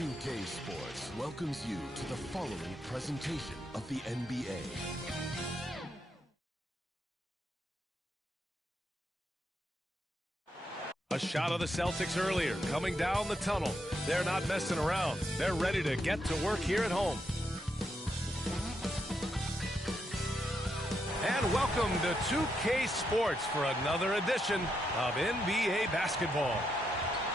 2K Sports welcomes you to the following presentation of the NBA. A shot of the Celtics earlier, coming down the tunnel. They're not messing around. They're ready to get to work here at home. And welcome to 2K Sports for another edition of NBA basketball.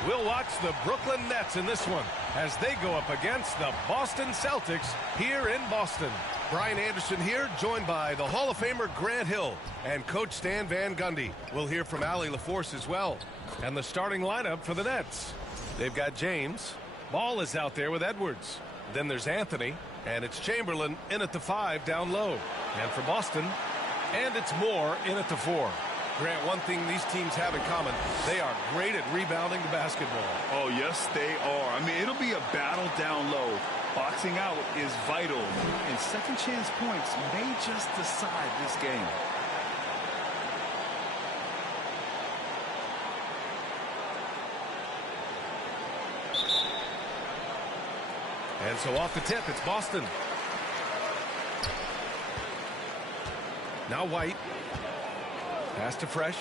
We'll watch the Brooklyn Nets in this one as they go up against the Boston Celtics here in Boston. Brian Anderson here, joined by the Hall of Famer Grant Hill and Coach Stan Van Gundy. We'll hear from Ali LaForce as well. And the starting lineup for the Nets. They've got James. Ball is out there with Edwards. Then there's Anthony, and it's Chamberlain in at the 5 down low. And for Boston, and it's Moore in at the 4. Grant, one thing these teams have in common, they are great at rebounding the basketball. Oh, yes, they are. I mean, it'll be a battle down low. Boxing out is vital, and second chance points may just decide this game. And so off the tip, it's Boston. Now White. Pass to Fresh.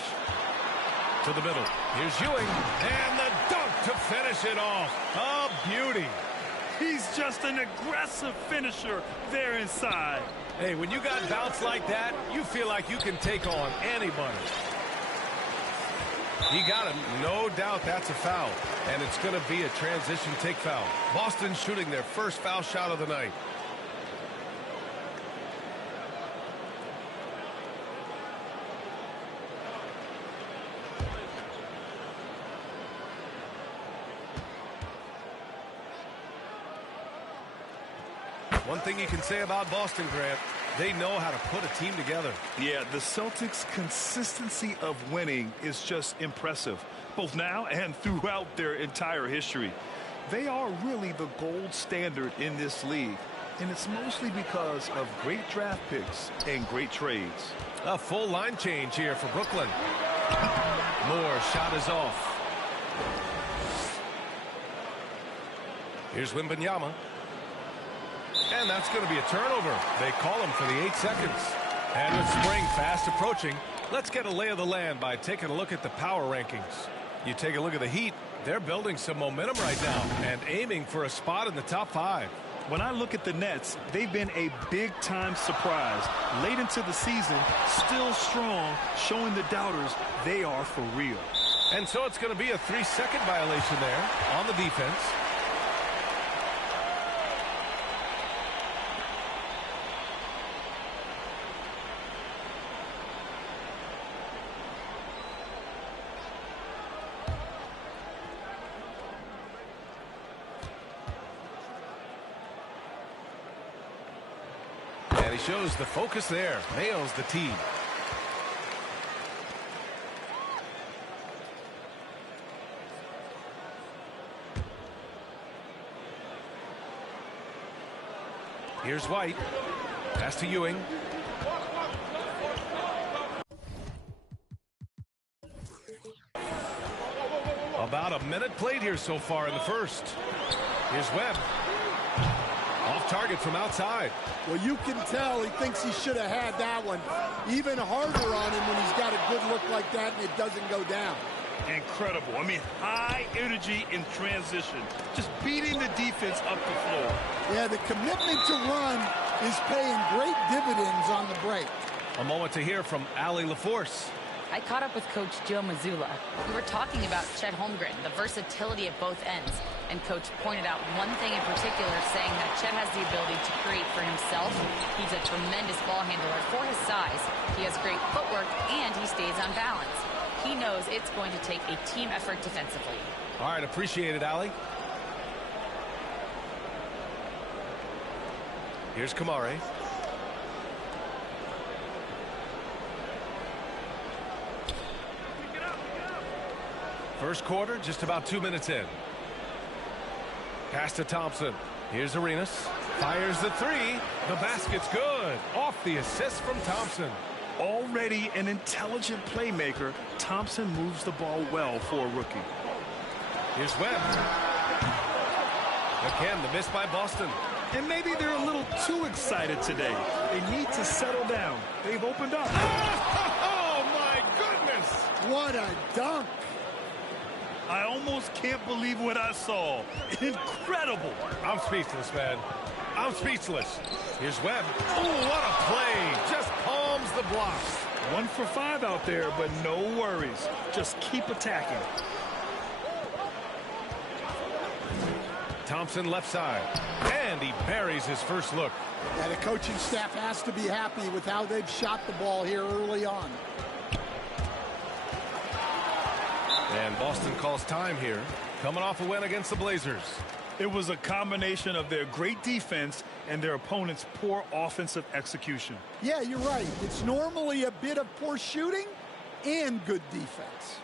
To the middle. Here's Ewing. And the dunk to finish it off. A beauty. He's just an aggressive finisher there inside. Hey, when you got bounce like that, you feel like you can take on anybody. He got him. No doubt that's a foul. And it's going to be a transition take foul. Boston shooting their first foul shot of the night. One thing you can say about Boston, Grant, they know how to put a team together. Yeah, the Celtics' consistency of winning is just impressive, both now and throughout their entire history. They are really the gold standard in this league, and it's mostly because of great draft picks and great trades. A full line change here for Brooklyn. Moore shot is off. Here's Wembanyama. And that's going to be a turnover. They call him for the 8 seconds. And with spring fast approaching, let's get a lay of the land by taking a look at the power rankings. You take a look at the Heat, they're building some momentum right now and aiming for a spot in the top 5. When I look at the Nets, they've been a big-time surprise. Late into the season, still strong, showing the doubters they are for real. And so it's going to be a 3-second violation there on the defense. He shows the focus there. Nails the tee. Here's White. Pass to Ewing. About a minute played here so far in the first. Here's Webb. Off target from outside. Well, you can tell he thinks he should have had that one. Even harder on him when he's got a good look like that and it doesn't go down. Incredible. I mean, high energy in transition. Just beating the defense up the floor. Yeah, the commitment to run is paying great dividends on the break. A moment to hear from Ali LaForce. I caught up with Coach Joe Mazzulla. We were talking about Chet Holmgren, the versatility at both ends. And Coach pointed out one thing in particular, saying that Chet has the ability to create for himself. He's a tremendous ball handler for his size. He has great footwork, and he stays on balance. He knows it's going to take a team effort defensively. All right, appreciate it, Ali. Here's Kamare. First quarter, just about 2 minutes in. Pass to Thompson. Here's Arenas. Fires the 3. The basket's good. Off the assist from Thompson. Already an intelligent playmaker, Thompson moves the ball well for a rookie. Here's Webb. Again, the miss by Boston. And maybe they're a little too excited today. They need to settle down. They've opened up. Oh, my goodness! What a dunk. I almost can't believe what I saw. Incredible. I'm speechless, man. I'm speechless. Here's Webb. Oh, what a play. Just palms the block. 1 for 5 out there, but no worries. Just keep attacking. Thompson left side. And he buries his first look. Yeah, the coaching staff has to be happy with how they've shot the ball here early on. And Boston calls time here. Coming off a win against the Blazers. It was a combination of their great defense and their opponent's poor offensive execution. Yeah, you're right. It's normally a bit of poor shooting and good defense.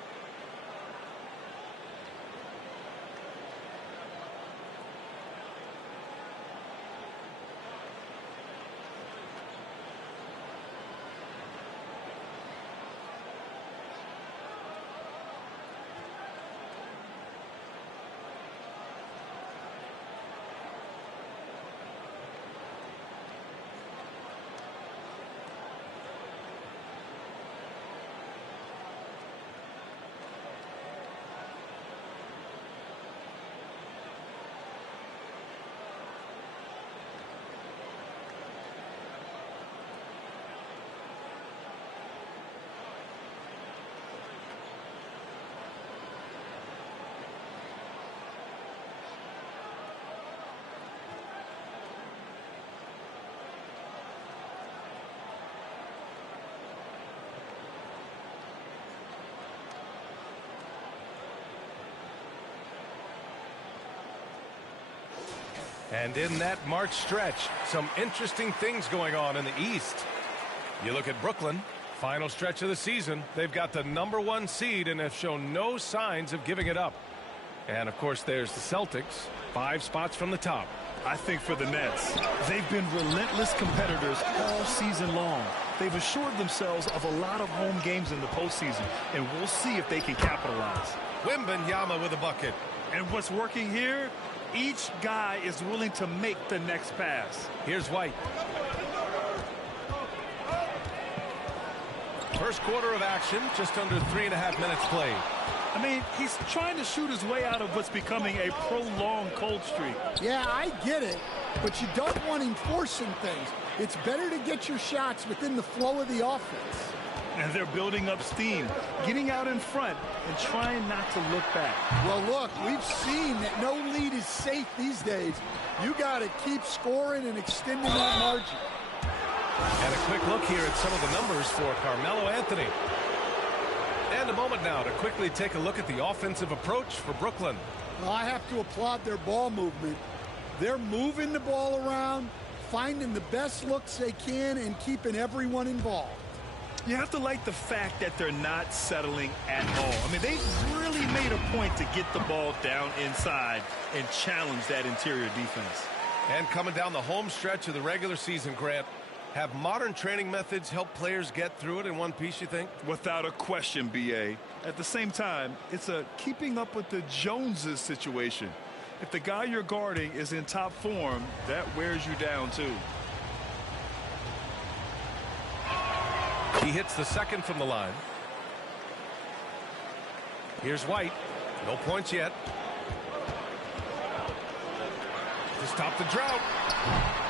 And in that March stretch, some interesting things going on in the East. You look at Brooklyn, final stretch of the season. They've got the #1 seed and have shown no signs of giving it up. And, of course, there's the Celtics, 5 spots from the top. I think for the Nets, they've been relentless competitors all season long. They've assured themselves of a lot of home games in the postseason, and we'll see if they can capitalize. Wembanyama with a bucket. And what's working here? Each guy is willing to make the next pass. Here's White. First quarter of action, just under 3.5 minutes played. I mean, he's trying to shoot his way out of what's becoming a prolonged cold streak. Yeah, I get it, but you don't want him forcing things. It's better to get your shots within the flow of the offense. And they're building up steam, getting out in front and trying not to look back. Well, look, we've seen that no lead is safe these days. You got to keep scoring and extending that margin. And a quick look here at some of the numbers for Carmelo Anthony. And a moment now to quickly take a look at the offensive approach for Brooklyn. Well, I have to applaud their ball movement. They're moving the ball around, finding the best looks they can, and keeping everyone involved. You have to like the fact that they're not settling at all. I mean, they've really made a point to get the ball down inside and challenge that interior defense. And coming down the home stretch of the regular season, Grant, have modern training methods help players get through it in one piece, you think? Without a question, B.A. At the same time, it's a keeping up with the Joneses situation. If the guy you're guarding is in top form, that wears you down, too. He hits the second from the line. Here's White. No points yet. To stop the drought.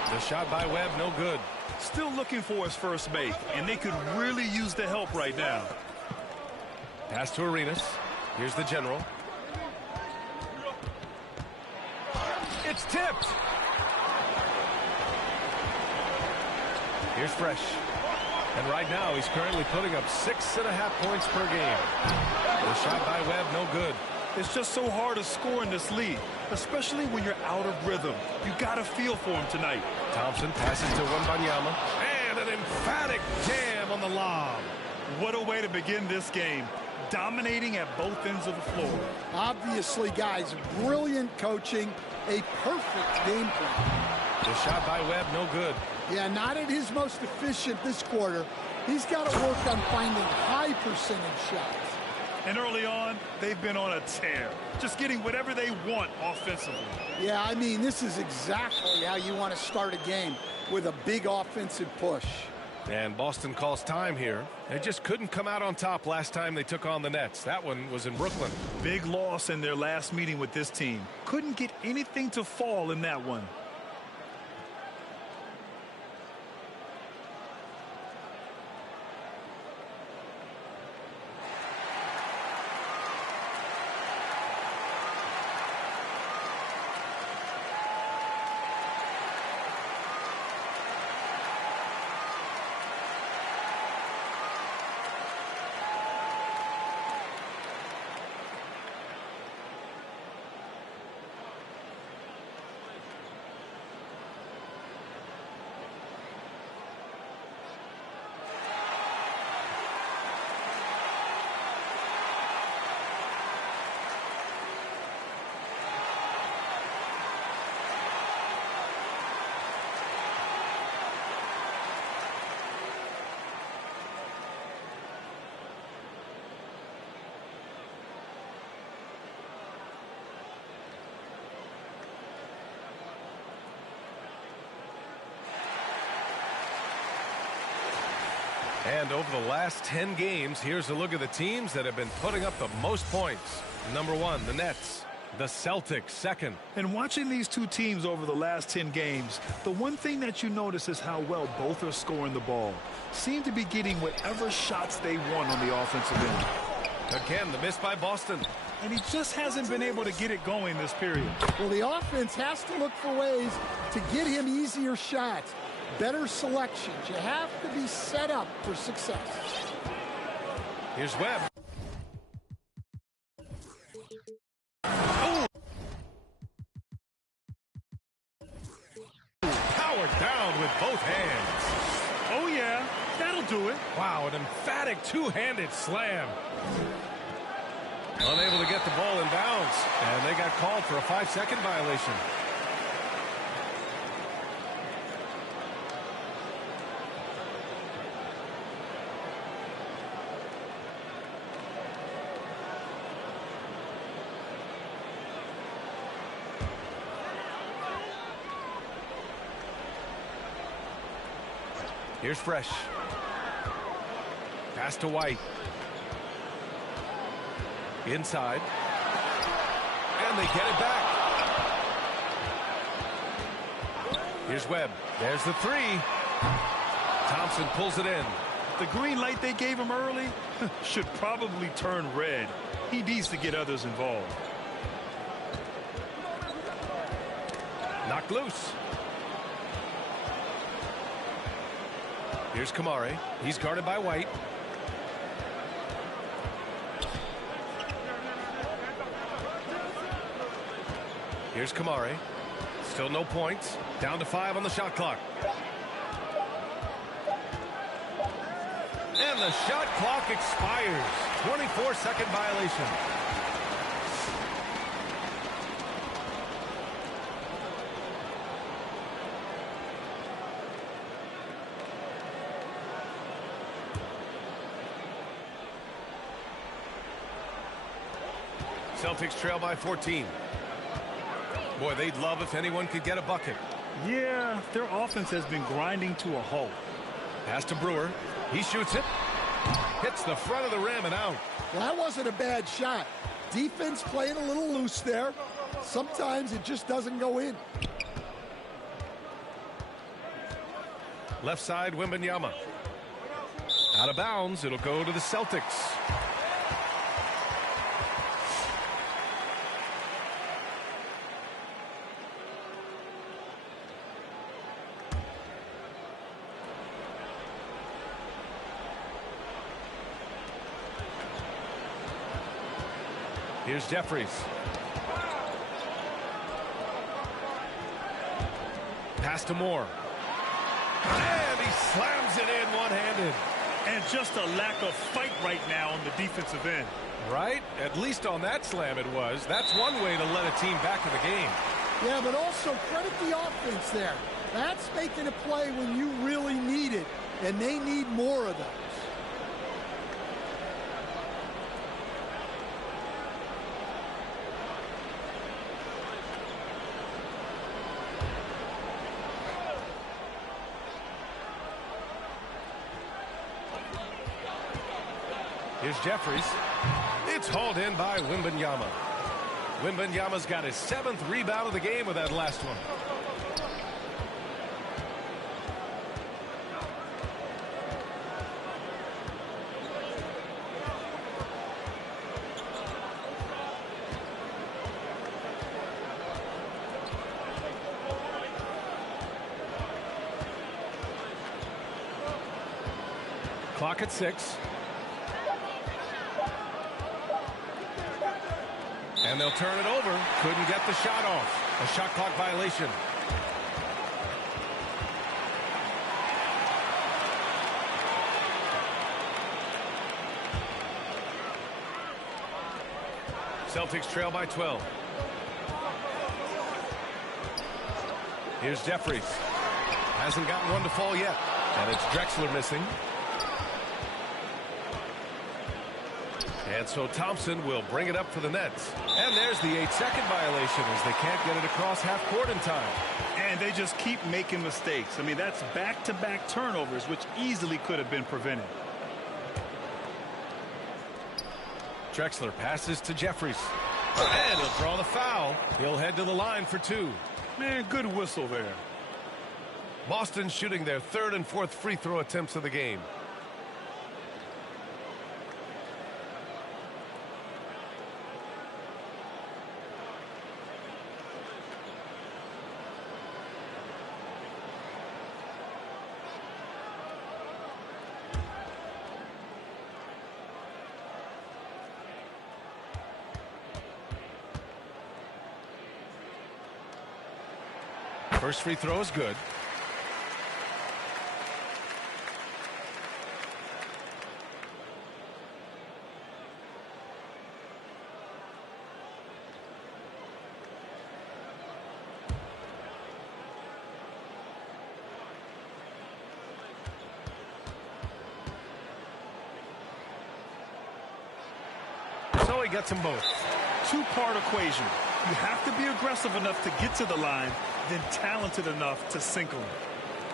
The shot by Webb, no good. Still looking for his first make, and they could really use the help right now. Pass to Arenas. Here's the general. It's tipped. Here's Fresh. And right now, he's currently putting up 6.5 points per game. The shot by Webb, no good. It's just so hard to score in this league, especially when you're out of rhythm. You got to feel for him tonight. Thompson passes to Wembanyama. And an emphatic jam on the lob. What a way to begin this game. Dominating at both ends of the floor. Obviously, guys, brilliant coaching, a perfect game plan. The shot by Webb, no good. Yeah, not at his most efficient this quarter. He's got to work on finding high percentage shots. And early on, they've been on a tear, just getting whatever they want offensively. Yeah, I mean, this is exactly how you want to start a game, with a big offensive push. And Boston calls time here. They just couldn't come out on top last time they took on the Nets. That one was in Brooklyn. Big loss in their last meeting with this team. Couldn't get anything to fall in that one. And over the last 10 games, here's a look at the teams that have been putting up the most points. Number 1, the Nets. The Celtics, second. And watching these two teams over the last 10 games, the one thing that you notice is how well both are scoring the ball. Seem to be getting whatever shots they want on the offensive end. Again, the miss by Boston. And he just hasn't been able to get it going this period. Well, the offense has to look for ways to get him easier shots. Better selections. You have to be set up for success. Here's Webb. Powered down with both hands. Oh, yeah, that'll do it. Wow, an emphatic two-handed slam. Unable to get the ball in bounds, and they got called for a 5-second violation. Here's Fresh. Pass to White. Inside. And they get it back. Here's Webb. There's the three. Thompson pulls it in. The green light they gave him early should probably turn red. He needs to get others involved. Knocked loose. Here's Kamari. He's guarded by White. Here's Kamari. Still no points. Down to 5 on the shot clock. And the shot clock expires. 24-second violation. Celtics trail by 14. Boy, they'd love if anyone could get a bucket. Yeah, their offense has been grinding to a halt. Pass to Brewer. He shoots it. Hits the front of the rim and out. Well, that wasn't a bad shot. Defense playing a little loose there. Sometimes it just doesn't go in. Left side, Wembanyama. Out of bounds. It'll go to the Celtics. Here's Jeffries. Pass to Moore. And he slams it in one-handed. And just a lack of fight right now on the defensive end. Right? At least on that slam it was. That's one way to let a team back in the game. Yeah, but also credit the offense there. That's making a play when you really need it, and they need more of those. Here's Jeffries. It's hauled in by Wembanyama. Wembanyama's got his 7th rebound of the game with that last one. Clock at 6. And they'll turn it over. Couldn't get the shot off. A shot clock violation. Celtics trail by 12. Here's Jeffries. Hasn't gotten one to fall yet. And it's Drexler missing. And so Thompson will bring it up for the Nets. And there's the 8-second violation as they can't get it across half court in time. And they just keep making mistakes. I mean, that's back-to-back turnovers, which easily could have been prevented. Drexler passes to Jeffries. And he'll draw the foul. He'll head to the line for 2. Man, good whistle there. Boston shooting their 3rd and 4th free throw attempts of the game. First free throw is good. So he gets them both. Two-part equation. You have to be aggressive enough to get to the line, then talented enough to sink them.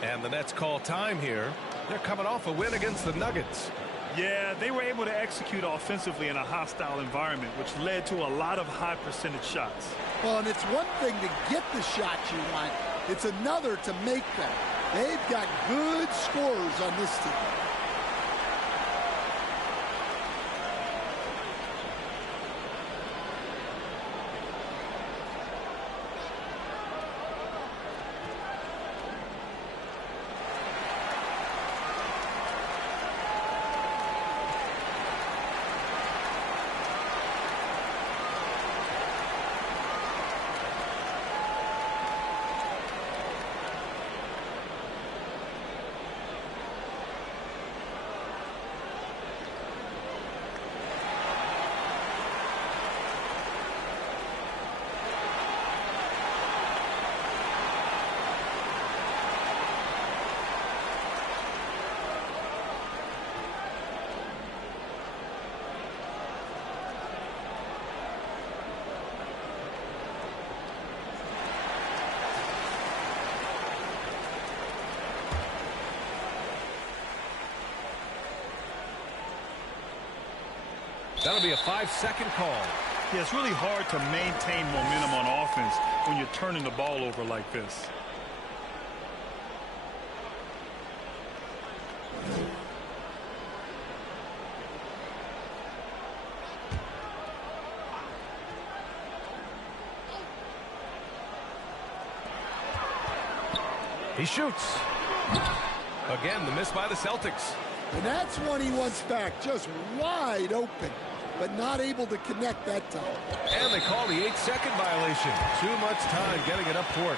And the Nets call time here. They're coming off a win against the Nuggets. Yeah, they were able to execute offensively in a hostile environment, which led to a lot of high percentage shots. Well, and it's one thing to get the shots you want. It's another to make them. They've got good scorers on this team. That'll be a 5-second call. Yeah, it's really hard to maintain momentum on offense when you're turning the ball over like this. He shoots. Again, the miss by the Celtics. And that's one he wants back, just wide open, but not able to connect that time. And they call the 8-second violation. Too much time getting it up court.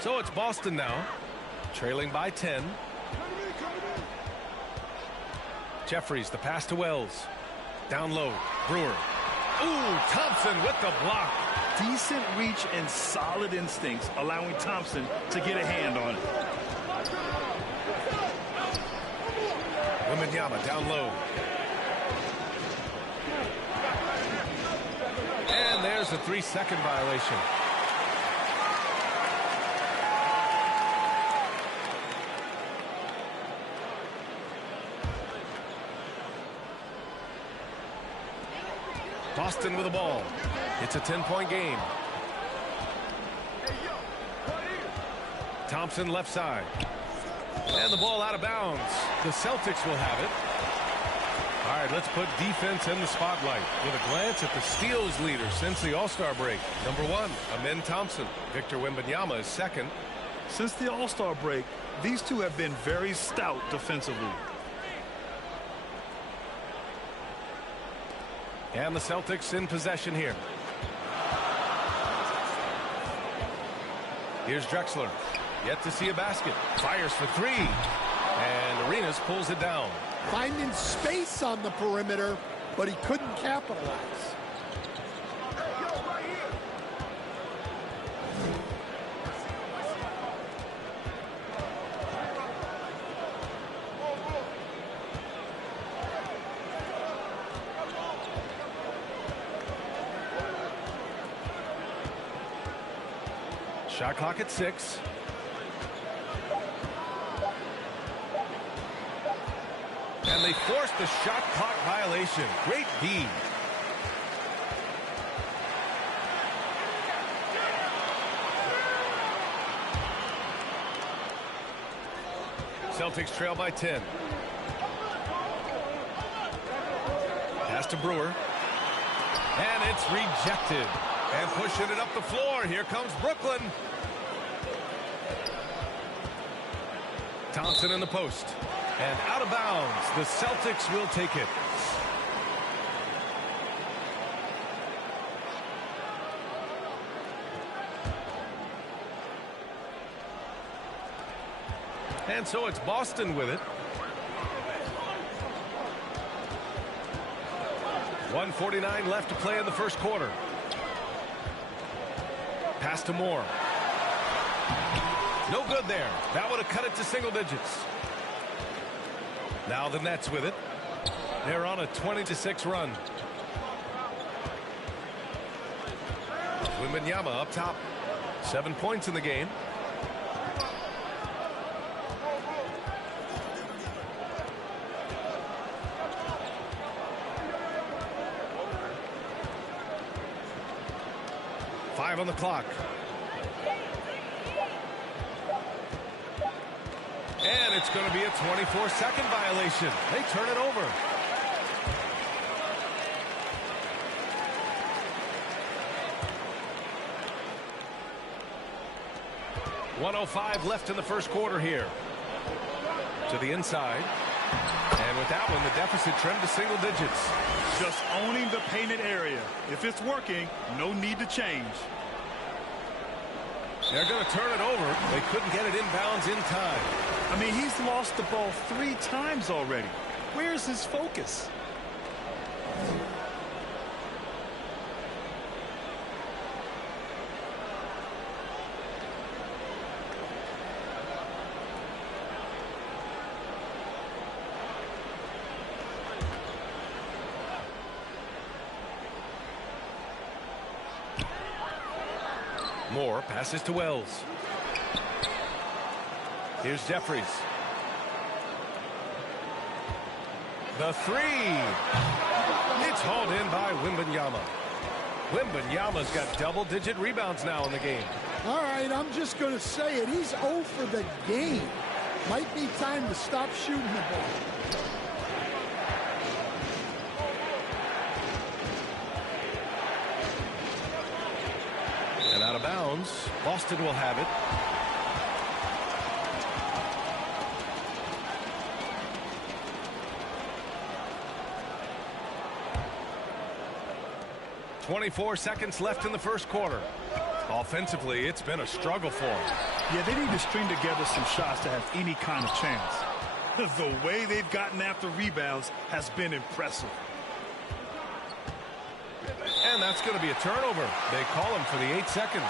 So it's Boston now, trailing by 10. Jeffries, the pass to Wells. Down low, Brewer. Ooh, Thompson with the block. Decent reach and solid instincts, allowing Thompson to get a hand on it. Wembanyama down low. And there's a 3-second violation. Boston with the ball. It's a 10-point game. Thompson left side. And the ball out of bounds. The Celtics will have it. All right, let's put defense in the spotlight with a glance at the steals leader since the All-Star break. Number 1, Amen Thompson. Victor Wembanyama is second. Since the All-Star break, these two have been very stout defensively. And the Celtics in possession here. Here's Drexler. Yet to see a basket. Fires for 3. And Arenas pulls it down. Finding space on the perimeter, but he couldn't capitalize. Shot clock at 6. And they forced the shot clock violation. Great D. Celtics trail by 10. Pass to Brewer. And it's rejected. And pushing it up the floor. Here comes Brooklyn. Thompson in the post. And out of bounds. The Celtics will take it. And so it's Boston with it. 1:49 left to play in the first quarter. Pass to Moore. No good there. That would have cut it to single digits. Now the Nets with it. They're on a 20-6 run. Wembanyama up top. 7 points in the game. Five on the clock. And it's going to be a 24-second violation. They turn it over. .105 left in the first quarter here. To the inside. And with that one, the deficit trimmed to single digits. Just owning the painted area. If it's working, no need to change. They're going to turn it over. They couldn't get it inbounds in time. I mean, he's lost the ball 3 times already. Where's his focus? Moore passes to Wells. Here's Jeffries. The 3. It's hauled in by Wembanyama. Wembanyama's got double-digit rebounds now in the game. All right, I'm just going to say it. He's 0 for the game. Might be time to stop shooting the ball. And out of bounds, Boston will have it. .24 seconds left in the first quarter. Offensively, it's been a struggle for them. Yeah, they need to string together some shots to have any kind of chance. The way they've gotten after rebounds has been impressive. And that's going to be a turnover. They call him for the 8 seconds.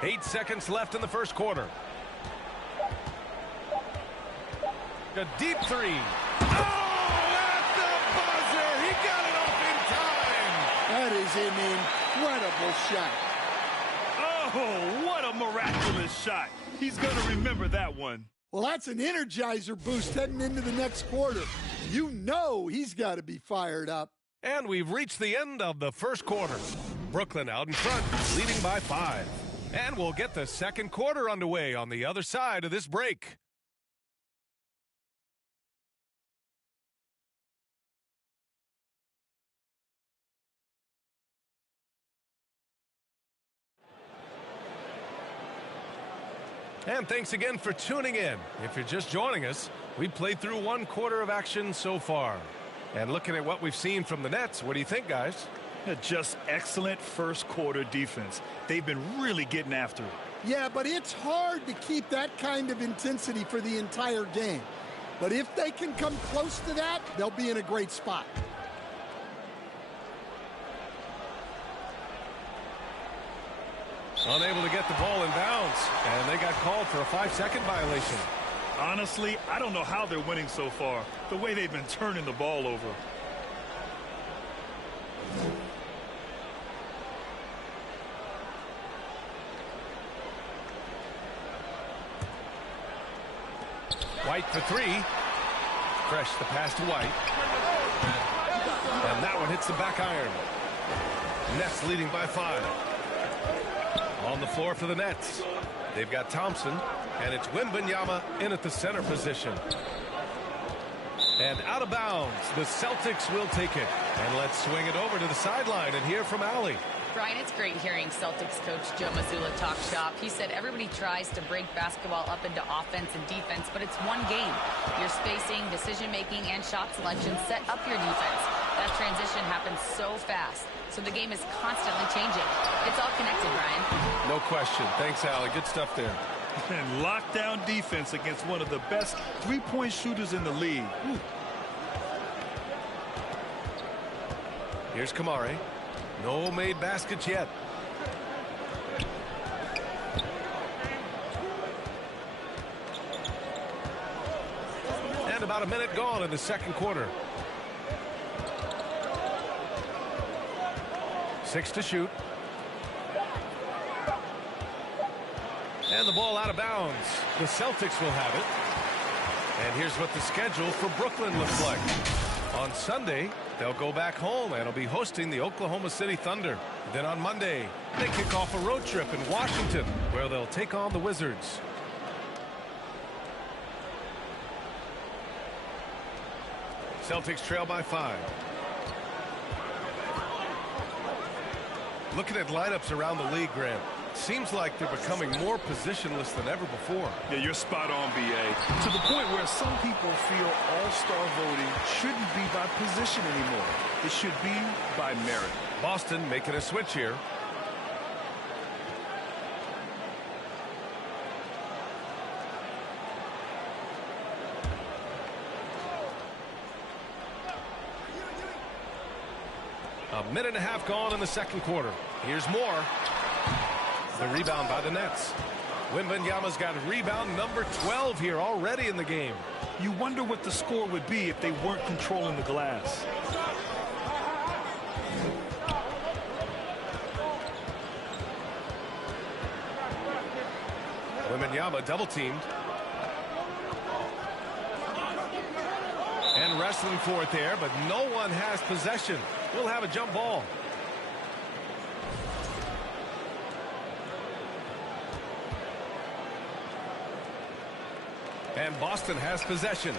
Eight seconds left in the first quarter. A deep 3. Oh, at the buzzer. He got it off in time. That is an incredible shot. Oh, what a miraculous shot. He's going to remember that one. Well, that's an energizer boost heading into the next quarter. You know he's got to be fired up. And we've reached the end of the first quarter. Brooklyn out in front, leading by 5. And we'll get the second quarter underway on the other side of this break. And thanks again for tuning in. If you're just joining us, we've played through one quarter of action so far. And looking at what we've seen from the Nets, what do you think, guys? Just excellent first quarter defense. They've been really getting after it. Yeah, but it's hard to keep that kind of intensity for the entire game. But if they can come close to that, they'll be in a great spot. Unable to get the ball in bounds, and they got called for a 5-second violation. Honestly, I don't know how they're winning so far, the way they've been turning the ball over. White for 3. Fresh the pass to White. And that one hits the back iron. Nets leading by 5. On the floor for the Nets. They've got Thompson, and it's Wembanyama in at the center position. And out of bounds, the Celtics will take it. And let's swing it over to the sideline and hear from Allie. Brian, it's great hearing Celtics coach Joe Mazzulla talk shop. He said everybody tries to break basketball up into offense and defense, but it's one game. Your spacing, decision-making, and shot selection set up your defense. That transition happens so fast, so the game is constantly changing. It's all connected, Brian. No question. Thanks, Allie. Good stuff there. And lockdown defense against one of the best three-point shooters in the league. Ooh. Here's Kamari. No made baskets yet. And about a minute gone in the second quarter. 6 to shoot. And the ball out of bounds. The Celtics will have it. And here's what the schedule for Brooklyn looks like. On Sunday, they'll go back home and will be hosting the Oklahoma City Thunder. Then on Monday, they kick off a road trip in Washington, where they'll take on the Wizards. Celtics trail by 5. Looking at lineups around the league, Grant, seems like they're becoming more positionless than ever before. Yeah, you're spot on, B.A. To the point where some people feel all-star voting shouldn't be by position anymore. It should be by merit. Boston making a switch here. A minute and a half gone in the second quarter. Here's more. The rebound by the Nets. Wembanyama's got rebound number 12 here already in the game. You wonder what the score would be if they weren't controlling the glass. Wembanyama double teamed. And wrestling for it there, but no one has possession. We'll have a jump ball. And Boston has possession.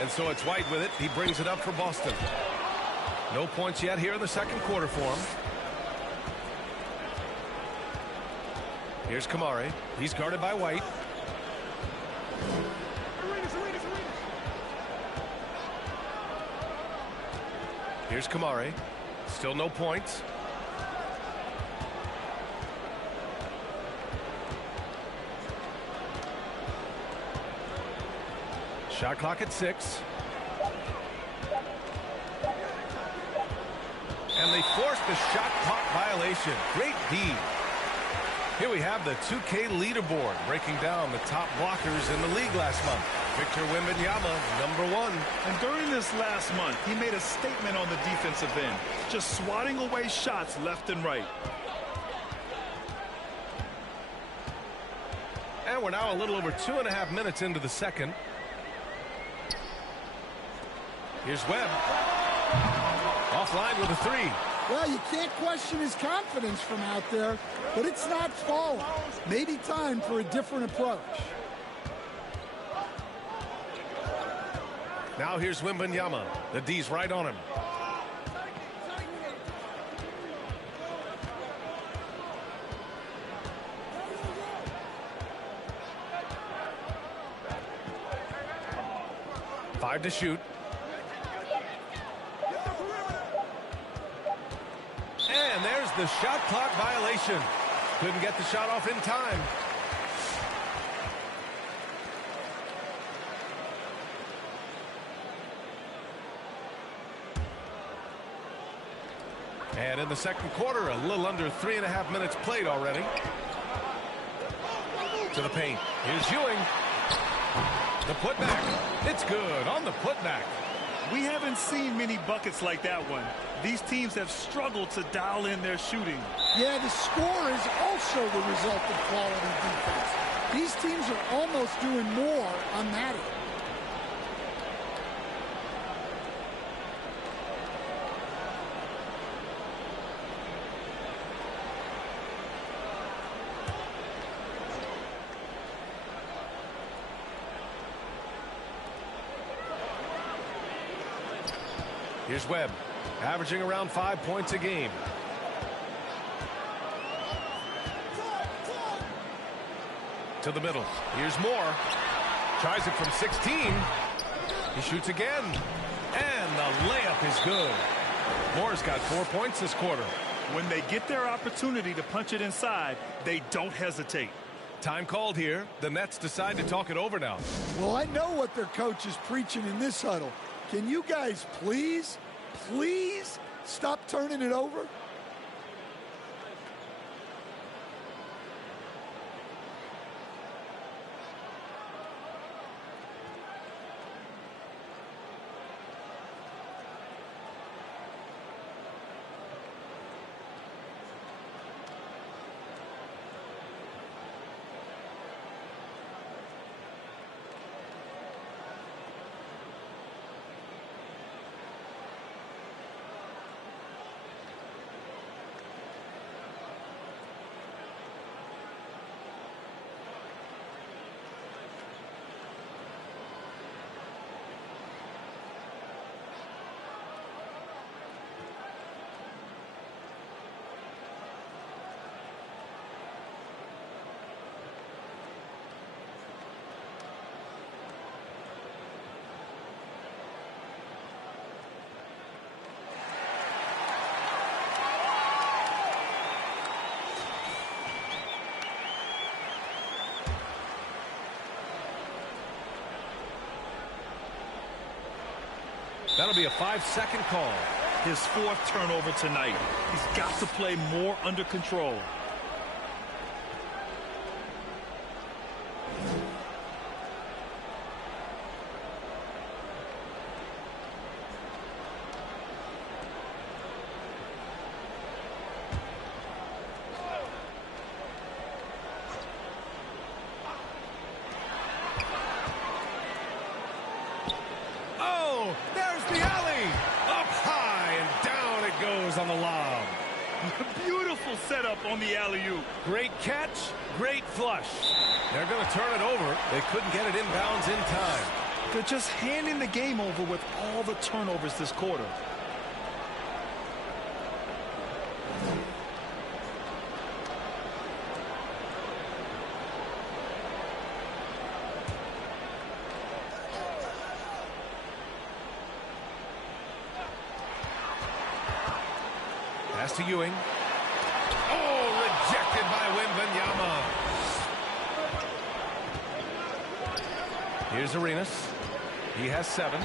And so it's White with it. He brings it up for Boston. No points yet here in the second quarter for him. Here's Kamari. He's guarded by White. Here's Kamari. Still no points. Shot clock at 6. And they forced the shot clock violation. Great D. Here we have the 2K leaderboard breaking down the top blockers in the league last month. Victor Wembanyama, number 1. And during this last month, he made a statement on the defensive end, just swatting away shots left and right. And we're now a little over 2.5 minutes into the second. Here's Webb. Offline with a three. Well, you can't question his confidence from out there, but it's not falling. Maybe time for a different approach. Now here's Wembanyama. The D's right on him. Five to shoot. And there's the shot clock violation. Couldn't get the shot off in time. And in the second quarter, a little under 3.5 minutes played already. To the paint. Here's Ewing. The putback. It's good on the putback. We haven't seen many buckets like that one. These teams have struggled to dial in their shooting. Yeah, the score is also the result of quality defense. These teams are almost doing more on that end. Here's Webb, averaging around 5 points a game. To the middle. Here's Moore. Tries it from 16. He shoots again. And the layup is good. Moore's got 4 points this quarter. When they get their opportunity to punch it inside, they don't hesitate. Time called here. The Nets decide to talk it over now. Well, I know what their coach is preaching in this huddle. Can you guys please stop turning it over? That'll be a 5-second call. His 4th turnover tonight. He's got to play more under control. On the lob. Beautiful setup on the alley-oop. Great catch, great flush. They're going to turn it over. They couldn't get it inbounds in time. They're just handing the game over with all the turnovers this quarter. To Ewing. Oh, rejected by Wembanyama. Here's Arenas. He has 7.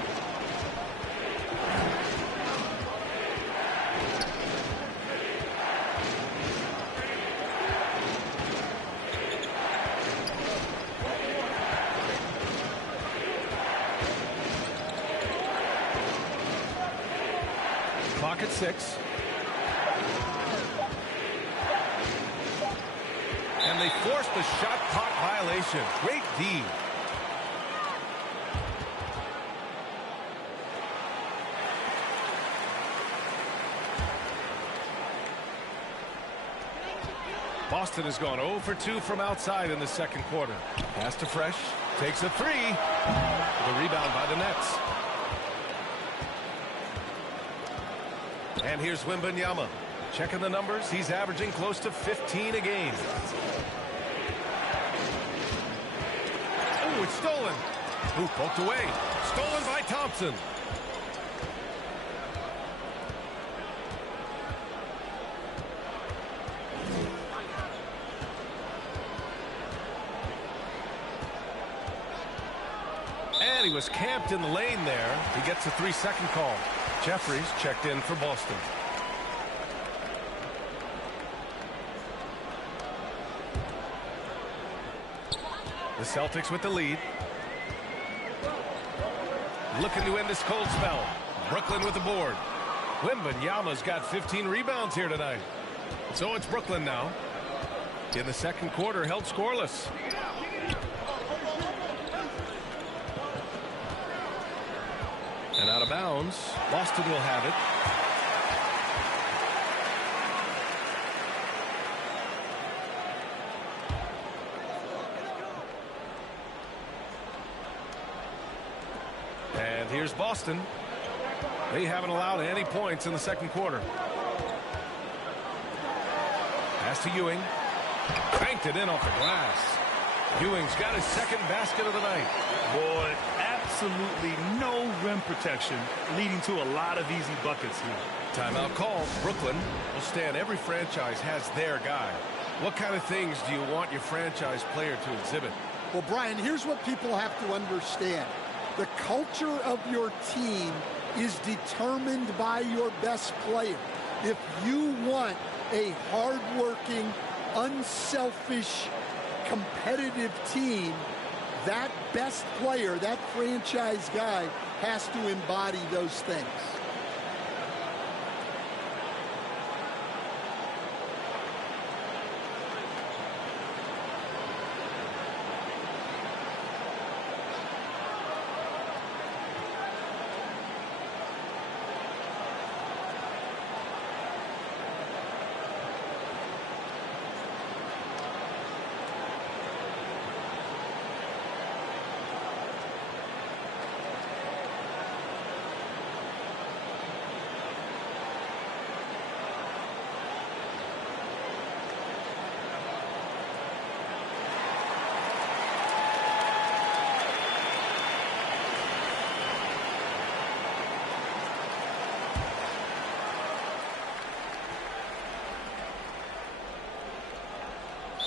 Clock at 6. And they forced the shot clock violation. Great D. Boston has gone 0 for 2 from outside in the second quarter. Pass to Fresh. Takes a three. The rebound by the Nets. And here's Wembanyama. Checking the numbers. He's averaging close to 15 a game. Oh, it's stolen. Ooh, poked away. Stolen by Thompson. And he was camped in the lane there. He gets a 3-second call. Jeffries checked in for Boston. The Celtics with the lead. Looking to end this cold spell. Brooklyn with the board. Wembanyama's got 15 rebounds here tonight. So it's Brooklyn now. In the second quarter, held scoreless. And out of bounds. Boston will have it. And here's Boston. They haven't allowed any points in the second quarter. Pass to Ewing. Banked it in off the glass. Ewing's got his second basket of the night. Boy, absolutely no rim protection, leading to a lot of easy buckets here. Timeout called. Brooklyn will stand. Every franchise has their guy. What kind of things do you want your franchise player to exhibit? Well, Brian, here's what people have to understand. The culture of your team is determined by your best player. If you want a hardworking, unselfish, competitive team, that best player, that franchise guy, has to embody those things.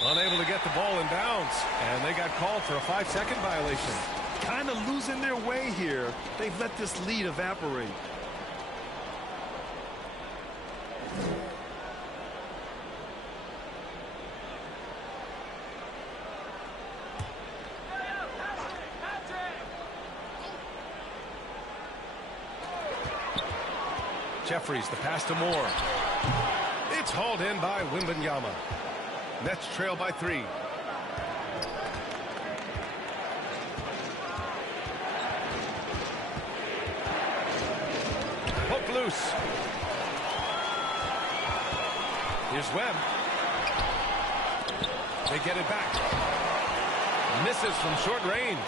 Unable to get the ball in bounds, and they got called for a 5-second violation. Kind of losing their way here. They've let this lead evaporate. Jeffries, the pass to Moore. It's hauled in by Wembanyama. Nets trail by 3. Poked loose. Here's Webb. They get it back. Misses from short range.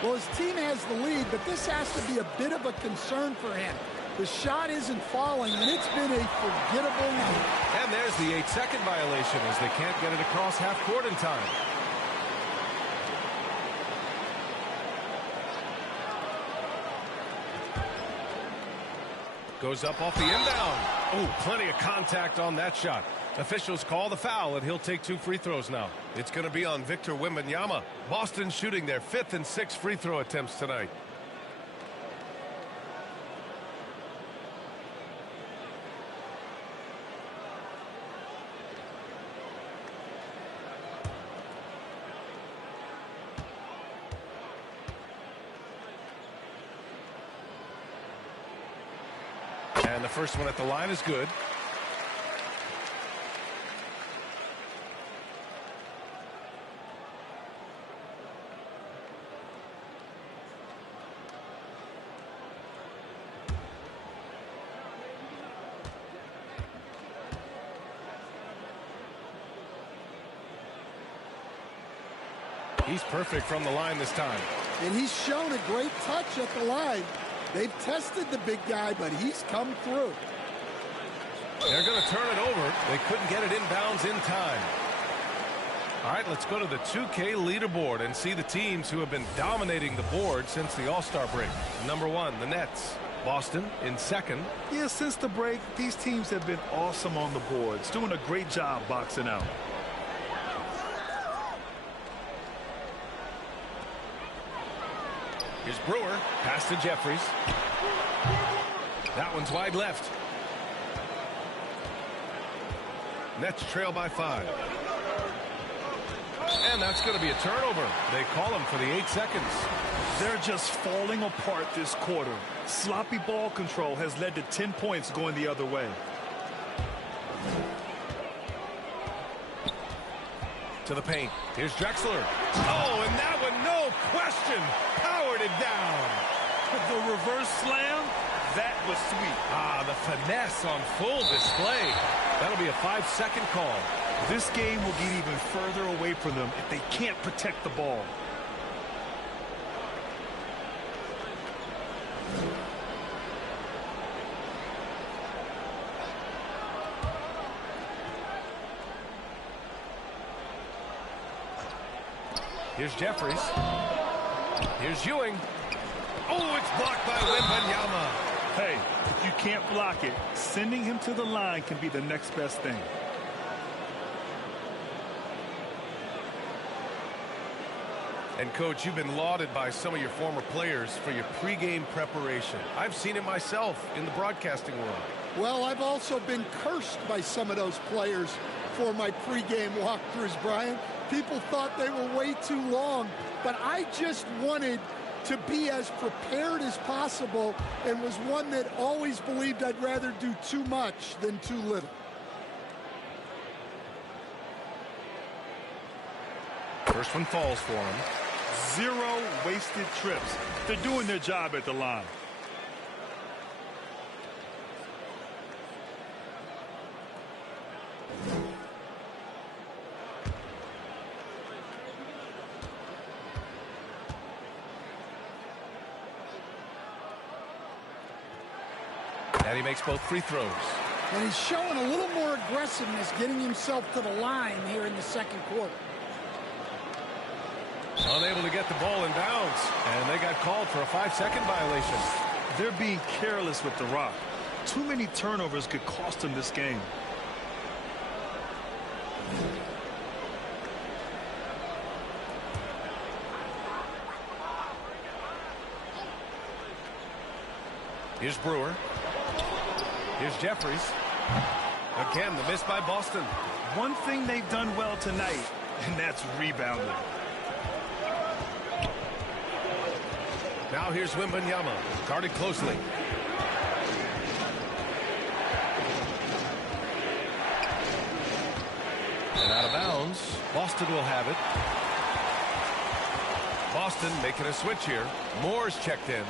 Well, his team has the lead, but this has to be a bit of a concern for him. The shot isn't falling, and it's been a forgettable night. And there's the 8-second violation as they can't get it across half court in time. Goes up off the inbound. Oh, plenty of contact on that shot. Officials call the foul, and he'll take 2 free throws now. It's going to be on Victor Wembanyama. Boston shooting their 5th and 6th free throw attempts tonight. And the first one at the line is good. He's perfect from the line this time. And he's shown a great touch at the line. They've tested the big guy, but he's come through. They're going to turn it over. They couldn't get it inbounds in time. All right, let's go to the 2K leaderboard and see the teams who have been dominating the board since the All-Star break. Number 1, the Nets. Boston in second. Yeah, since the break, these teams have been awesome on the boards, doing a great job boxing out. Here's Brewer. Pass to Jeffries. That one's wide left. Nets trail by 5. And that's going to be a turnover. They call him for the 8 seconds. They're just falling apart this quarter. Sloppy ball control has led to 10 points going the other way. To the paint. Here's Drexler. Oh, and that one, no question, powered it down. The reverse slam, that was sweet. Ah, the finesse on full display. That'll be a 5-second call. This game will get even further away from them if they can't protect the ball. Here's Jeffries. Here's Ewing. Oh, it's blocked by Wembanyama. Hey, if you can't block it, sending him to the line can be the next best thing. And, Coach, you've been lauded by some of your former players for your pregame preparation. I've seen it myself in the broadcasting world. Well, I've also been cursed by some of those players for my pregame walkthroughs, Brian. People thought they were way too long, but I just wanted to be as prepared as possible and was one that always believed I'd rather do too much than too little. First one falls for him. 0 wasted trips. They're doing their job at the line. And he makes both free throws. And he's showing a little more aggressiveness, getting himself to the line here in the second quarter. Unable to get the ball in bounds. And they got called for a 5-second violation. They're being careless with the rock. Too many turnovers could cost them this game. Here's Brewer. Here's Jeffries. Again, the miss by Boston. One thing they've done well tonight, and that's rebounding. Now here's Wembanyama, guarded closely. And out of bounds. Boston will have it. Boston making a switch here. Moore's checked in.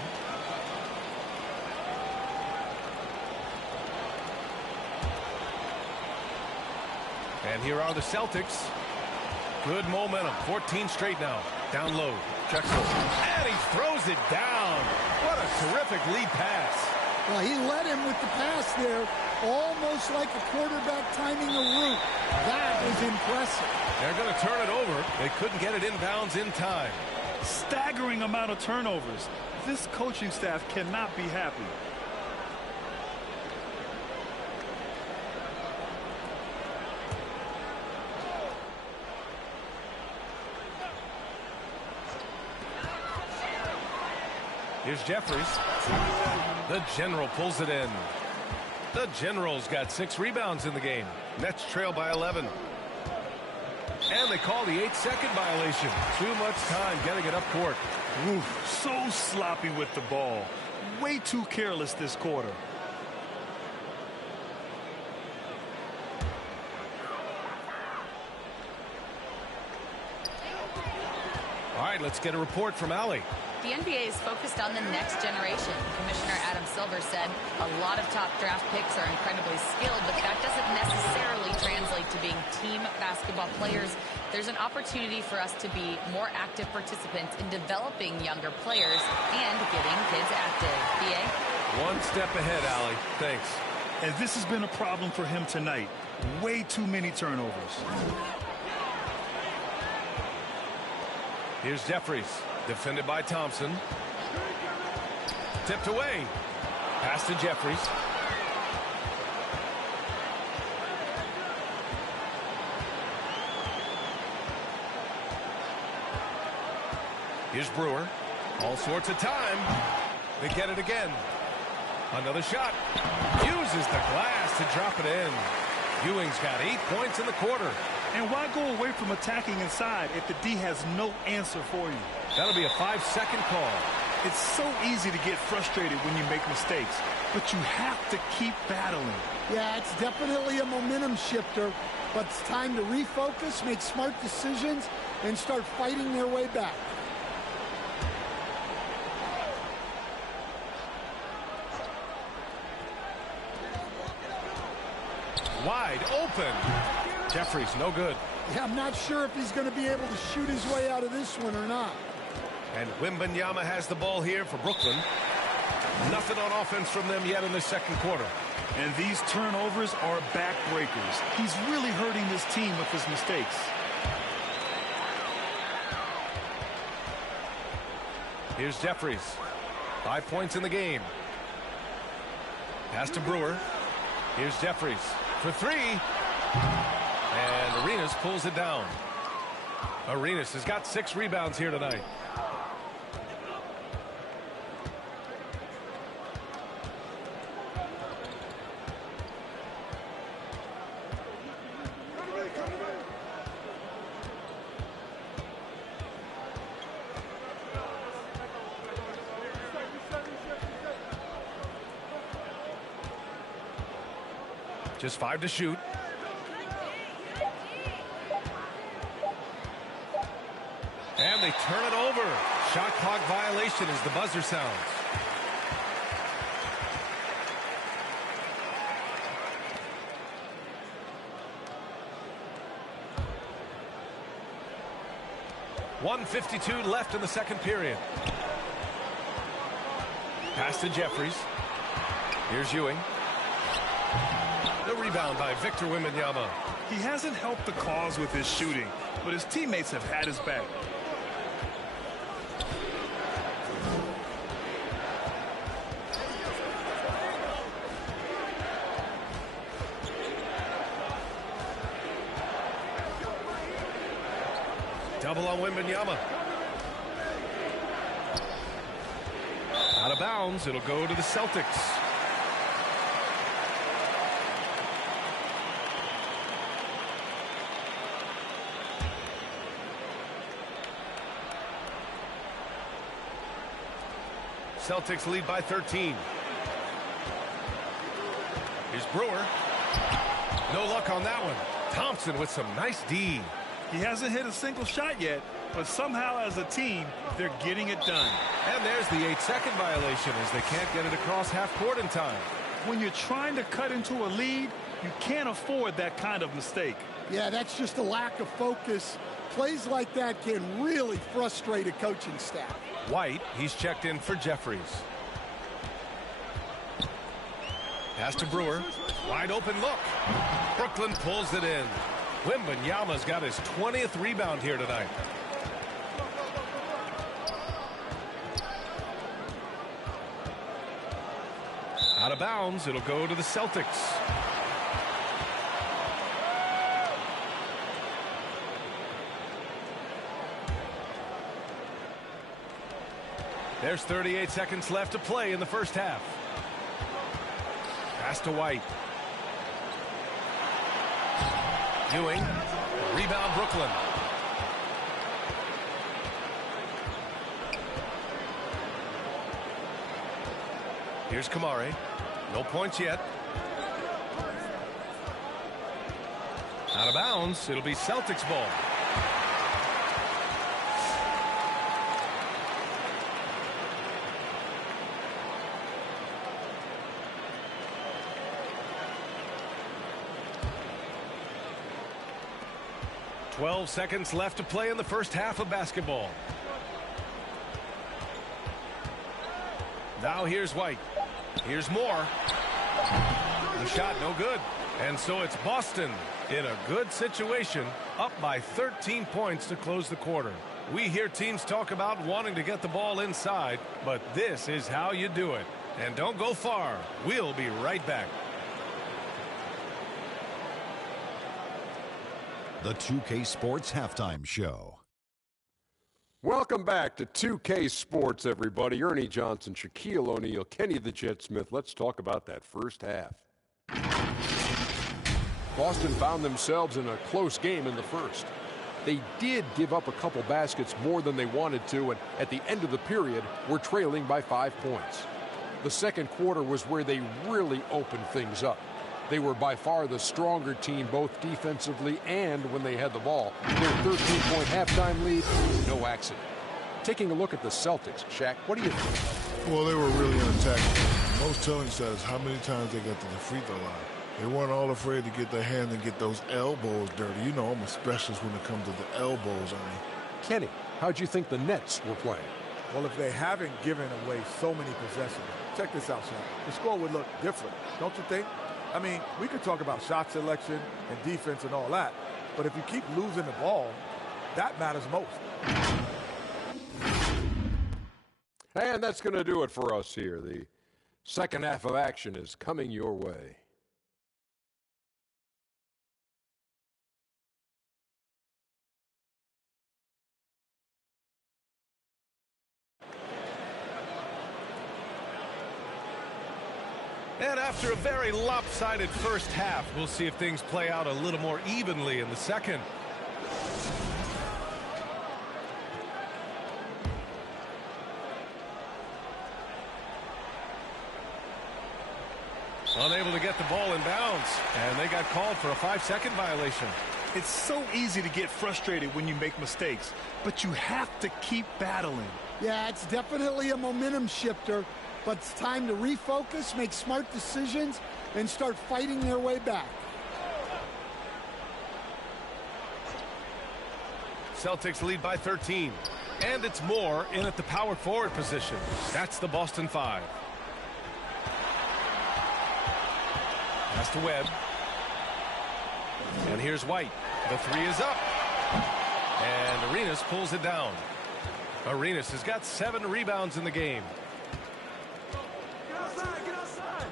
And here are the Celtics. Good momentum. 14 straight now. Down low. Drexler. And he throws it down. What a terrific lead pass. Well, he led him with the pass there, almost like a quarterback timing a route. That was impressive. They're going to turn it over. They couldn't get it inbounds in time. Staggering amount of turnovers. This coaching staff cannot be happy. Here's Jeffries. The General pulls it in. The General's got 6 rebounds in the game. Nets trail by 11. And they call the 8-second violation. Too much time getting it up court. Oof, so sloppy with the ball. Way too careless this quarter. All right, let's get a report from Allie. The NBA is focused on the next generation. Commissioner Adam Silver said a lot of top draft picks are incredibly skilled, but that doesn't necessarily translate to being team basketball players, there's an opportunity for us to be more active participants in developing younger players and getting kids active. BA? One step ahead, Allie. Thanks. And this has been a problem for him tonight. Way too many turnovers. Here's Jeffries, defended by Thompson. Tipped away. Pass to Jeffries. Here's Brewer. All sorts of time. They get it again. Another shot. Uses the glass to drop it in. Ewing's got 8 points in the quarter. And why go away from attacking inside if the D has no answer for you? That'll be a 5-second call. It's so easy to get frustrated when you make mistakes, but you have to keep battling. Yeah, it's definitely a momentum shifter, but it's time to refocus, make smart decisions, and start fighting their way back. Wide open. Jeffries, no good. Yeah, I'm not sure if he's going to be able to shoot his way out of this one or not. And Wembanyama has the ball here for Brooklyn. Nothing on offense from them yet in the second quarter. And these turnovers are backbreakers. He's really hurting this team with his mistakes. Here's Jeffries. 5 points in the game. Pass to Brewer. Here's Jeffries for three. And Arenas pulls it down. Arenas has got 6 rebounds here tonight. Just 5 to shoot. And they turn it over. Shot clock violation as the buzzer sounds. .152 left in the second period. Pass to Jeffries. Here's Ewing. The rebound by Victor Wembanyama. He hasn't helped the cause with his shooting, but his teammates have had his back. Double on Wembanyama. Out of bounds. It'll go to the Celtics. Celtics lead by 13. Here's Brewer. No luck on that one. Thompson with some nice D. He hasn't hit a single shot yet, but somehow as a team, they're getting it done. And there's the 8-second violation as they can't get it across half court in time. When you're trying to cut into a lead, you can't afford that kind of mistake. Yeah, that's just a lack of focus. Plays like that can really frustrate a coaching staff. White, he's checked in for Jeffries. Pass to Brewer. Wide open look. Brooklyn pulls it in. Wembanyama's got his 20th rebound here tonight. Out of bounds. It'll go to the Celtics. There's 38 seconds left to play in the first half. Pass to White. Ewing. Rebound Brooklyn. Here's Kamari. No points yet. Out of bounds. It'll be Celtics ball. 12 seconds left to play in the first half of basketball. Now here's White. Here's Moore. The shot no good. And so it's Boston in a good situation, up by 13 points to close the quarter. We hear teams talk about wanting to get the ball inside, but this is how you do it. And don't go far. We'll be right back. The 2K Sports Halftime Show. Welcome back to 2K Sports, everybody. Ernie Johnson, Shaquille O'Neal, Kenny the Jet Smith. Let's talk about that first half. Boston found themselves in a close game in the first. They did give up a couple baskets more than they wanted to, and at the end of the period, were trailing by 5 points. The second quarter was where they really opened things up. They were by far the stronger team, both defensively and when they had the ball. Their 13-point halftime lead, no accident. Taking a look at the Celtics, Shaq, what do you think? Well, they were really in attack. Most telling stat is how many times they got to the free throw line. They weren't all afraid to get their hand and get those elbows dirty. You know I'm a specialist when it comes to the elbows, Ernie. Kenny, how'd you think the Nets were playing? Well, if they haven't given away so many possessions, check this out, Shaq. The score would look different, don't you think? I mean, we could talk about shot selection and defense and all that, but if you keep losing the ball, that matters most. And that's going to do it for us here. The second half of action is coming your way. And after a very lopsided first half, we'll see if things play out a little more evenly in the second. Unable to get the ball in bounds, and they got called for a 5-second violation. It's so easy to get frustrated when you make mistakes, but you have to keep battling. Yeah, it's definitely a momentum shifter, but it's time to refocus, make smart decisions, and start fighting their way back. Celtics lead by 13, and it's Moore in at the power forward position. That's the Boston 5. Pass to Webb. And here's White. The three is up. And Arenas pulls it down. Arenas has got 7 rebounds in the game. Get outside, get outside.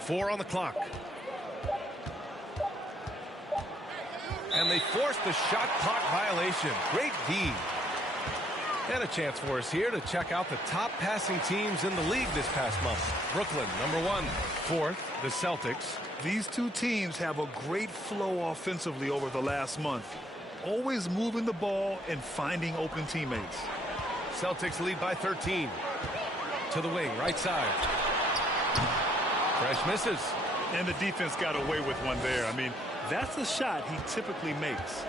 Four on the clock. And they forced the shot clock violation. Great D. And a chance for us here to check out the top passing teams in the league this past month. Brooklyn, number 1. 4th, the Celtics. These two teams have a great flow offensively over the last month. Always moving the ball and finding open teammates. Celtics lead by 13. To the wing, right side. Fresh misses. And the defense got away with one there. I mean, that's the shot he typically makes.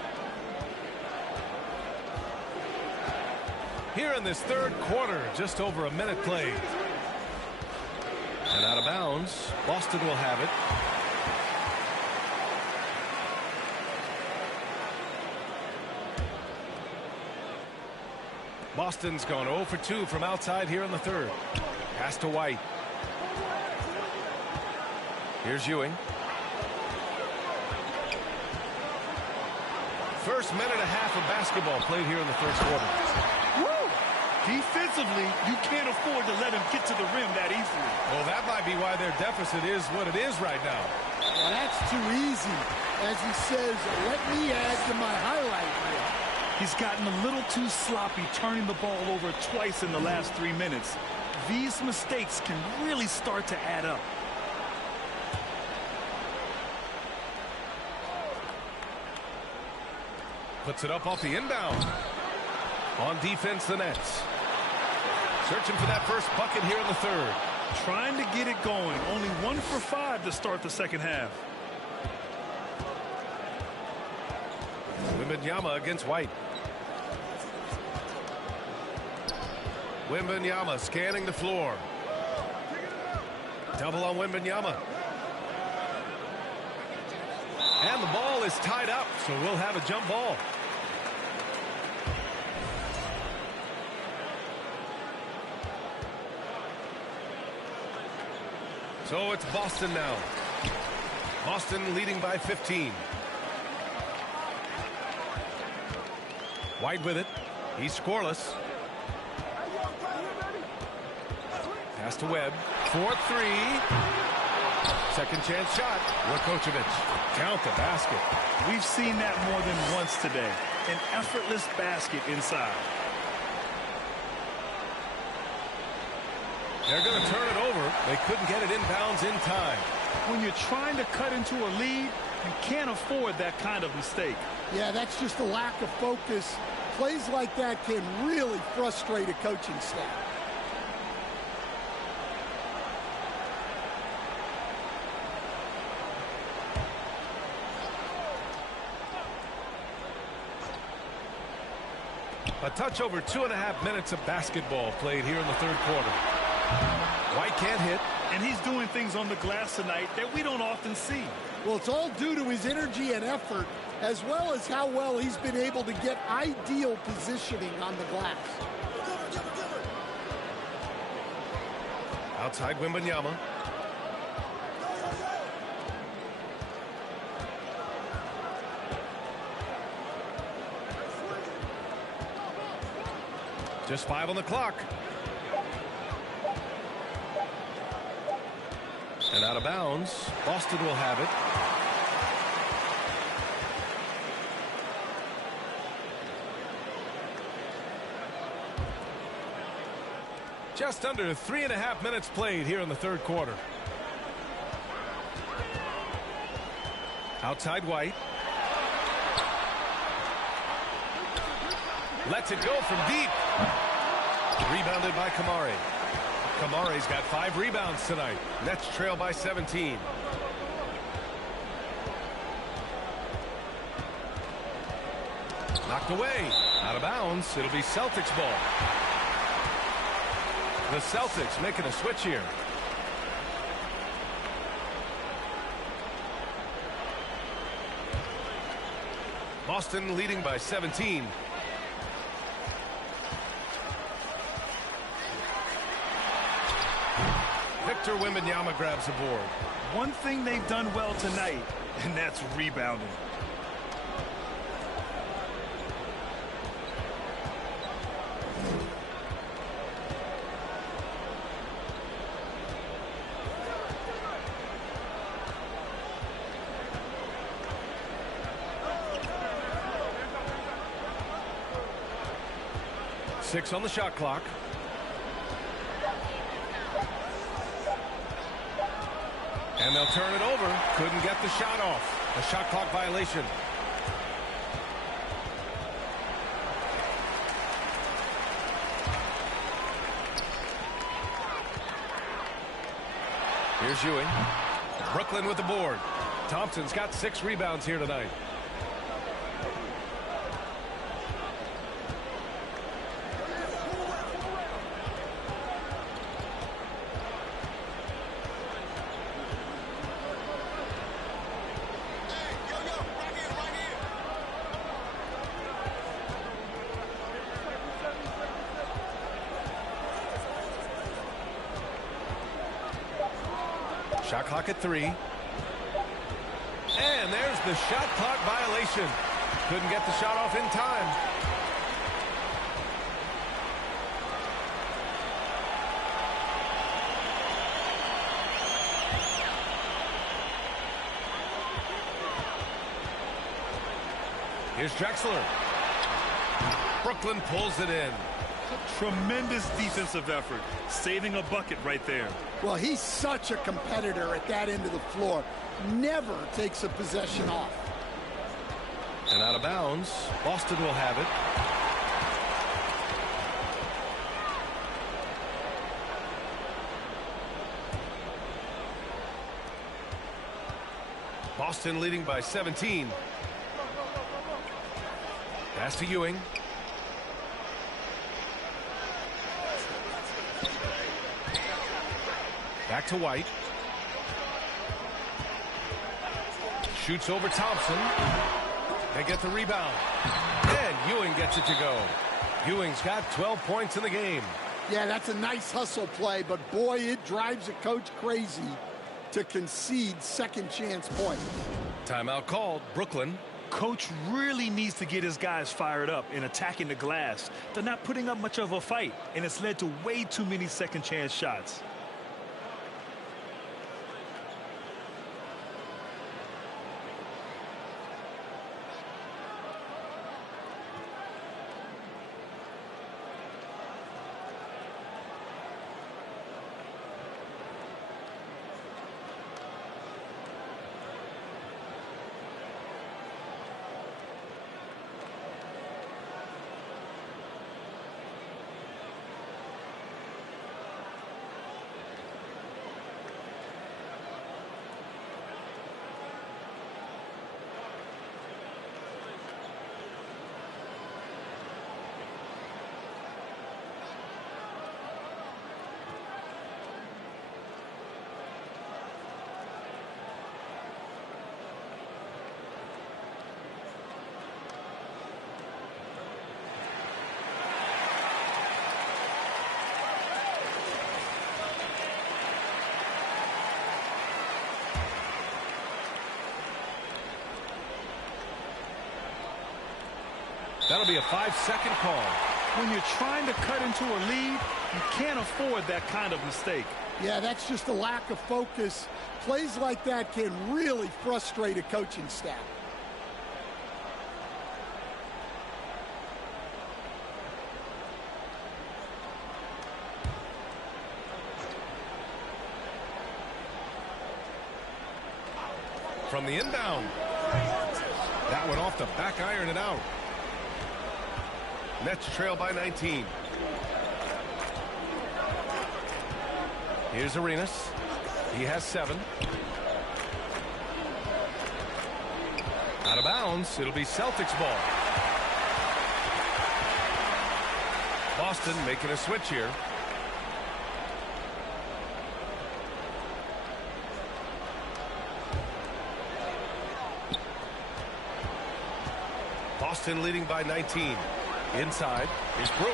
Here in this third quarter, just over a minute played. And out of bounds, Boston will have it. Boston's gone 0 for 2 from outside here in the third. Pass to White. Here's Ewing. First minute and a half of basketball played here in the first quarter. Woo! Defensively, you can't afford to let him get to the rim that easily. Well, that might be why their deficit is what it is right now. Well, that's too easy. As he says, let me add to my highlight reel. He's gotten a little too sloppy turning the ball over twice in the last 3 minutes. These mistakes can really start to add up. Puts it up off the inbound. On defense, the Nets. Searching for that first bucket here in the third. Trying to get it going. Only 1 for 5 to start the second half. Wembanyama against White. Wembanyama scanning the floor. Double on Wembanyama. And the ball is tied up, so we'll have a jump ball. So it's Boston now. Boston leading by 15. White with it. He's scoreless. Pass to Webb. 4-3. Second chance shot. Rakocevic. Count the basket. We've seen that more than once today. An effortless basket inside. They're going to turn it over. They couldn't get it inbounds in time. When you're trying to cut into a lead, you can't afford that kind of mistake. Yeah, that's just a lack of focus. Plays like that can really frustrate a coaching staff. A touch over 2.5 minutes of basketball played here in the third quarter. White can't hit. And he's doing things on the glass tonight that we don't often see. Well, it's all due to his energy and effort, as well as how well he's been able to get ideal positioning on the glass. Outside Wembanyama. Just 5 on the clock. And out of bounds. Boston will have it. Just under 3.5 minutes played here in the third quarter. Outside White. Lets it go from deep. Rebounded by Kamari. Kamari's got 5 rebounds tonight. Nets trail by 17. Knocked away. Out of bounds. It'll be Celtics ball. The Celtics making a switch here. Boston leading by 17. Victor Wembanyama grabs the board. One thing they've done well tonight, and that's rebounding. Six on the shot clock. And they'll turn it over. Couldn't get the shot off. A shot clock violation. Here's Ewing. Brooklyn with the board. Thompson's got 6 rebounds here tonight. Shot clock at 3. And there's the shot clock violation. Couldn't get the shot off in time. Here's Drexler. Brooklyn pulls it in. Tremendous defensive effort, saving a bucket right there. Well, he's such a competitor at that end of the floor. Never takes a possession off. And out of bounds. Boston will have it. Boston leading by 17. Pass to Ewing. Back to White. Shoots over Thompson. They get the rebound. And Ewing gets it to go. Ewing's got 12 points in the game. Yeah, that's a nice hustle play, but boy, it drives a coach crazy to concede second chance points. Timeout called. Brooklyn. Coach really needs to get his guys fired up in attacking the glass. They're not putting up much of a fight, and it's led to way too many second chance shots. That'll be a 5-second call. When you're trying to cut into a lead, you can't afford that kind of mistake. Yeah, that's just a lack of focus. Plays like that can really frustrate a coaching staff. From the inbound. That one off the back iron and out. Nets trail by 19. Here's Arenas. He has 7. Out of bounds. It'll be Celtics ball. Boston making a switch here. Boston leading by 19. Inside is Brewer.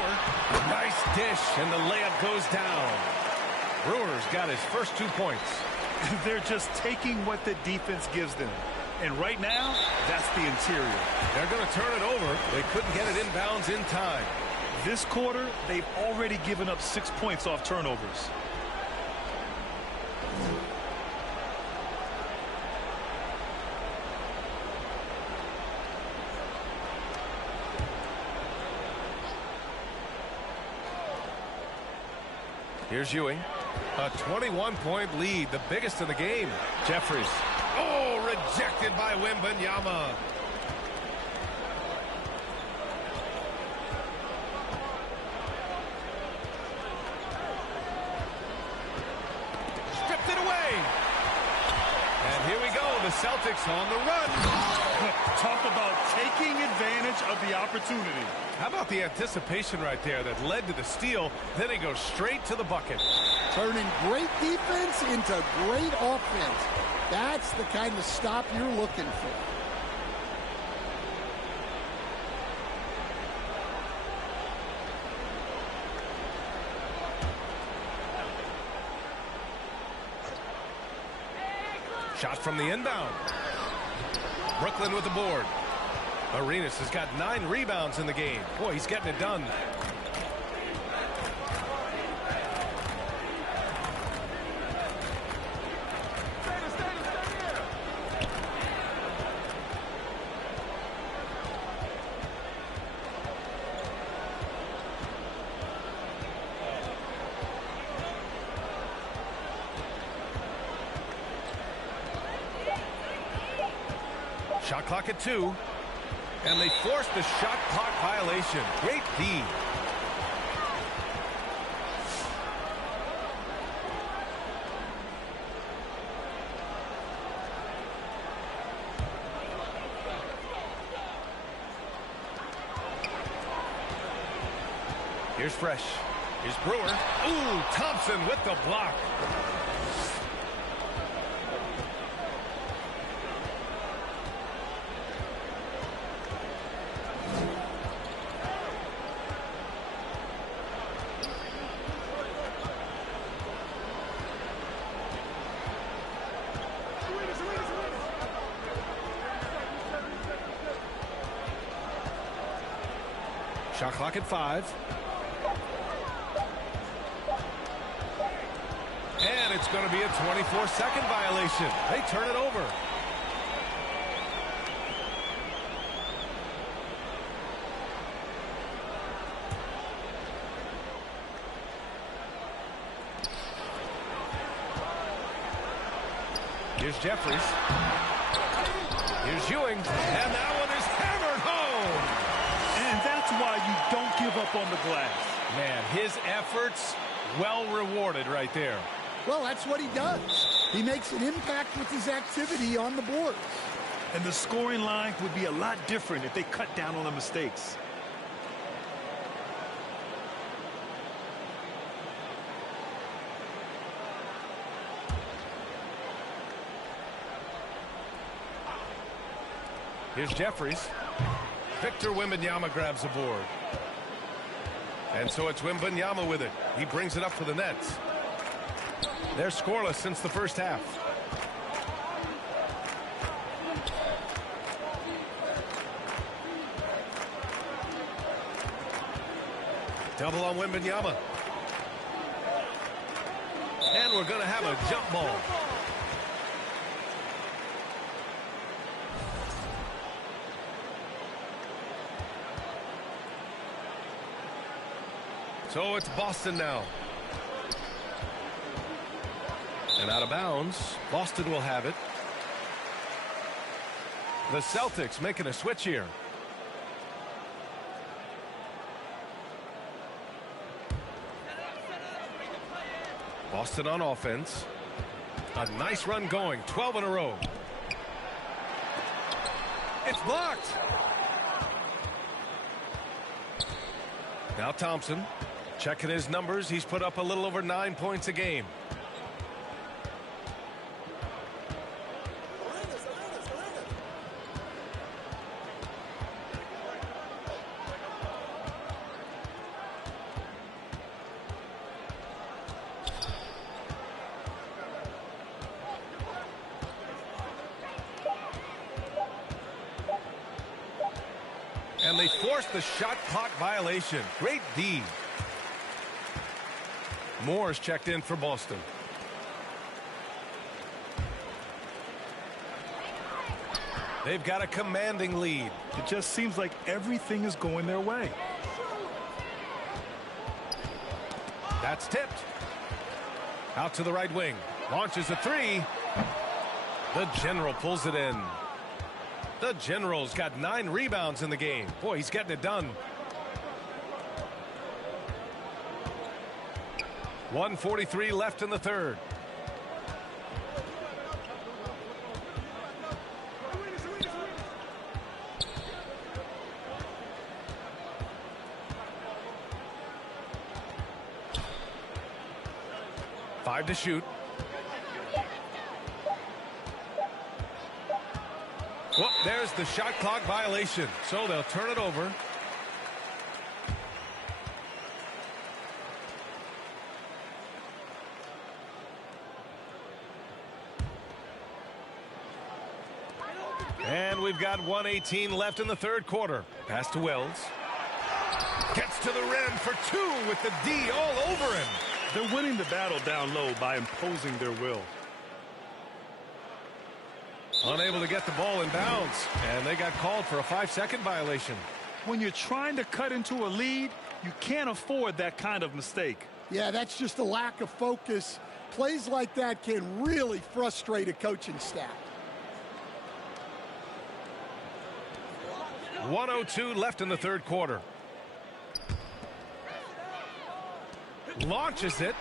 Nice dish, and the layup goes down. Brewer's got his first 2 points. They're just taking what the defense gives them. And right now, that's the interior. They're going to turn it over. They couldn't get it inbounds in time. This quarter, they've already given up 6 points off turnovers. Here's Ewing. A 21-point lead, the biggest in the game. Jeffries. Oh, rejected by Wembanyama. Stripped it away. And here we go, the Celtics on the run. Talk about taking advantage of the opportunity. How about the anticipation right there that led to the steal? Then he goes straight to the bucket. Turning great defense into great offense. That's the kind of stop you're looking for. Shot from the inbound. Brooklyn with the board. Arenas has got 9 rebounds in the game. Boy, he's getting it done. Shot clock at 2. And they forced the shot clock violation. Great D. Here's Fresh. Here's Brewer. Ooh, Thompson with the block. Shot clock at 5. And it's going to be a 24-second violation. They turn it over. Here's Jeffries. Here's Ewing. And that one is hammered home. And that's why you don't give up on the glass. Man, his efforts well rewarded right there. Well, that's what he does. He makes an impact with his activity on the boards. And the scoring line would be a lot different if they cut down on the mistakes. Here's Jeffries. Victor Wembanyama grabs the board. And so it's Wembanyama with it. He brings it up for the Nets. They're scoreless since the first half. Double on Wembanyama. And we're going to have a jump ball. So it's Boston now. And out of bounds. Boston will have it. The Celtics making a switch here. Boston on offense. A nice run going. 12 in a row. It's blocked. Now Thompson. Checking his numbers. He's put up a little over 9 points a game. And they forced the shot clock violation. Great D. Moore's checked in for Boston. They've got a commanding lead. It just seems like everything is going their way. That's tipped. Out to the right wing. Launches a three. The General pulls it in. The General's got 9 rebounds in the game. Boy, he's getting it done. 1:43 left in the third. Five to shoot. Well, there's the shot clock violation. So they'll turn it over. And we've got 1:18 left in the third quarter. Pass to Wells. Gets to the rim for 2 with the D all over him. They're winning the battle down low by imposing their will. Unable to get the ball in bounds. And they got called for a 5-second violation. When you're trying to cut into a lead, you can't afford that kind of mistake. Yeah, that's just a lack of focus. Plays like that can really frustrate a coaching staff. 1:02 left in the third quarter. Launches it.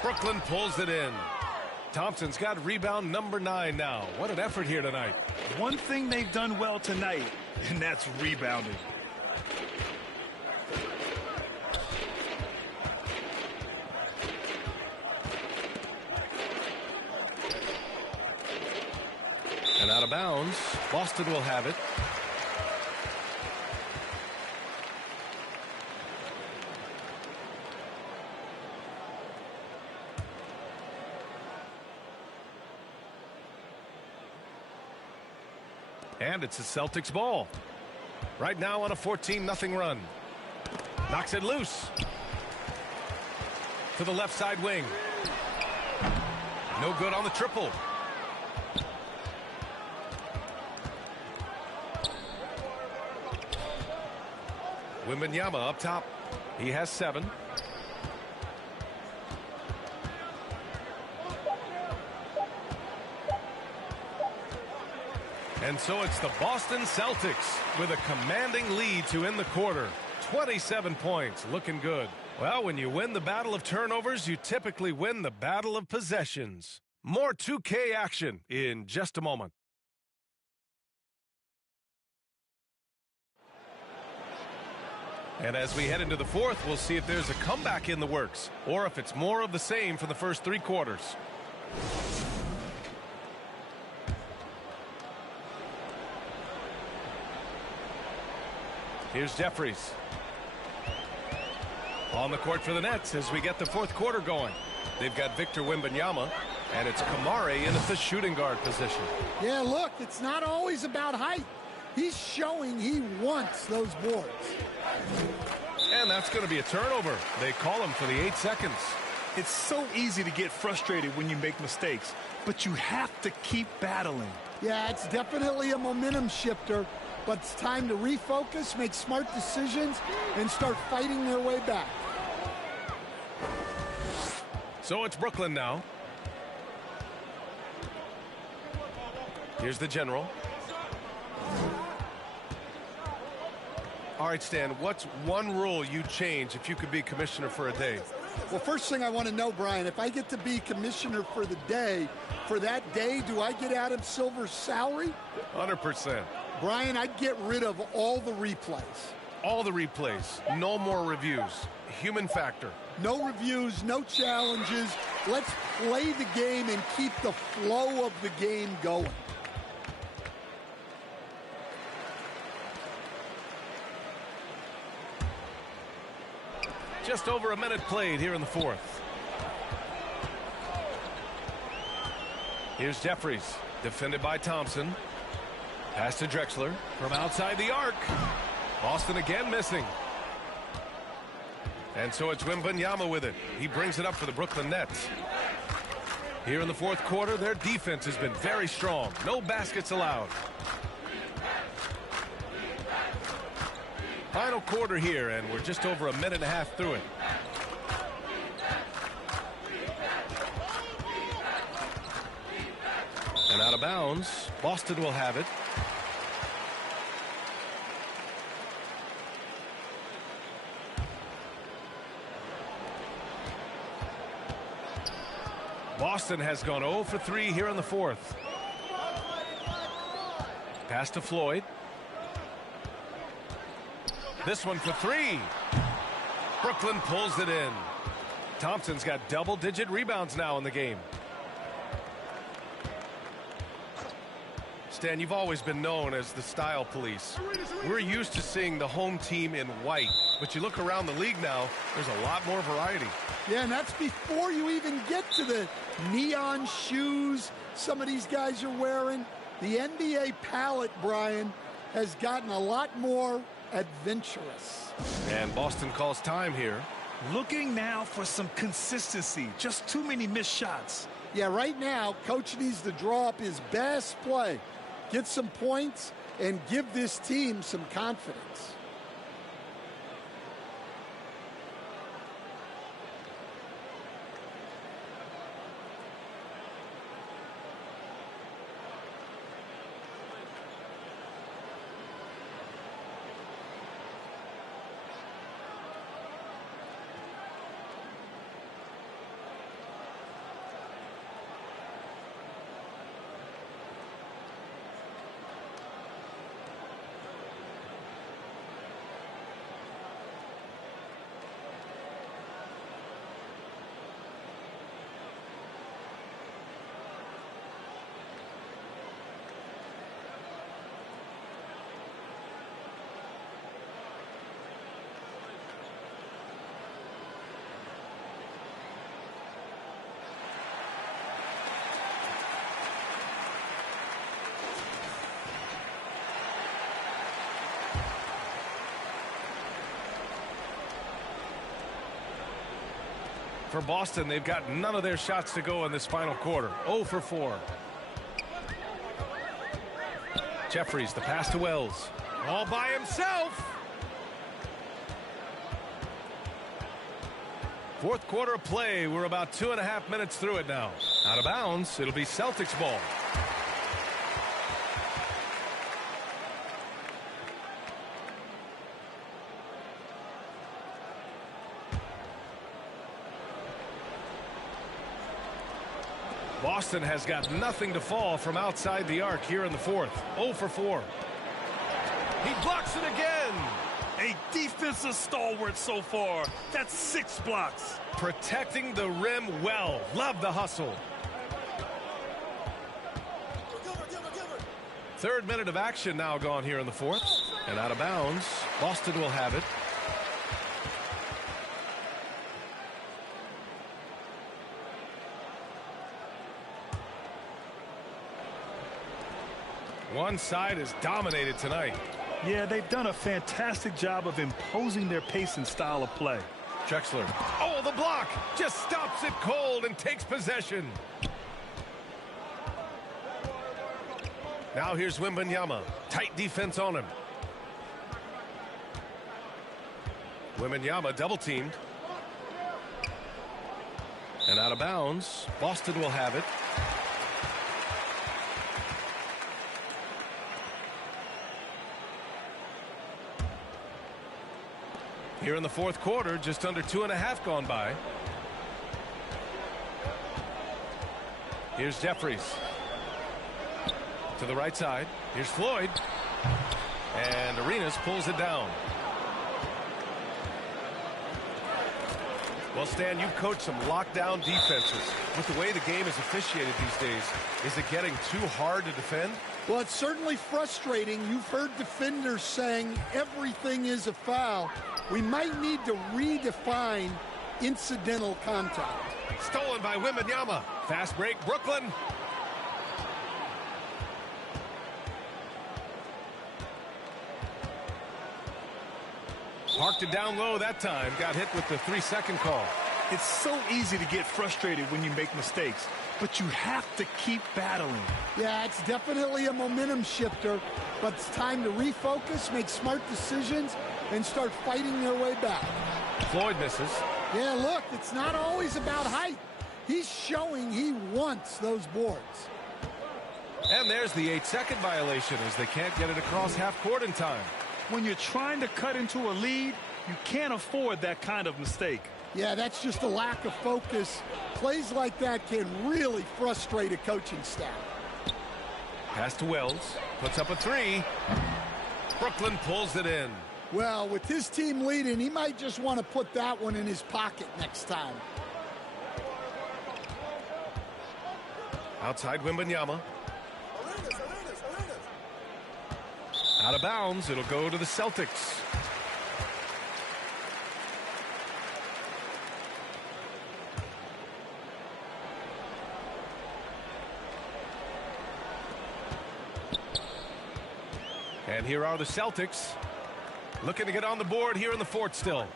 Brooklyn pulls it in. Thompson's got rebound number 9 now. What an effort here tonight. One thing they've done well tonight, and that's rebounding. of bounds. Boston will have it. And it's a Celtics ball. Right now on a 14-0 run. Knocks it loose. To the left side wing. No good on the triple. Wembanyama up top. He has 7. And so it's the Boston Celtics with a commanding lead to end the quarter. 27 points, looking good. Well, when you win the battle of turnovers, you typically win the battle of possessions. More 2K action in just a moment. And as we head into the fourth, we'll see if there's a comeback in the works or if it's more of the same for the first 3 quarters. Here's Jeffries. On the court for the Nets as we get the fourth quarter going. They've got Victor Wembanyama, and it's Kamare in at the shooting guard position. Yeah, look, it's not always about height. He's showing he wants those boards. And that's going to be a turnover. They call him for the 8 seconds. It's so easy to get frustrated when you make mistakes, but you have to keep battling. Yeah, it's definitely a momentum shifter, but it's time to refocus, make smart decisions, and start fighting their way back. So it's Brooklyn now. Here's the general. All right, Stan, what's one rule you'd change if you could be commissioner for a day? Well, first thing I want to know, Brian, if I get to be commissioner for the day, for that day, do I get Adam Silver's salary? 100%. Brian, I'd get rid of all the replays. All the replays. No more reviews. Human factor. No reviews, no challenges. Let's play the game and keep the flow of the game going. Just over a minute played here in the fourth. Here's Jeffries, defended by Thompson. Pass to Drexler from outside the arc. Boston again missing. And so it's Wembanyama with it. He brings it up for the Brooklyn Nets. Here in the fourth quarter, their defense has been very strong. No baskets allowed. Final quarter here, and we're just over a minute and a half through it. And out of bounds, Boston will have it. Boston has gone 0 for 3 here in the fourth. Pass to Floyd. This one for 3. Brooklyn pulls it in. Thompson's got double-digit rebounds now in the game. Stan, you've always been known as the style police. We're used to seeing the home team in white, but you look around the league now, there's a lot more variety. Yeah, and that's before you even get to the neon shoes some of these guys are wearing. The NBA palette, Brian, has gotten a lot more adventurous. And Boston calls time here. Looking now for some consistency. Just too many missed shots. Yeah, right now, coach needs to draw up his best play, get some points, and give this team some confidence. For Boston, they've got none of their shots to go in this final quarter. 0 for 4. Jeffries, the pass to Wells. All by himself. Fourth quarter of play. We're about 2.5 minutes through it now. Out of bounds. It'll be Celtics ball. Boston has got nothing to fall from outside the arc here in the fourth. 0 for 4. He blocks it again. A defensive stalwart so far. That's 6 blocks. Protecting the rim well. Love the hustle. Third minute of action now gone here in the fourth. And out of bounds. Boston will have it. One side is dominated tonight. Yeah, they've done a fantastic job of imposing their pace and style of play. Drexler. Oh, the block just stops it cold and takes possession. Now here's Wembanyama. Tight defense on him. Wembanyama double teamed. And out of bounds. Boston will have it. Here in the fourth quarter, just under 2.5 gone by. Here's Jeffries. To the right side. Here's Floyd. And Arenas pulls it down. Well, Stan, you've coached some lockdown defenses. With the way the game is officiated these days, is it getting too hard to defend? Well, it's certainly frustrating. You've heard defenders saying everything is a foul. We might need to redefine incidental contact. Stolen by Wembanyama. Fast break, Brooklyn. Parked it down low that time. Got hit with the 3-second call. It's so easy to get frustrated when you make mistakes, but you have to keep battling. Yeah, it's definitely a momentum shifter, but it's time to refocus, make smart decisions, and start fighting their way back. Floyd misses. Yeah, look, it's not always about height. He's showing he wants those boards. And there's the 8-second violation as they can't get it across half court in time. When you're trying to cut into a lead, you can't afford that kind of mistake. Yeah, that's just a lack of focus. Plays like that can really frustrate a coaching staff. Pass to Wells. Puts up a 3. Brooklyn pulls it in. Well, with his team leading, he might just want to put that one in his pocket next time. Outside Wembanyama. Out of bounds. It'll go to the Celtics. And here are the Celtics. Looking to get on the board here in the fourth still.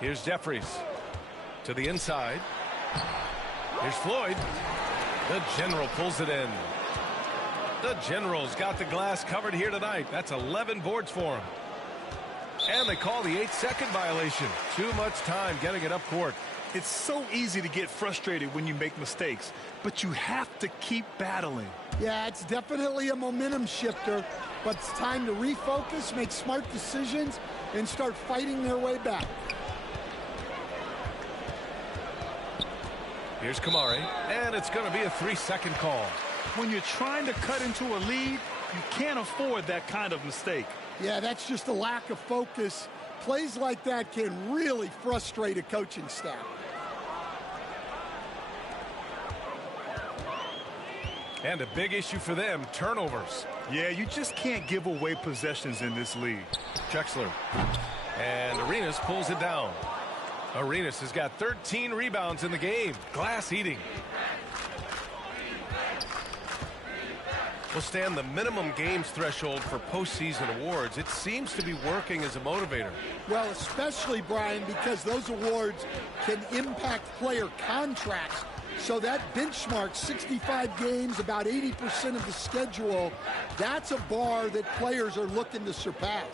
Here's Jeffries. To the inside. Here's Floyd. The General pulls it in. The General's got the glass covered here tonight. That's 11 boards for him. And they call the 8-second violation. Too much time getting it up court. It's so easy to get frustrated when you make mistakes, but you have to keep battling. Yeah, it's definitely a momentum shifter, but it's time to refocus, make smart decisions, and start fighting their way back. Here's Kamari, and it's going to be a 3-second call. When you're trying to cut into a lead, you can't afford that kind of mistake. Yeah, that's just a lack of focus. Plays like that can really frustrate a coaching staff. And a big issue for them, turnovers. Yeah, you just can't give away possessions in this league. Drexler. And Arenas pulls it down. Arenas has got 13 rebounds in the game. Glass eating. Well, Stan, the minimum games threshold for postseason awards, it seems to be working as a motivator. Well, especially, Brian, because those awards can impact player contracts. So that benchmark, 65 games, about 80% of the schedule, that's a bar that players are looking to surpass.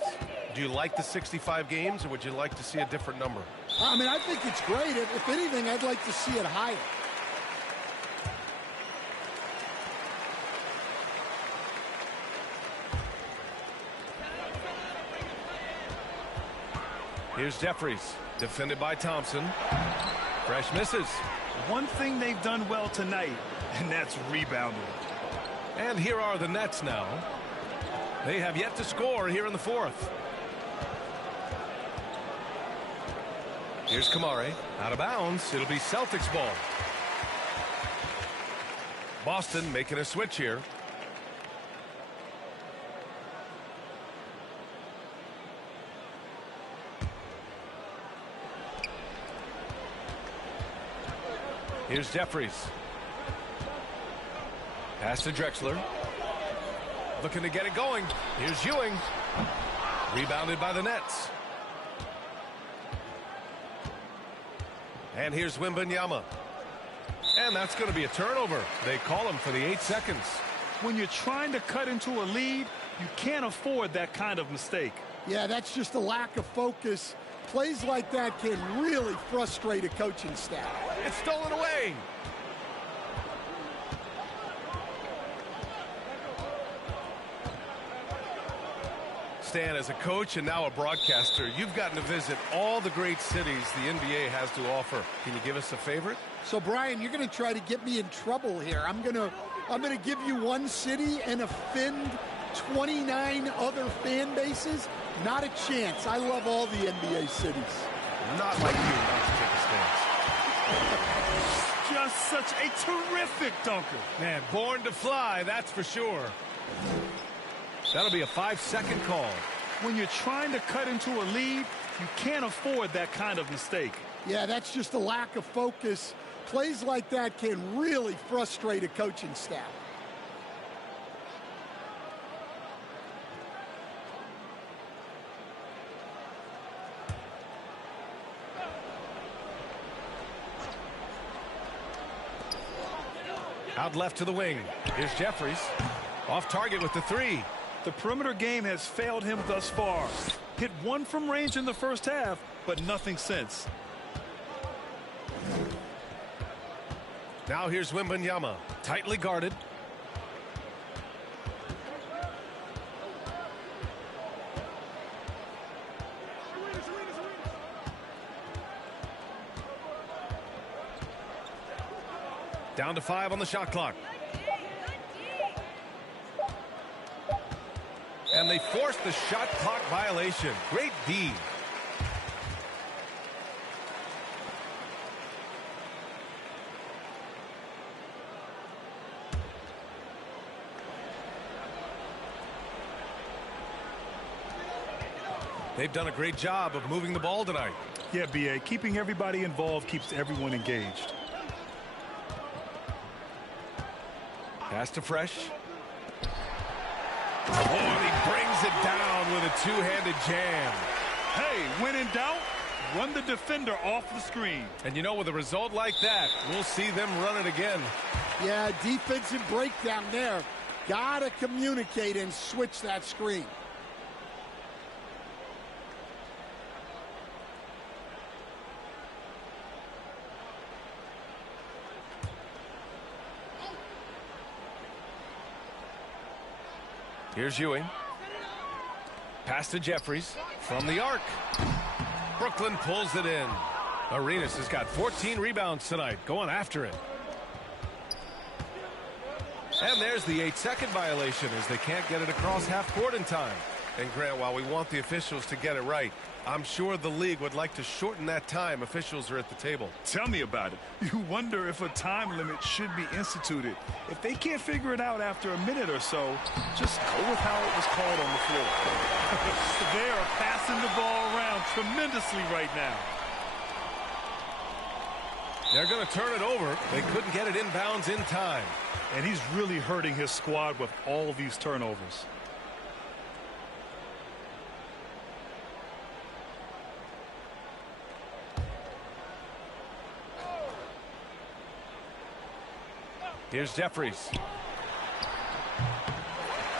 Do you like the 65 games, or would you like to see a different number? I mean, I think it's great. If anything, I'd like to see it higher. Here's Jeffries, defended by Thompson. Fresh misses. One thing they've done well tonight, and that's rebounding. And here are the Nets now. They have yet to score here in the fourth. Here's Kamare, out of bounds. It'll be Celtics ball. Boston making a switch here. Here's Jeffries. Pass to Drexler. Looking to get it going. Here's Ewing. Rebounded by the Nets. And here's Wembanyama. And that's going to be a turnover. They call him for the 8 seconds. When you're trying to cut into a lead, you can't afford that kind of mistake. Yeah, that's just a lack of focus. Plays like that can really frustrate a coaching staff. It's stolen away. Stan, as a coach and now a broadcaster, you've gotten to visit all the great cities the NBA has to offer. Can you give us a favorite? So, Brian, you're going to try to get me in trouble here. I'm going to give you one city and offend 29 other fan bases. Not a chance. I love all the NBA cities. Not like you not to take a stance. Just such a terrific dunker. Man, born to fly, that's for sure. That'll be a 5-second call. When you're trying to cut into a lead, you can't afford that kind of mistake. Yeah, that's just a lack of focus. Plays like that can really frustrate a coaching staff. Out left to the wing. Here's Jeffries. Off target with the three. The perimeter game has failed him thus far. Hit one from range in the first half, but nothing since. Now here's Wembanyama. Tightly guarded. Down to 5 on the shot clock. And they forced the shot clock violation. Great D. They've done a great job of moving the ball tonight. Yeah, B.A., keeping everybody involved keeps everyone engaged. Pass to Fresh. Oh, and he brings it down with a two-handed jam. Hey, when in doubt, run the defender off the screen. And you know, with a result like that, we'll see them run it again. Yeah, defensive breakdown there. Gotta communicate and switch that screen. Here's Ewing. Pass to Jeffries from the arc. Brooklyn pulls it in. Arenas has got 14 rebounds tonight, going after it. And there's the 8-second violation as they can't get it across half court in time. And Grant, while we want the officials to get it right, I'm sure the league would like to shorten that time. Officials are at the table. Tell me about it. You wonder if a time limit should be instituted. If they can't figure it out after a minute or so, just go with how it was called on the floor. They are passing the ball around tremendously right now. They're going to turn it over. They couldn't get it inbounds in time. And he's really hurting his squad with all these turnovers. Here's Jeffries.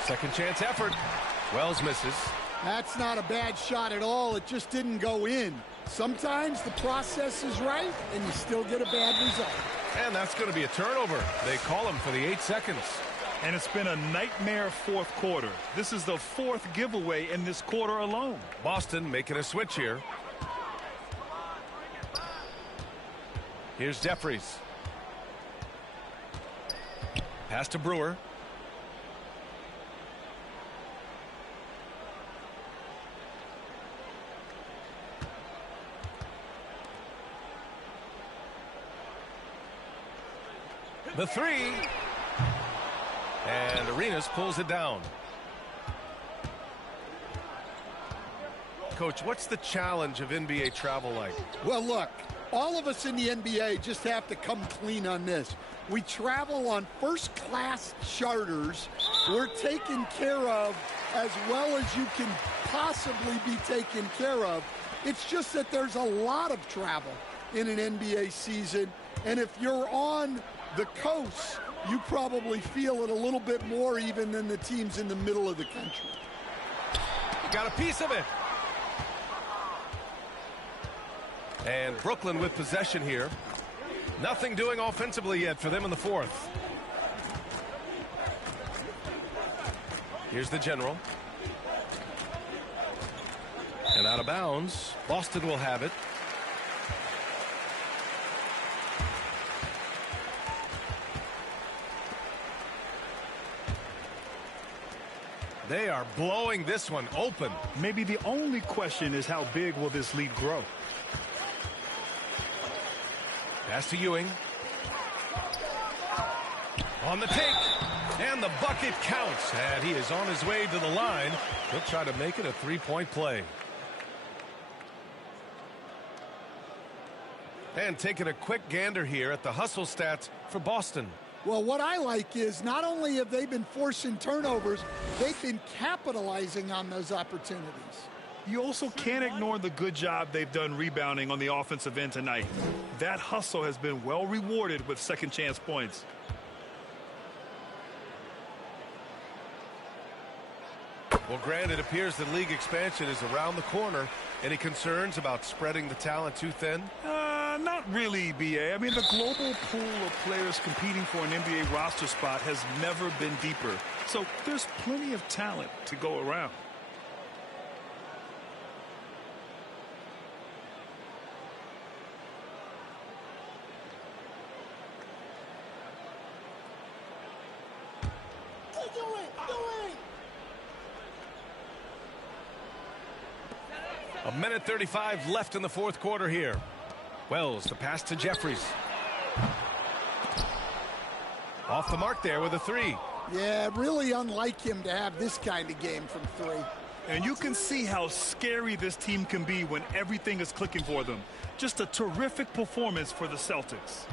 Second chance effort. Wells misses. That's not a bad shot at all. It just didn't go in. Sometimes the process is right, and you still get a bad result. And that's going to be a turnover. They call him for the 8 seconds. And it's been a nightmare fourth quarter. This is the fourth giveaway in this quarter alone. Boston making a switch here. Here's Jeffries. Pass to Brewer. The three. And Arenas pulls it down. Coach, what's the challenge of NBA travel like? Well, look, all of us in the NBA just have to come clean on this. We travel on first-class charters. We're taken care of as well as you can possibly be taken care of. It's just that there's a lot of travel in an NBA season, and if you're on the coast, you probably feel it a little bit more even than the teams in the middle of the country. Got a piece of it. And Brooklyn with possession here. Nothing doing offensively yet for them in the fourth. Here's the general. And out of bounds. Boston will have it. They are blowing this one open. Maybe the only question is how big will this lead grow? Pass to Ewing. On the take. And the bucket counts. And he is on his way to the line. He'll try to make it a three-point play. And taking a quick gander here at the hustle stats for Boston. Well, what I like is not only have they been forcing turnovers, they've been capitalizing on those opportunities. You also can't ignore the good job they've done rebounding on the offensive end tonight. That hustle has been well rewarded with second chance points. Well, Grant, it appears the league expansion is around the corner. Any concerns about spreading the talent too thin? Not really, B.A. I mean, the global pool of players competing for an NBA roster spot has never been deeper. So there's plenty of talent to go around. A minute 35 left in the fourth quarter here. Wells, the pass to Jeffries. Off the mark there with a three. Yeah, really unlike him to have this kind of game from three. And you can see how scary this team can be when everything is clicking for them. Just a terrific performance for the Celtics.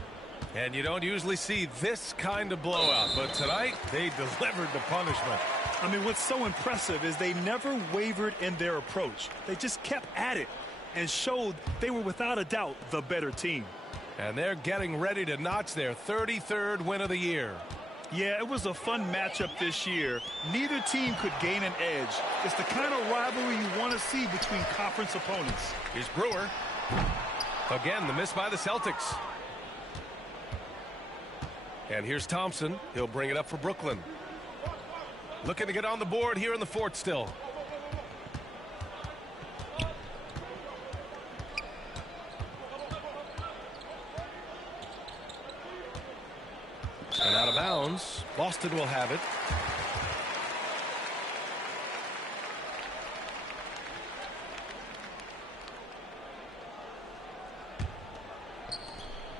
And you don't usually see this kind of blowout, but tonight they delivered the punishment. I mean, what's so impressive is they never wavered in their approach. They just kept at it and showed they were without a doubt the better team. And they're getting ready to notch their 33rd win of the year. Yeah, it was a fun matchup this year. Neither team could gain an edge. It's the kind of rivalry you want to see between conference opponents. Here's Brewer. Again, the miss by the Celtics. And here's Thompson. He'll bring it up for Brooklyn. Looking to get on the board here in the fourth still. And out of bounds. Boston will have it.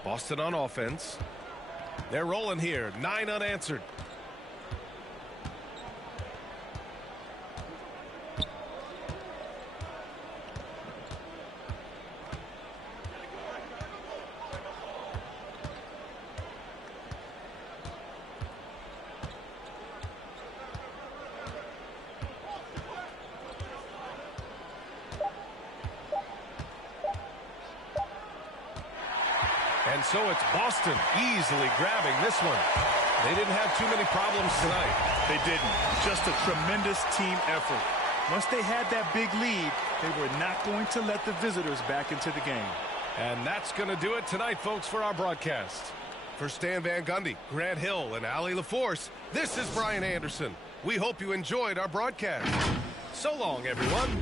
Boston on offense. They're rolling here. 9 unanswered. And so it's Boston easily grabbing this one. They didn't have too many problems tonight. They didn't. Just a tremendous team effort. Once they had that big lead, they were not going to let the visitors back into the game. And that's going to do it tonight, folks, for our broadcast. For Stan Van Gundy, Grant Hill, and Allie LaForce, this is Brian Anderson. We hope you enjoyed our broadcast. So long, everyone.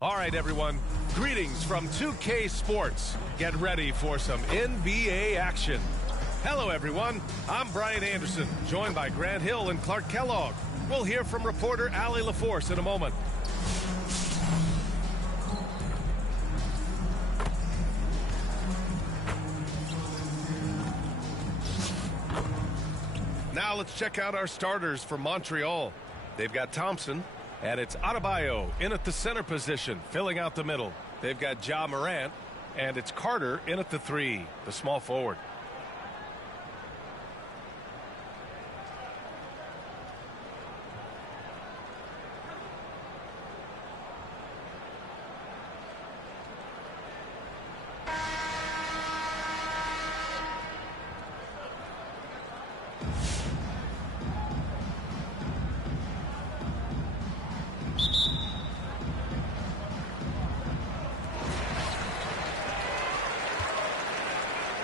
All right, everyone. Greetings from 2K Sports. Get ready for some NBA action. Hello, everyone. I'm Brian Anderson, joined by Grant Hill and Clark Kellogg. We'll hear from reporter Allie LaForce in a moment. Now let's check out our starters for Montreal. They've got Thompson, and it's Adebayo in at the center position, filling out the middle. They've got Ja Morant, and it's Carter in at the 3, the small forward.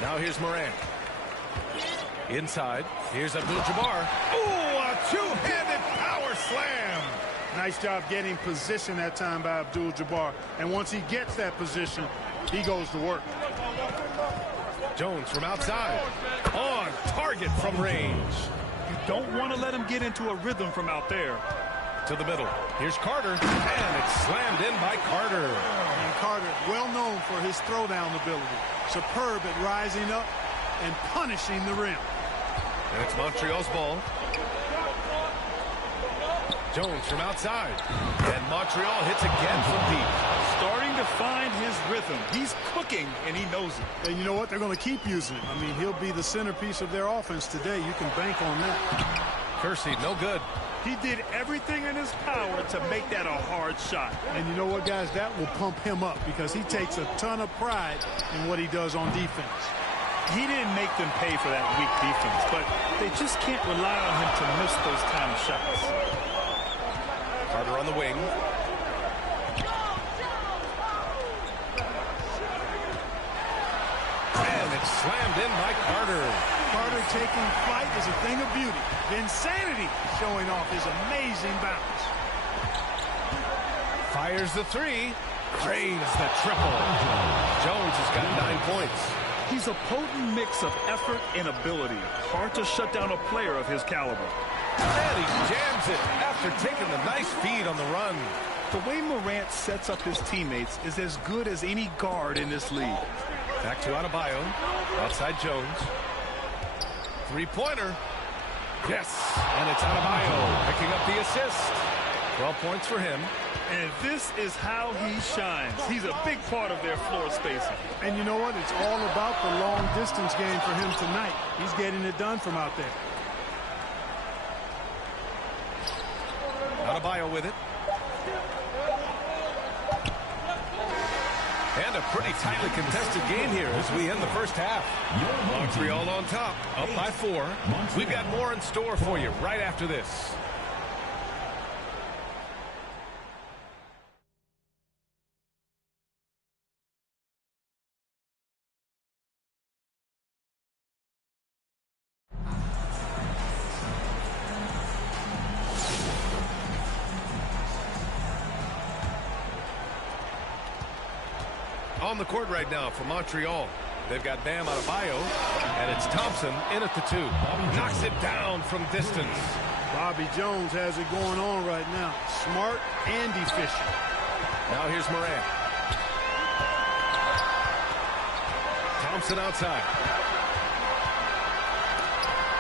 Now here's Morant. Inside. Here's Abdul-Jabbar. Ooh, a two-handed power slam. Nice job getting position that time by Abdul-Jabbar. And once he gets that position, he goes to work. Jones from outside. On target from range. You don't want to let him get into a rhythm from out there. To the middle. Here's Carter. And it's slammed in by Carter. And Carter, well known for his throwdown ability. Superb at rising up and punishing the rim. And it's Montreal's ball. Jones from outside. And Montreal hits again from deep. Starting to find his rhythm. He's cooking, and he knows it. And you know what? They're going to keep using him. I mean, he'll be the centerpiece of their offense today. You can bank on that. Kersey, no good. He did everything in his power to make that a hard shot. And you know what, guys? That will pump him up because he takes a ton of pride in what he does on defense. He didn't make them pay for that weak defense, but they just can't rely on him to miss those kind of shots. Carter on the wing. And it's slammed in by Carter. Carter taking flight is a thing of beauty. Insanity showing off his amazing bounce. Fires the three. Drains the triple. Jones has got 9 points. He's a potent mix of effort and ability. Hard to shut down a player of his caliber. And he jams it after taking the nice feed on the run. The way Morant sets up his teammates is as good as any guard in this league. Back to Adebayo. Outside Jones. Three-pointer. Yes. And it's Adebayo picking up the assist. 12 points for him. And this is how he shines. He's a big part of their floor spacing. And you know what? It's all about the long distance game for him tonight. He's getting it done from out there. Adebayo with it. And a pretty tightly contested game here as we end the first half. Montreal on top, up by 4. We've got more in store for you right after this. On the court right now for Montreal. They've got Bam Adebayo, and it's Thompson in at the 2. Knocks it down from distance. Bobby Jones has it going on right now. Smart and efficient. Now here's Morant. Thompson outside.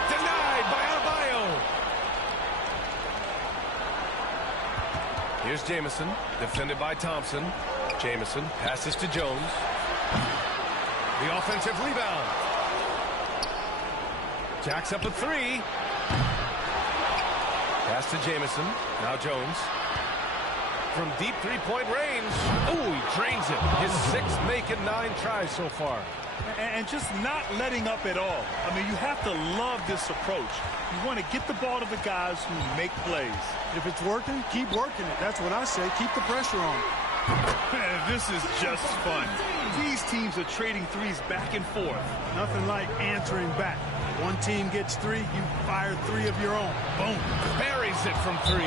Denied by Adebayo. Here's Jamison, defended by Thompson. Jamison passes to Jones. The offensive rebound. Jacks up a 3. Pass to Jamison. Now Jones. From deep three-point range. Ooh, he drains it. His 6th make in 9 tries so far. And just not letting up at all. I mean, you have to love this approach. You want to get the ball to the guys who make plays. If it's working, keep working it. That's what I say. Keep the pressure on. Man, this is just fun. These teams are trading threes back and forth. Nothing like answering back. One team gets 3, you fire 3 of your own. Boom. Buries it from 3.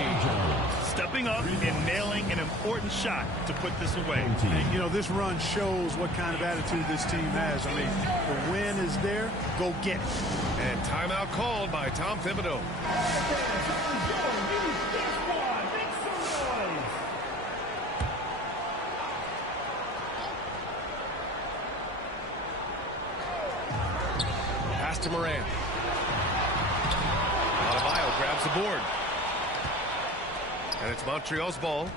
Stepping up and nailing an important shot to put this away. And, you know, this run shows what kind of attitude this team has. I mean, the win is there. Go get it. And timeout called by Tom Thibodeau. Pass to Morant. Adebayo grabs the board. And it's Montreal's ball.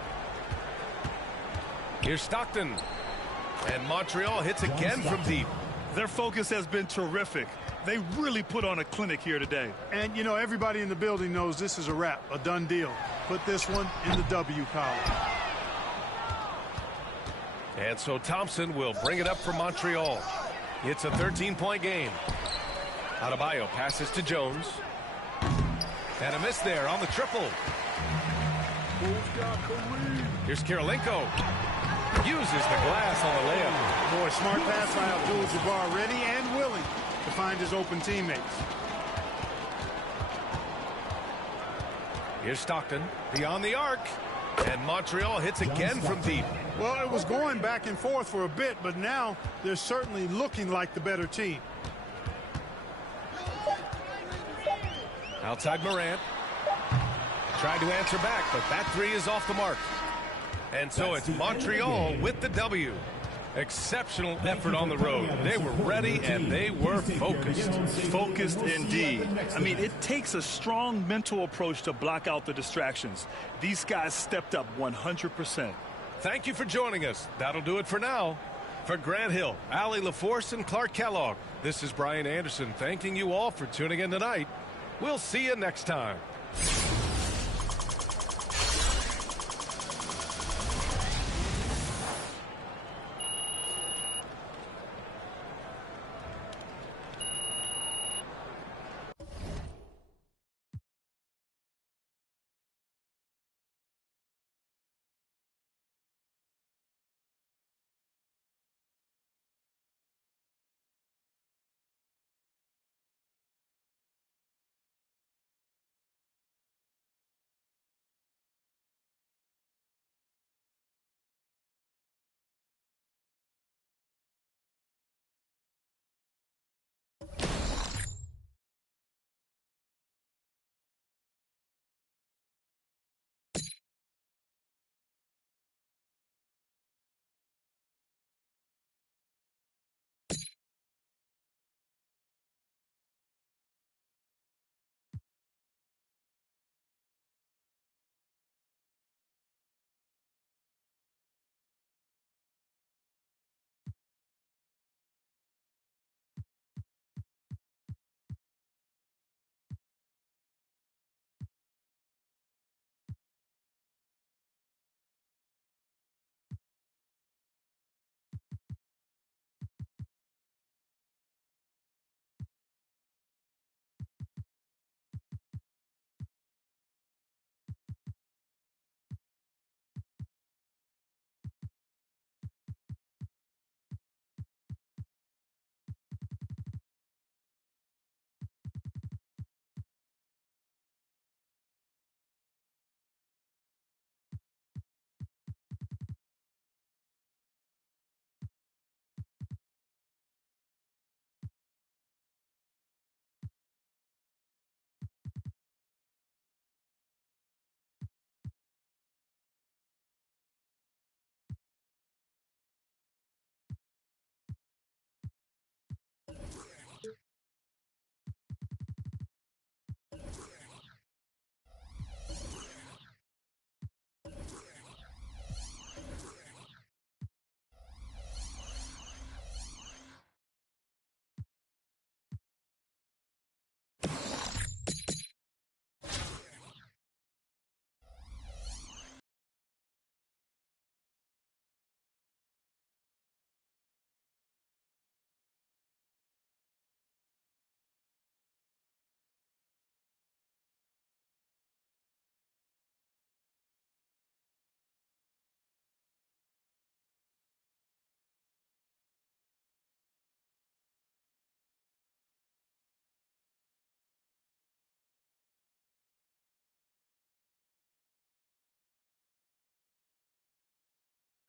Here's Stockton. And Montreal hits again from deep. Their focus has been terrific. They really put on a clinic here today. And, you know, everybody in the building knows this is a wrap, a done deal. Put this one in the W column. And so Thompson will bring it up for Montreal. It's a 13-point game. Adebayo passes to Jones. And a miss there on the triple. Here's Kirilenko. uses the glass on the layup. Boy, smart pass by Abdul-Jabbar, ready and willing to find his open teammates. Here's Stockton beyond the arc, and Montreal hits again from deep. Well, it was going back and forth for a bit, but now they're certainly looking like the better team. Outside Morant. Tried to answer back, but that three is off the mark. And so it's Montreal with the W. Exceptional effort on the road. They were ready and they were focused. Focused indeed. I mean, it takes a strong mental approach to block out the distractions. These guys stepped up 100%. Thank you for joining us. That'll do it for now. For Grant Hill, Allie LaForce, and Clark Kellogg, this is Brian Anderson thanking you all for tuning in tonight. We'll see you next time.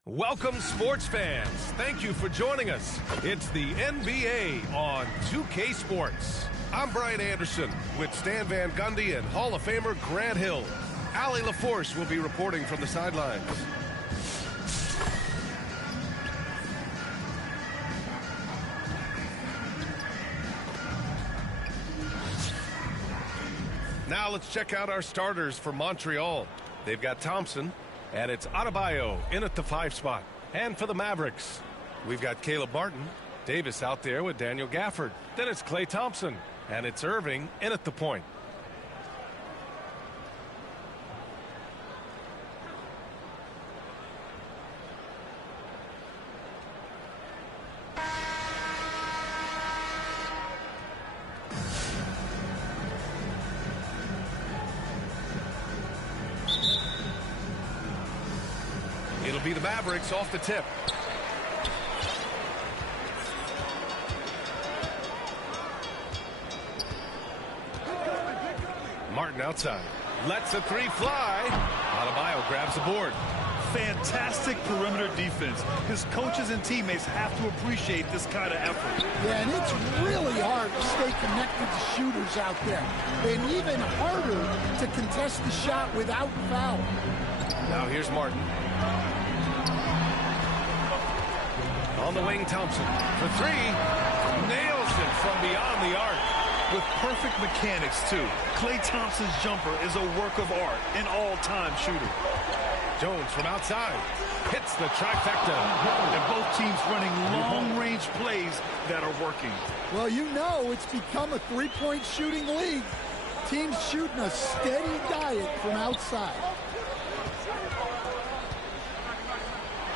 Welcome, sports fans. Thank you for joining us. It's the NBA on 2K Sports. I'm Brian Anderson with Stan Van Gundy and Hall of Famer Grant Hill. Allie LaForce will be reporting from the sidelines. Now let's check out our starters for Montreal. They've got Thompson. And it's Adebayo in at the 5 spot. And for the Mavericks, we've got Caleb Martin. Davis out there with Daniel Gafford. Then it's Klay Thompson. And it's Irving in at the point. It'll be the the Mavericks off the tip. Martin outside. Lets a three fly. Adebayo grabs the board. Fantastic perimeter defense. His coaches and teammates have to appreciate this kind of effort. Yeah, and it's really hard to stay connected to shooters out there. And even harder to contest the shot without foul. Now here's Martin. On the wing, Thompson for three. Nails it from beyond the arc. With perfect mechanics, too. Klay Thompson's jumper is a work of art, an all-time shooter. Jones from outside hits the trifecta. And both teams running long-range plays that are working. Well, you know it's become a three-point shooting league. Teams shooting a steady diet from outside.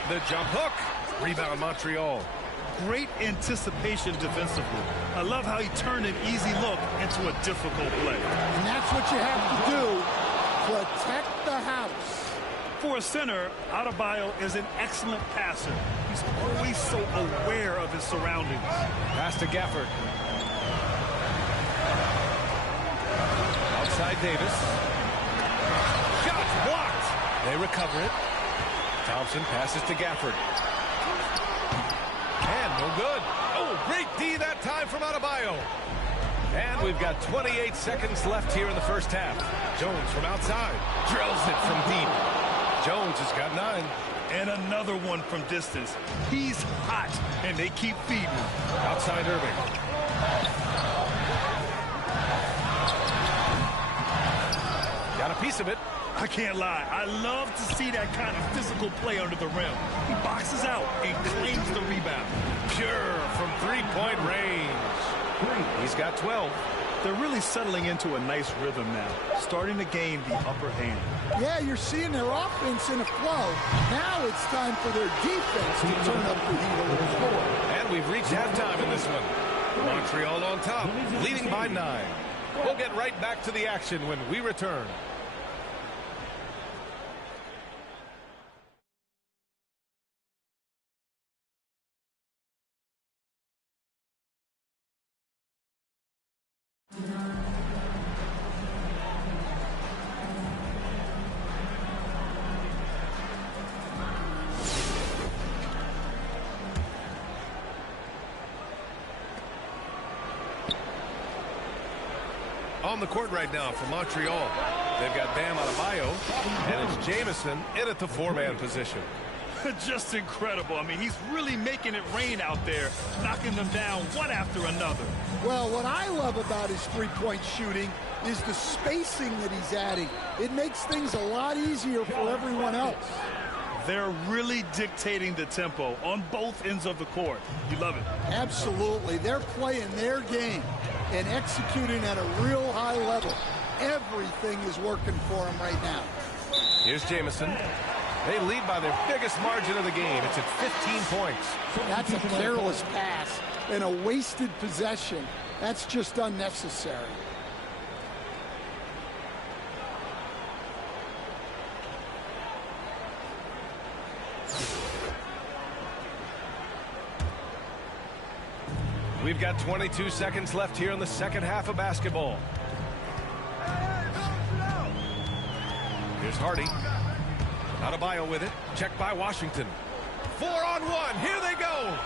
The jump hook. Rebound Montreal. Great anticipation defensively. I love how he turned an easy look into a difficult play. And that's what you have to do. Protect the house. For a center, Adebayo is an excellent passer. He's always so aware of his surroundings. Pass to Gafford. Outside Davis. Shot blocked. They recover it. Thompson passes to Gafford. And no good. Oh, great D that time from Adebayo. And we've got 28 seconds left here in the first half. Jones from outside. Drills it from deep. Jones has got 9. And another one from distance. He's hot, and they keep feeding. Outside Irving. Got a piece of it. I can't lie. I love to see that kind of physical play under the rim. He boxes out and claims the rebound. Pure from three-point range. He's got 12. They're really settling into a nice rhythm now, starting to gain the upper hand. Yeah, you're seeing their offense in a flow. Now it's time for their defense to turn up the heat a little more. And we've reached halftime in this one. Montreal on top, leading by 9. We'll get right back to the action when we return. On the court right now for Montreal. They've got Bam Adebayo, and it's Jamison in at the 4-man position. Just incredible. I mean, he's really making it rain out there, knocking them down one after another. Well, what I love about his three-point shooting is the spacing that he's adding. It makes things a lot easier for everyone else. They're really dictating the tempo on both ends of the court. You love it. Absolutely. They're playing their game and executing at a real high level. Everything is working for them right now. Here's Jamison. They lead by their biggest margin of the game. It's at 15 points. That's a careless pass and a wasted possession. That's just unnecessary. We've got 22 seconds left here in the second half of basketball. Here's Hardy. Adebayo with it. Checked by Washington. 4-on-1. Here they go.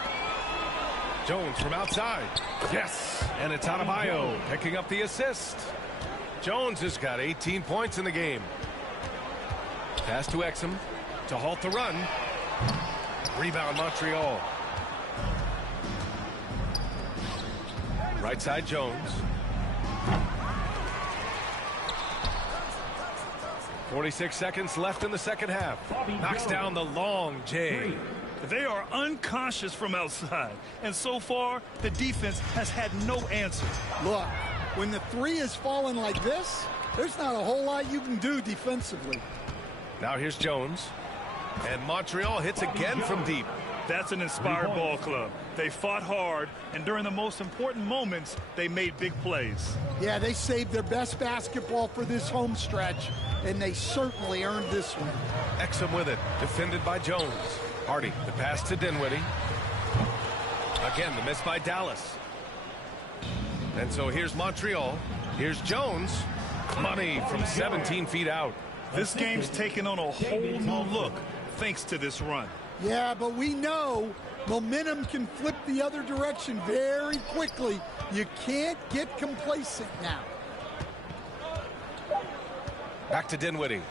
Jones from outside. Yes. And it's Adebayo picking up the assist. Jones has got 18 points in the game. Pass to Exum to halt the run. Rebound Montreal. Right side Jones. 46 seconds left in the second half. Knocks down the long J. They are unconscious from outside, and so far the defense has had no answer. Look, when the three is falling like this, there's not a whole lot you can do defensively. Now here's Jones. And Montreal hits again from deep. That's an inspired ball club. They fought hard, and during the most important moments, they made big plays. Yeah, they saved their best basketball for this home stretch, and they certainly earned this one. Exum with it, defended by Jones. Hardy, the pass to Dinwiddie. Again, the miss by Dallas. And so here's Montreal. Here's Jones. Money from 17 feet out. This game's taken on a whole new look thanks to this run. Yeah, but we know momentum can flip the other direction very quickly. You can't get complacent now. Back to Dinwiddie.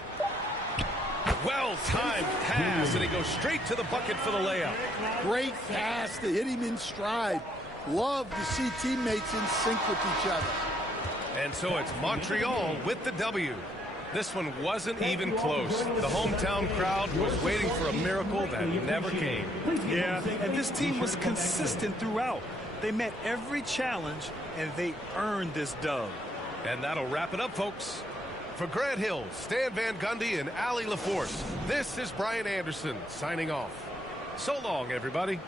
Well-timed pass, and he goes straight to the bucket for the layup. Great pass to hit him in stride. Love to see teammates in sync with each other. And so it's Montreal with the W. This one wasn't even close. The hometown crowd was waiting for a miracle that never came. Yeah, and this team was consistent throughout. They met every challenge, and they earned this dub. And that'll wrap it up, folks. For Grant Hill, Stan Van Gundy, and Allie LaForce, this is Brian Anderson signing off. So long, everybody.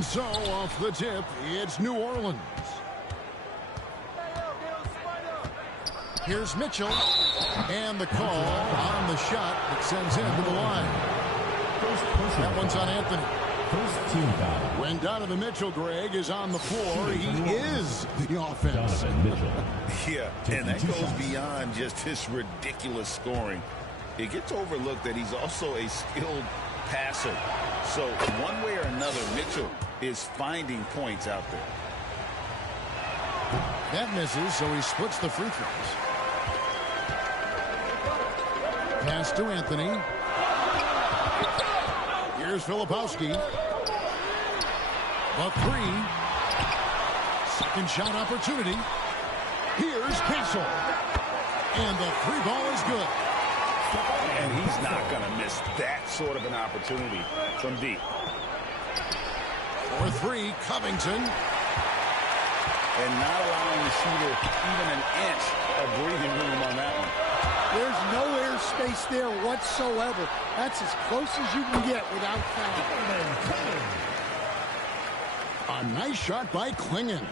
And so off the tip, it's New Orleans. Here's Mitchell. And the call on the shot that sends him to the line. That one's on Anthony. First team foul. When Donovan Mitchell, Greg, is on the floor, he is the offense. Donovan Mitchell. Yeah, and that goes beyond just his ridiculous scoring. It gets overlooked that he's also a skilled passer. So one way or another, Mitchell is finding points out there. That misses, so he splits the free throws. Pass to Anthony. Here's Filipowski. The three. Second shot opportunity. Here's Castle. And the three ball is good. And he's not going to miss that sort of an opportunity from deep. For three, Covington. And not allowing the shooter even an inch of breathing room on that one. There's no air space there whatsoever. That's as close as you can get without foul. A nice shot by Klingon.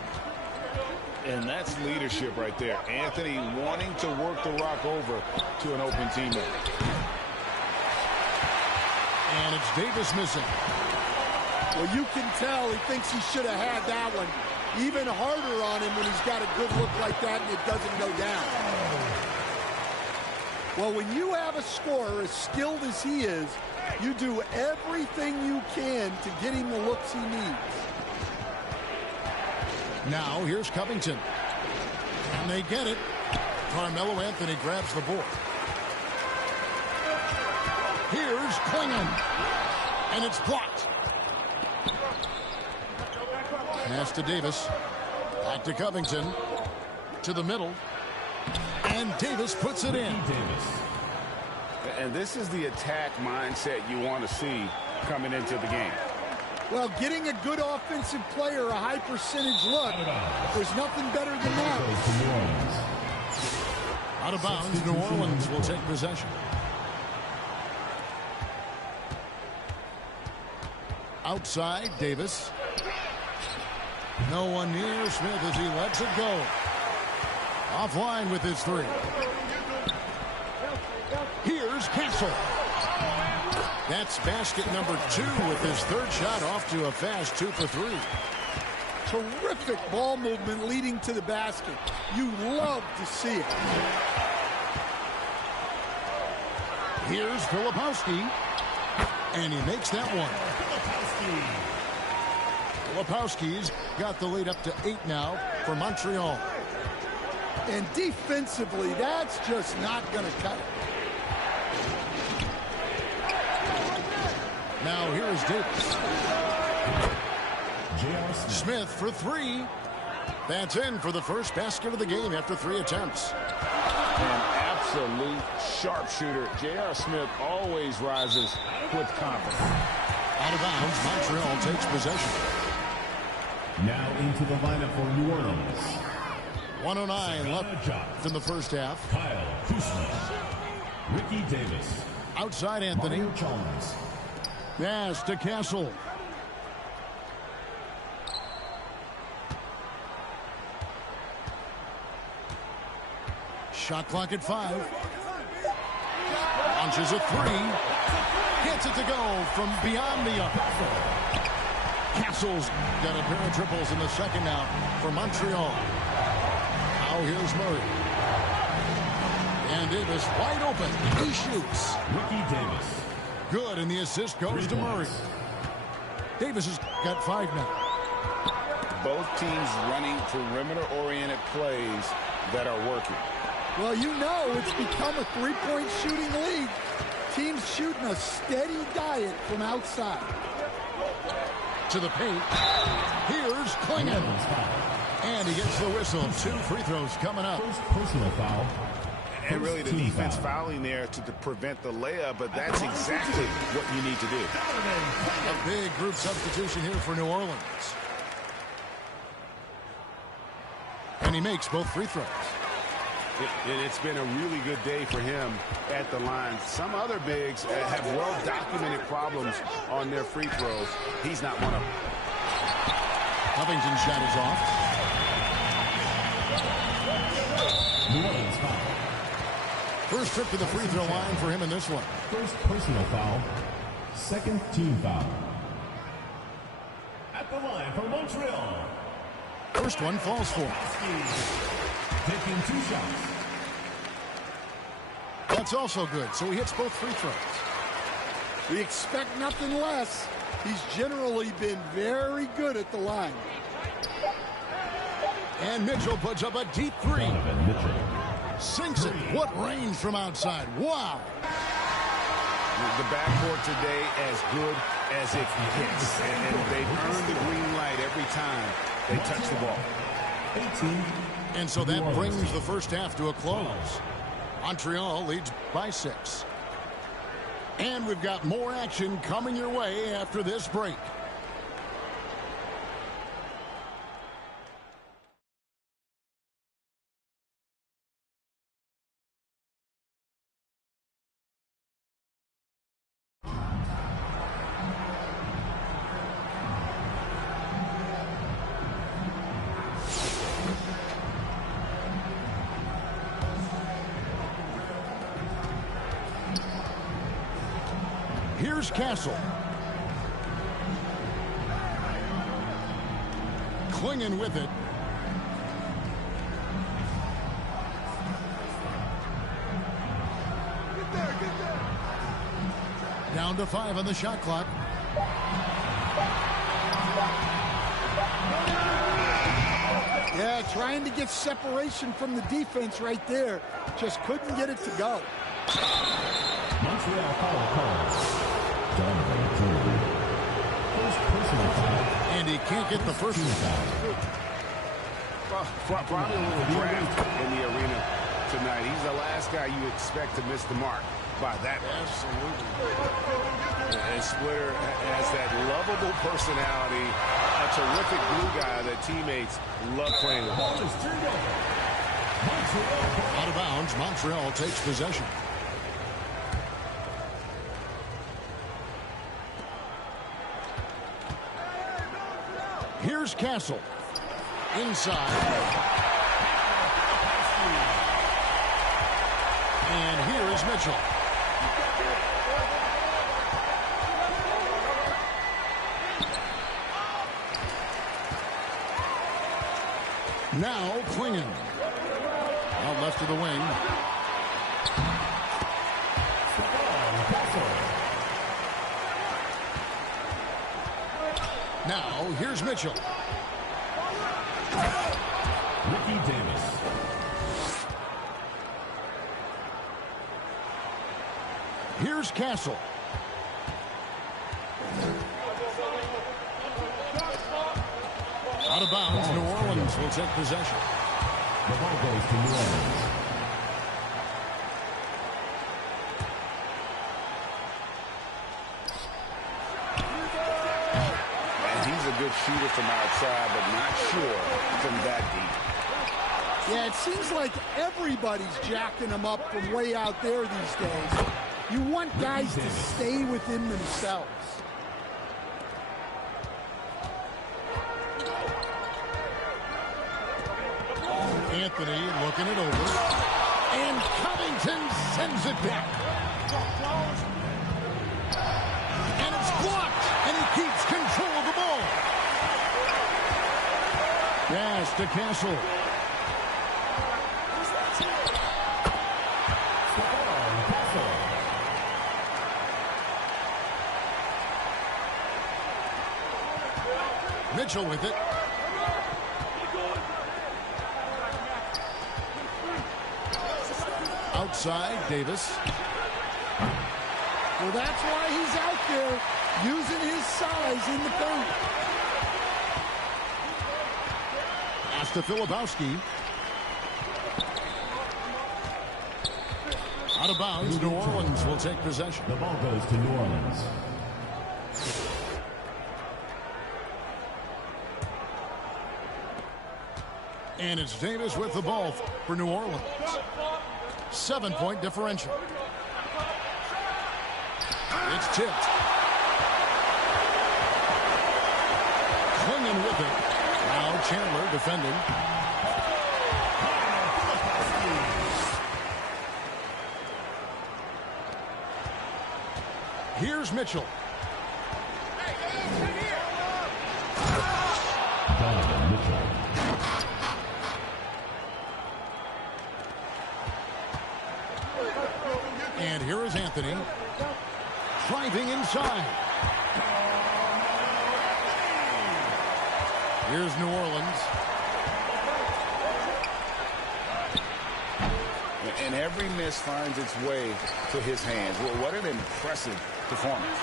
And that's leadership right there. Anthony wanting to work the rock over to an open teammate. And it's Davis missing. Well, you can tell he thinks he should have had that one. Even harder on him when he's got a good look like that and it doesn't go down. Well, when you have a scorer as skilled as he is, you do everything you can to get him the looks he needs. Now, here's Covington. And they get it. Carmelo Anthony grabs the board. Here's Klingon. And it's blocked. Pass to Davis. Back to Covington. To the middle. And Davis puts it in. And this is the attack mindset you want to see coming into the game. Well, getting a good offensive player a high percentage look, there's nothing better than that. Out of bounds, New Orleans will take possession. Outside, Davis. No one near Smith as he lets it go. Offline with his three. Here's Castle. That's basket number 2 with his third shot off to a fast 2 for 3. Terrific ball movement leading to the basket. You love to see it. Here's Filipowski. And he makes that one. Filipowski's got the lead up to 8 now for Montreal. And defensively, that's just not going to cut it. Now here's Davis. Smith for 3. That's in for the first basket of the game after 3 attempts. An absolute sharpshooter. J.R. Smith always rises with confidence. Out of bounds, Montreal takes possession. Now into the lineup for New Orleans. 109 left in the first half. Kyle Kuzma. Ricky Davis. Outside Anthony. Mario Chalmers. Pass to Castle. Shot clock at 5. Launches a 3. Gets it to go from beyond the arc. Castle's got a pair of triples in the second now for Montreal. Now here's Murray. And Davis wide open. He shoots. Ricky Davis. Good, and the assist goes to Murray. Davis has got 5 now. Both teams running perimeter-oriented plays that are working. Well, you know it's become a three-point shooting league. Teams shooting a steady diet from outside. To the paint. Here's Klingon. And he gets the whistle. 2 free throws coming up. First personal foul. And really the defense fouling there to prevent the layup, but that's exactly what you need to do. A big group substitution here for New Orleans. And he makes both free throws. It's been a really good day for him at the line. Some other bigs have well-documented problems on their free throws. He's not one of them. Covington's shot is off. First trip to the free throw line for him in this one. First personal foul. Second team foul. At the line for Montreal. First one falls for him. Taking 2 shots. That's also good, so he hits both free throws. We expect nothing less. He's generally been very good at the line. And Mitchell puts up a deep 3. Sinks it. What range from outside. Wow. The backcourt today as good as it gets. And they've earned the green light every time they touch the ball. 18. And so that brings the first half to a close. Montreal leads by 6. And we've got more action coming your way after this break. Here's Castle. Clinging with it. Get there. Down to 5 on the shot clock. Yeah, trying to get separation from the defense right there. Just couldn't get it to go. Montreal foul calls. First personal foul. And he can't get the first one. Probably a little draft in the arena tonight. He's the last guy you expect to miss the mark by that much. Absolutely. And Splitter has that lovable personality, a terrific glue guy that teammates love playing with. Out of bounds, Montreal takes possession. Here's Castle. Inside. And here is Mitchell. Now Clinging. Out left of the wing. Now here's Mitchell. Ricky Davis. Here's Castle. Out of bounds, New Orleans will take possession. The ball goes to New Orleans. And he's a good shooter from outside, but not sure from that deep. Yeah, it seems like everybody's jacking them up from way out there these days. You want guys to stay within themselves. Anthony looking it over. And Covington sends it back. And it's blocked. And he keeps control of the ball. Pass to Castle. Mitchell with it. Outside, Davis. Well, that's why he's out there using his size in the paint. Pass to Filipowski. Out of bounds, New Orleans will take possession. The ball goes to New Orleans. And it's Davis with the ball for New Orleans. 7-point differential. It's tipped. Clinging with it. Chandler defending. Here's Mitchell. And here is Anthony. Driving inside. Here's New Orleans. And every miss finds its way to his hands. Well, what an impressive performance.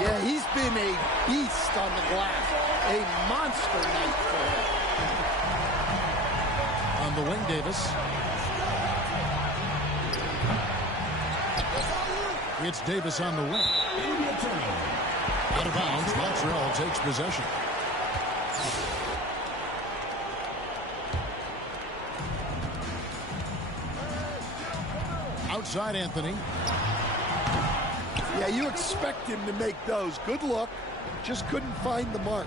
Yeah, he's been a beast on the glass. A monster night for him. On the wing, Davis. It's Davis on the wing. Out of bounds, Montreal takes possession. Outside Anthony. Yeah, you expect him to make those. Good look. Just couldn't find the mark.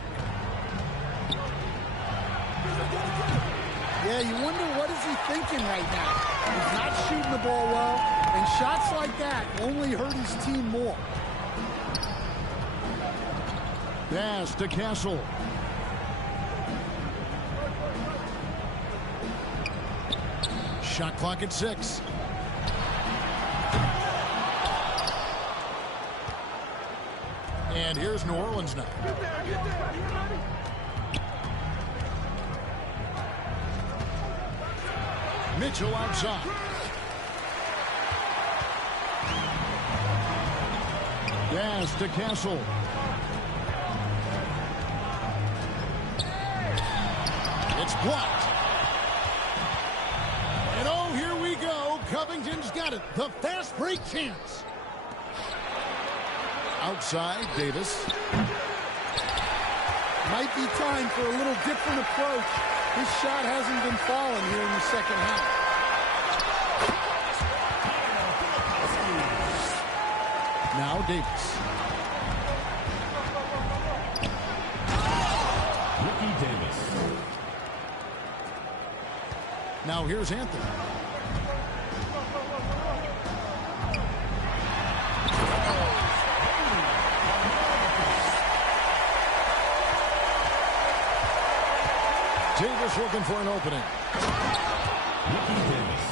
Yeah, you wonder what is he thinking right now. He's not shooting the ball well, and shots like that only hurt his team more. Pass to Castle. Shot clock at 6. And here's New Orleans now. Mitchell outside. Pass to Castle. It's blocked. And oh, here we go. Covington's got it. The fast break chance. Outside, Davis. Might be time for a little different approach. His shot hasn't been falling here in the second half. Now Davis. Ricky Davis. Now here's Anthony. Davis looking for an opening. Ricky Davis.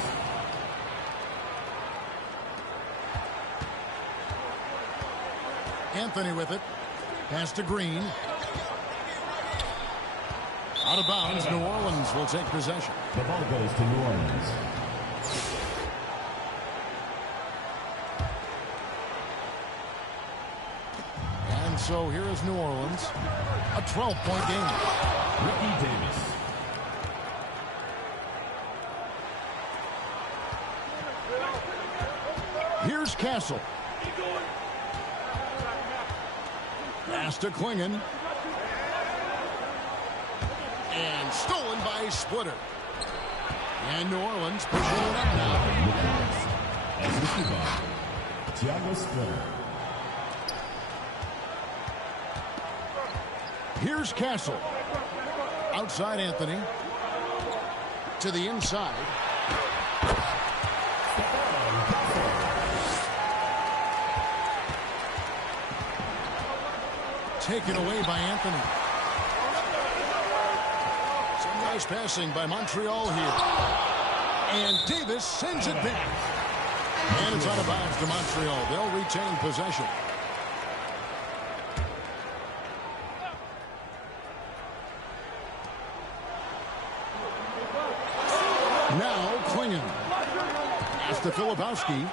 Anthony with it. Pass to Green. Out of bounds. New Orleans will take possession. The ball goes to New Orleans. And so here is New Orleans. A 12-point game. Ricky Davis. Here's Castle. Pass to Klingon. And stolen by Splitter. And New Orleans pushing it up now. As we keep on, Thiago Splitter. Here's Castle. Outside Anthony. To the inside. Taken away by Anthony. Some nice passing by Montreal here. And Davis sends it back. And it's out of bounds to Montreal. They'll retain possession. Now Klingon. Pass to Filipowski.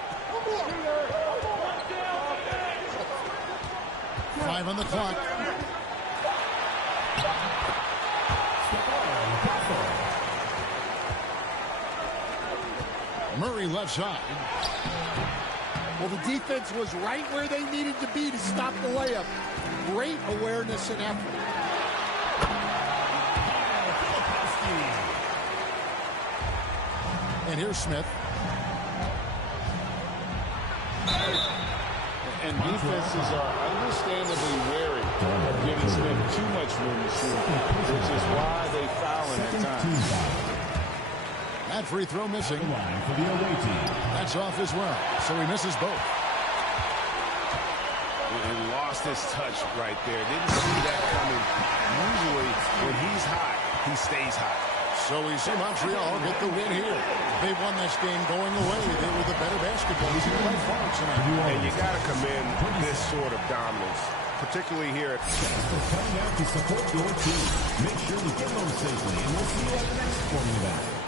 5 on the clock. Murray left side. Well, the defense was right where they needed to be to stop the layup. Great awareness and effort. And here's Smith. And defenses are understandably wary of giving Smith too much room to shoot, which is why they foul him at times. That free throw missing. That's off as well, so he misses both. And lost his touch right there. Didn't see that coming. Usually, when he's hot, he stays hot. So we see Montreal get the win here. They won this game going away. They were the better basketball team by far tonight. And you got to commend this sort of dominance, particularly here. For coming out to support your team. Make sure to get home safely, and we'll see you at the next sporting event.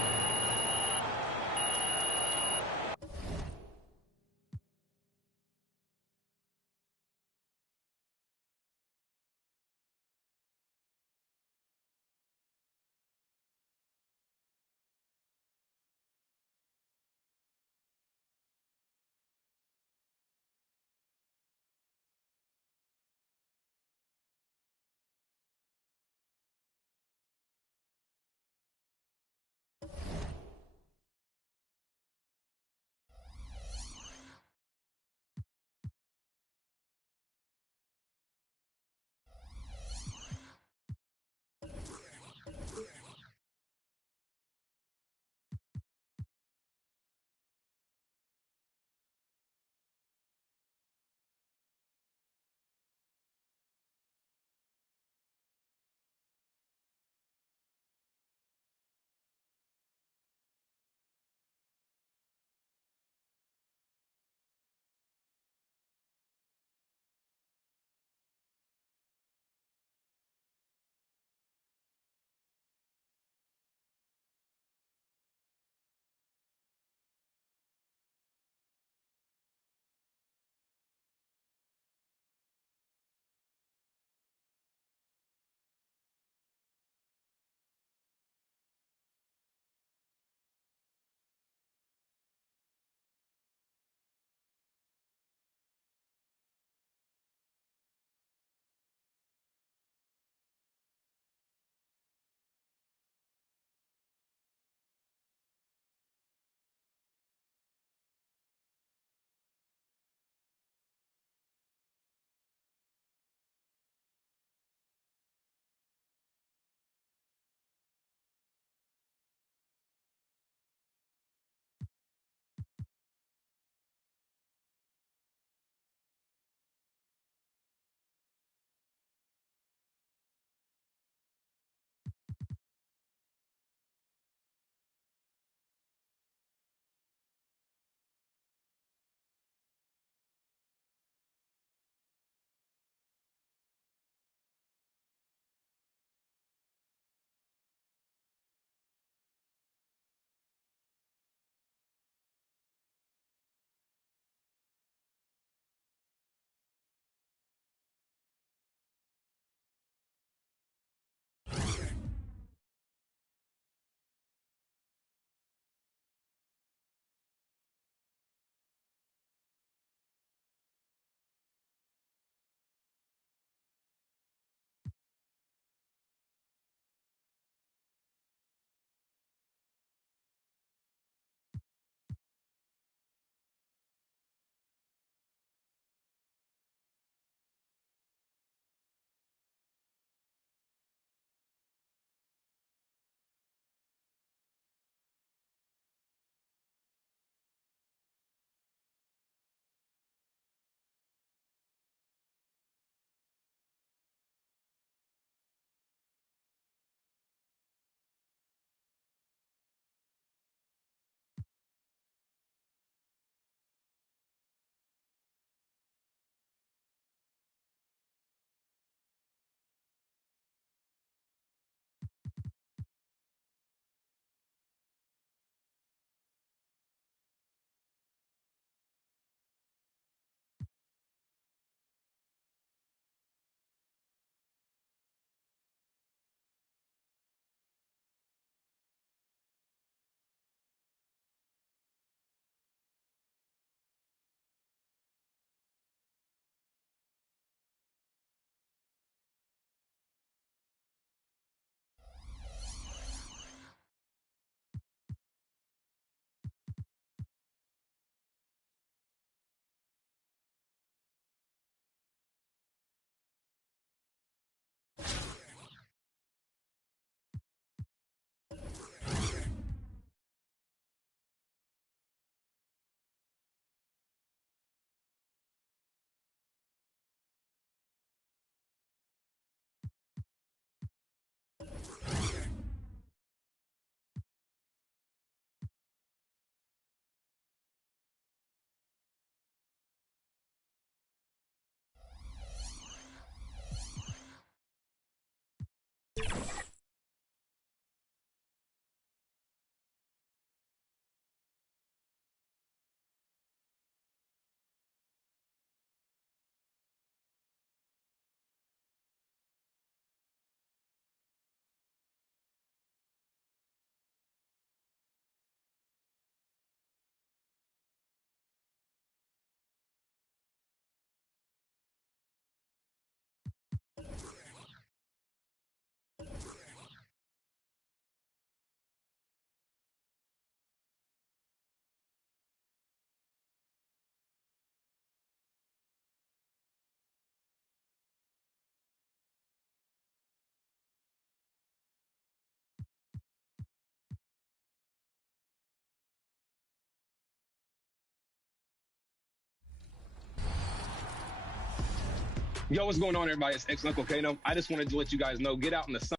Yo, what's going on, everybody? It's ex-Uncle Kano. I just wanted to let you guys know, get out in the sun.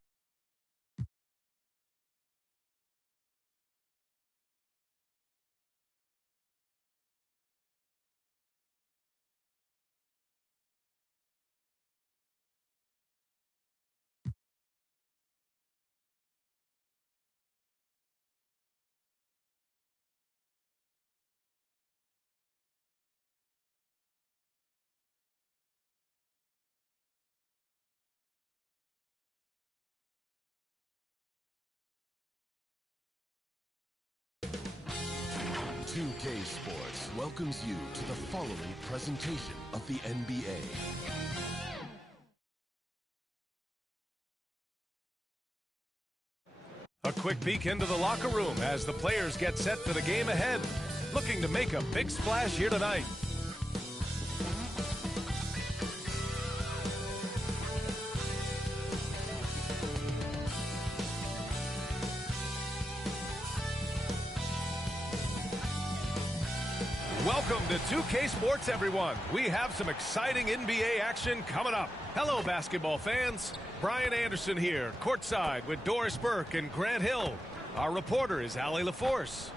K Sports welcomes you to the following presentation of the NBA. A quick peek into the locker room as the players get set for the game ahead. Looking to make a big splash here tonight. Welcome to 2K Sports, everyone. We have some exciting NBA action coming up. Hello, basketball fans. Brian Anderson here, courtside with Doris Burke and Grant Hill. Our reporter is Allie LaForce.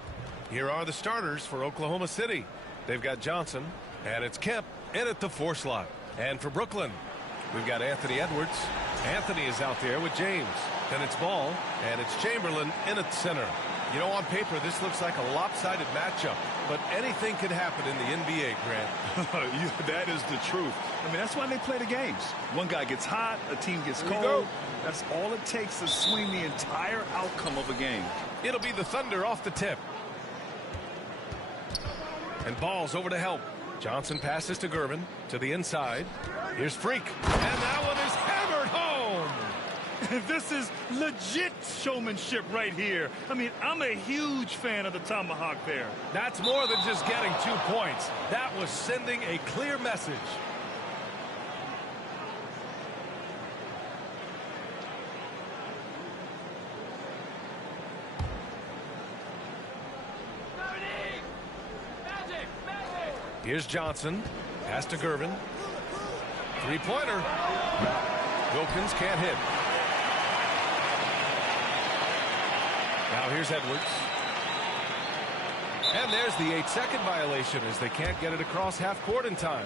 Here are the starters for Oklahoma City. They've got Johnson, and it's Kemp in at the 4 slot. And for Brooklyn, we've got Anthony Edwards. Anthony is out there with James. Then it's Ball, and it's Chamberlain in at center. You know, on paper, this looks like a lopsided matchup, but anything can happen in the NBA, Grant. That is the truth. I mean, that's why they play the games. One guy gets hot, a team gets cold. That's all it takes to swing the entire outcome of a game. It'll be the Thunder off the tip. And Ball's over to help. Johnson passes to Gervin to the inside. Here's Freak. And that one is hammered home. This is legit showmanship right here. I mean, I'm a huge fan of the tomahawk there. That's more than just getting 2 points. That was sending a clear message. Here's Johnson. Pass to Gervin. Three-pointer. Wilkins can't hit. Now here's Edwards. And there's the 8-second violation as they can't get it across half court in time.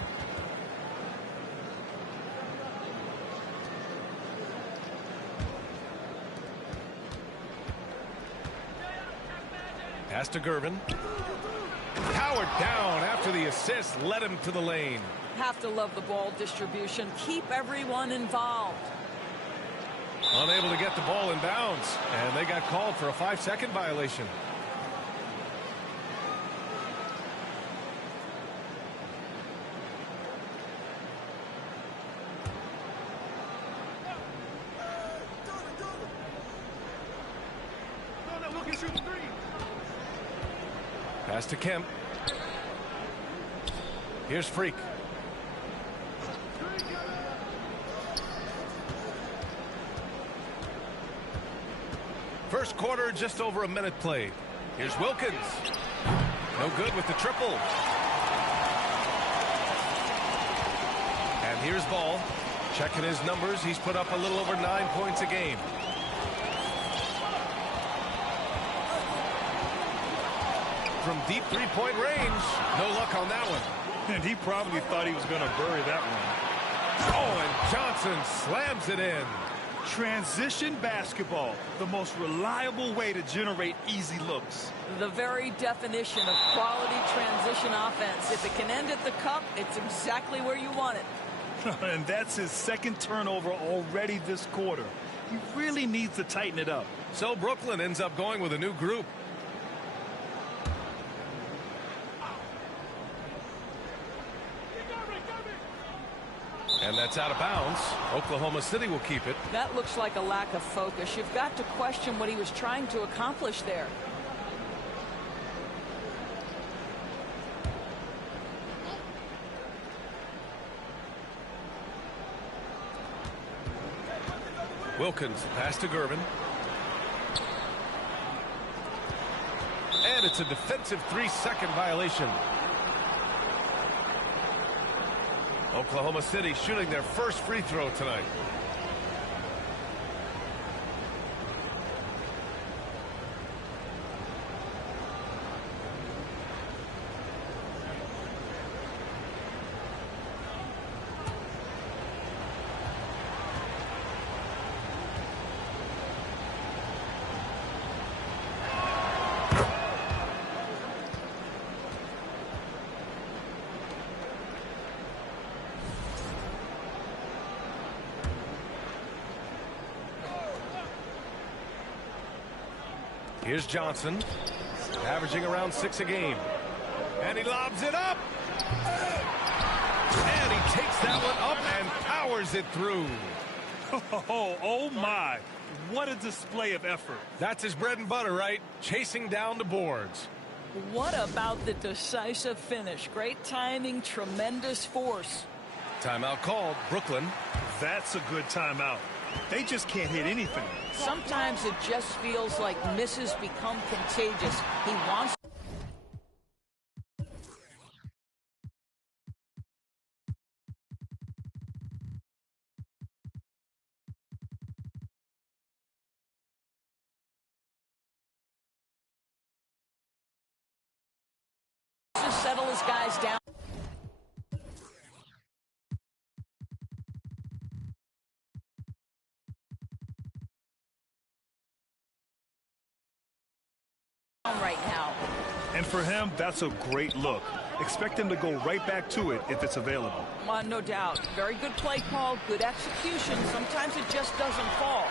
Pass to Gervin. Howard down after the assist led him to the lane. Have to love the ball distribution. Keep everyone involved. Unable to get the ball in bounds, and they got called for a 5-second violation. Pass to Kemp. Here's Freak. First quarter, just over a minute played. Here's Wilkins. No good with the triple. And here's Ball. Checking his numbers. He's put up a little over 9 points a game. From deep three-point range. No luck on that one. And he probably thought he was going to bury that one. Oh, and Johnson slams it in. Transition basketball, the most reliable way to generate easy looks. The very definition of quality transition offense. If it can end at the cup, it's exactly where you want it. And that's his second turnover already this quarter. He really needs to tighten it up. So Brooklyn ends up going with a new group. And that's out of bounds. Oklahoma City will keep it. That looks like a lack of focus. You've got to question what he was trying to accomplish there. Wilkins, pass to Gervin. And it's a defensive 3-second violation. Oklahoma City shooting their first free throw tonight. Here's Johnson, averaging around 6 a game. And he lobs it up. And he takes that one up and powers it through. Oh my. What a display of effort. That's his bread and butter, right? Chasing down the boards. What about the decisive finish? Great timing, tremendous force. Timeout called, Brooklyn. That's a good timeout. They just can't hit anything. Sometimes it just feels like misses become contagious. He wants to settle his guys down. Right now. And for him, that's a great look. Expect him to go right back to it if it's available. No doubt. Very good play call, good execution. Sometimes it just doesn't fall.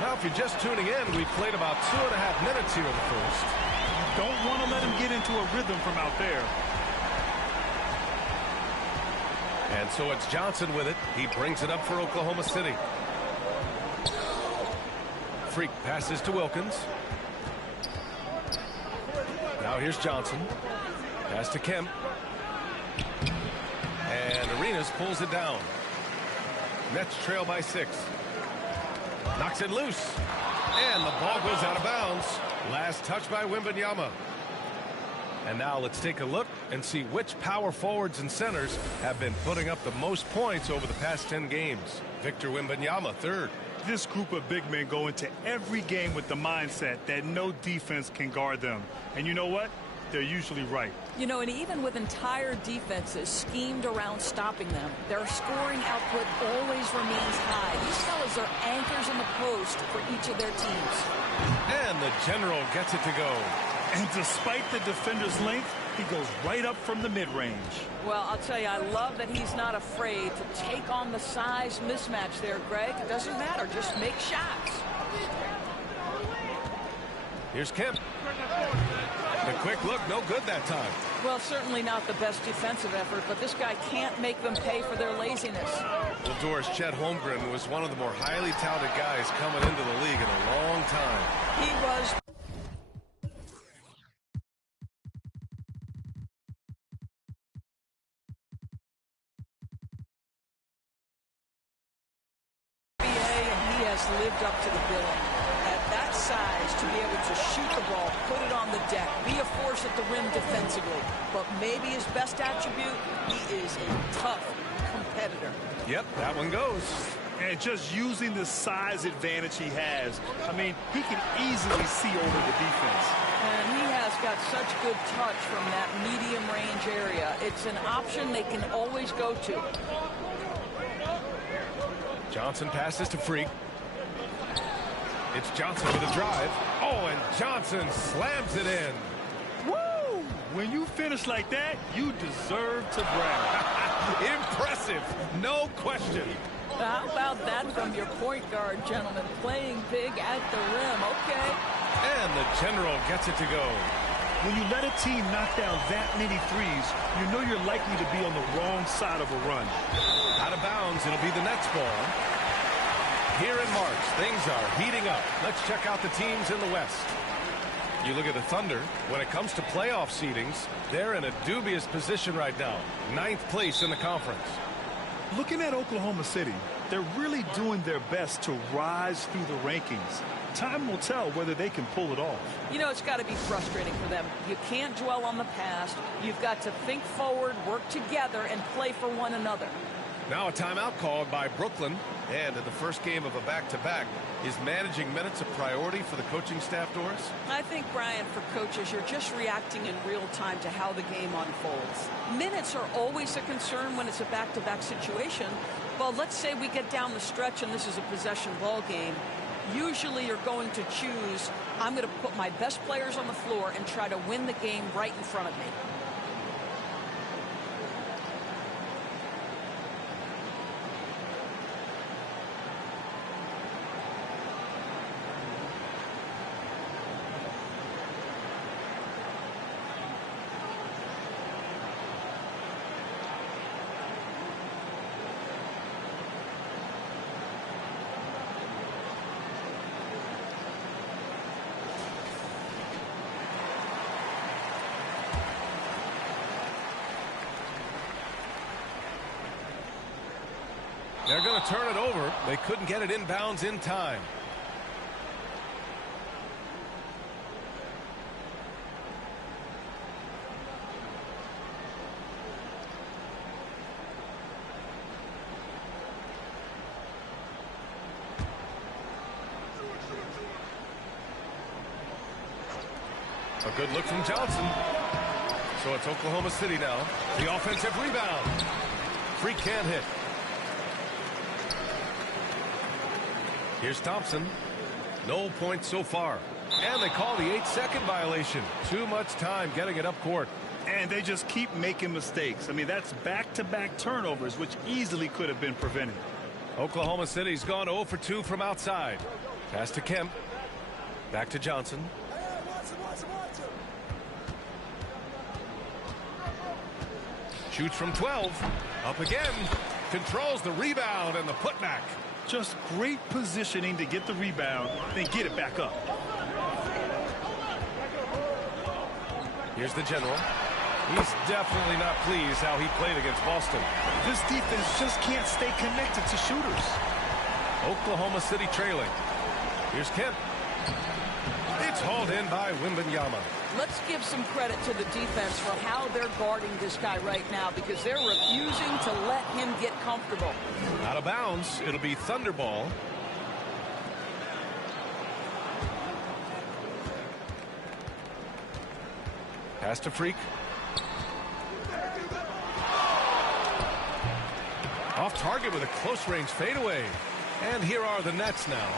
Now, if you're just tuning in, we've played about 2.5 minutes here in the first. Don't want to let him get into a rhythm from out there. And so it's Johnson with it. He brings it up for Oklahoma City. Freak passes to Wilkins. Now here's Johnson. Pass to Kemp. And Arenas pulls it down. Nets trail by 6. Knocks it loose. And the ball goes out of bounds. Last touch by Wembanyama. And now let's take a look and see which power forwards and centers have been putting up the most points over the past 10 games. Victor Wembanyama, third. This group of big men go into every game with the mindset that no defense can guard them. And you know what? They're usually right. You know, and even with entire defenses schemed around stopping them, their scoring output always remains high. These fellas are anchors in the post for each of their teams. And the general gets it to go. And despite the defender's length, he goes right up from the mid-range. Well, I'll tell you, I love that he's not afraid to take on the size mismatch there, Greg. It doesn't matter. Just make shots. Here's Kemp. The quick look, no good that time. Well, certainly not the best defensive effort, but this guy can't make them pay for their laziness. Well, Doris, Chet Holmgren was one of the more highly touted guys coming into the league in a long time. He was. Lived up to the billing. At that size, to be able to shoot the ball, put it on the deck, be a force at the rim defensively. But maybe his best attribute, he is a tough competitor. Yep, that one goes. And just using the size advantage he has, I mean, he can easily see over the defense. And he has got such good touch from that medium range area. It's an option they can always go to. Johnson passes to Freak. It's Johnson with a drive. Oh, and Johnson slams it in. Woo! When you finish like that, you deserve to brag. Impressive, no question. How about that from your point guard, gentlemen? Playing big at the rim, okay. And the general gets it to go. When you let a team knock down that many threes, you know you're likely to be on the wrong side of a run. Out of bounds, it'll be the Nets ball. Here in March, things are heating up. Let's check out the teams in the West. You look at the Thunder. When it comes to playoff seedings, they're in a dubious position right now. 9th place in the conference. Looking at Oklahoma City, They're really doing their best to rise through the rankings. Time will tell whether they can pull it off. You know, it's got to be frustrating for them. You can't dwell on the past. You've got to think forward, work together, and play for one another. Now a timeout called by Brooklyn. And in the first game of a back-to-back, is managing minutes a priority for the coaching staff, Doris? I think, Brian, for coaches, you're just reacting in real time to how the game unfolds. Minutes are always a concern when it's a back-to-back situation. Well, let's say we get down the stretch and this is a possession ball game. Usually you're going to choose, I'm going to put my best players on the floor and try to win the game right in front of me. They're going to turn it over. They couldn't get it inbounds in time. A good look from Johnson. So it's Oklahoma City now. The offensive rebound. Free can't hit. Here's Thompson. No points so far. And they call the 8-second violation. Too much time getting it up court. And they just keep making mistakes. I mean, that's back-to-back turnovers, which easily could have been prevented. Oklahoma City's gone 0 for 2 from outside. Pass to Kemp. Back to Johnson. Shoots from 12. Up again. Controls the rebound and the putback. Just great positioning to get the rebound, then get it back up. Here's the general. He's definitely not pleased how he played against Boston. This defense just can't stay connected to shooters. Oklahoma City trailing. Here's Kemp. It's hauled in by Wembanyama. Let's give some credit to the defense for how they're guarding this guy right now, because they're refusing to let him get comfortable. Out of bounds. It'll be Thunderball. Pass to Freak. Off target with a close-range fadeaway. And here are the Nets now.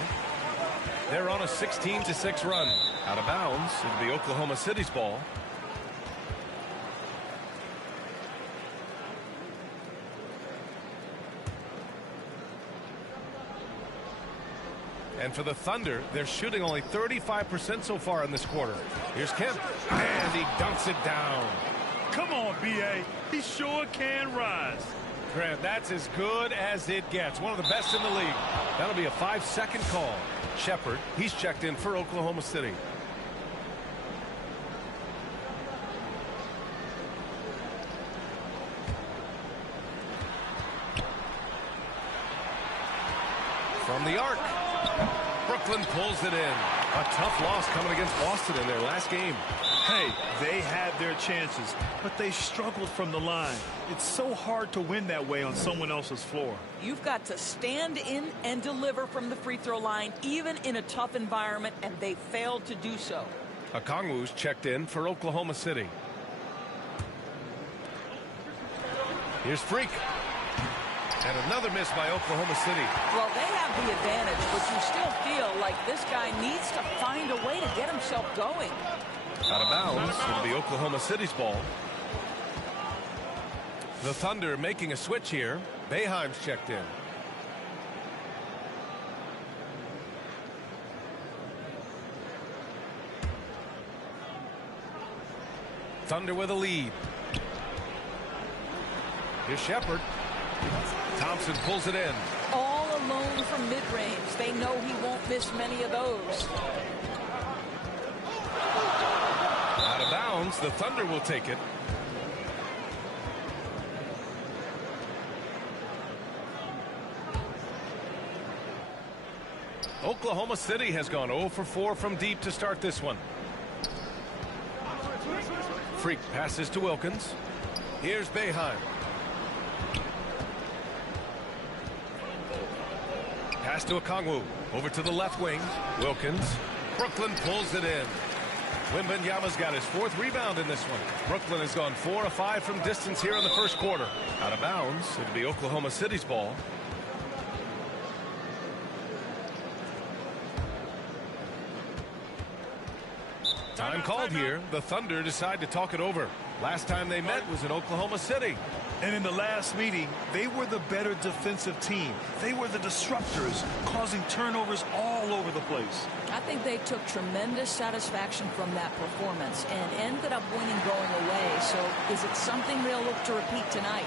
They're on a 16-6 run. Out of bounds. It'll be Oklahoma City's ball. And for the Thunder, they're shooting only 35% so far in this quarter. Here's Kemp. And he dunks it down. Come on, B.A. He sure can rise. Grant, that's as good as it gets. One of the best in the league. That'll be a 5-second call. Shepard, he's checked in for Oklahoma City. From the arc. Brooklyn pulls it in. A tough loss coming against Boston in their last game. Hey, they had their chances, but they struggled from the line. It's so hard to win that way on someone else's floor. You've got to stand in and deliver from the free throw line, even in a tough environment, and they failed to do so. Okongwu's checked in for Oklahoma City. Here's Freak. And another miss by Oklahoma City. Well, they have the advantage, but you still feel like this guy needs to find a way to get himself going. Out of bounds. It'll be Oklahoma City's ball. The Thunder making a switch here. Boeheim's checked in. Thunder with a lead. Here's Shepard. Thompson pulls it in. All alone from mid-range. They know he won't miss many of those. Out of bounds. The Thunder will take it. Oklahoma City has gone 0 for 4 from deep to start this one. Freak passes to Wilkins. Here's Boeheim. Pass to Okongwu. Over to the left wing. Wilkins. Brooklyn pulls it in. Wembanyama's got his 4th rebound in this one. Brooklyn has gone 4 of 5 from distance here in the first quarter. Out of bounds. It'll be Oklahoma City's ball. Time called here. The Thunder decide to talk it over. Last time they met was in Oklahoma City. And in the last meeting, they were the better defensive team. They were the disruptors, causing turnovers all over the place. I think they took tremendous satisfaction from that performance and ended up winning going away. So is it something they'll look to repeat tonight?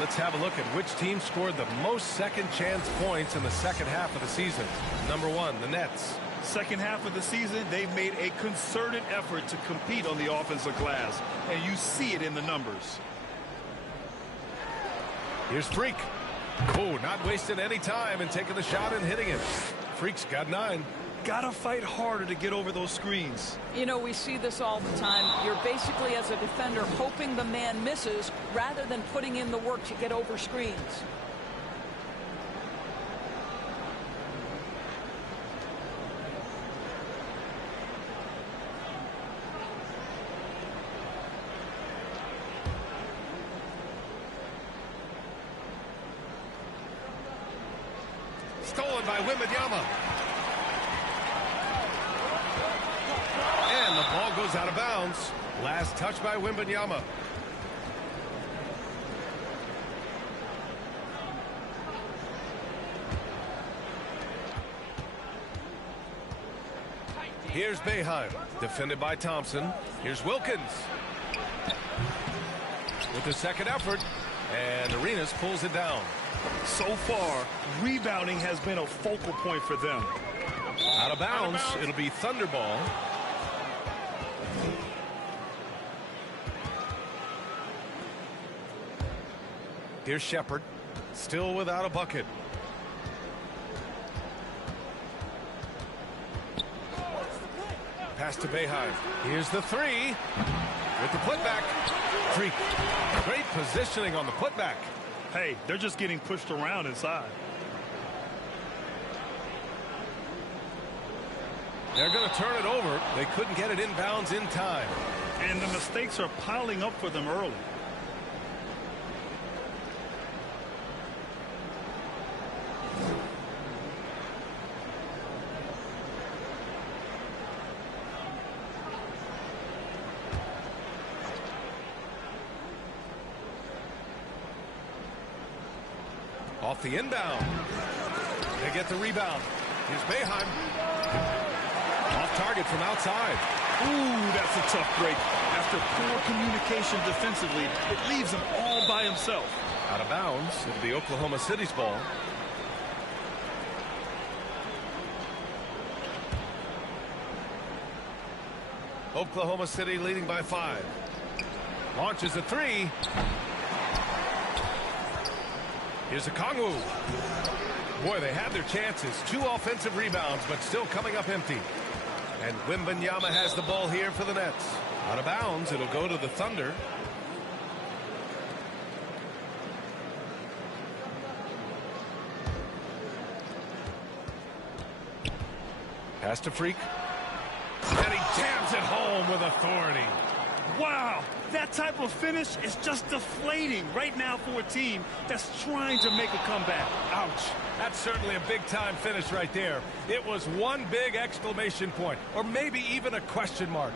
Let's have a look at which team scored the most second chance points in the second half of the season. Number 1, the Nets. Second half of the season, they've made a concerted effort to compete on the offensive glass, and you see it in the numbers. Here's Freak. Oh, not wasting any time and taking the shot and hitting it. Freak's got 9. Gotta fight harder to get over those screens. You know, we see this all the time. You're basically, as a defender, hoping the man misses rather than putting in the work to get over screens. Stolen by Wembanyama. And the ball goes out of bounds. Last touch by Wembanyama. Here's Boeheim, defended by Thompson. Here's Wilkins. With the second effort, and Arenas pulls it down. So far, rebounding has been a focal point for them. Out of bounds, it'll be Thunder ball. Here's Shepard, still without a bucket. Pass to Boeheim. Here's the 3 with the putback. Freak. Great positioning on the putback. Hey, they're just getting pushed around inside. They're going to turn it over. They couldn't get it inbounds in time. And the mistakes are piling up for them early. Off the inbound. They get the rebound. Here's Boeheim. Off target from outside. Ooh, that's a tough break. After poor communication defensively, it leaves him all by himself. Out of bounds. It'll be Oklahoma City's ball. Oklahoma City leading by 5. Launches a 3. Here's Okongwu. Boy, they had their chances. 2 offensive rebounds, but still coming up empty. And Wembanyama has the ball here for the Nets. Out of bounds, it'll go to the Thunder. Pass to Freak. And he jams it home with authority. Wow, that type of finish is just deflating right now for a team that's trying to make a comeback. Ouch. That's certainly a big-time finish right there. It was one big exclamation point, or maybe even a question mark.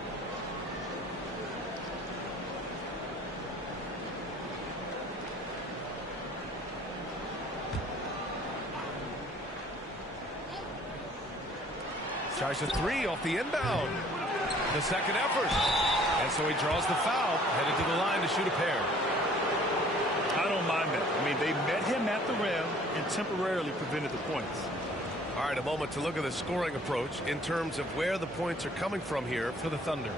Tries a three off the inbound. The second effort. And so he draws the foul, headed to the line to shoot a pair. I don't mind that. I mean, they met him at the rim and temporarily prevented the points. All right, a moment to look at the scoring approach in terms of where the points are coming from here for the Thunder.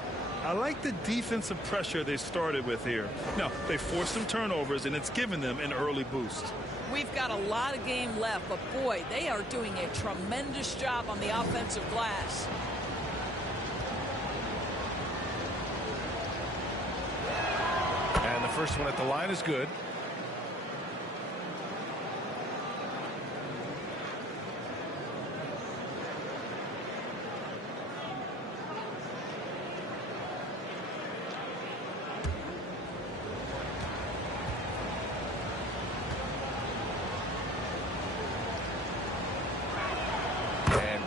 I like the defensive pressure they started with here. Now, they forced some turnovers, and it's given them an early boost. We've got a lot of game left, but boy, they are doing a tremendous job on the offensive glass. And the first one at the line is good.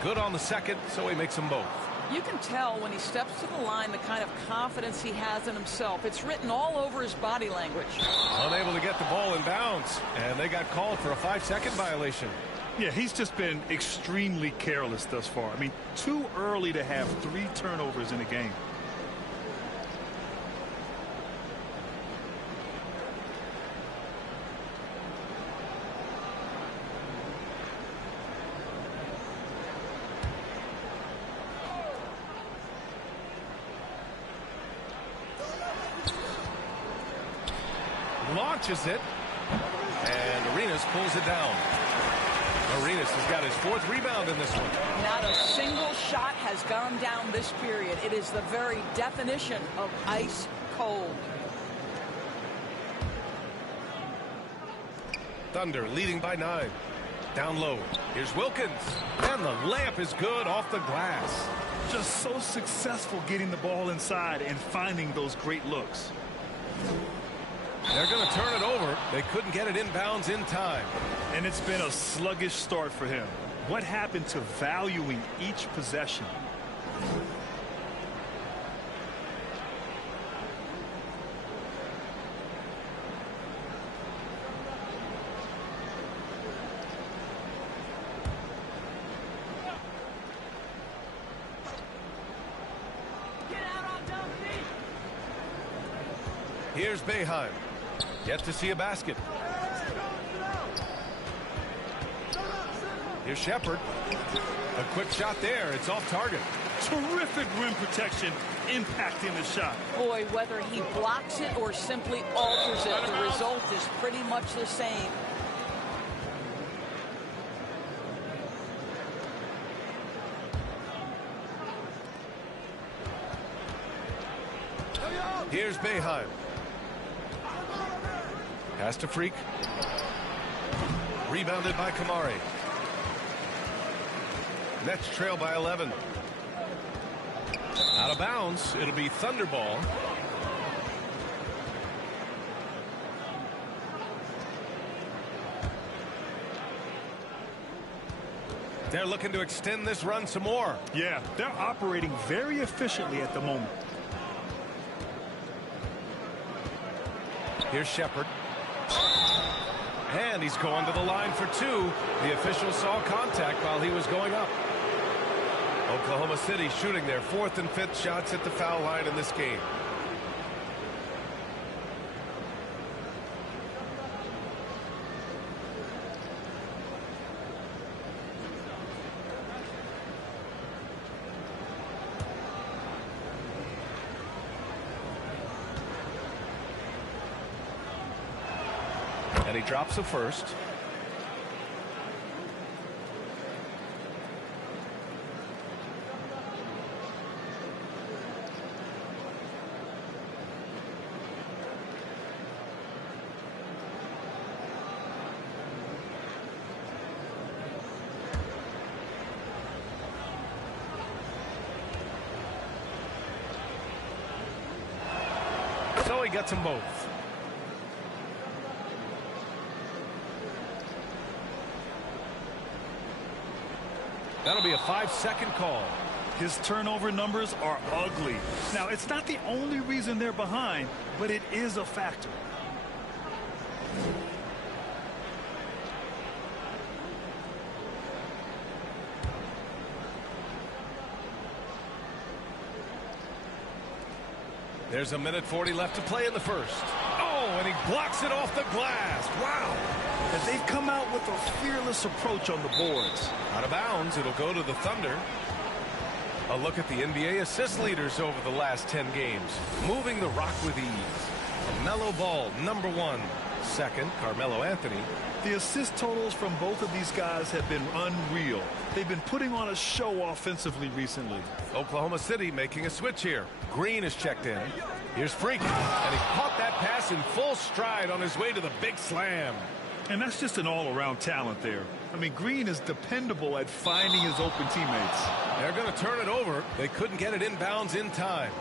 Good on the second, so he makes them both. You can tell when he steps to the line the kind of confidence he has in himself. It's written all over his body language. Unable to get the ball in bounds, and they got called for a 5-second violation. Yeah, he's just been extremely careless thus far. I mean, too early to have 3 turnovers in a game. Launches it, and Arenas pulls it down. Arenas has got his 4th rebound in this one. Not a single shot has gone down this period. It is the very definition of ice cold. Thunder leading by 9. Down low. Here's Wilkins. And the layup is good off the glass. Just so successful getting the ball inside and finding those great looks. They're going to turn it over. They couldn't get it inbounds in time. And it's been a sluggish start for him. What happened to valuing each possession? Here's Boeheim. Yet to see a basket. Here's Shepard. A quick shot there. It's off target. Terrific rim protection impacting the shot. Boy, whether he blocks it or simply alters it, the result is pretty much the same. Here's Boeheim. Pass to Freak. Rebounded by Kamari. Nets trail by 11. Out of bounds. It'll be Thunder ball. They're looking to extend this run some more. Yeah, they're operating very efficiently at the moment. Here's Shepard. And he's going to the line for 2. The official saw contact while he was going up. Oklahoma City shooting their 4th and 5th shots at the foul line in this game. And he drops the first. So he gets them both. That'll be a 5-second call. His turnover numbers are ugly. Now, it's not the only reason they're behind, but it is a factor. There's a minute 40 left to play in the first. Oh, and he blocks it off the glass. Wow. And they've come out with a fearless approach on the boards. Out of bounds, it'll go to the Thunder. A look at the NBA assist leaders over the last 10 games. Moving the rock with ease. LaMelo Ball, number 1. Second, Carmelo Anthony. The assist totals from both of these guys have been unreal. They've been putting on a show offensively recently. Oklahoma City making a switch here. Green is checked in. Here's Freak, and he caught that pass in full stride on his way to the big slam. And that's just an all-around talent there. I mean, Green is dependable at finding his open teammates. They're going to turn it over. They couldn't get it inbounds in time.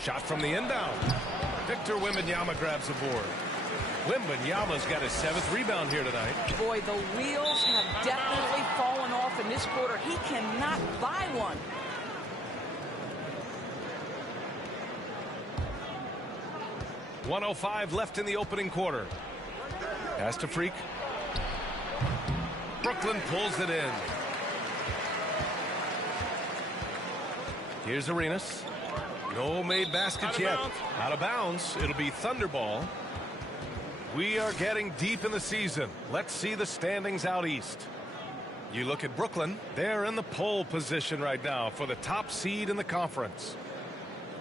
Shot from the inbound. Victor Wembanyama grabs the board. Wembanyama's got his 7th rebound here tonight. Boy, the wheels have definitely fallen off in this quarter. He cannot buy one. .105 left in the opening quarter. Pass to Freak. Brooklyn pulls it in. Here's Arenas. No made baskets yet. Out of bounds. It'll be Thunder ball. We are getting deep in the season. Let's see the standings out east. You look at Brooklyn. They're in the pole position right now for the top seed in the conference.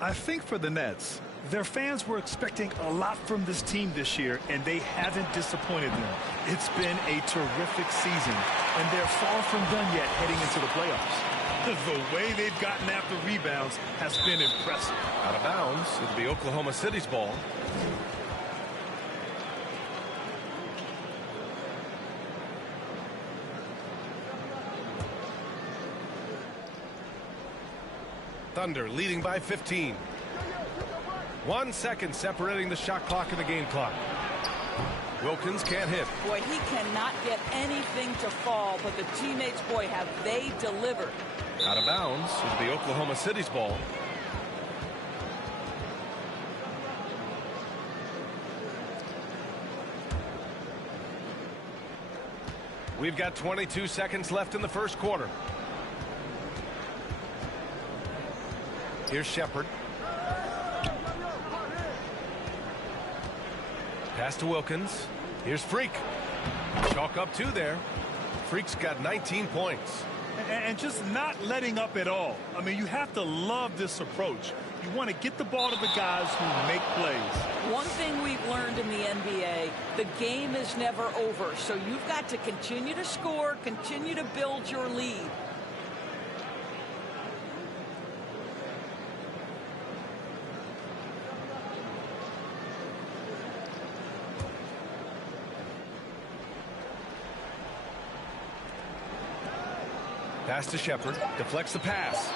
I think for the Nets, their fans were expecting a lot from this team this year, and they haven't disappointed them. It's been a terrific season, and they're far from done yet heading into the playoffs. The way they've gotten after rebounds has been impressive. Out of bounds. It'll be Oklahoma City's ball. Thunder leading by 15. 1 second separating the shot clock and the game clock. Wilkins can't hit. Boy, he cannot get anything to fall, but the teammates, boy, have they delivered. Out of bounds. It'll be Oklahoma City's ball. We've got 22 seconds left in the first quarter. Here's Shepard. Pass to Wilkins. Here's Freak. Chalk up 2 there. Freak's got 19 points. And just not letting up at all. I mean, you have to love this approach. You want to get the ball to the guys who make plays. One thing we've learned in the NBA, the game is never over. So you've got to continue to score, continue to build your lead. Pass to Shepard. Deflects the pass.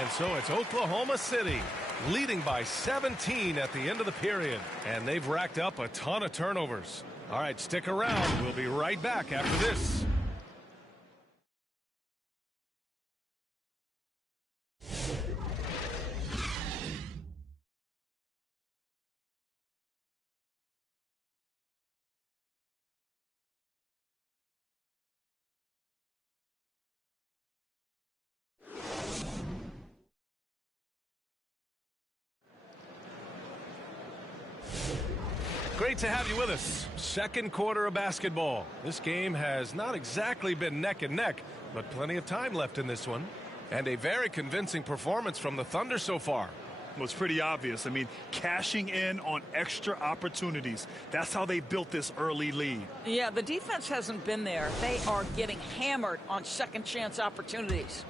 And so it's Oklahoma City leading by 17 at the end of the period. And they've racked up a ton of turnovers. All right, stick around. We'll be right back after this. Great to have you with us. Second quarter of basketball. This game has not exactly been neck and neck, but plenty of time left in this one. And a very convincing performance from the Thunder so far. Well, it's pretty obvious. I mean, cashing in on extra opportunities. That's how they built this early lead. Yeah, the defense hasn't been there. They are getting hammered on second chance opportunities.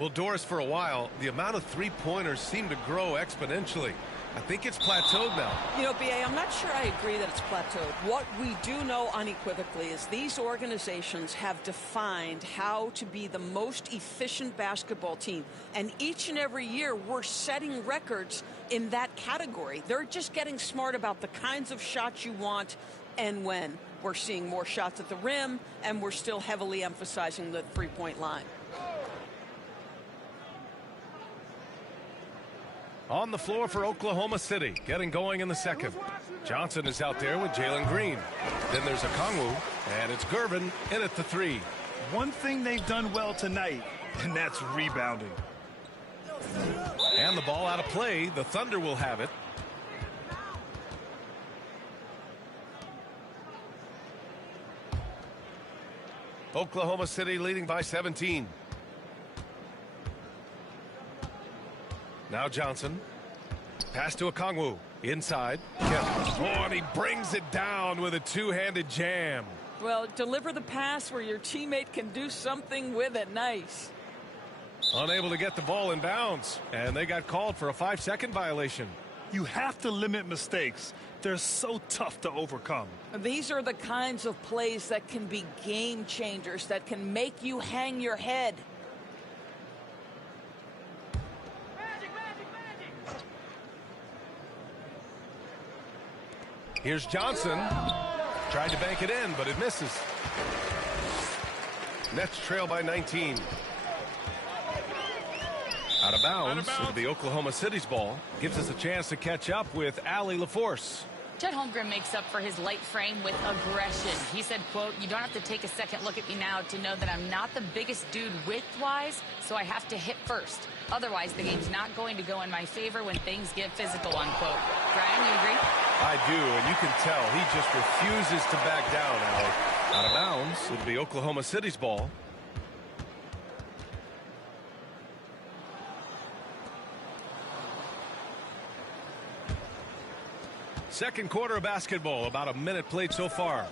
Well, Doris, for a while, the amount of three-pointers seemed to grow exponentially. I think it's plateaued now. You know, B.A., I'm not sure I agree that it's plateaued. What we do know unequivocally is these organizations have defined how to be the most efficient basketball team. And each and every year, we're setting records in that category. They're just getting smart about the kinds of shots you want and when. We're seeing more shots at the rim, and we're still heavily emphasizing the three-point line. On the floor for Oklahoma City, getting going in the second. Johnson is out there with Jalen Green. Then there's Okongwu, and it's Gervin in at the three. One thing they've done well tonight, and that's rebounding. And the ball out of play. The Thunder will have it. Oklahoma City leading by 17. Now Johnson. Pass to Okongwu. Inside. Oh, and he brings it down with a two-handed jam. Well, deliver the pass where your teammate can do something with it. Nice. Unable to get the ball in bounds. And they got called for a 5-second violation. You have to limit mistakes. They're so tough to overcome. These are the kinds of plays that can be game changers, that can make you hang your head. Here's Johnson. Tried to bank it in, but it misses. Nets trail by 19. Out of bounds. It'll be Oklahoma City's ball. Gives us a chance to catch up with Allie LaForce. Chet Holmgren makes up for his light frame with aggression. He said, quote, "You don't have to take a second look at me now to know that I'm not the biggest dude width-wise, so I have to hit first. Otherwise, the game's not going to go in my favor when things get physical," unquote. Brian, you agree? I do, and you can tell he just refuses to back down, Allie. Out of bounds. It'll be Oklahoma City's ball. Second quarter of basketball, about a minute played so far.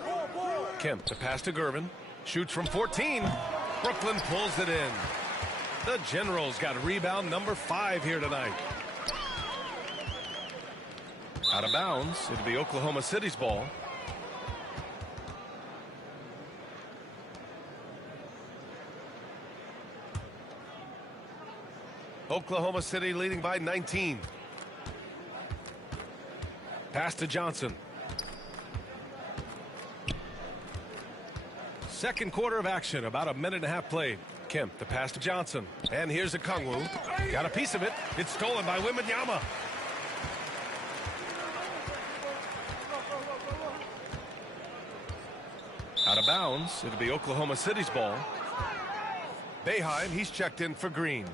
Kemp, the pass to Gervin. Shoots from 14. Brooklyn pulls it in. The Generals got rebound number 5 here tonight. Out of bounds. It'll be Oklahoma City's ball. Oklahoma City leading by 19. Pass to Johnson. Second quarter of action, about a minute and a half played. Kemp, the pass to Johnson. And here's Okongwu. Got a piece of it. It's stolen by Wembanyama. Out of bounds. It'll be Oklahoma City's ball. Boeheim, he's checked in for Green.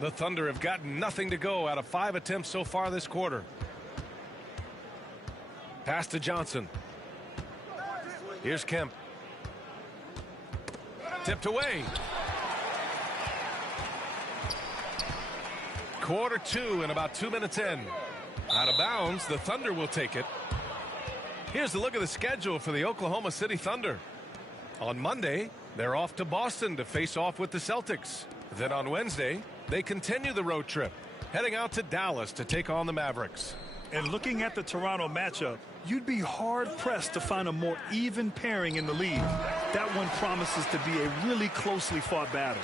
The Thunder have gotten nothing to go out of 5 attempts so far this quarter. Pass to Johnson. Here's Kemp. Tipped away. Quarter 2 and about 2 minutes in. Out of bounds, the Thunder will take it. Here's a look at the schedule for the Oklahoma City Thunder. On Monday, they're off to Boston to face off with the Celtics. Then on Wednesday, they continue the road trip, heading out to Dallas to take on the Mavericks. And looking at the Toronto matchup, you'd be hard-pressed to find a more even pairing in the league. That one promises to be a really closely fought battle.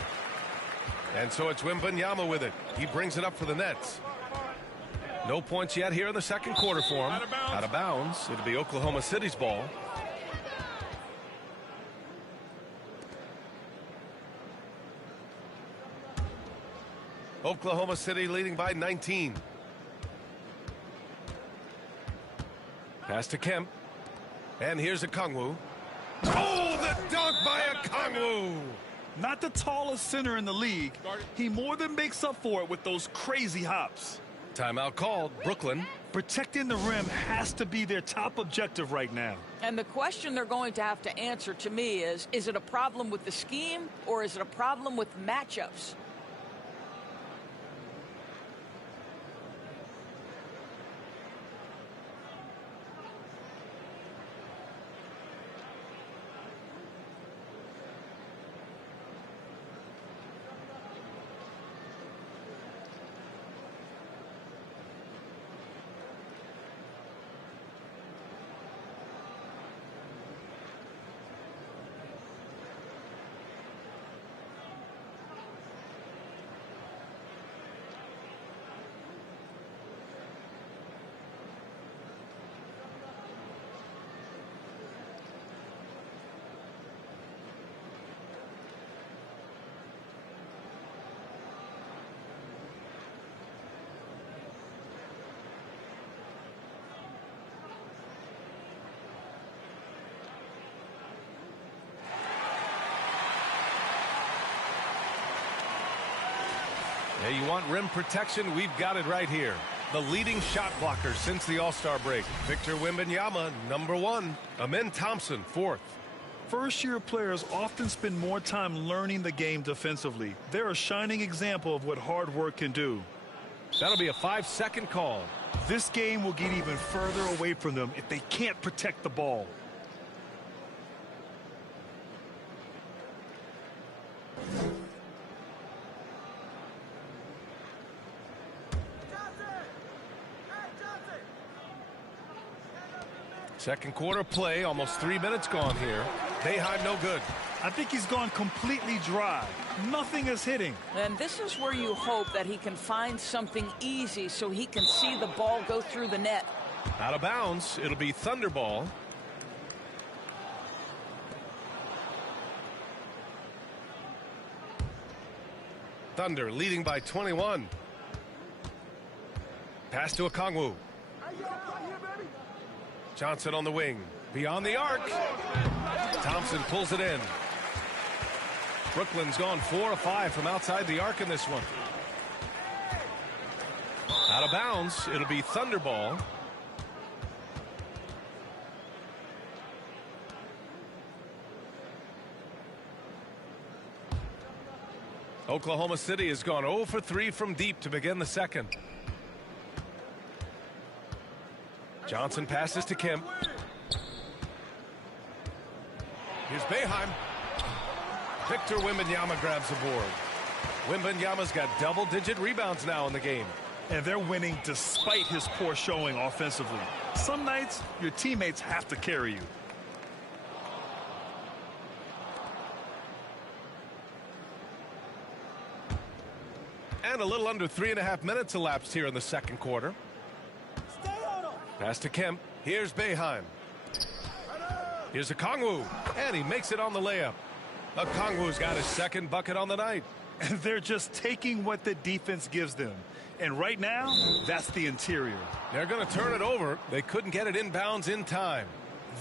And so it's Wembanyama with it. He brings it up for the Nets. No points yet here in the second quarter for him. Out of bounds. It'll be Oklahoma City's ball. Oklahoma City leading by 19. Pass to Kemp. And here's Okongwu. Oh, the dunk by Okongwu! Not the tallest center in the league. He more than makes up for it with those crazy hops. Timeout called. Brooklyn. Protecting the rim has to be their top objective right now. And the question they're going to have to answer to me is it a problem with the scheme or is it a problem with matchups? Hey, you want rim protection? We've got it right here. The leading shot blocker since the All-Star break. Victor Wembanyama, #1. Amen Thompson, 4th. First-year players often spend more time learning the game defensively. They're a shining example of what hard work can do. That'll be a 5-second call. This game will get even further away from them if they can't protect the ball. Second quarter play, almost 3 minutes gone here. Boeheim no good. I think he's gone completely dry. Nothing is hitting. And this is where you hope that he can find something easy so he can see the ball go through the net. Out of bounds. It'll be Thunder ball. Thunder leading by 21. Pass to Okongwu. Johnson on the wing. Beyond the arc. Thompson pulls it in. Brooklyn's gone 4 of 5 from outside the arc in this one. Out of bounds. It'll be Thunder ball. Oklahoma City has gone 0 for 3 from deep to begin the second. Johnson passes to Kemp. Here's Boeheim. Victor Wembanyama grabs the board. Wembanyama's got double-digit rebounds now in the game. And they're winning despite his poor showing offensively. Some nights, your teammates have to carry you. And a little under 3.5 minutes elapsed here in the second quarter. Pass to Kemp. Here's Boeheim. Here's Okongwu. And he makes it on the layup. Okongwu's got his second bucket on the night. And they're just taking what the defense gives them. And right now, that's the interior. They're going to turn it over. They couldn't get it inbounds in time.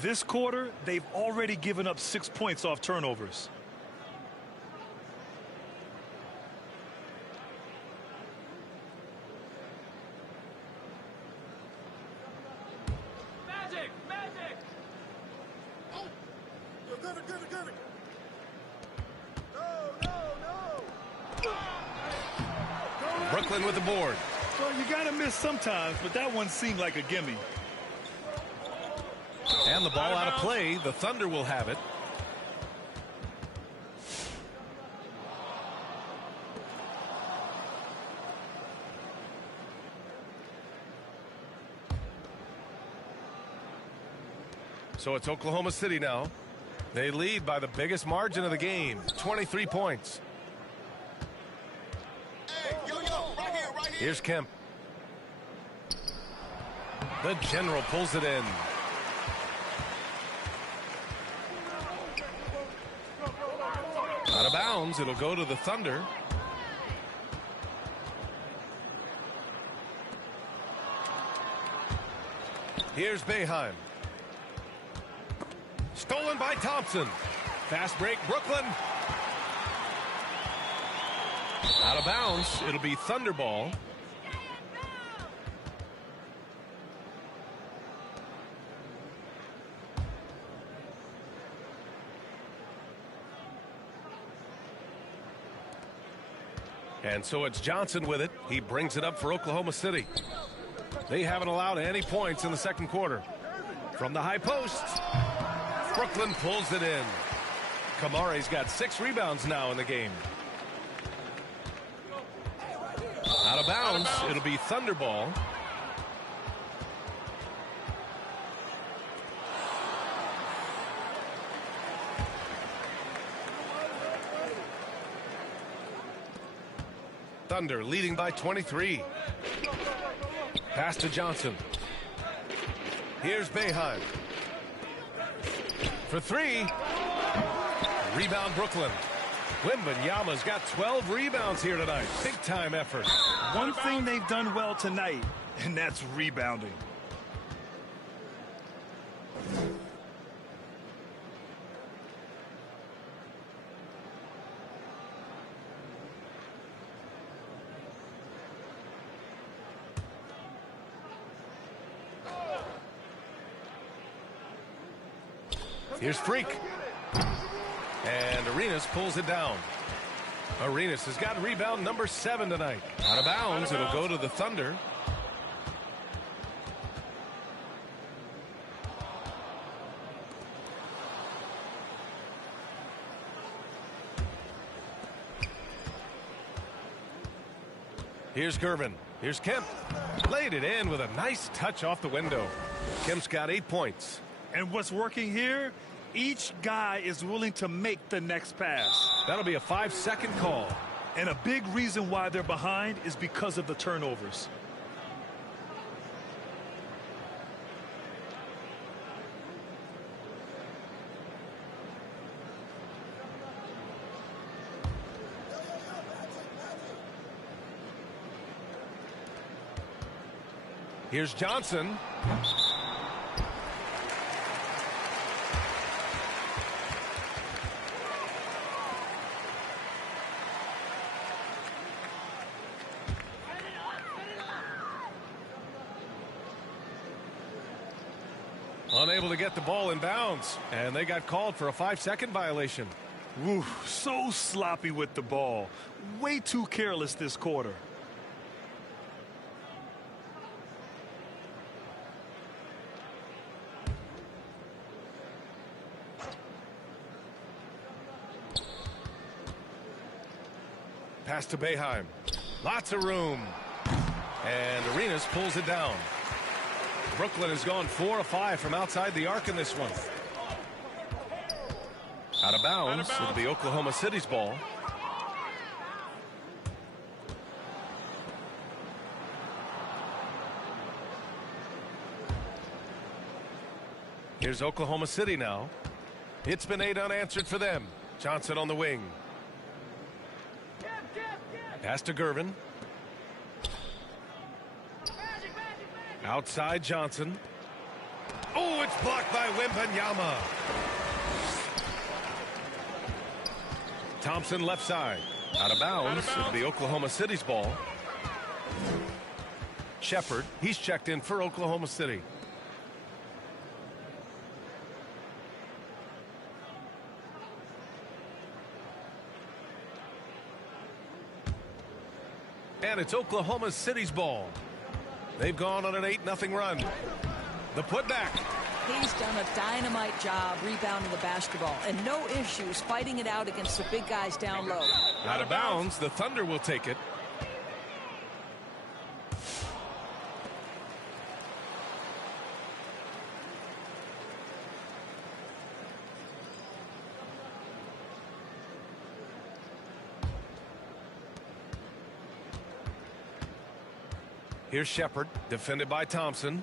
This quarter, they've already given up 6 points off turnovers. Brooklyn with the board. Well, you got to miss sometimes, but that one seemed like a gimme. And the ball out of play. The Thunder will have it. So it's Oklahoma City now. They lead by the biggest margin of the game, 23 points. Here's Kemp. The general pulls it in. Out of bounds. It'll go to the Thunder. Here's Boeheim. Stolen by Thompson. Fast break, Brooklyn. Out of bounds. It'll be Thunder ball. And so it's Johnson with it. He brings it up for Oklahoma City. They haven't allowed any points in the second quarter. From the high post, Brooklyn pulls it in. Kamare's got 6 rebounds now in the game. Out of bounds. It'll be Thunder ball. Thunder leading by 23. Pass to Johnson. Here's Boeheim. For 3. Rebound Brooklyn. Wembanyama's got 12 rebounds here tonight. Big time effort. One thing they've done well tonight, and that's rebounding. Here's Freak. And Arenas pulls it down. Arenas has got rebound number 7 tonight. Out of bounds. It'll go to the Thunder. Here's Gervin. Here's Kemp. Laid it in with a nice touch off the window. Kemp's got 8 points. And what's working here? Each guy is willing to make the next pass. That'll be a 5-second call. And a big reason why they're behind is because of the turnovers. Here's Johnson. Unable to get the ball in bounds, and they got called for a 5-second violation. Woo, so sloppy with the ball. Way too careless this quarter. Pass to Boeheim. Lots of room. And Arenas pulls it down. Brooklyn has gone 4 of 5 from outside the arc in this one. Out of bounds. It'll be Oklahoma City's ball. Here's Oklahoma City now. It's been 8 unanswered for them. Johnson on the wing. Pass to Gervin. Outside Johnson. Oh, it's blocked by Wembanyama. Thompson left side. Out of bounds. It'll be Oklahoma City's ball. Shepard, he's checked in for Oklahoma City. And it's Oklahoma City's ball. They've gone on an 8-0 run. The putback. He's done a dynamite job rebounding the basketball, and no issues fighting it out against the big guys down low. Out of bounds. The Thunder will take it. Here's Shepard, defended by Thompson.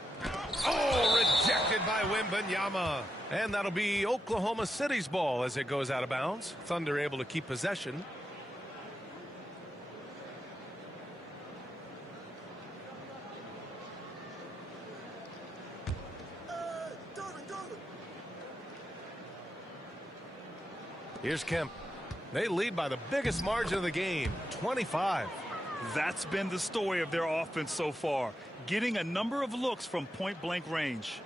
Oh, rejected by Wembanyama. And that'll be Oklahoma City's ball as it goes out of bounds. Thunder able to keep possession. Here's Kemp. They lead by the biggest margin of the game, 25. That's been the story of their offense so far, getting a number of looks from point-blank range.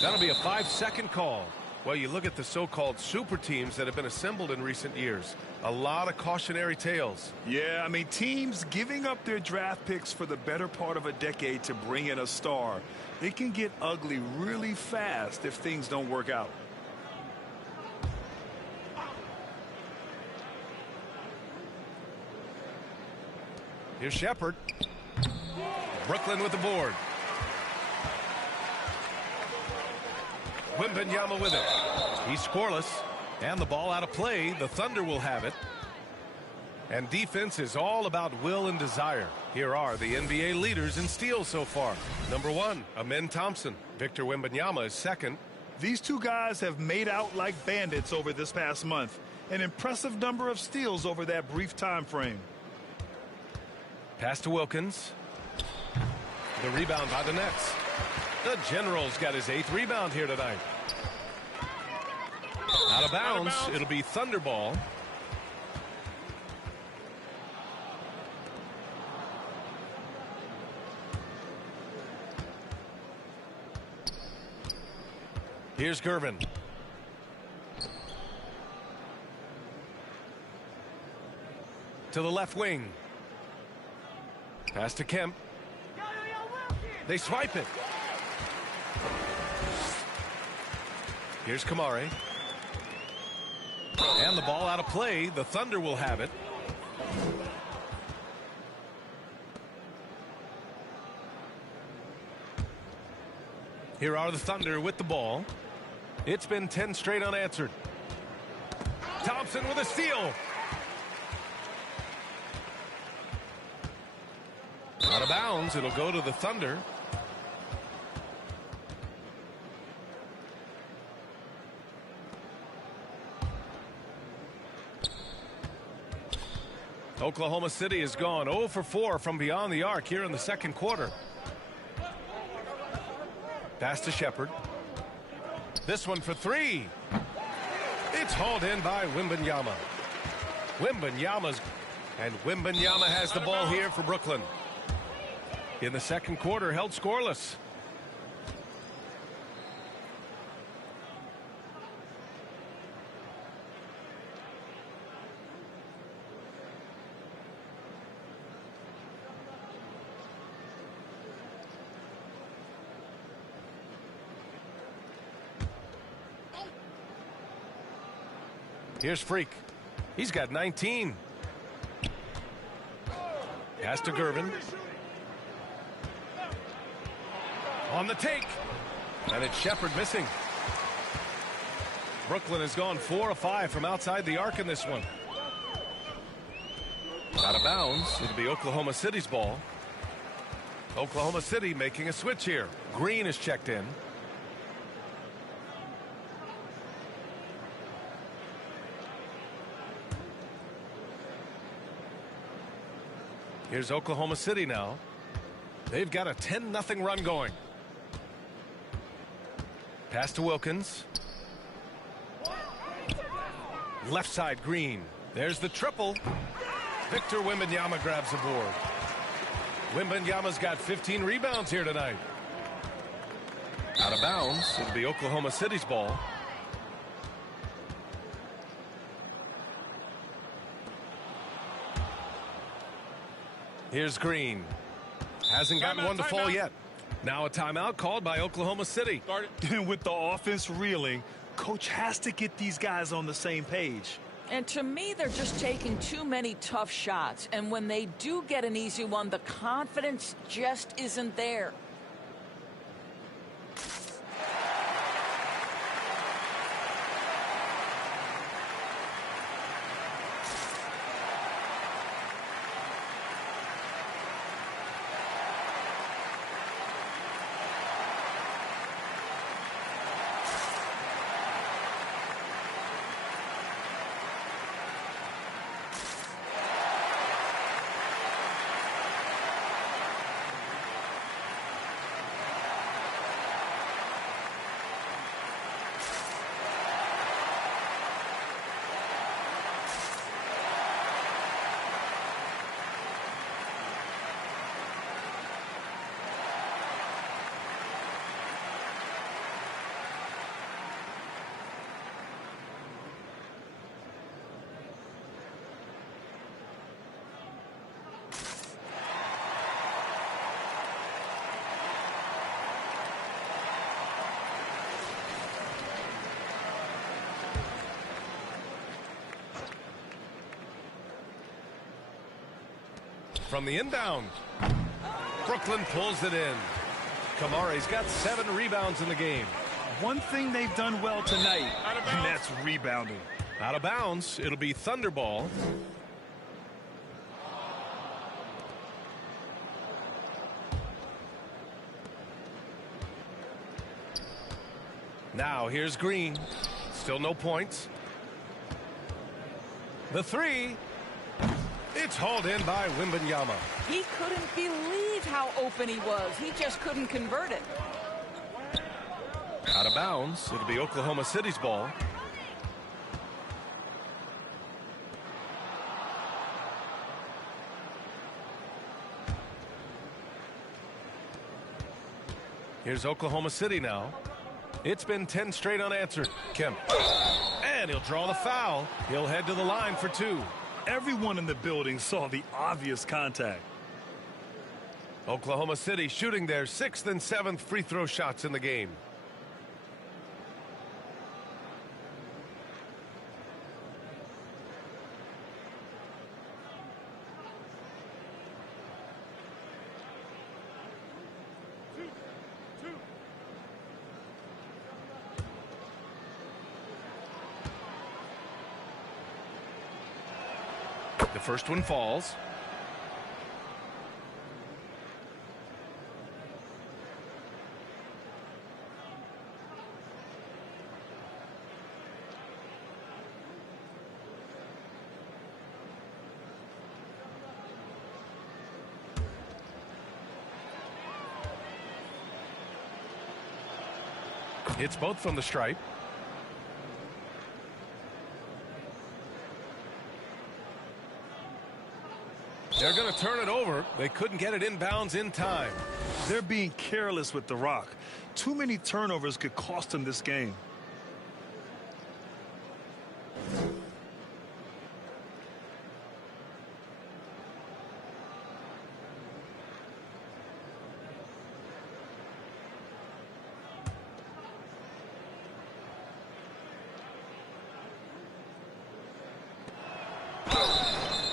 That'll be a 5-second call. Well, you look at the so-called super teams that have been assembled in recent years. A lot of cautionary tales. Yeah, I mean, teams giving up their draft picks for the better part of a decade to bring in a star. It can get ugly really fast if things don't work out. Here's Shepard. Brooklyn with the board. Wembanyama with it. He's scoreless. And the ball out of play. The Thunder will have it. And defense is all about will and desire. Here are the NBA leaders in steals so far. Number 1, Amen Thompson. Victor Wembanyama is second. These two guys have made out like bandits over this past month. An impressive number of steals over that brief time frame. Pass to Wilkins. The rebound by the Nets. The General's got his 8th rebound here tonight. Out of bounds. It'll be Thunder ball. Here's Gervin. To the left wing. Pass to Kemp. They swipe it. Here's Kamari. And the ball out of play. The Thunder will have it. Here are the Thunder with the ball. It's been 10 straight unanswered. Thompson with a steal. Out of bounds. It'll go to the Thunder. Oklahoma City has gone 0 for 4 from beyond the arc here in the second quarter. Pass to Shepard. This one for three. It's hauled in by Wembanyama. Wembanyama has the ball here for Brooklyn. In the second quarter, held scoreless. Here's Freak. He's got 19. Pass to Gervin. On the take. And it's Shepard missing. Brooklyn has gone 4 of 5 from outside the arc in this one. Out of bounds. It'll be Oklahoma City's ball. Oklahoma City making a switch here. Green is checked in. Here's Oklahoma City now. They've got a 10-0 run going. Pass to Wilkins. Left side Green. There's the triple. Victor Wembanyama grabs the board. Wembanyama's got 15 rebounds here tonight. Out of bounds. It'll be Oklahoma City's ball. Here's Green. Hasn't gotten one to fall yet. Now a timeout called by Oklahoma City. And with the offense reeling, coach has to get these guys on the same page. And to me, they're just taking too many tough shots. And when they do get an easy one, the confidence just isn't there. From the inbound. Brooklyn pulls it in. Kamari's got 7 rebounds in the game. One thing they've done well tonight, and that's rebounding. Out of bounds. It'll be Thunder ball. Now here's Green. Still no points. The three. It's hauled in by Wembanyama. He couldn't believe how open he was. He just couldn't convert it. Out of bounds. It'll be Oklahoma City's ball. Here's Oklahoma City now. It's been 10 straight unanswered. Kemp. And he'll draw the foul. He'll head to the line for 2. Everyone in the building saw the obvious contact. Oklahoma City shooting their 6th and 7th free throw shots in the game. The first one falls. It's both from the stripe. They're going to turn it over. They couldn't get it inbounds in time. They're being careless with the rock. Too many turnovers could cost them this game.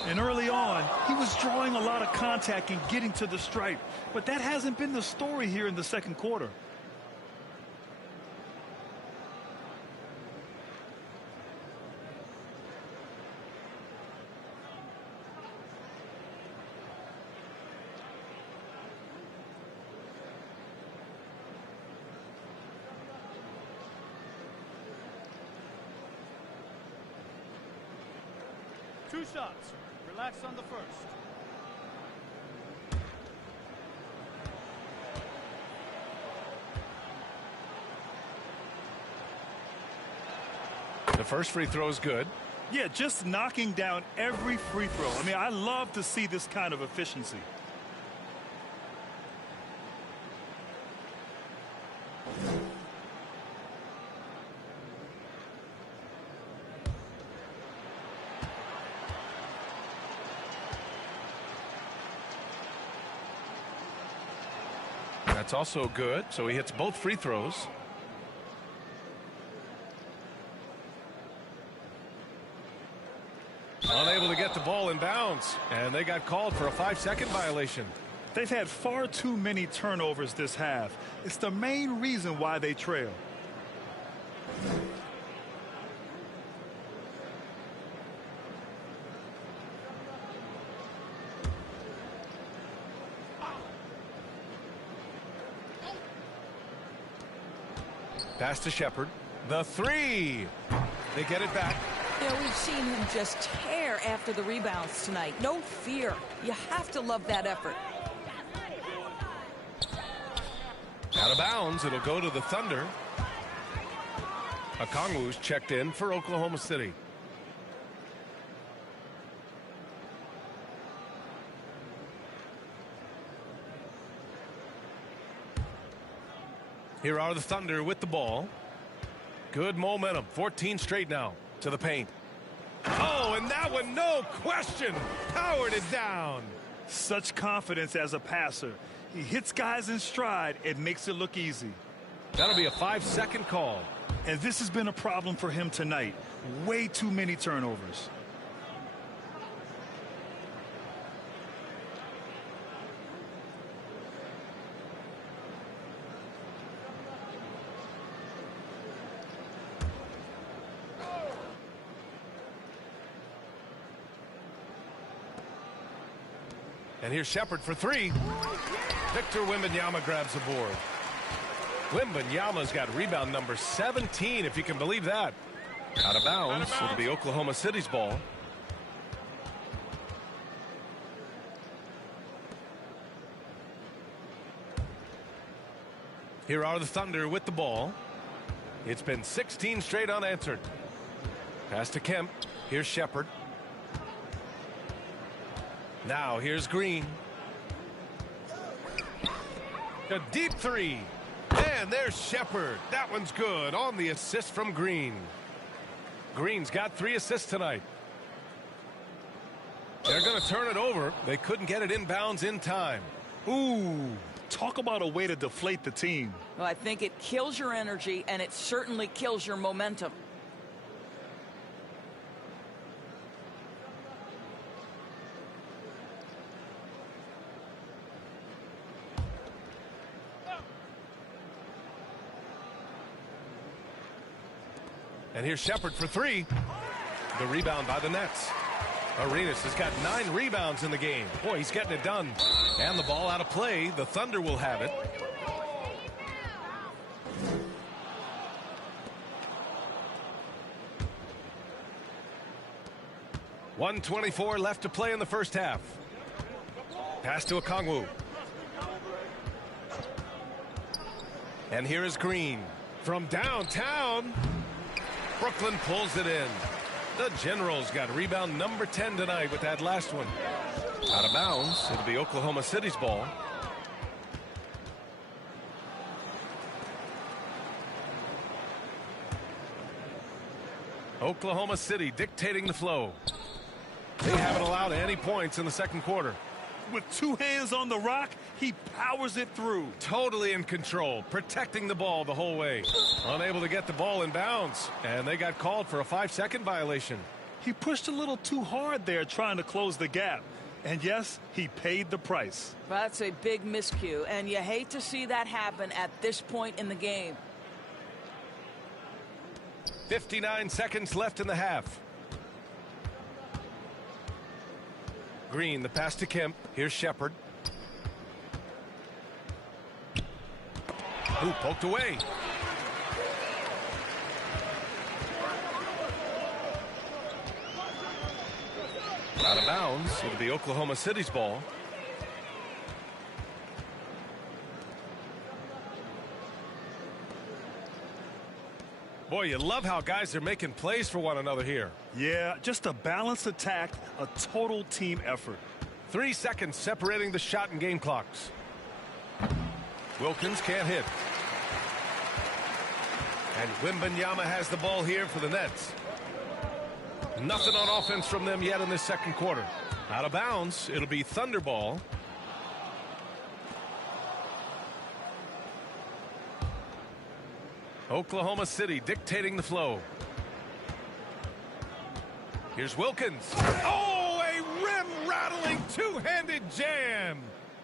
And early on, he was drawing a lot of contact and getting to the stripe. But that hasn't been the story here in the second quarter. Two shots. Relax on the first. The first free throw is good. Yeah, just knocking down every free throw. I mean, I love to see this kind of efficiency. That's also good, so he hits both free throws. Unable to get the ball in bounds, and they got called for a 5-second violation. They've had far too many turnovers this half. It's the main reason why they trail. Pass to Shepard. The three. They get it back. You know, we've seen him just tear after the rebounds tonight. No fear. You have to love that effort. Out of bounds. It'll go to the Thunder. Okongwu's checked in for Oklahoma City. Here are the Thunder with the ball. Good momentum. 14 straight now to the paint. Oh, and that one, no question, powered it down. Such confidence as a passer. He hits guys in stride. It makes it look easy. That'll be a 5-second call. And this has been a problem for him tonight. Way too many turnovers. And here's Shepard for three. Victor Wembanyama grabs the board. Wembanyama's got rebound number 17, if you can believe that. Out of bounds. It'll be Oklahoma City's ball. Here are the Thunder with the ball. It's been 16 straight unanswered. Pass to Kemp. Here's Shepard. Now here's Green. A deep three. And there's Shepard. That one's good on the assist from Green. Green's got 3 assists tonight. They're going to turn it over. They couldn't get it inbounds in time. Ooh, talk about a way to deflate the team. Well, I think it kills your energy, and it certainly kills your momentum. And here's Shepard for three. The rebound by the Nets. Arenas has got 9 rebounds in the game. Boy, he's getting it done. And the ball out of play. The Thunder will have it. .124 left to play in the first half. Pass to Okongwu. And here is Green. From downtown, Brooklyn pulls it in. The Generals got rebound number 10 tonight with that last one. Out of bounds. It'll be Oklahoma City's ball. Oklahoma City dictating the flow. They haven't allowed any points in the second quarter. With 2 hands on the rock, he powers it through. Totally in control, protecting the ball the whole way. Unable to get the ball in bounds, and they got called for a 5-second violation. He pushed a little too hard there trying to close the gap. And yes, he paid the price. That's a big miscue, and you hate to see that happen at this point in the game. 59 seconds left in the half. Green, the pass to Kemp. Here's Shepard. Who poked away. Out of bounds. It'll be Oklahoma City's ball. Boy, you love how guys are making plays for one another here. Yeah, just a balanced attack, a total team effort. 3 seconds separating the shot and game clocks. Wilkins can't hit. And Wembanyama has the ball here for the Nets. Nothing on offense from them yet in this second quarter. Out of bounds. It'll be Thunder ball. Oklahoma City dictating the flow. Here's Wilkins. Oh, a rim-rattling two-handed jam.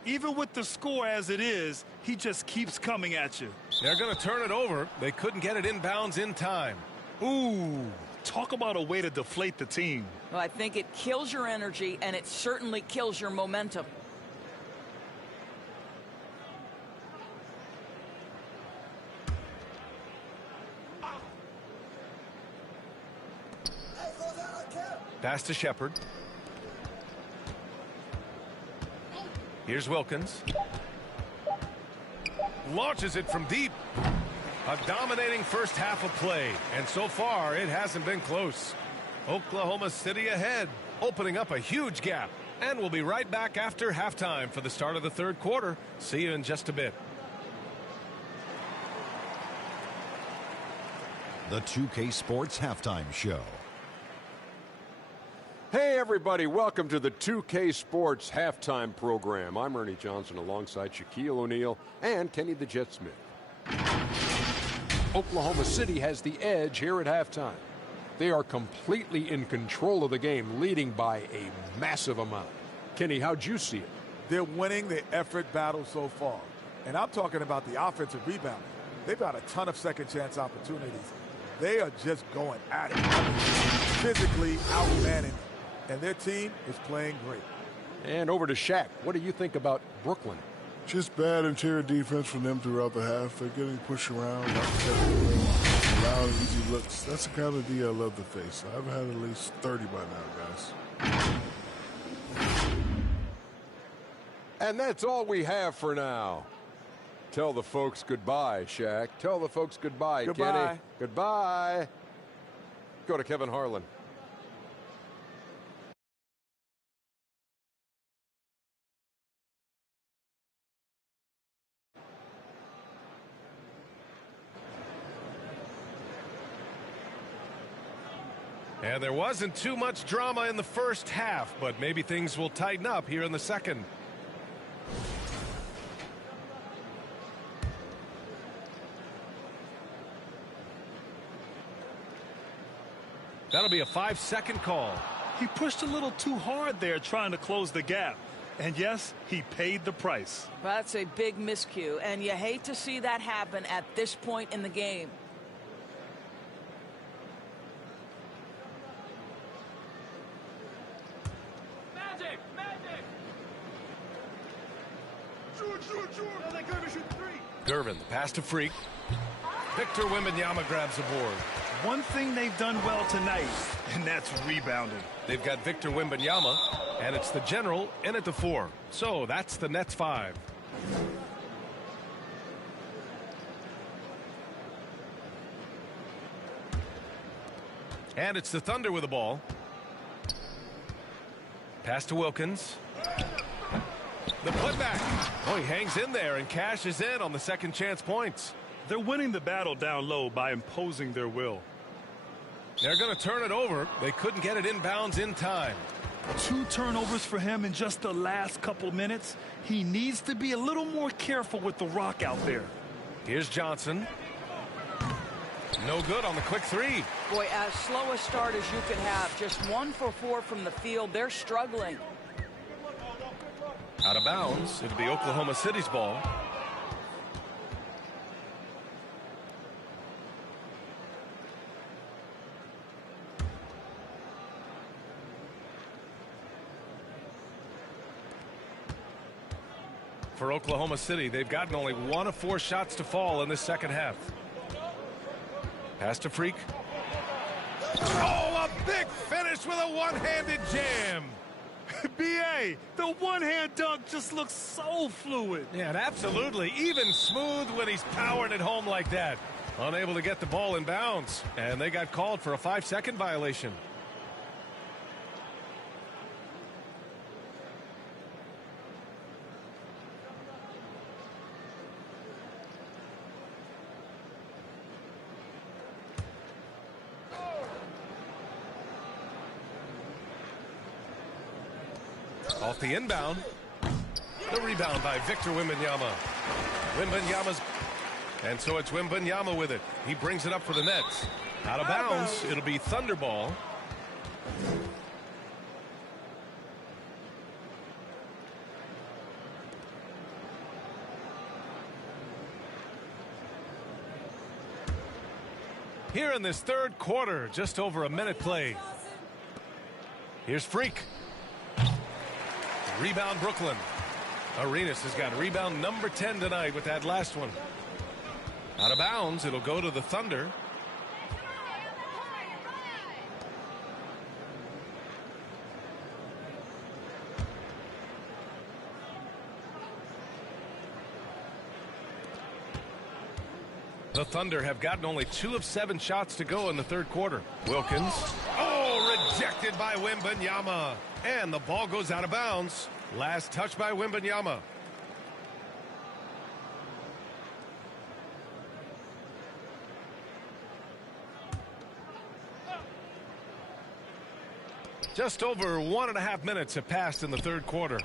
Even with the score as it is, he just keeps coming at you. They're going to turn it over. They couldn't get it inbounds in time. Ooh, talk about a way to deflate the team. Well, I think it kills your energy, and it certainly kills your momentum. Pass to Shepard. Here's Wilkins. Launches it from deep. A dominating first half of play, and so far it hasn't been close. Oklahoma City ahead, opening up a huge gap. And we'll be right back after halftime for the start of the third quarter. See you in just a bit. The 2K Sports Halftime Show. Hey everybody, welcome to the 2K Sports Halftime Program. I'm Ernie Johnson alongside Shaquille O'Neal and Kenny the Jet Smith. Oklahoma City has the edge here at halftime. They are completely in control of the game, leading by a massive amount. Kenny, how'd you see it? They're winning the effort battle so far. And I'm talking about the offensive rebounding. They've got a ton of second chance opportunities. They are just going at it. Physically outmanning. And their team is playing great. And over to Shaq. What do you think about Brooklyn? Just bad interior defense from them throughout the half. They're getting pushed around, allowing easy looks. That's the kind of D I love to face. I've had at least 30 by now, guys. And that's all we have for now. Tell the folks goodbye, Shaq. Tell the folks goodbye, Goodbye. Kenny. Goodbye. Go to Kevin Harlan. And there wasn't too much drama in the first half, but maybe things will tighten up here in the second. That'll be a 5-second call. He pushed a little too hard there trying to close the gap. And yes, he paid the price. That's a big miscue, and you hate to see that happen at this point in the game. Magic! Magic! Gervin, the pass to Freak. Victor Wembanyama grabs the board. One thing they've done well tonight, and that's rebounding. They've got Victor Wembanyama, and it's the General in at the 4. So that's the Nets 5. And it's the Thunder with the ball. Pass to Wilkins. The putback. Oh, he hangs in there and cashes in on the second chance points. They're winning the battle down low by imposing their will. They're going to turn it over. They couldn't get it inbounds in time. 2 turnovers for him in just the last couple minutes. He needs to be a little more careful with the rock out there. Here's Johnson. No good on the quick 3. Boy, as slow a start as you could have. Just 1 for 4 from the field. They're struggling. Out of bounds. It'll be Oklahoma City's ball. For Oklahoma City, they've gotten only 1 of 4 shots to fall in this second half. Pass to Freak. Oh, a big finish with a one-handed jam. B.A., the one-hand dunk just looks so fluid. Yeah, and absolutely even smooth when he's powering it home like that. Unable to get the ball in bounds, and they got called for a 5-second violation. Off the inbound. The rebound by Victor Wembanyama. And so it's Wembanyama with it. He brings it up for the Nets. Out of bounds. It'll be Thunder ball. Here in this third quarter, just over a minute played. Here's Freak. Rebound Brooklyn. Arenas has got rebound number 10 tonight with that last one. Out of bounds. It'll go to the Thunder. The Thunder have gotten only 2 of 7 shots to go in the third quarter. Wilkins. Oh, rejected by Wembanyama. And the ball goes out of bounds. Last touch by Wembanyama. Just over 1.5 minutes have passed in the third quarter.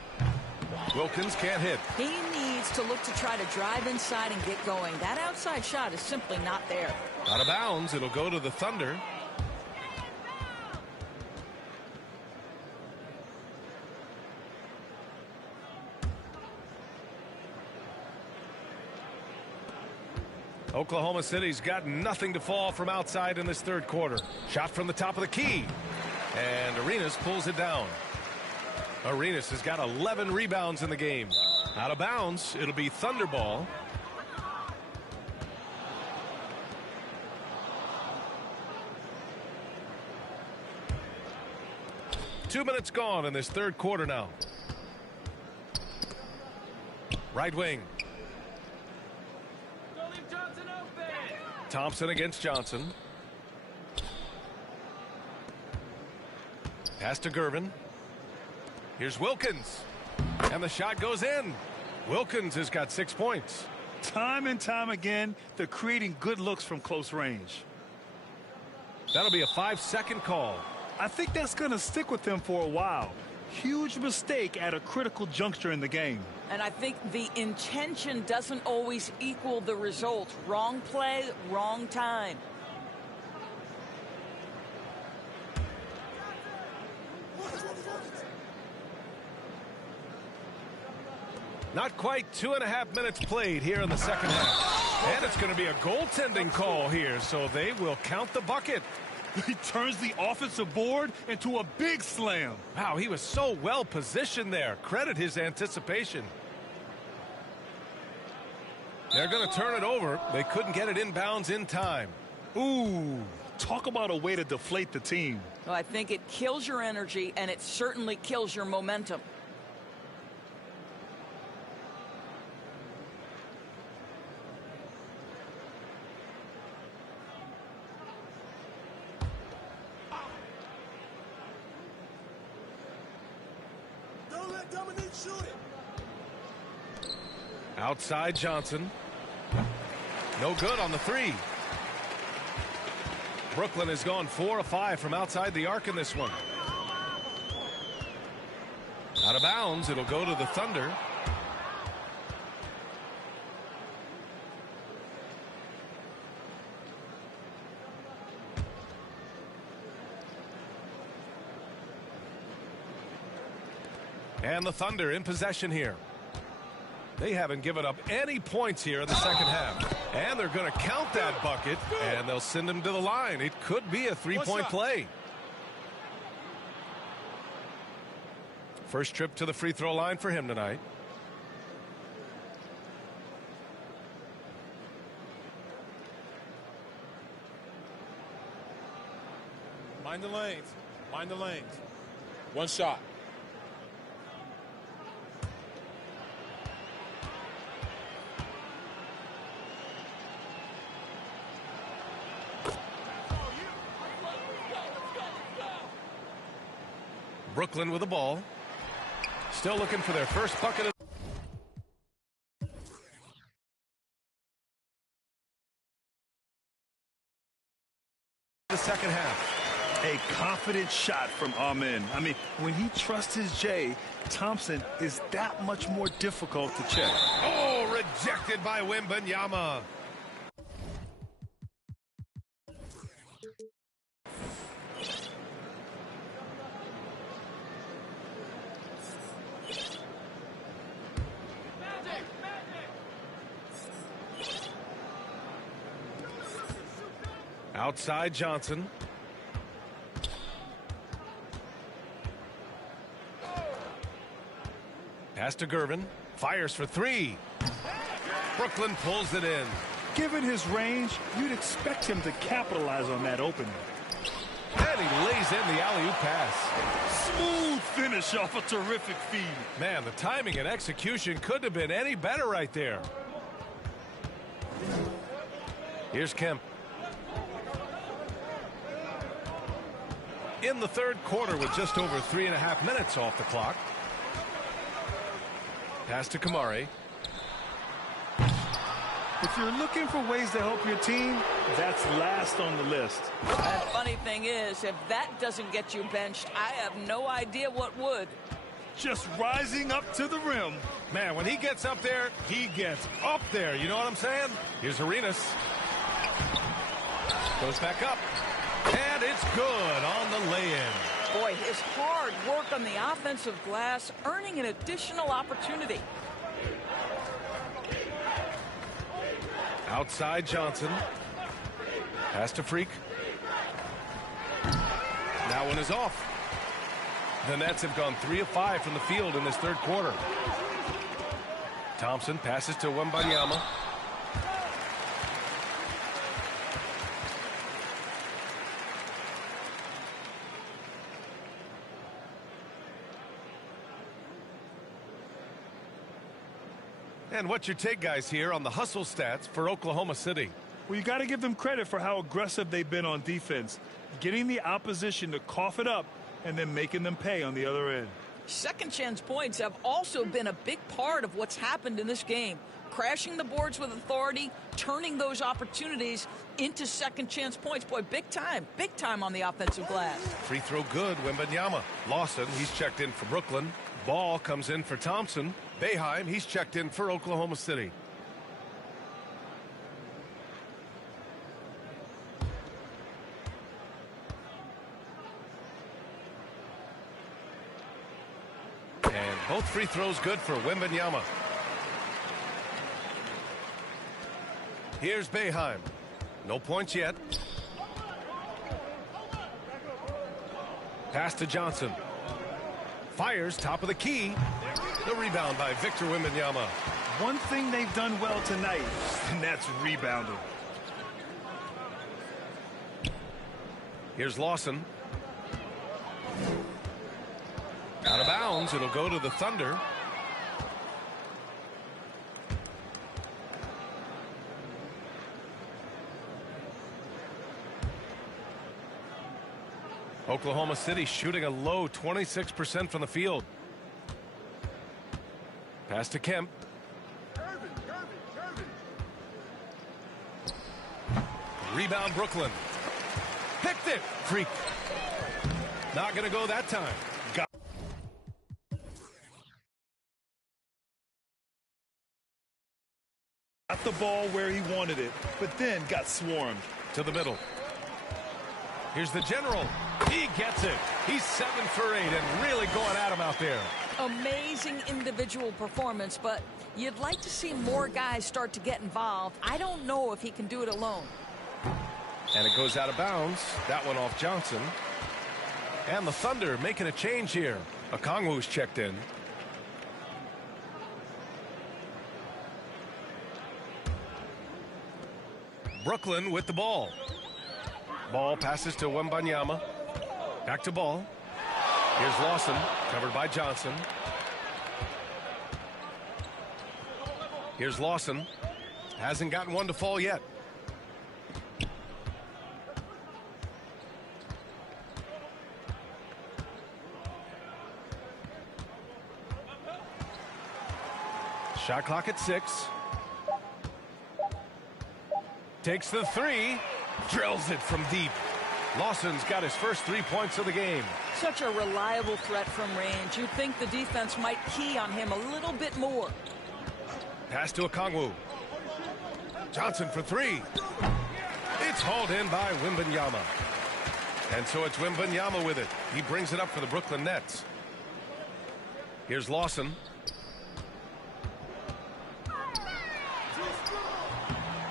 Wilkins can't hit. He needs to look to try to drive inside and get going. That outside shot is simply not there. Out of bounds. It'll go to the Thunder. Oklahoma City's got nothing to fall from outside in this third quarter. Shot from the top of the key. And Arenas pulls it down. Arenas has got 11 rebounds in the game. Out of bounds. It'll be Thunder ball. Two minutes gone in this third quarter now. Right wing. Thompson against Johnson. Pass to Gervin. Here's Wilkins. And the shot goes in. Wilkins has got 6 points. Time and time again, they're creating good looks from close range. That'll be a 5-second call. I think that's going to stick with him for a while. Huge mistake at a critical juncture in the game. And I think the intention doesn't always equal the result. Wrong play, wrong time. Not quite 2.5 minutes played here in the second half. And it's going to be a goaltending call here, so they will count the bucket. He turns the offensive board into a big slam. Wow, he was so well positioned there. Credit his anticipation. They're going to turn it over. They couldn't get it inbounds in time. Ooh, talk about a way to deflate the team. Well, I think it kills your energy, and it certainly kills your momentum. Outside Johnson. No good on the three. Brooklyn has gone 4 of 5 from outside the arc in this one. Out of bounds. It'll go to the Thunder. And the Thunder in possession here. They haven't given up any points here in the second half. And they're going to count that bucket, and they'll send him to the line. It could be a three-point play. First trip to the free throw line for him tonight. Mind the lanes. Mind the lanes. One shot. Brooklyn with the ball. Still looking for their first bucket of the second half. A confident shot from Amen. I mean, when he trusts his J, Thompson is that much more difficult to check. Oh, rejected by Wembanyama. Outside Johnson. Pass to Gervin. Fires for three. Brooklyn pulls it in. Given his range, you'd expect him to capitalize on that opening. And he lays in the alley-oop pass. Smooth finish off a terrific feed. Man, the timing and execution couldn't have been any better right there. Here's Kemp. In the third quarter with just over 3.5 minutes off the clock. Pass to Kamari. If you're looking for ways to help your team, that's last on the list. And funny thing is, if that doesn't get you benched, I have no idea what would. Just rising up to the rim. Man, when he gets up there, he gets up there. You know what I'm saying? Here's Arenas. Goes back up. And it's good on the lay-in. Boy, his hard work on the offensive glass, earning an additional opportunity. Outside Johnson. Pass to Freak. That one is off. The Nets have gone 3 of 5 from the field in this third quarter. Thompson passes to Wembanyama. And what's your take, guys, here on the hustle stats for Oklahoma City? Well, you got to give them credit for how aggressive they've been on defense, getting the opposition to cough it up and then making them pay on the other end. Second chance points have also been a big part of what's happened in this game. crashing the boards with authority, turning those opportunities into second chance points. Boy, big time on the offensive glass. Free throw good, Wembanyama. Lawson, he's checked in for Brooklyn. Ball comes in for Thompson. Boeheim, he's checked in for Oklahoma City. And both free throws good for Wembanyama. Here's Boeheim. No points yet. Pass to Johnson. Fires top of the key. The rebound by Victor Wembanyama. One thing they've done well tonight, and that's rebounding. Here's Lawson. Out of bounds. It'll go to the Thunder. Oklahoma City shooting a low 26% from the field. Pass to Kemp. Rebound Brooklyn. Picked it. Freak. Not going to go that time. Got the ball where he wanted it, but then got swarmed. To the middle. Here's the general. He gets it. He's 7 for 8 and really going at him out there. Amazing individual performance, but you'd like to see more guys start to get involved. I don't know if he can do it alone. And it goes out of bounds. That one off Johnson. And the Thunder making a change here. Okongwu's checked in. Brooklyn with the ball. Ball passes to Wembanyama. Back to Ball. Here's Lawson, covered by Johnson. Here's Lawson. Hasn't gotten one to fall yet. Shot clock at 6. Takes the 3. Drills it from deep. Lawson's got his first 3 points of the game. Such a reliable threat from range. You'd think the defense might key on him a little bit more. Pass to Okongwu. Johnson for 3. It's hauled in by Wembanyama. And so it's Wembanyama with it. He brings it up for the Brooklyn Nets. Here's Lawson.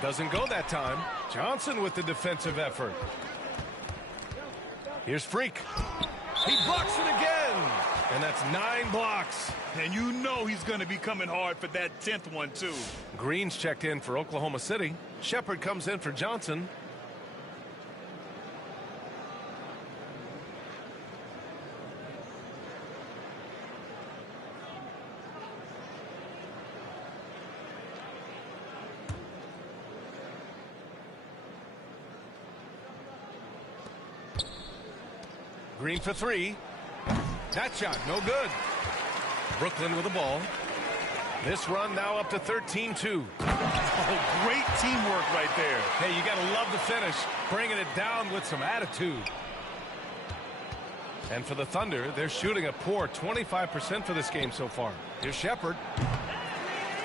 Doesn't go that time. Johnson with the defensive effort. Here's Freak. He blocks it again. And that's 9 blocks. And you know he's going to be coming hard for that 10th one, too. Green's checked in for Oklahoma City. Shepard comes in for Johnson. Green for 3. That shot, no good. Brooklyn with the ball. This run now up to 13-2. Oh, great teamwork right there. Hey, you got to love the finish. Bringing it down with some attitude. And for the Thunder, they're shooting a poor 25% for this game so far. Here's Shepard.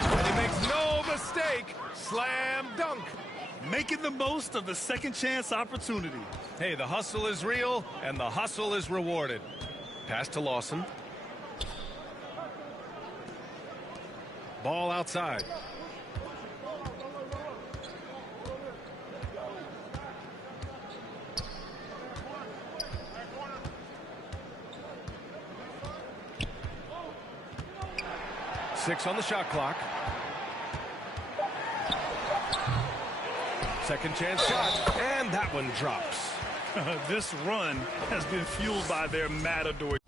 And he makes no mistake. Slam dunk. Making the most of the second chance opportunity. Hey, the hustle is real, and the hustle is rewarded. Pass to Lawson. Ball outside. Six on the shot clock. Second chance shot, and that one drops. This run has been fueled by their matador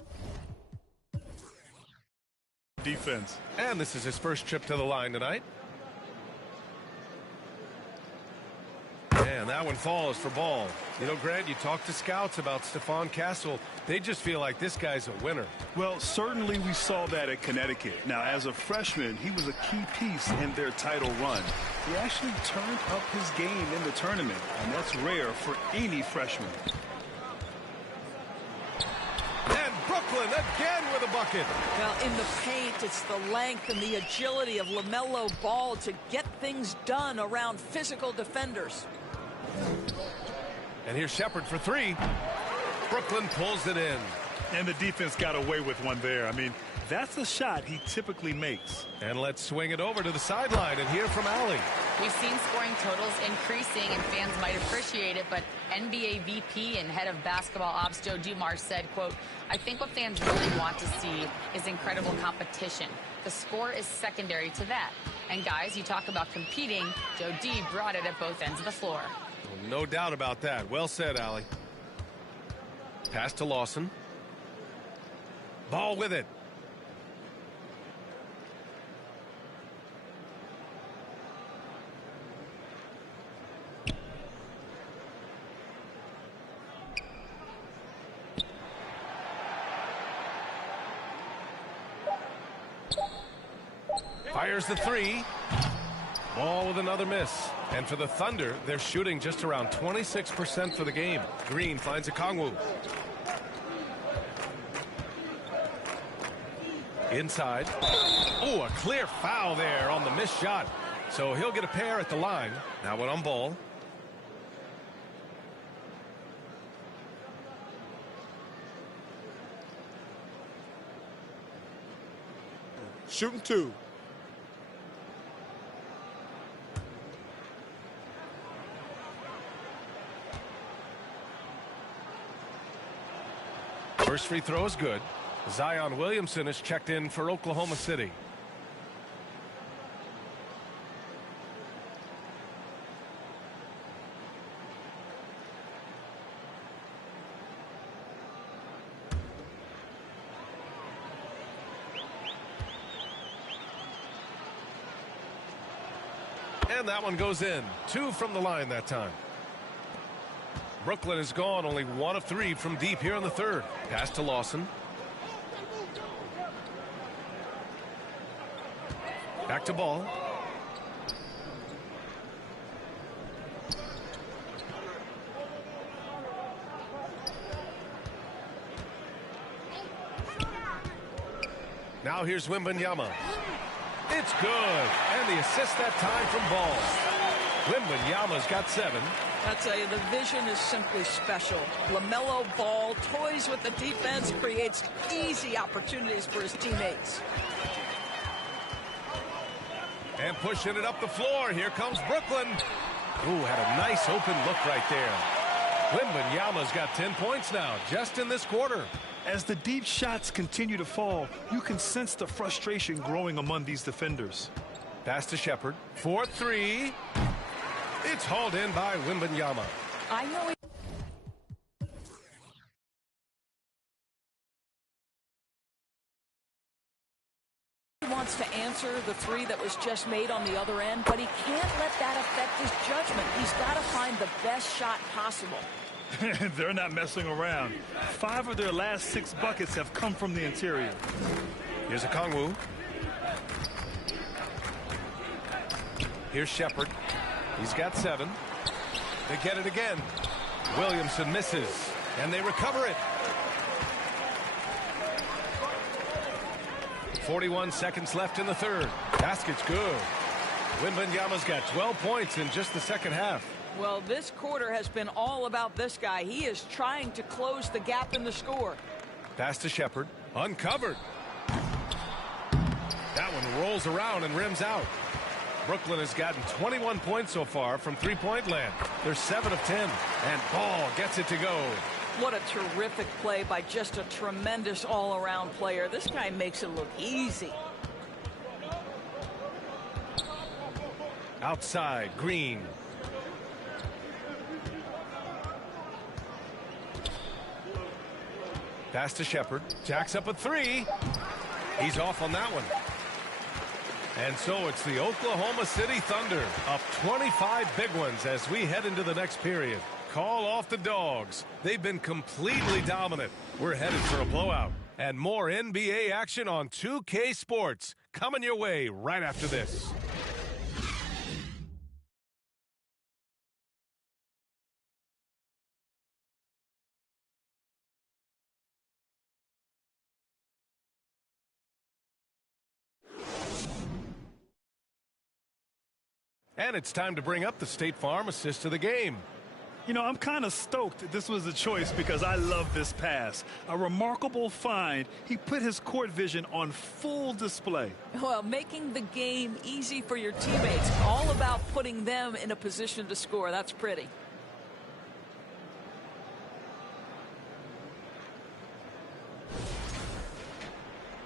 defense. And this is his first trip to the line tonight. And that one falls for ball. You know, Grant, you talk to scouts about Stephon Castle. They just feel like this guy's a winner. Well, certainly we saw that at Connecticut. Now, as a freshman, he was a key piece in their title run. He actually turned up his game in the tournament, and that's rare for any freshman. And Brooklyn again with a bucket. Now, in the paint, it's the length and the agility of LaMelo Ball to get things done around physical defenders. And here's Shepard for three. Brooklyn pulls it in. And the defense got away with one there. I mean, that's a shot he typically makes. And let's swing it over to the sideline and hear from Allie. We've seen scoring totals increasing, and fans might appreciate it, but NBA VP and head of basketball ops Joe Dumars said, quote, "I think what fans really want to see is incredible competition. The score is secondary to that. And guys, you talk about competing, Joe D brought it at both ends of the floor." Well, no doubt about that. Well said, Allie. Pass to Lawson. Ball with it. Fires the three. Ball with another miss. And for the Thunder, they're shooting just around 26% for the game. Green finds a Kongwu. Inside. Oh, a clear foul there on the missed shot. So he'll get a pair at the line. Now one on ball. Shooting two. First free throw is good. Zion Williamson is checked in for Oklahoma City. And that one goes in. 2 from the line that time. Brooklyn is gone, only 1 of 3 from deep here in the third. Pass to Lawson. Back to Ball. Now here's Wembanyama. It's good. And the assist that time from Ball. Wembanyama's got 7. I tell you, the vision is simply special. LaMelo Ball toys with the defense, creates easy opportunities for his teammates. And pushing it up the floor. Here comes Brooklyn. Ooh, had a nice open look right there. Wembanyama's got 10 points now, just in this quarter. As the deep shots continue to fall, you can sense the frustration growing among these defenders. Pass to Shepard. 4-3. It's hauled in by Wembanyama. I know he wants to answer the three that was just made on the other end, but he can't let that affect his judgment. He's got to find the best shot possible. They're not messing around. 5 of their last 6 buckets have come from the interior. Here's a Kongwu. Here's Shepard. He's got 7. They get it again. Williamson misses, and they recover it. 41 seconds left in the third. Basket's good. Wembanyama's got 12 points in just the second half. Well, this quarter has been all about this guy. He is trying to close the gap in the score. Pass to Shepard. Uncovered. That one rolls around and rims out. Brooklyn has gotten 21 points so far from three-point land. They're 7 of 10, and Ball gets it to go. What a terrific play by just a tremendous all-around player. This guy makes it look easy. Outside, Green. Pass to Shepard. Jacks up a 3. He's off on that one. And so it's the Oklahoma City Thunder up 25 big ones as we head into the next period. Call off the Dogs. They've been completely dominant. We're headed for a blowout. And more NBA action on 2K Sports coming your way right after this. And it's time to bring up the State Farm assist to the game. You know, I'm kind of stoked this was a choice because I love this pass. A remarkable find. He put his court vision on full display. Well, making the game easy for your teammates. All about putting them in a position to score. That's pretty.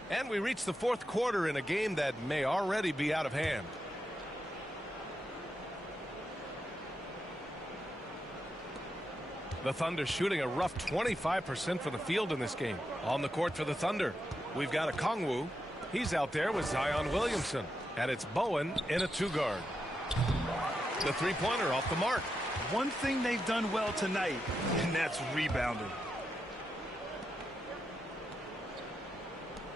And we reach the fourth quarter in a game that may already be out of hand. The Thunder shooting a rough 25% from the field in this game. On the court for the Thunder, we've got a Kongwu. He's out there with Zion Williamson. And it's Bowen in a two-guard. The three-pointer off the mark. One thing they've done well tonight, and that's rebounding.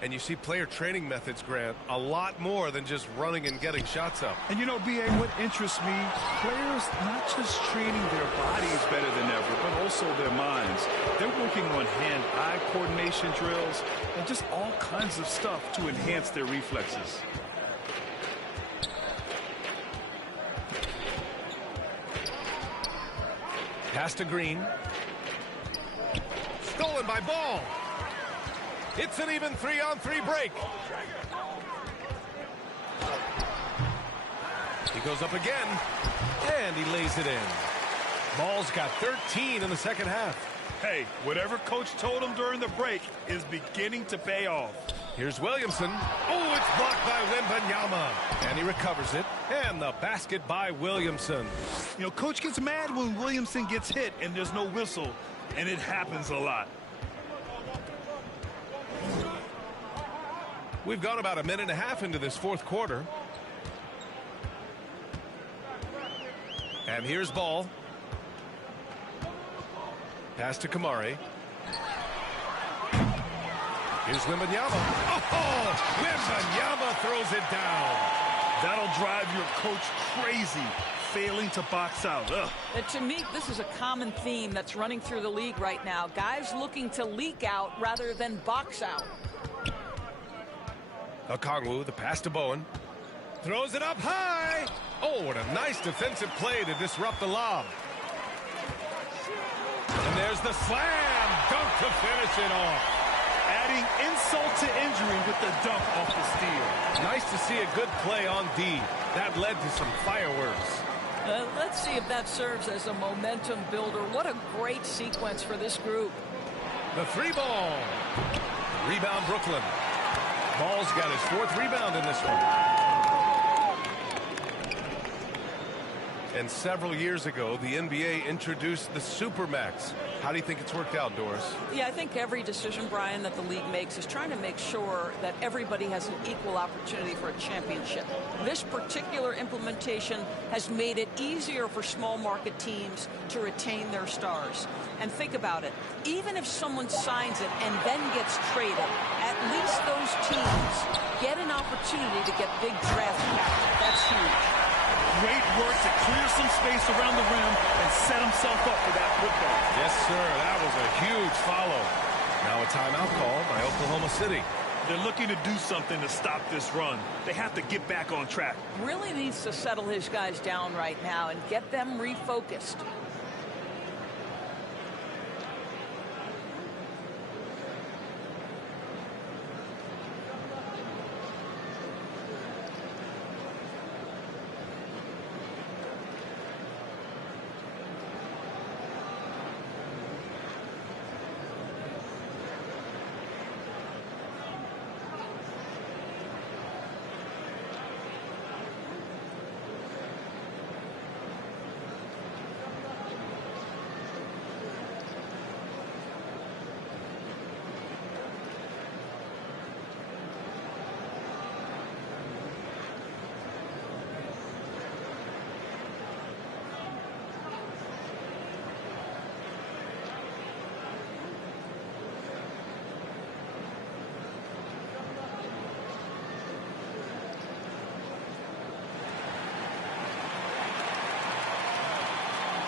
And you see player training methods, Grant, a lot more than just running and getting shots up. And you know, B.A., what interests me, players not just training their bodies better than ever, but also their minds. They're working on hand-eye coordination drills and just all kinds of stuff to enhance their reflexes. Pass to Green. Stolen by Ball. It's an even 3-on-3 break. He goes up again, and he lays it in. Ball's got 13 in the second half. Hey, whatever coach told him during the break is beginning to pay off. Here's Williamson. Oh, it's blocked by Wembanyama. And he recovers it. And the basket by Williamson. You know, coach gets mad when Williamson gets hit and there's no whistle, and it happens a lot. We've gone about a minute and a half into this fourth quarter. And here's Ball. Pass to Kamari. Here's Wembanyama. Oh, Wembanyama throws it down. That'll drive your coach crazy, failing to box out. To me, this is a common theme that's running through the league right now. Guys looking to leak out rather than box out. Okongwu, the pass to Bowen. Throws it up high. Oh, what a nice defensive play to disrupt the lob. And there's the slam dunk to finish it off. Adding insult to injury with the dunk off the steal. Nice to see a good play on D. That led to some fireworks. Let's see if that serves as a momentum builder. What a great sequence for this group. The three ball. Rebound Brooklyn. Ball's got his fourth rebound in this one. And several years ago, the NBA introduced the Supermax. How do you think it's worked out, Doris? Yeah, I think every decision, Brian, that the league makes is trying to make sure that everybody has an equal opportunity for a championship. This particular implementation has made it easier for small market teams to retain their stars. And think about it. Even if someone signs it and then gets traded, at least those teams get an opportunity to get big draft capital. That's huge. Great work to clear some space around the rim and set himself up for that putback. Yes, sir. That was a huge follow. Now a timeout call by Oklahoma City. They're looking to do something to stop this run. They have to get back on track. Really needs to settle his guys down right now and get them refocused.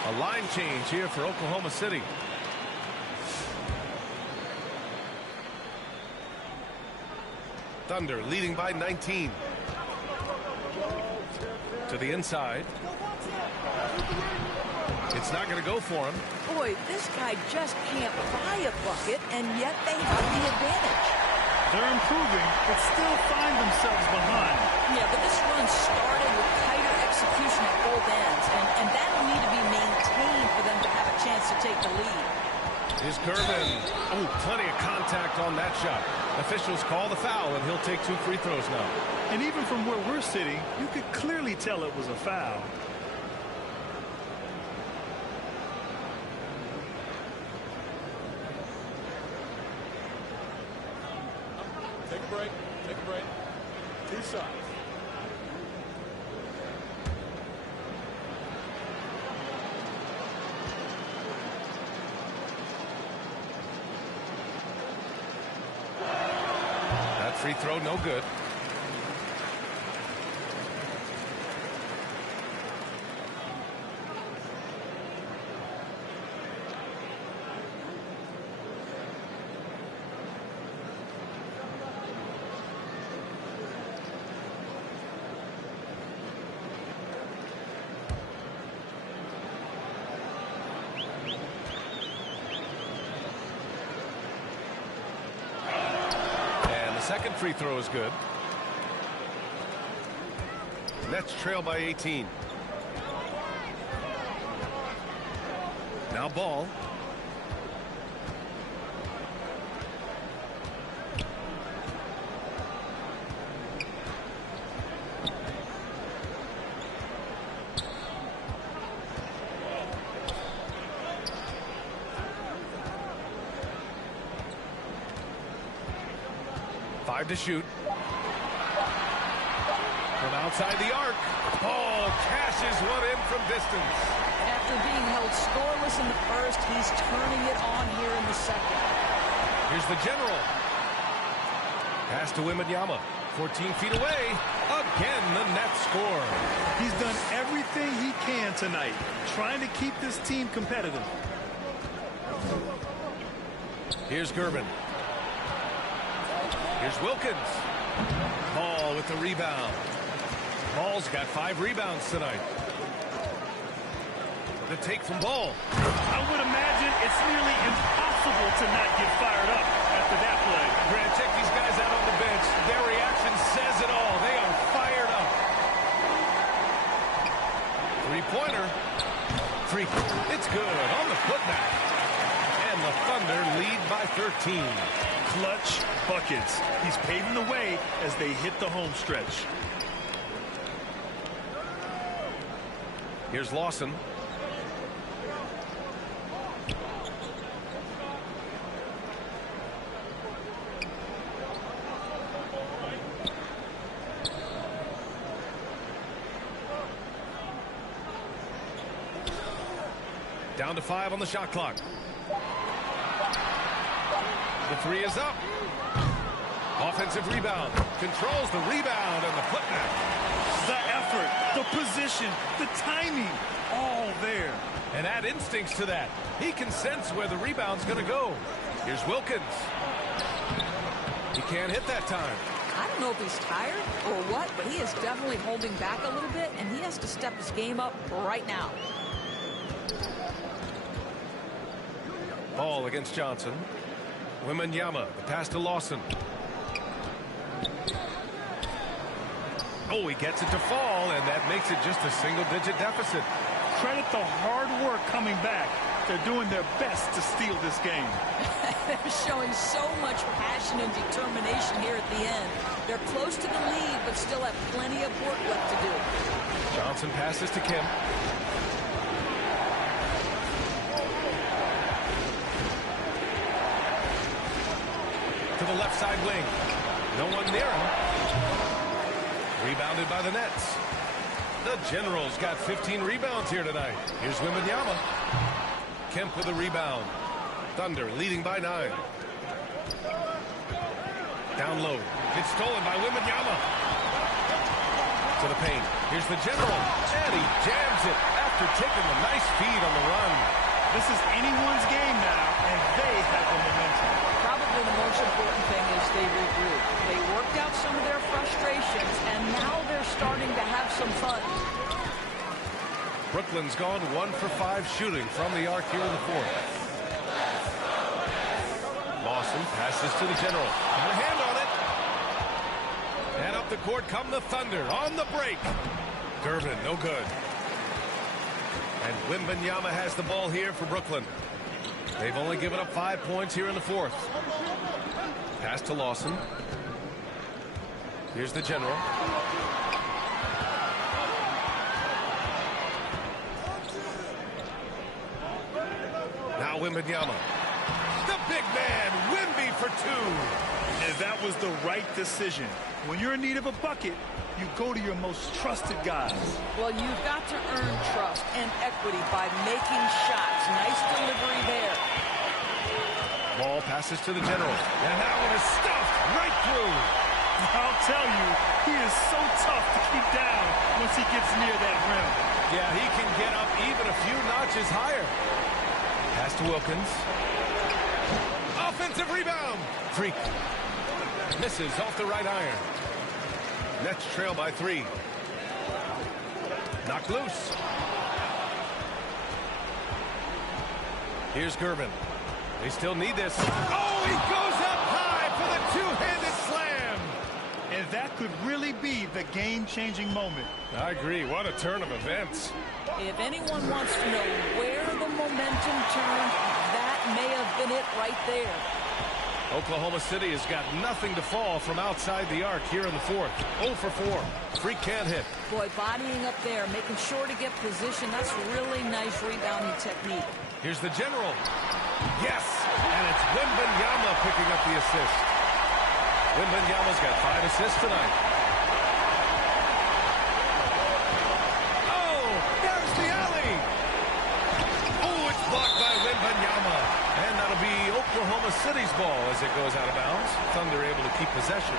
A line change here for Oklahoma City. Thunder leading by 19. To the inside. It's not going to go for him. Boy, this guy just can't buy a bucket, and yet they have the advantage. They're improving, but still find themselves behind. Yeah, but this run started with tighter execution at both ends, and that will need to be maintained for them to have a chance to take the lead. Here's Gervin. Oh, plenty of contact on that shot. Officials call the foul, and he'll take 2 free throws now. And even from where we're sitting, you could clearly tell it was a foul. Take a break. Take a break. 2 sides. That free throw, no good. Second free throw is good. Nets trail by 18. Now ball. To shoot from outside the arc. Ball cashes one in from distance. After being held scoreless in the first, he's turning it on here in the second. Here's the general. Pass to Wembanyama. 14 feet away. Again, the Nets score. He's done everything he can tonight, trying to keep this team competitive. Here's Gervin. Here's Wilkins. Ball with the rebound. Ball's got 5 rebounds tonight. The take from Ball. I would imagine it's nearly impossible to not get fired up after that play. Grant, check these guys out on the bench. Their reaction says it all. They are fired up. 3-pointer. Free. It's good on the putback. And the Thunder lead by 13. Clutch buckets. He's paving the way as they hit the home stretch. Here's Lawson. Down to 5 on the shot clock. The 3 is up. Offensive rebound. Controls the rebound and the putback. The effort, the position, the timing, all there. And add instincts to that. He can sense where the rebound's going to go. Here's Wilkins. He can't hit that time. I don't know if he's tired or what, but he is definitely holding back a little bit, and he has to step his game up right now. Ball against Johnson. Wembanyama, the pass to Lawson. Oh, he gets it to fall, and that makes it just a single-digit deficit. Credit the hard work coming back. They're doing their best to steal this game. They're showing so much passion and determination here at the end. They're close to the lead, but still have plenty of work left to do. Johnson passes to Kim. To the left side wing. No one near him. Rebounded by the Nets. The Generals got 15 rebounds here tonight. Here's Wembanyama. Kemp with a rebound. Thunder leading by 9. Down low. It's stolen by Wembanyama. To the paint. Here's the General. And he jams it after after taking a nice feed on the run. This is anyone's game now, and they have the momentum. Probably the most important thing is they regroup. They worked out some of their frustrations, and now they're starting to have some fun. Brooklyn's gone 1 for 5 shooting from the arc here in the fourth. Lawson passes to the general. Got a hand on it. And up the court come the Thunder on the break. Durbin, no good. And Wembanyama has the ball here for Brooklyn. They've only given up 5 points here in the fourth. Pass to Lawson. Here's the general. Now Wembanyama. The big man, Wemby for 2. And that was the right decision. When you're in need of a bucket, you go to your most trusted guys. Well, you've got to earn trust and equity by making shots. Nice delivery there. Ball passes to the general. And that one is stuffed right through. I'll tell you, he is so tough to keep down once he gets near that rim. Yeah, he can get up even a few notches higher. Pass to Wilkins. Offensive rebound. Freak. Misses off the right iron. Nets trail by 3. Knocked loose. Here's Gervin. They still need this. Oh, he goes up high for the two-handed slam. And that could really be the game-changing moment. I agree. What a turn of events. If anyone wants to know where the momentum turned, that may have been it right there. Oklahoma City has got nothing to fall from outside the arc here in the fourth. 0 for 4. Freak can't hit. Boy, bodying up there, making sure to get position. That's really nice rebounding technique. Here's the general. Yes, and it's Wembanyama picking up the assist. Wembanyama's got 5 assists tonight. Oh, there's the alley. Oh, it's blocked by Wembanyama. And that'll be Oklahoma City's ball as it goes out of bounds. Thunder able to keep possession.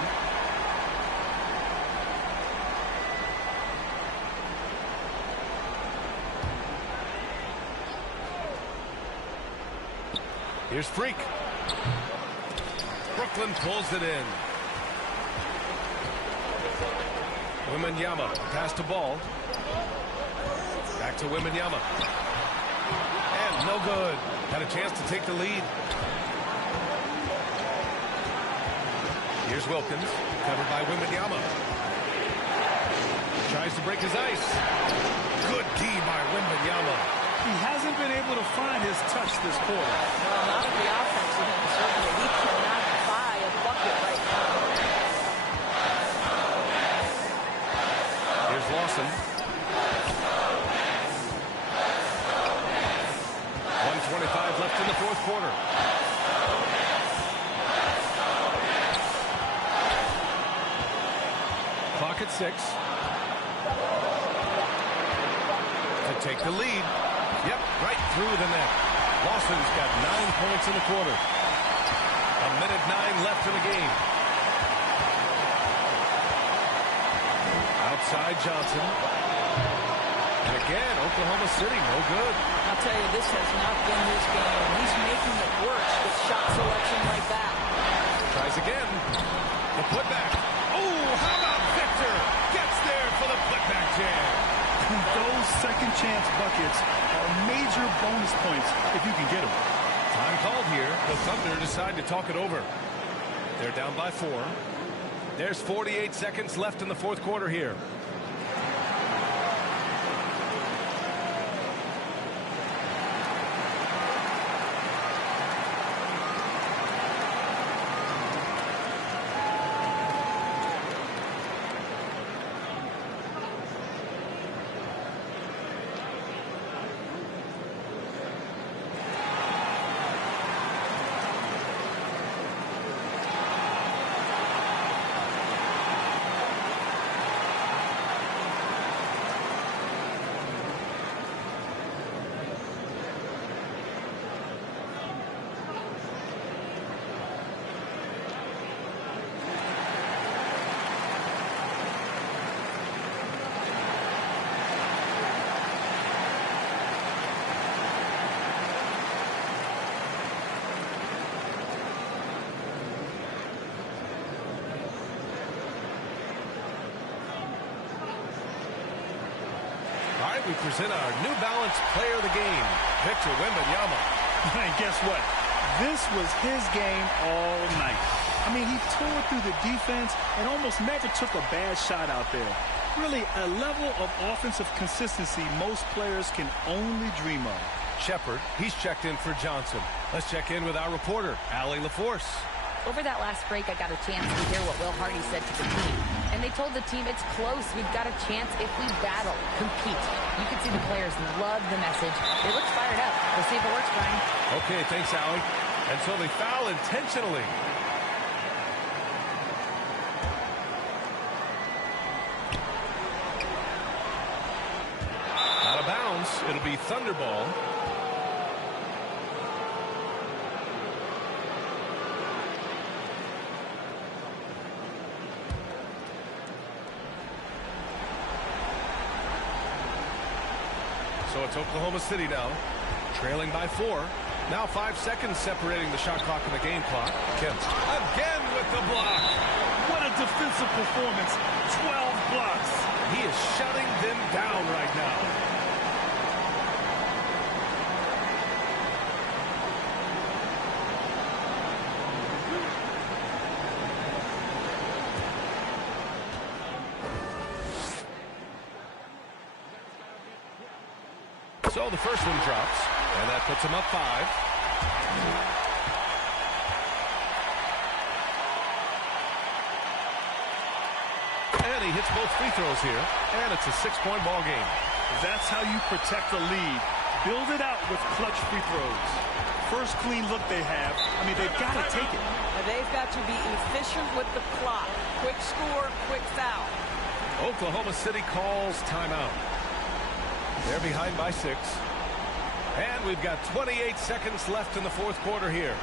Here's Freak. Brooklyn pulls it in. Wembanyama pass to ball. Back to Wembanyama. And no good. Had a chance to take the lead. Here's Wilkins, covered by Wembanyama. Tries to break his ice. Good D by Wembanyama. He hasn't been able to find his touch this quarter. Well, not at the offensive end, certainly. He cannot buy a bucket right now. Here's Lawson. 1:25 left in the fourth quarter. Clock at 6. To take the lead. Yep, right through the net. Lawson's got 9 points in the quarter. 1:09 left in the game. Outside Johnson. And again, Oklahoma City, no good. I'll tell you, this has not been his game. He's making it worse with shot selection like that. Tries again. The putback. Oh, how about Victor? Gets there for the putback jam. Those second chance buckets are major bonus points if you can get them. Time called here. The Thunder decide to talk it over. They're down by 4. There's 48 seconds left in the fourth quarter here. right, we present our New Balance Player of the Game, Victor Wembanyama. And guess what? This was his game all night. I mean, he tore through the defense and almost never took a bad shot out there. Really, a level of offensive consistency most players can only dream of. Shepard, he's checked in for Johnson. Let's check in with our reporter, Allie LaForce. Over that last break, I got a chance to hear what Will Hardy said to the team. And they told the team, it's close. We've got a chance if we battle, compete. You can see the players love the message. They look fired up. We'll see if it works, Brian. Okay, thanks, Allie. And so they foul intentionally. Out of bounds. It'll be Thunderball. So it's Oklahoma City now, trailing by 4. Now 5 seconds separating the shot clock and the game clock. Kemp again with the block. What a defensive performance. 12 blocks. He is shutting them down right now. So the first one drops, and that puts him up 5. And he hits both free throws here, and it's a 6-point ball game. That's how you protect the lead. Build it out with clutch free throws. First clean look they have. I mean, they've got to take it. And they've got to be efficient with the clock. Quick score, quick foul. Oklahoma City calls timeout. They're behind by 6. And we've got 28 seconds left in the fourth quarter here.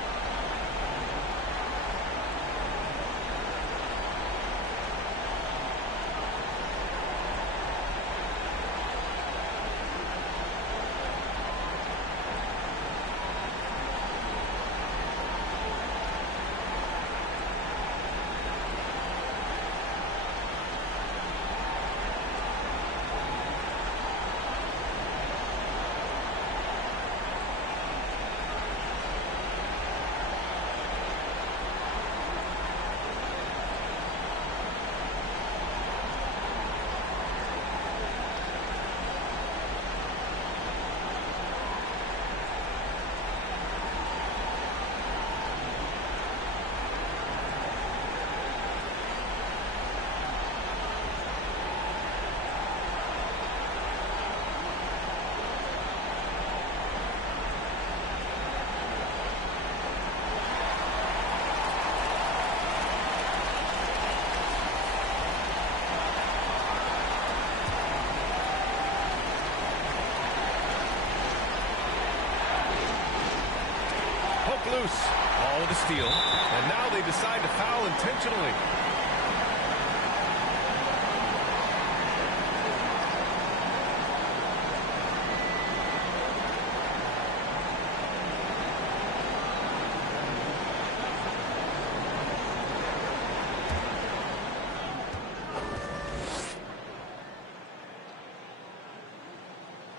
Loose. Ball with a steal. And now they decide to foul intentionally.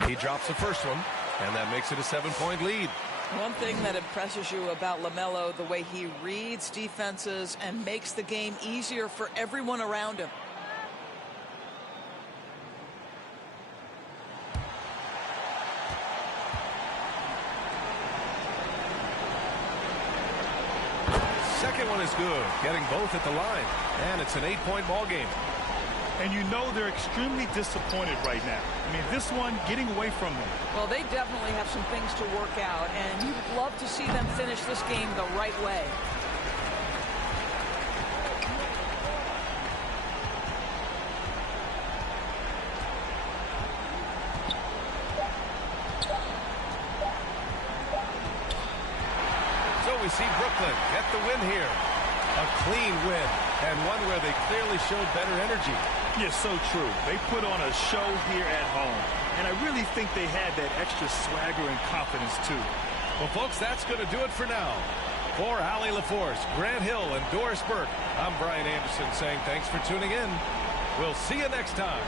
He drops the first one, and that makes it a 7-point lead. One thing that impresses you about LaMelo, the way he reads defenses and makes the game easier for everyone around him. Second one is good, getting both at the line, and it's an 8-point ball game. And you know they're extremely disappointed right now. I mean, this one getting away from them. Well, they definitely have some things to work out, and you'd love to see them finish this game the right way. So we see Brooklyn get the win here. A clean win, and one where they clearly showed better energy. Yes, so true. They put on a show here at home, and I really think they had that extra swagger and confidence, too. Well, folks, that's going to do it for now. For Allie LaForce, Grant Hill, and Doris Burke, I'm Brian Anderson saying thanks for tuning in. We'll see you next time.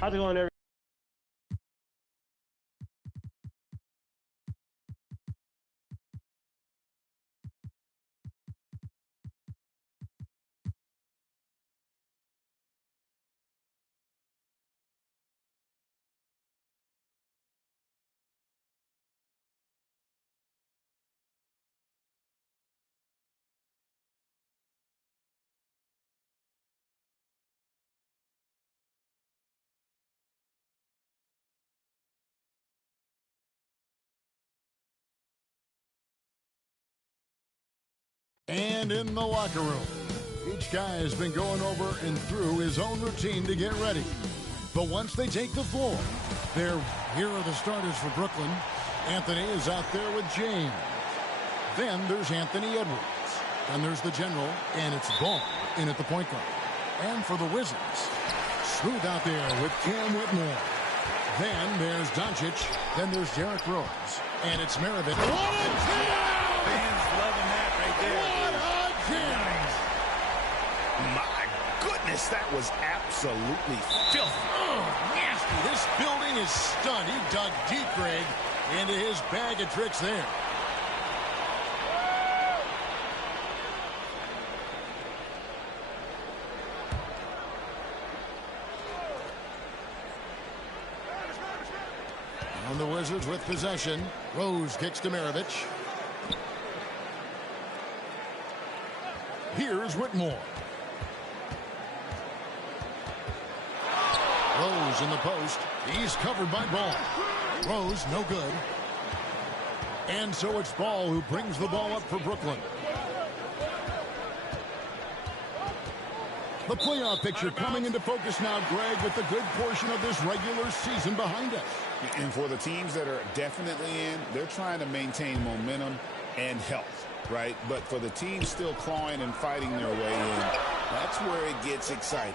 How's it going, everybody? And in the locker room, each guy has been going over and through his own routine to get ready. But once they take the floor, here are the starters for Brooklyn. Anthony is out there with James. Then there's Anthony Edwards. Then there's the general, and it's Ball in at the point guard. And for the Wizards, Smooth out there with Cam Whitmore. Then there's Doncic. Then there's Derrick Rose. And it's Maravich. What a jam! Fans loving that right there. What a jam! My goodness, that was absolutely filthy. Oh, nasty. This building is stunned. He dug deep, Greg, into his bag of tricks there. And the Wizards with possession. Rose kicks to Maravich. Here's Whitmore. Rose in the post. He's covered by Ball. Rose, no good. And so it's Ball who brings the ball up for Brooklyn. The playoff picture coming into focus now, Greg, with a good portion of this regular season behind us. And for the teams that are definitely in, they're trying to maintain momentum and health, right? But for the teams still clawing and fighting their way in, that's where it gets exciting.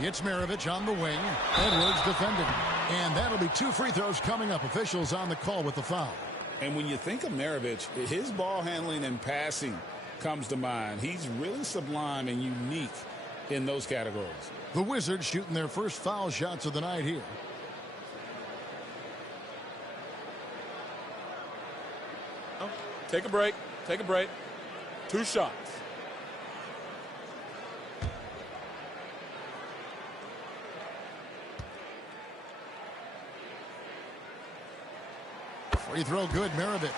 It's Maravich on the wing. Edwards defending. And that'll be 2 free throws coming up. Officials on the call with the foul. And when you think of Maravich, his ball handling and passing comes to mind. He's really sublime and unique in those categories. The Wizards shooting their first foul shots of the night here. Oh, take a break. Take a break. 2 shots. Free throw good, Maravich.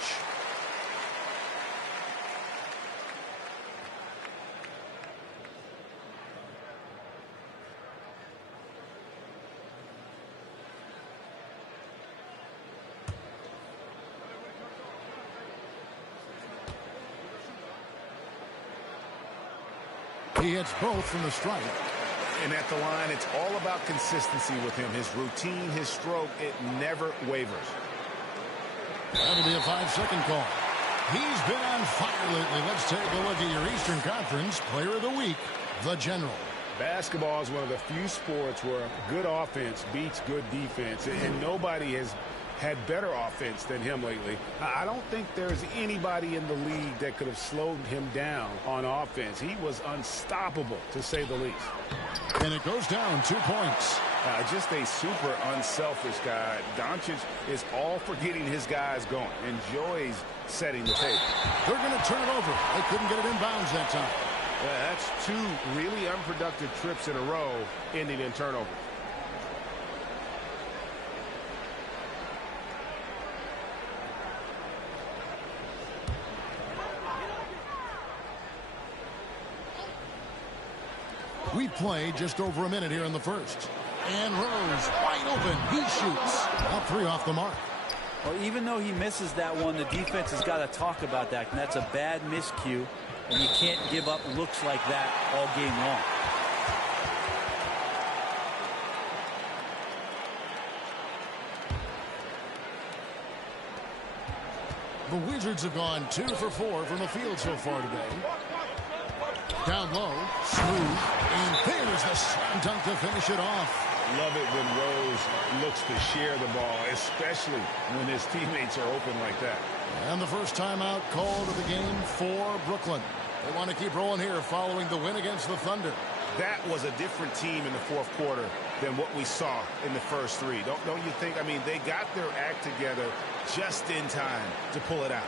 He hits both from the stripe. And at the line, it's all about consistency with him. His routine, his stroke, it never wavers. That'll be a 5-second call. He's been on fire lately. Let's take a look at your Eastern Conference Player of the Week, the General. Basketball is one of the few sports where good offense beats good defense, and nobody has had better offense than him lately. I don't think there's anybody in the league that could have slowed him down on offense. He was unstoppable, to say the least. And it goes down 2 points. Just a super unselfish guy. Doncic is all for getting his guys going. Enjoys setting the table. They're going to turn it over. They couldn't get it inbounds that time. That's 2 really unproductive trips in a row, ending in turnover. We play just over a minute here in the first. And Rose wide open. He shoots. Up 3 off the mark. Well, even though he misses that one, the defense has got to talk about that. And that's a bad miscue. And you can't give up looks like that all game The long. Wizards have gone 2 for 4 from the field so far today. Down low, Smooth, and there's the slam dunk to finish it off. Love it when Rose looks to share the ball, especially when his teammates are open like that. And the first timeout called of the game for Brooklyn. They want to keep rolling here following the win against the Thunder. that was a different team in the fourth quarter than what we saw in the first three. Don't you think? I mean, they got their act together just in time to pull it out.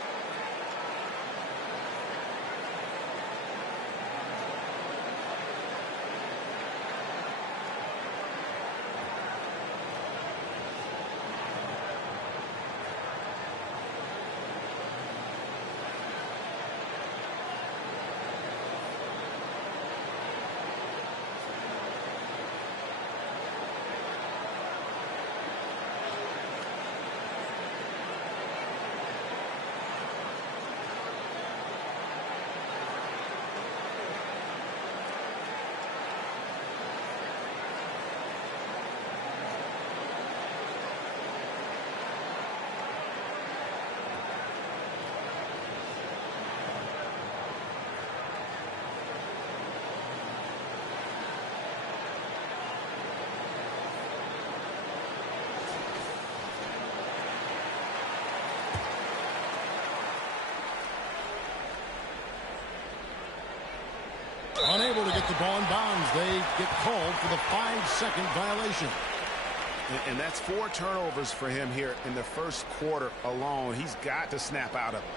Unable to get the ball in bounds. They get called for the 5-second violation. And that's 4 turnovers for him here in the first quarter alone. He's got to snap out of it.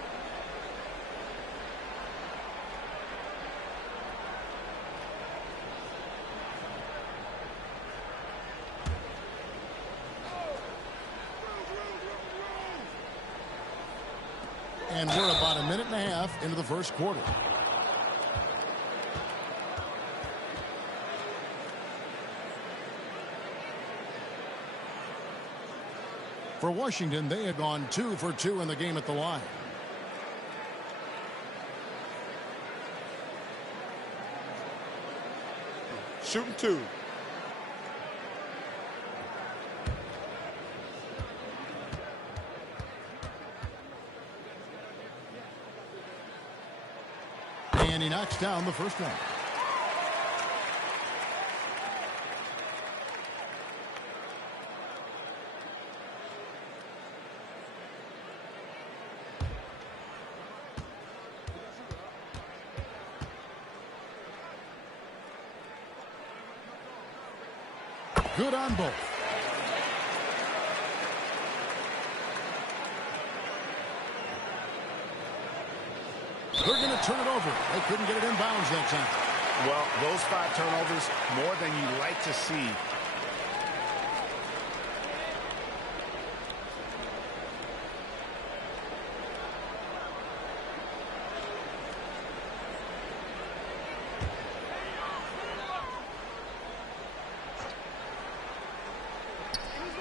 And we're about a minute and a half into the first quarter. For Washington, they had gone 2 for 2 in the game at the line. Shooting 2. And he knocks down the first one. Good on both. They're going to turn it over. They couldn't get it in bounds that time. Well, those 5 turnovers, more than you like to see.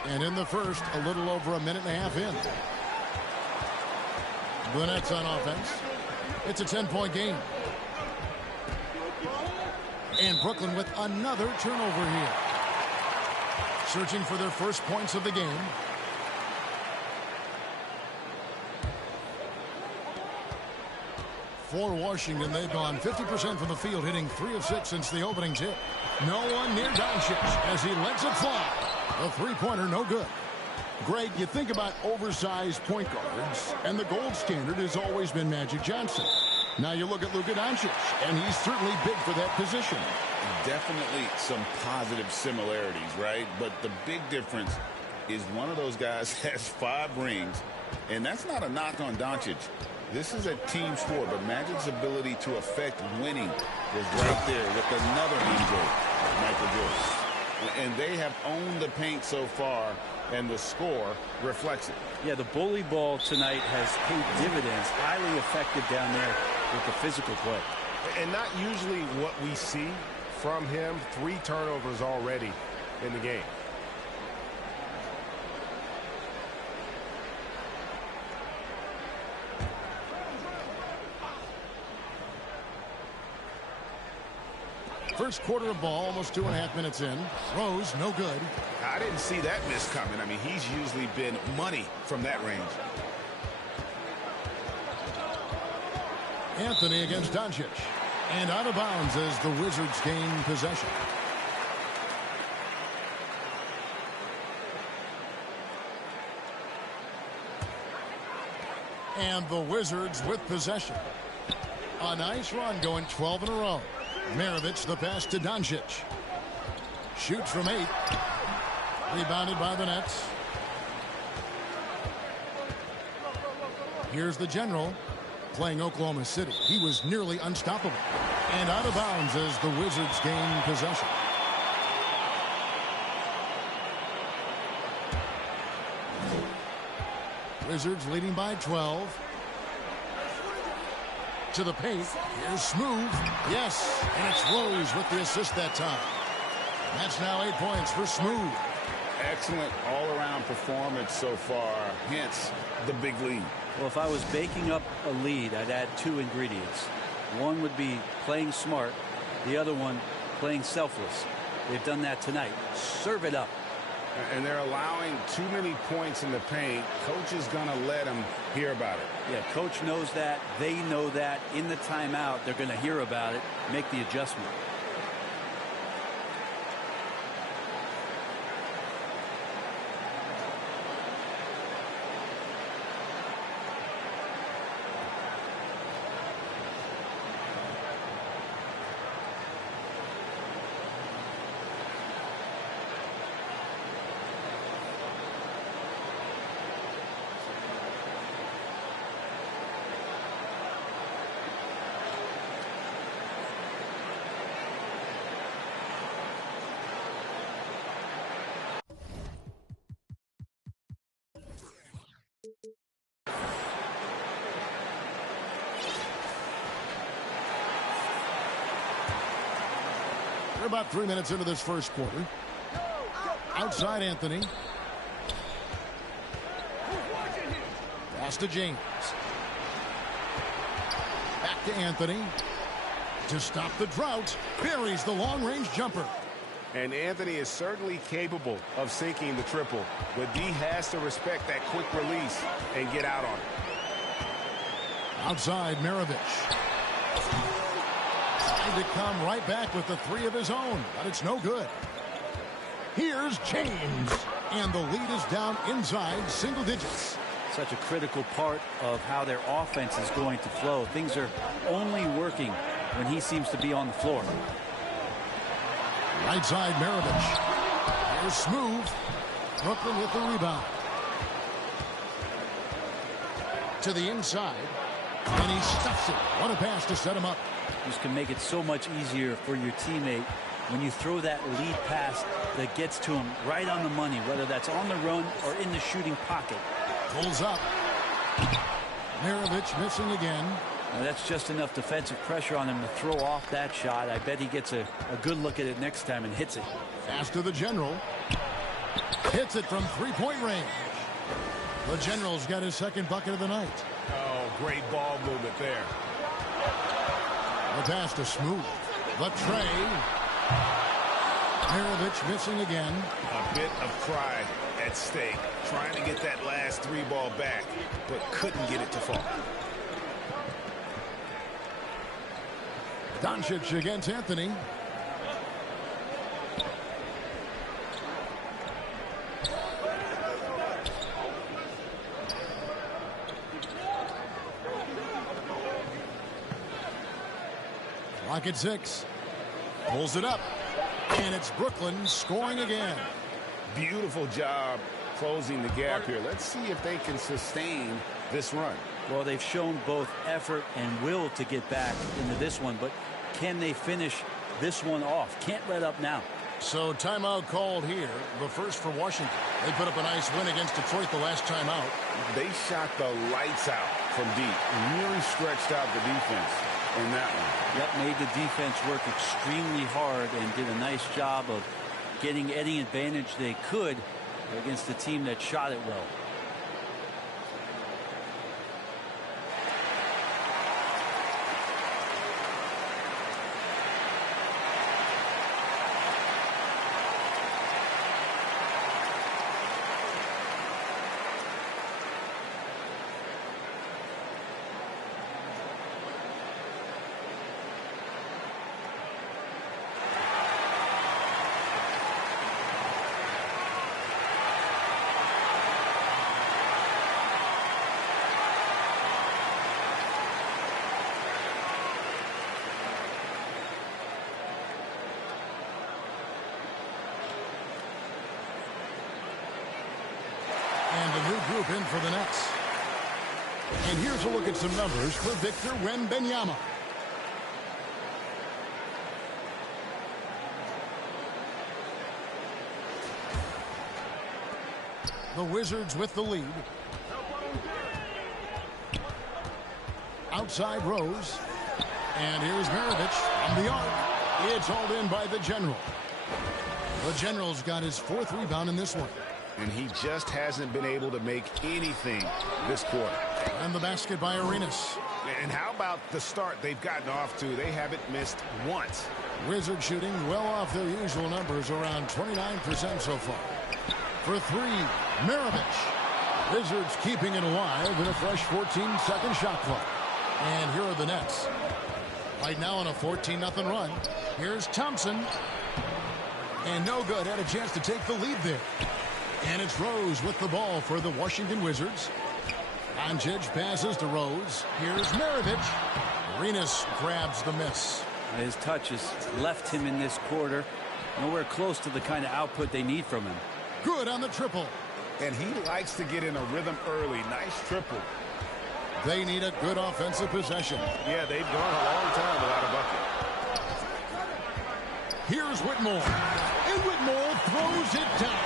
And in the first, a little over a minute and a half in. The Nets on offense. It's a 10-point game. And Brooklyn with another turnover here. Searching for their first points of the game. For Washington, they've gone 50% from the field, hitting 3 of 6 since the opening tip. No one near Doncic as he lets it fly. A three-pointer, no good. Greg, you think about oversized point guards, and the gold standard has always been Magic Johnson. Now you look at Luka Doncic, and he's certainly big for that position. Definitely some positive similarities, right? But the big difference is one of those guys has 5 rings, and that's not a knock on Doncic. This is a team sport, but Magic's ability to affect winning was right there with another MJ, Michael Jordan. And they have owned the paint so far, and the score reflects it. Yeah, the bully ball tonight has paid dividends. Highly effective down there with the physical play. And not usually what we see from him. 3 turnovers already in the game. First quarter of ball, almost 2.5 minutes in. Rose, no good. I didn't see that miss coming. I mean, he's usually been money from that range. Anthony against Doncic. And out of bounds as the Wizards gain possession. And the Wizards with possession. A nice run, going 12 in a row. Maravich, the pass to Doncic. Shoots from 8. Rebounded by the Nets. Here's the General playing Oklahoma City. He was nearly unstoppable. And out of bounds as the Wizards gain possession. Wizards leading by 12. To the paint. Here's Smooth. Yes. And it's Rose with the assist that time. That's now 8 points for Smooth. Excellent all-around performance so far. Hence the big lead. Well, if I was baking up a lead, I'd add 2 ingredients. One would be playing smart. The other one, playing selfless. They've done that tonight. Serve it up. And they're allowing too many points in the paint. Coach is going to let them hear about it. Yeah, coach knows that. They know that. In the timeout, they're going to hear about it, make the adjustment. We're about 3 minutes into this first quarter. Outside Anthony. Pass to James. Back to Anthony. To stop the drought, buries the long-range jumper. And Anthony is certainly capable of sinking the triple, but D has to respect that quick release and get out on it. Outside Maravich. Trying to come right back with the 3 of his own, but it's no good. Here's James, and the lead is down inside single digits. Such a critical part of how their offense is going to flow. Things are only working when he seems to be on the floor. Right side Maravich. Here's Smooth. Brooklyn with the rebound. To the inside. And he stuffs it. What a pass to set him up. This can make it so much easier for your teammate when you throw that lead pass that gets to him right on the money, whether that's on the run or in the shooting pocket. Pulls up. Maravich missing again. Now that's just enough defensive pressure on him to throw off that shot. I bet he gets a good look at it next time and hits it. Pass to the General. Hits it from three-point range. The General's got his second bucket of the night. Oh, great ball movement there. The pass to Smooth. The tray. Maravich missing again. A bit of pride at stake. Trying to get that last 3-ball back, but couldn't get it to fall. Doncic against Anthony. Clock at 6. Pulls it up. And it's Brooklyn scoring again. Beautiful job closing the gap here. Let's see if they can sustain this run. Well, they've shown both effort and will to get back into this one, but can they finish this one off? Can't let up now. So timeout called here, the first for Washington. They put up a nice win against Detroit the last time out. They shot the lights out from deep and really stretched out the defense in that one. Yep, made the defense work extremely hard and did a nice job of getting any advantage they could against a team that shot it well. And a new group in for the Nets. And here's a look at some numbers for Victor Wembanyama. The Wizards with the lead. Outside Rose. And here's Maravich on the arc. It's hauled in by the General. The General's got his 4th rebound in this one. And he just hasn't been able to make anything this quarter. And the basket by Arenas. And how about the start they've gotten off to? They haven't missed once. Wizards shooting well off their usual numbers, around 29% so far. For 3, Maravich. Wizards keeping it alive with a fresh 14-second shot clock. And here are the Nets. Right now on a 14-0 run. Here's Thompson. And no good. Had a chance to take the lead there. And it's Rose with the ball for the Washington Wizards. Doncic passes to Rose. Here's Maravich. Arenas grabs the miss. His touch has left him in this quarter. Nowhere close to the kind of output they need from him. Good on the triple. And he likes to get in a rhythm early. Nice triple. They need a good offensive possession. Yeah, they've gone a long time without a bucket. Here's Whitmore. And Whitmore throws it down.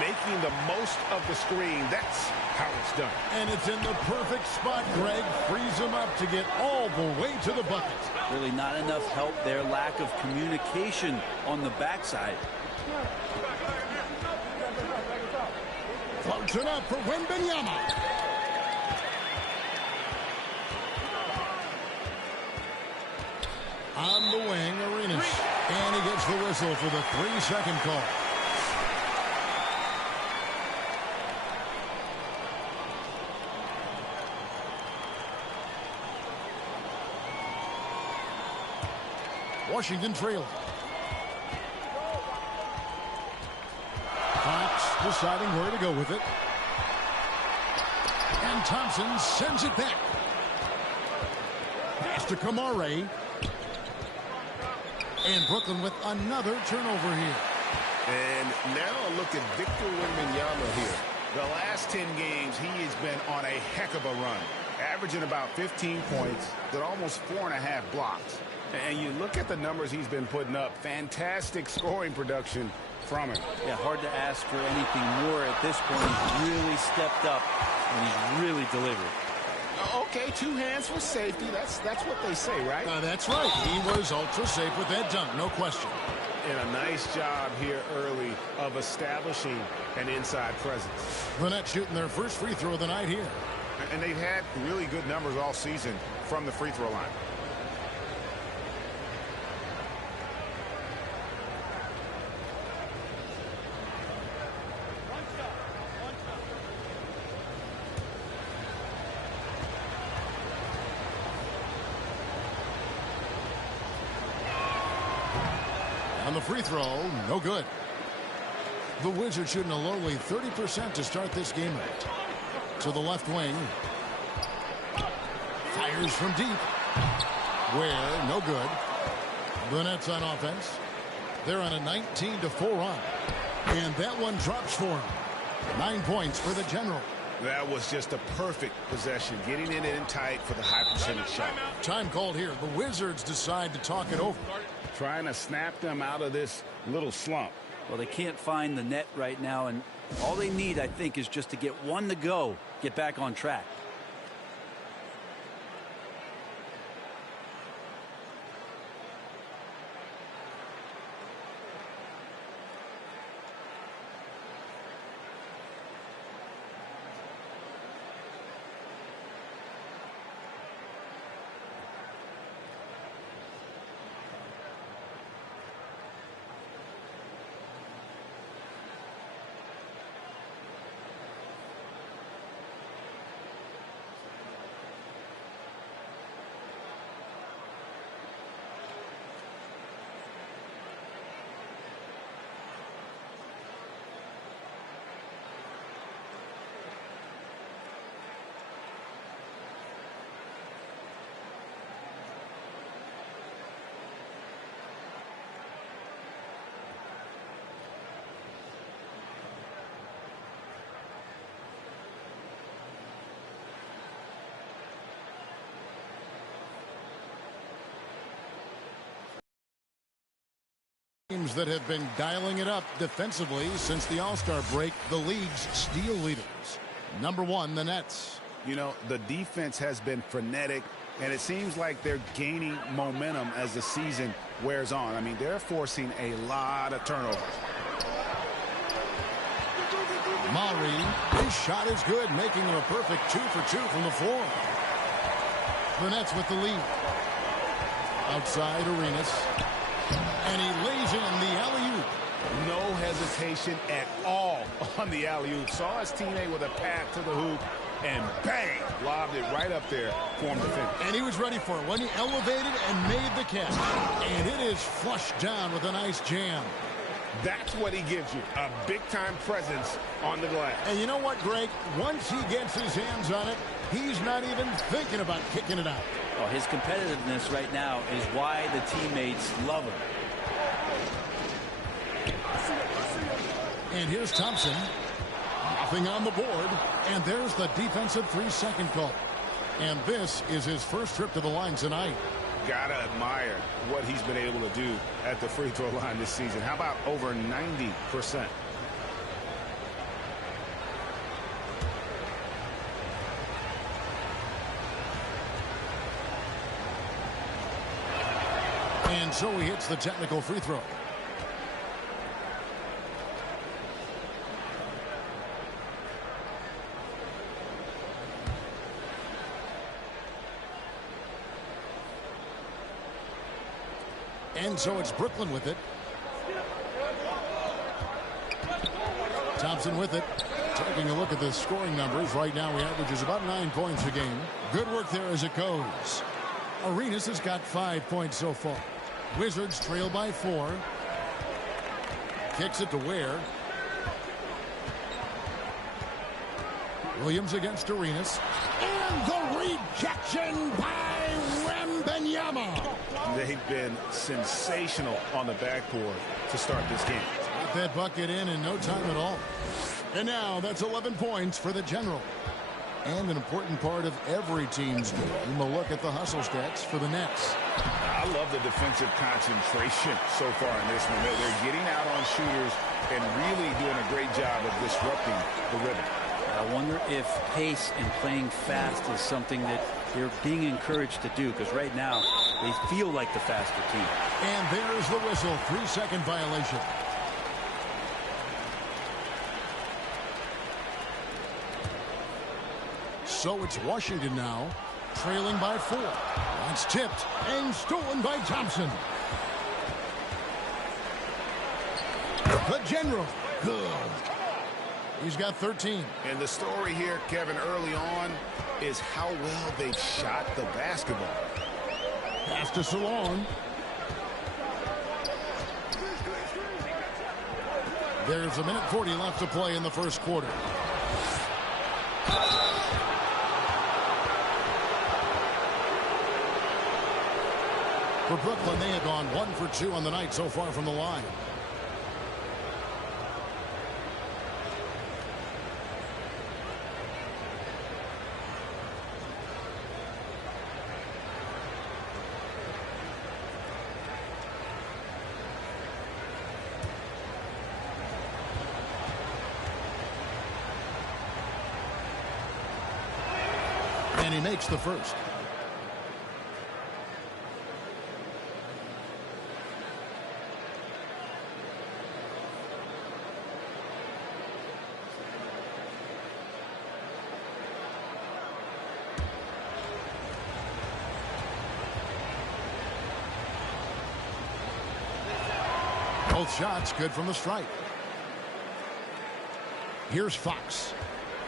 Making the most of the screen. That's how it's done. And it's in the perfect spot, Greg. Frees him up to get all the way to the bucket. Really not enough help there. Lack of communication on the backside. Floats it up for Wembanyama. On the wing, Arenas. And he gets the whistle for the 3-second call. Washington trails. Fox deciding where to go with it. And Thompson sends it back. Pass to Kamare. And Brooklyn with another turnover here. And now a look at Victor Wembanyama here. The last 10 games, he has been on a heck of a run. Averaging about 15 points with almost 4.5 blocks. And you look at the numbers he's been putting up. Fantastic scoring production from him. Yeah, hard to ask for anything more at this point. He's really stepped up, and he's really delivered. Okay, 2 hands for safety. That's what they say, right? That's right. He was ultra safe with that dunk, no question. And a nice job here early of establishing an inside presence. The Nets shooting their first free throw of the night here. And they've had really good numbers all season from the free throw line. On the free throw, no good. The Wizards shooting a lowly 30% to start this game out. To the left wing. Fires from deep. Where, no good. The Nets on offense. They're on a 19-4 run. And that one drops for him. 9 points for the General. That was just a perfect possession. Getting it in tight for the high percentage shot. Time called here. The Wizards decide to talk it over. Trying to snap them out of this little slump. Well, they can't find the net right now, and all they need, I think, is just to get one to go, get back on track. Teams that have been dialing it up defensively since the All-Star break, the league's steal leaders. Number 1, the Nets. You know, the defense has been frenetic, and it seems like they're gaining momentum as the season wears on. I mean, they're forcing a lot of turnovers. Murray, his shot is good, making him a perfect 2 for 2 from the floor. The Nets with the lead. Outside Arenas. And he lays in the alley-oop. No hesitation at all on the alley-oop. Saw his teammate with a pass to the hoop, and bang, lobbed it right up there for him to finish. And he was ready for it when he elevated and made the catch. And it is flushed down with a nice jam. That's what he gives you, a big-time presence on the glass. And you know what, Greg? Once he gets his hands on it, he's not even thinking about kicking it out. Well, his competitiveness right now is why the teammates love him. And here's Thompson. Nothing on the board. And there's the defensive 3-second call. And this is his first trip to the line tonight. Gotta admire what he's been able to do at the free throw line this season. How about over 90%? And so he hits the technical free throw. And so it's Brooklyn with it. Thompson with it. Taking a look at the scoring numbers. Right now he averages about 9 points a game. Good work there as it goes. Arenas has got 5 points so far. Wizards trail by 4. Kicks it to Ware. Williams against Arenas. And the rejection by Wembanyama. They've been sensational on the backboard to start this game. Got that bucket in no time at all. And now that's 11 points for the General. And an important part of every team's game, a look at the hustle stats for the Nets. I love the defensive concentration so far in this one. They're getting out on shooters and really doing a great job of disrupting the rhythm. I wonder if pace and playing fast is something that they're being encouraged to do, because right now they feel like the faster team. And there's the whistle. 3-second violation. So it's Washington now, trailing by 4. It's tipped and stolen by Thompson. The General, good. He's got 13. And the story here, Kevin, early on is how well they've shot the basketball. Pass to Salon. There's 1:40 left to play in the first quarter. For Brooklyn, they have gone 1 for 2 on the night so far from the line. And he makes the first. Both shots good from the stripe. Here's Fox.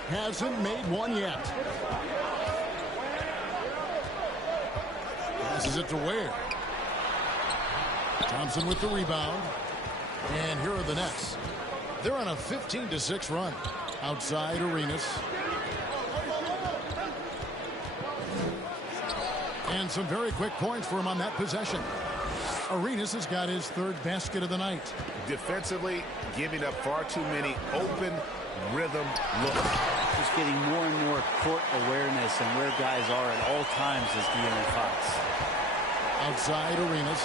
Hasn't made one yet. Passes it to Ware. Thompson with the rebound. And here are the Nets. They're on a 15-6 run. Outside Arenas. And some very quick points for him on that possession. Arenas has got his third basket of the night. Defensively, giving up far too many open rhythm looks. Just getting more and more court awareness and where guys are at all times as De'Aaron Fox. Outside Arenas.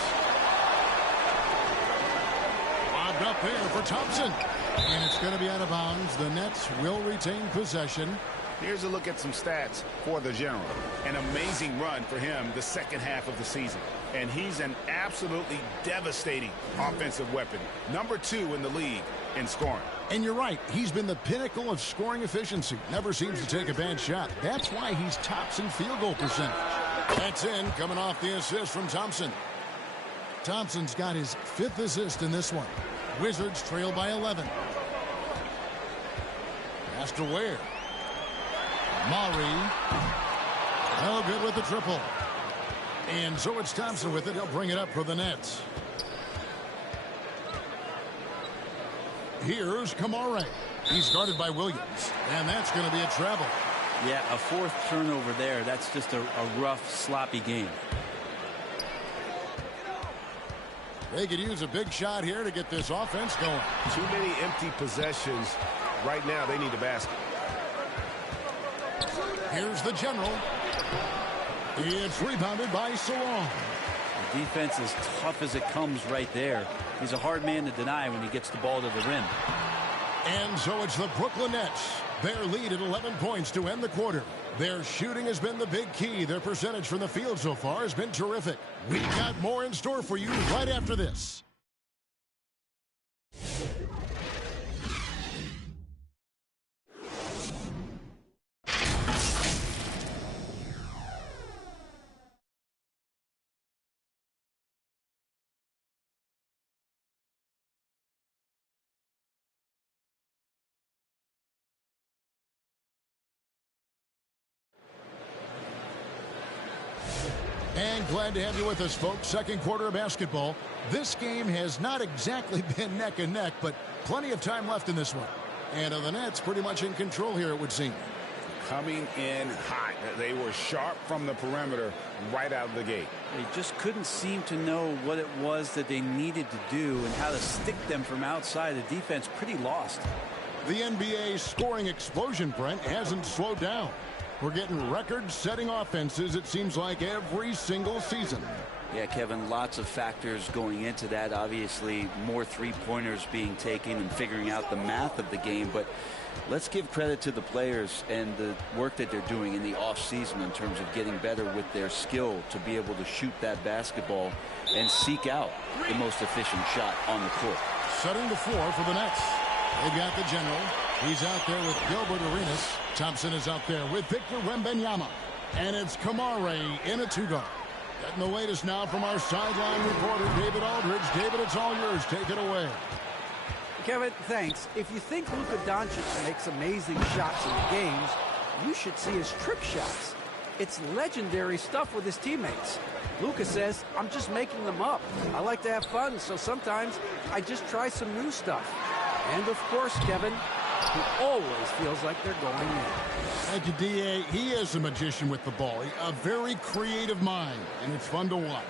lobbed up there for Thompson. And it's going to be out of bounds. The Nets will retain possession. Here's a look at some stats for the General. An amazing run for him the second half of the season. And he's an absolutely devastating offensive weapon. Number 2 in the league in scoring. And you're right. He's been the pinnacle of scoring efficiency. Never seems to take a bad shot. That's why he's tops in field goal percentage. That's in, coming off the assist from Thompson. Thompson's got his 5th assist in this one. Wizards trail by 11. Pass to Ware. Maury. Oh, good with the triple. And so it's Thompson with it. He'll bring it up for the Nets. Here's Kamare. He's guarded by Williams. And that's going to be a travel. Yeah, a 4th turnover there. That's just a rough, sloppy game. They could use a big shot here to get this offense going. Too many empty possessions. Right now, they need a basket. Here's the General. It's rebounded by Salon. The defense is tough as it comes right there. He's a hard man to deny when he gets the ball to the rim. And so it's the Brooklyn Nets. Their lead at 11 points to end the quarter. Their shooting has been the big key. Their percentage from the field so far has been terrific. We've got more in store for you right after this. And glad to have you with us, folks. Second quarter of basketball. This game has not exactly been neck and neck, but plenty of time left in this one. And the Nets pretty much in control here, it would seem. Coming in hot. They were sharp from the perimeter right out of the gate. They just couldn't seem to know what it was that they needed to do and how to stick them from outside. The defense pretty lost. The NBA scoring explosion, Brent, hasn't slowed down. We're getting record-setting offenses, it seems like, every single season. Yeah, Kevin, lots of factors going into that. Obviously, more three-pointers being taken and figuring out the math of the game. But let's give credit to the players and the work that they're doing in the offseason in terms of getting better with their skill to be able to shoot that basketball and seek out the most efficient shot on the court. Setting the floor for the Nets. They've got the General. He's out there with Gilbert Arenas. Thompson is out there with Victor Wembanyama. And it's Kamare in a two-guard. Getting the latest now from our sideline reporter, David Aldridge. David, it's all yours. Take it away. Kevin, thanks. If you think Luka Doncic makes amazing shots in games, you should see his trick shots. It's legendary stuff with his teammates. Luka says, I'm just making them up. I like to have fun, so sometimes I just try some new stuff. And of course, Kevin, he always feels like they're going in. Thank you, D.A. He is a magician with the ball. A very creative mind, and it's fun to watch.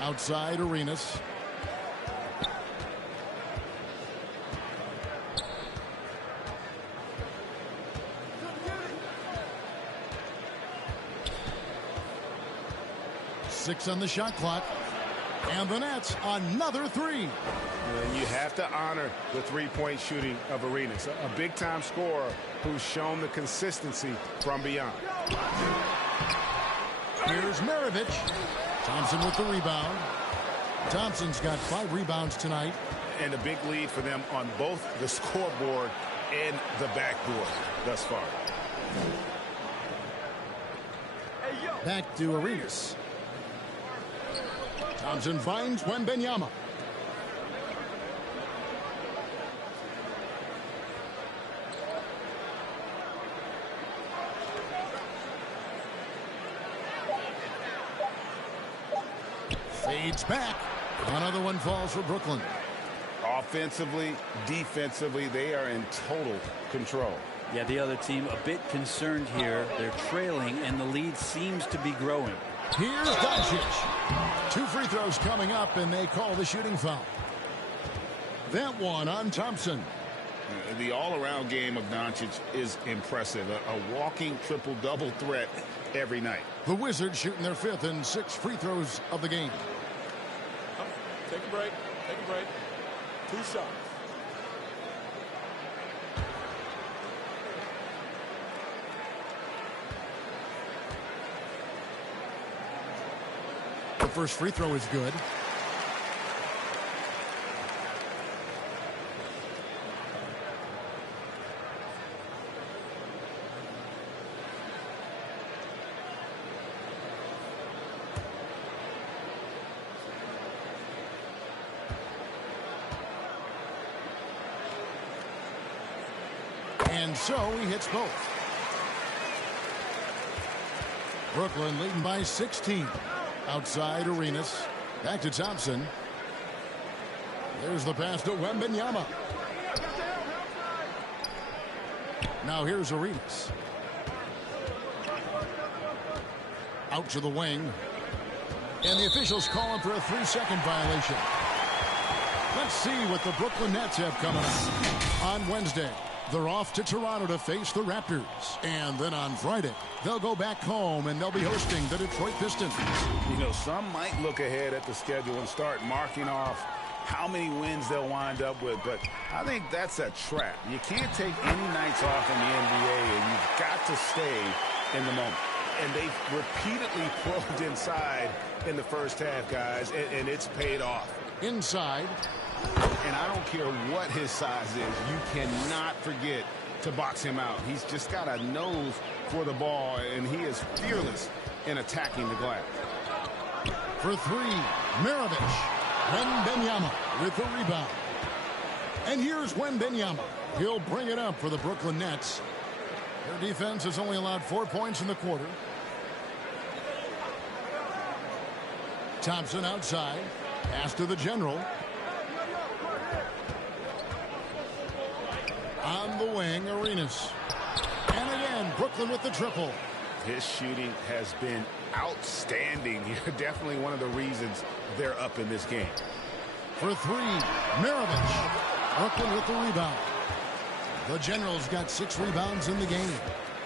Outside Arenas. Six on the shot clock. And the Nets, another three. And you have to honor the three-point shooting of Arenas. A big-time scorer who's shown the consistency from beyond. Here's Maravich. Thompson with the rebound. Thompson's got 5 rebounds tonight. And a big lead for them on both the scoreboard and the backboard thus far. Back to Arenas. Thompson finds Wembanyama. Fades back. Another one falls for Brooklyn. Offensively, defensively, they are in total control. Yeah, the other team a bit concerned here. They're trailing, and the lead seems to be growing. Here's Doncic. 2 free throws coming up, and they call the shooting foul. That one on Thompson. The all-around game of Doncic is impressive. A walking triple-double threat every night. The Wizards shooting their 5th and 6th free throws of the game. a break. Take a break. 2 shots. The first free throw is good. And so he hits both. Brooklyn leading by 16. Outside Arenas. Back to Thompson. There's the pass to Wembanyama. Now here's Arenas. Out to the wing. And the officials call him for a 3-second violation. Let's see what the Brooklyn Nets have coming up. On Wednesday, they're off to Toronto to face the Raptors. And then on Friday, they'll go back home and they'll be hosting the Detroit Pistons. You know, some might look ahead at the schedule and start marking off how many wins they'll wind up with, but I think that's a trap. You can't take any nights off in the NBA, and you've got to stay in the moment. And they've repeatedly probed inside in the first half, guys, and it's paid off. Inside. And I don't care what his size is, you cannot forget to box him out. He's just got a nose for the ball, and he is fearless in attacking the glass. For 3, Maravich. Wembanyama with the rebound. And here's Wembanyama. He'll bring it up for the Brooklyn Nets. Their defense has only allowed 4 points in the quarter. Thompson outside. Pass to the general. On the wing, Arenas. And again, Brooklyn with the triple. His shooting has been outstanding. Definitely one of the reasons they're up in this game. For 3, Maravich. Brooklyn with the rebound. The General's got 6 rebounds in the game.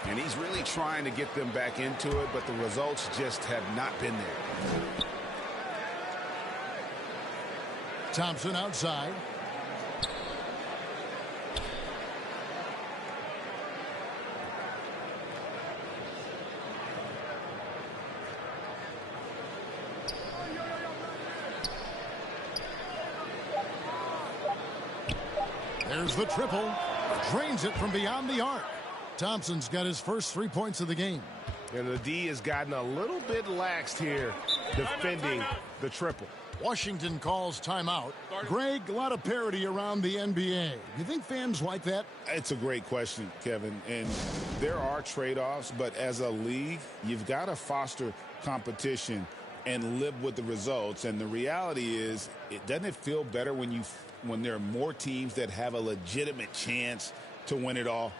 And he's really trying to get them back into it, but the results just have not been there. Thompson outside. There's the triple. Drains it from beyond the arc. Thompson's got his first 3 points of the game. And the D has gotten a little bit laxed here defending the triple. Washington calls timeout. Greg, a lot of parity around the NBA. You think fans like that? It's a great question, Kevin. And there are trade-offs, but as a league, you've got to foster competition and live with the results. And the reality is, doesn't it feel better when there are more teams that have a legitimate chance to win it all?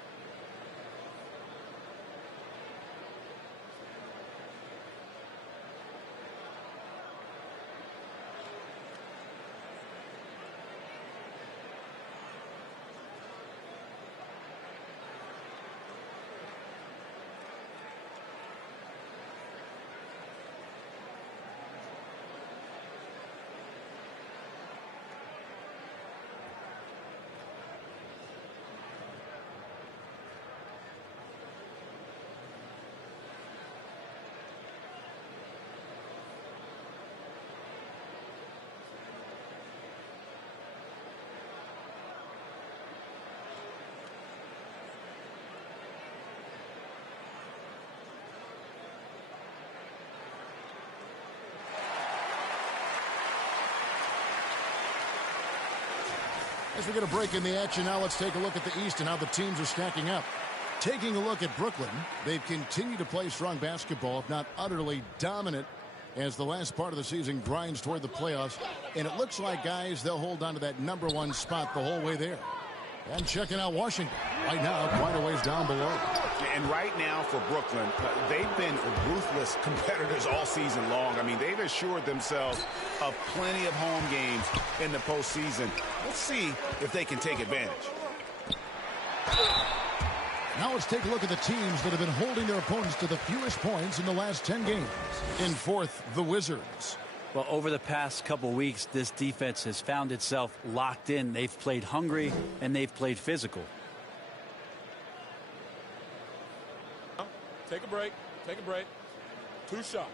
As we get a break in the action now, let's take a look at the East and how the teams are stacking up. Taking a look at Brooklyn, they've continued to play strong basketball, if not utterly dominant, as the last part of the season grinds toward the playoffs. And it looks like, guys, they'll hold on to that #1 spot the whole way there. And checking out Washington right now, quite a ways down below. And right now for Brooklyn, they've been ruthless competitors all season long. I mean, they've assured themselves of plenty of home games in the postseason. Let's see if they can take advantage. Now let's take a look at the teams that have been holding their opponents to the fewest points in the last 10 games. In fourth, the Wizards. Well, over the past couple weeks, this defense has found itself locked in. They've played hungry and they've played physical. Take a break. Take a break. 2 shots.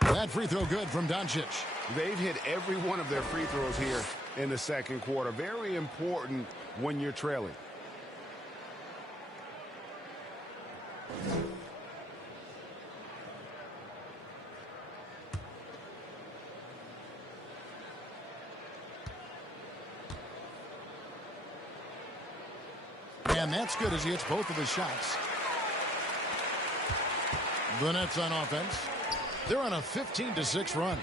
That free throw good from Doncic. They've hit every one of their free throws here in the second quarter. Very important when you're trailing. And that's good as he hits both of his shots. The Nets on offense. They're on a 15-6 run.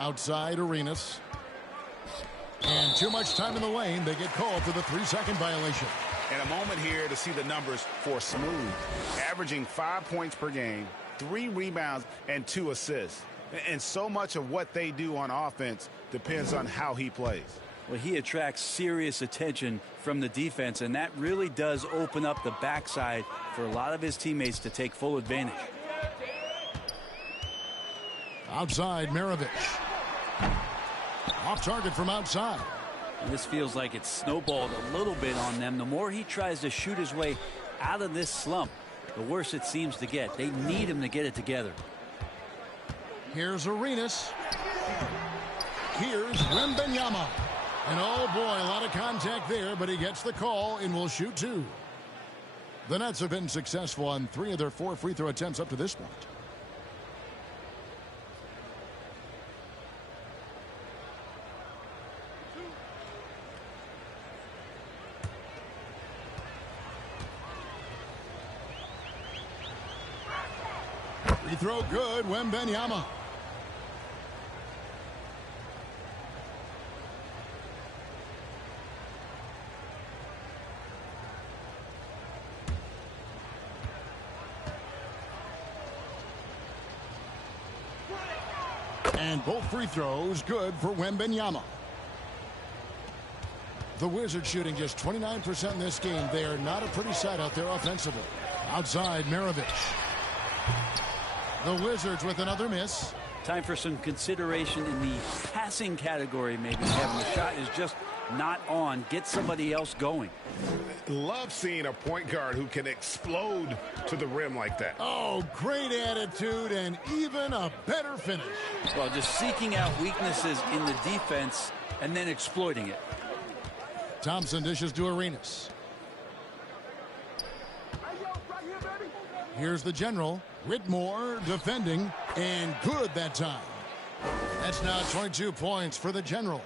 Outside Arenas. And too much time in the lane. They get called for the 3-second violation. And a moment here to see the numbers for Smooth. Averaging 5 points per game, 3 rebounds, and 2 assists. And so much of what they do on offense depends on how he plays. Well, he attracts serious attention from the defense, and that really does open up the backside for a lot of his teammates to take full advantage. Outside, Maravich. Off target from outside. And this feels like it's snowballed a little bit on them. The more he tries to shoot his way out of this slump, the worse it seems to get. They need him to get it together. Here's Arenas. Here's Wembanyama. And oh boy, a lot of contact there, but he gets the call and will shoot 2. The Nets have been successful on 3 of their 4 free throw attempts up to this point. Free throw good, Wembanyama. And both free throws good for Wembanyama. The Wizards shooting just 29% in this game. They are not a pretty sight out there offensively. Outside, Maravich. The Wizards with another miss. Time for some consideration in the passing category, maybe. Kevin, the shot is just not on. Get somebody else going. Love seeing a point guard who can explode to the rim like that. Oh, great attitude and even a better finish. Well, just seeking out weaknesses in the defense and then exploiting it. Thompson dishes to Arenas. Here's the general. Whitmore defending, and good that time. That's now 22 points for the general.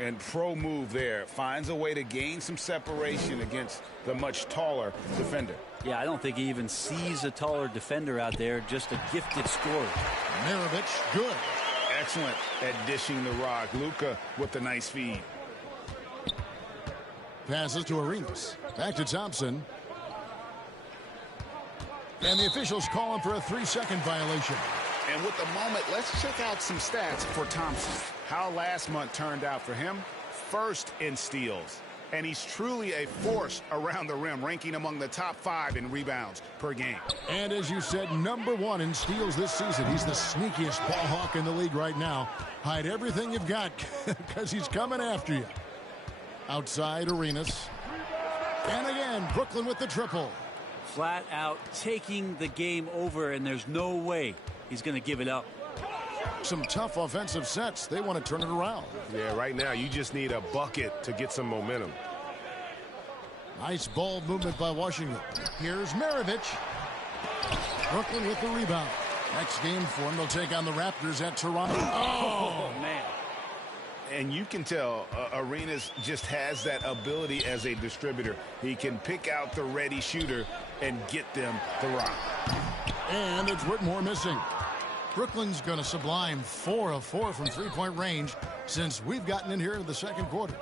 And pro move there. Finds a way to gain some separation against the much taller defender. Yeah, I don't think he even sees a taller defender out there. Just a gifted scorer. Maravich, good. Excellent at dishing the rock. Luka with the nice feed. Passes to Arenas. Back to Thompson. And the officials call him for a 3-second violation. And with the moment, let's check out some stats for Thompson. How last month turned out for him. First in steals. And he's truly a force around the rim, ranking among the top 5 in rebounds per game. And as you said, #1 in steals this season. He's the sneakiest ball hawk in the league right now. Hide everything you've got because he's coming after you. Outside, Arenas. And again, Brooklyn with the triple. Flat out taking the game over, and there's no way he's going to give it up. Some tough offensive sets. They want to turn it around. Yeah, right now you just need a bucket to get some momentum. Nice ball movement by Washington. Here's Maravich. Brooklyn with the rebound. Next game for them, they'll take on the Raptors at Toronto. Oh man. And you can tell Arenas just has that ability as a distributor. He can pick out the ready shooter and get them the rock. And it's Whitmore missing. Brooklyn's going to sublime 4 of 4 from three-point range since we've gotten in here in the second quarter.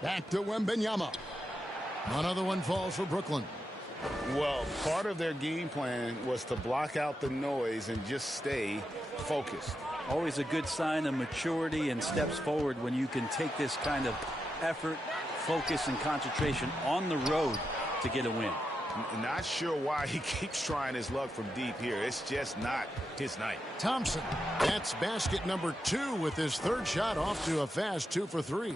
Back to Wembanyama. Another one falls for Brooklyn. Well, part of their game plan was to block out the noise and just stay focused. Always a good sign of maturity and steps forward when you can take this kind of effort, focus, and concentration on the road to get a win. Not sure why he keeps trying his luck from deep here. It's just not his night. Thompson, that's basket number 2 with his third shot off to a fast 2 for 3.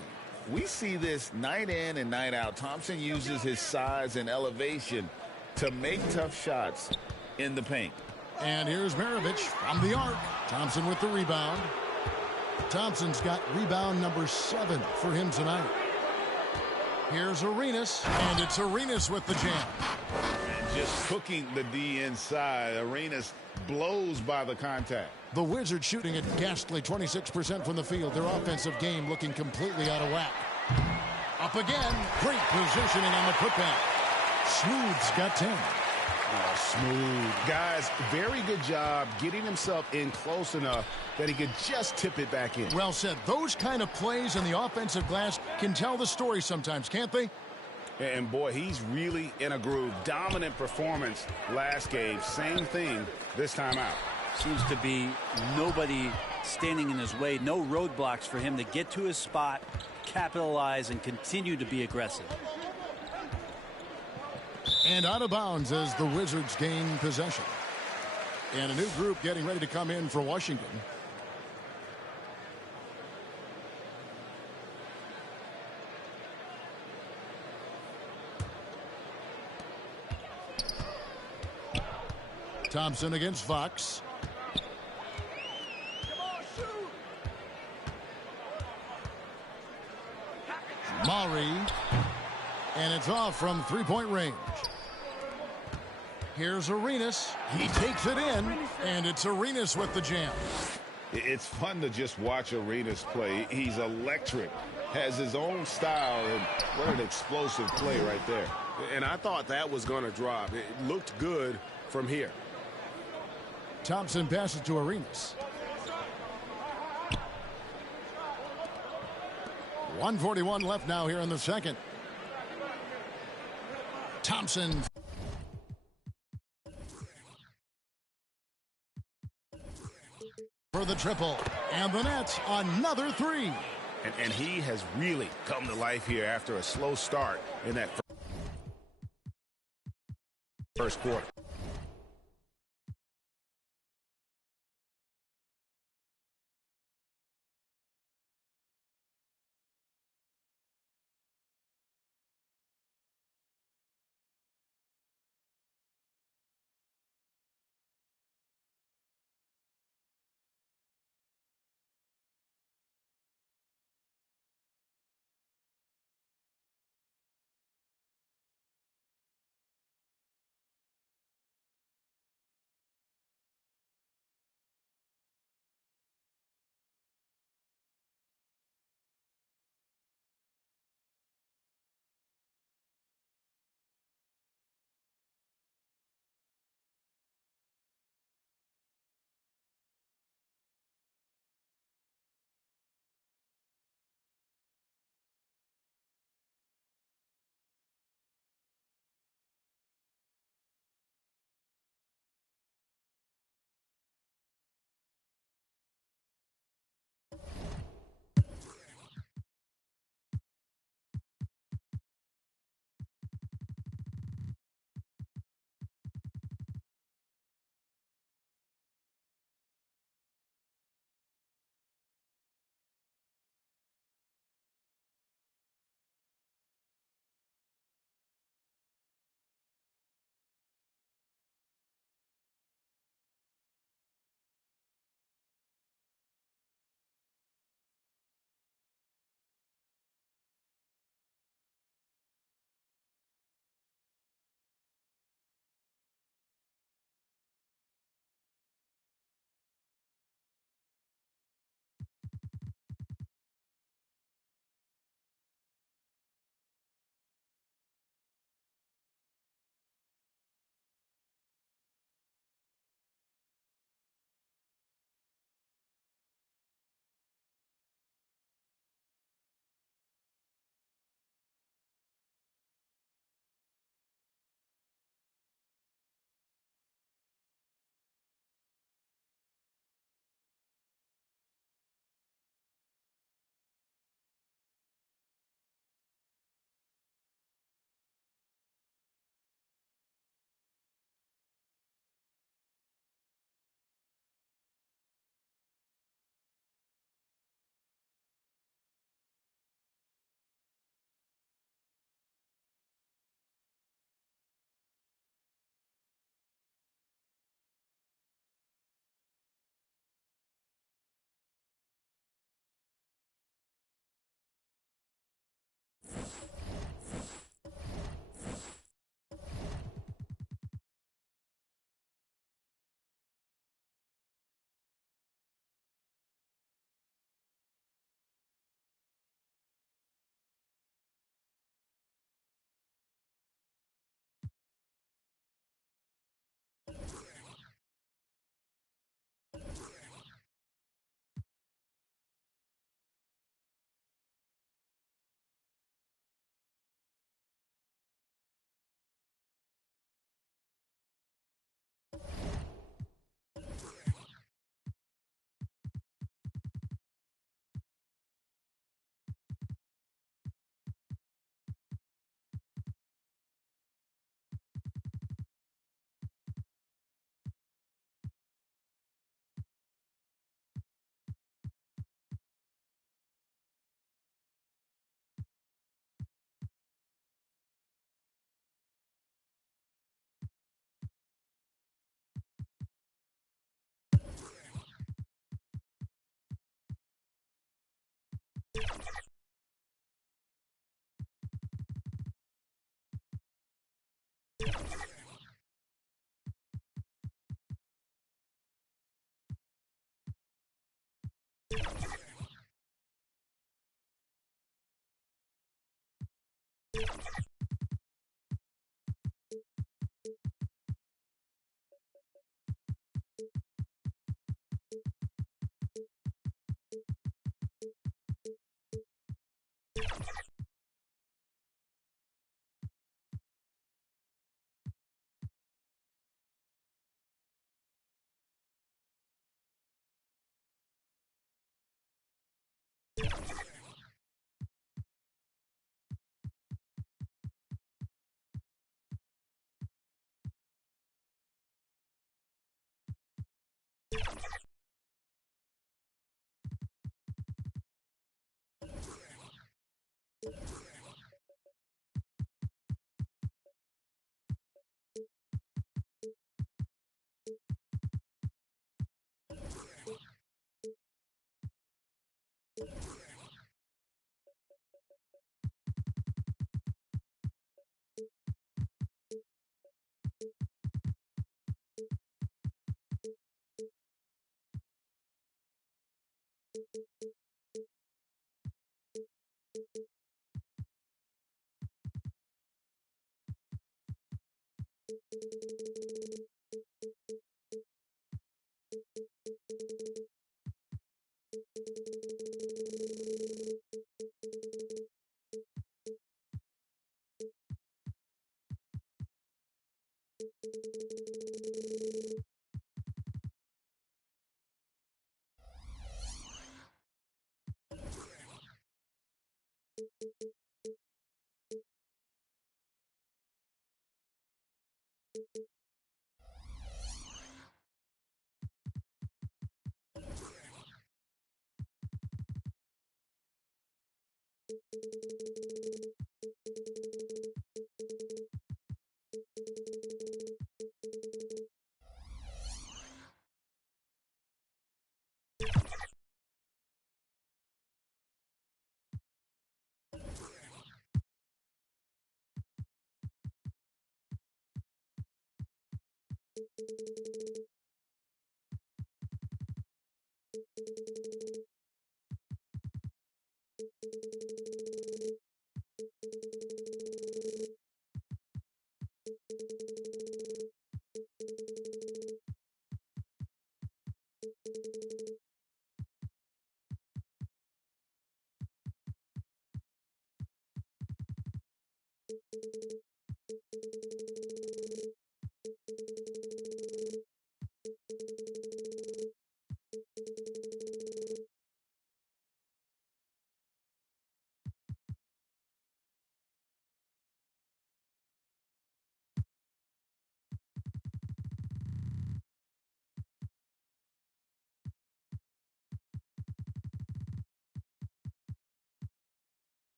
We see this night in and night out. Thompson uses his size and elevation to make tough shots in the paint. And here's Maravich from the arc. Thompson with the rebound. Thompson's got rebound number 7 for him tonight. Here's Arenas, and it's Arenas with the jam. And just cooking the D inside. Arenas blows by the contact. The Wizards shooting at ghastly 26% from the field. Their offensive game looking completely out of whack. Up again. Great positioning on the putback. Smooth's got 10. Smooth. Guys, very good job getting himself in close enough that he could just tip it back in. Well said. Those kind of plays in the offensive glass can tell the story sometimes, can't they? And boy, he's really in a groove. Dominant performance last game. Same thing this time out. Seems to be nobody standing in his way. No roadblocks for him to get to his spot, capitalize, and continue to be aggressive. And out of bounds as the Wizards gain possession. And a new group getting ready to come in for Washington. Thompson against Fox. Maury. And it's off from three-point range. Here's Arenas. He takes it in, and it's Arenas with the jam. It's fun to just watch Arenas play. He's electric, has his own style, and what an explosive play right there. And I thought that was going to drop. It looked good from here. Thompson passes to Arenas. 1:41 left now here in the second. Thompson. For the triple. And the Nets another 3. And he has really come to life here after a slow start in that first quarter.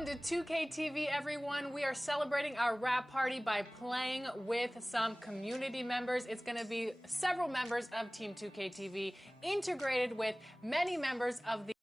Welcome to 2K TV, everyone. We are celebrating our wrap party by playing with some community members. It's going to be several members of Team 2K TV integrated with many members of the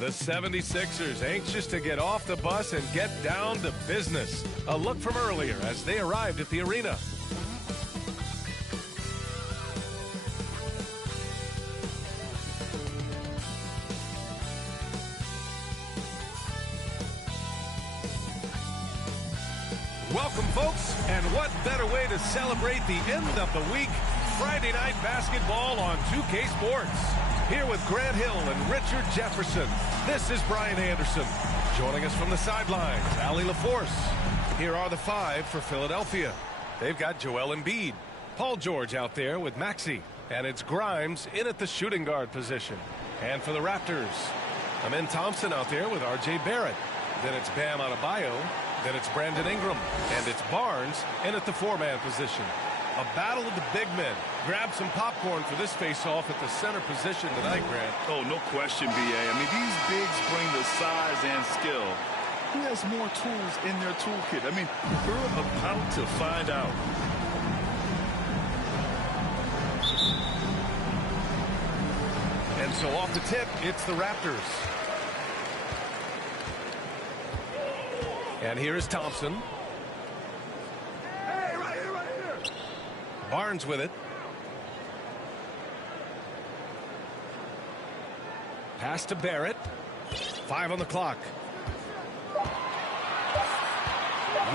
The 76ers anxious to get off the bus and get down to business. A look from earlier as they arrived at the arena. Welcome, folks, and what better way to celebrate the end of the week? Friday night basketball on 2K Sports. Here with Grant Hill and Richard Jefferson, this is Brian Anderson. Joining us from the sidelines, Allie LaForce. Here are the five for Philadelphia. They've got Joel Embiid, Paul George out there with Maxey, and it's Grimes in at the shooting guard position. And for the Raptors, Amen Thompson out there with R.J. Barrett. Then it's Bam Adebayo. Then it's Brandon Ingram. And it's Barnes in at the four-man position. A battle of the big men. Grab some popcorn for this face-off at the center position tonight, Grant. Oh, no question, B.A. I mean, these bigs bring the size and skill. Who has more tools in their toolkit? I mean, we're about to find out. And so off the tip, it's the Raptors. And here is Thompson. Hey, right here, right here. Barnes with it. Pass to Barrett. 5 on the clock.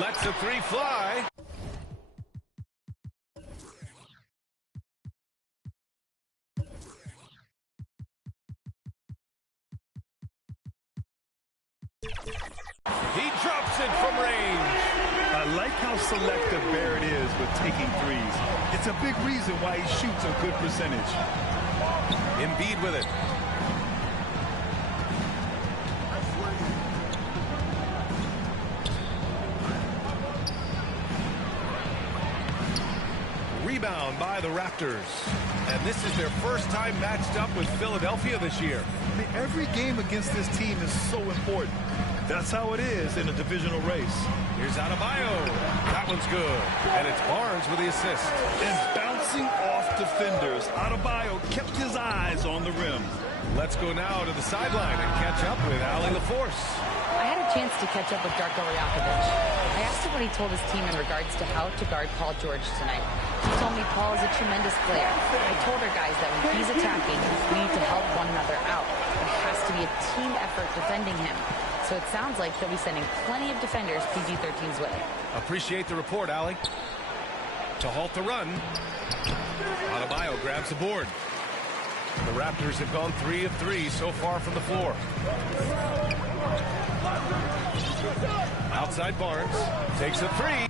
Lets the three fly. He drops it from range. I like how selective Barrett is with taking threes. It's a big reason why he shoots a good percentage. Embiid with it. Rebound by the Raptors. And this is their first time matched up with Philadelphia this year. I mean, every game against this team is so important. That's how it is in a divisional race. Here's Adebayo. That one's good. And it's Barnes with the assist. And bouncing off defenders, Adebayo kept his eyes on the rim. Let's go now to the sideline and catch up with Allie LaForce. I had a chance to catch up with Darko Rajakovic. I asked him what he told his team in regards to how to guard Paul George tonight. He told me Paul is a tremendous player. I told our guys that when he's attacking, we need to help one another out. It has to be a team effort defending him. So it sounds like he'll be sending plenty of defenders PG-13's way. Appreciate the report, Allie. To halt the run, Adebayo grabs the board. The Raptors have gone 3 of 3 so far from the floor. Outside Barnes takes a three.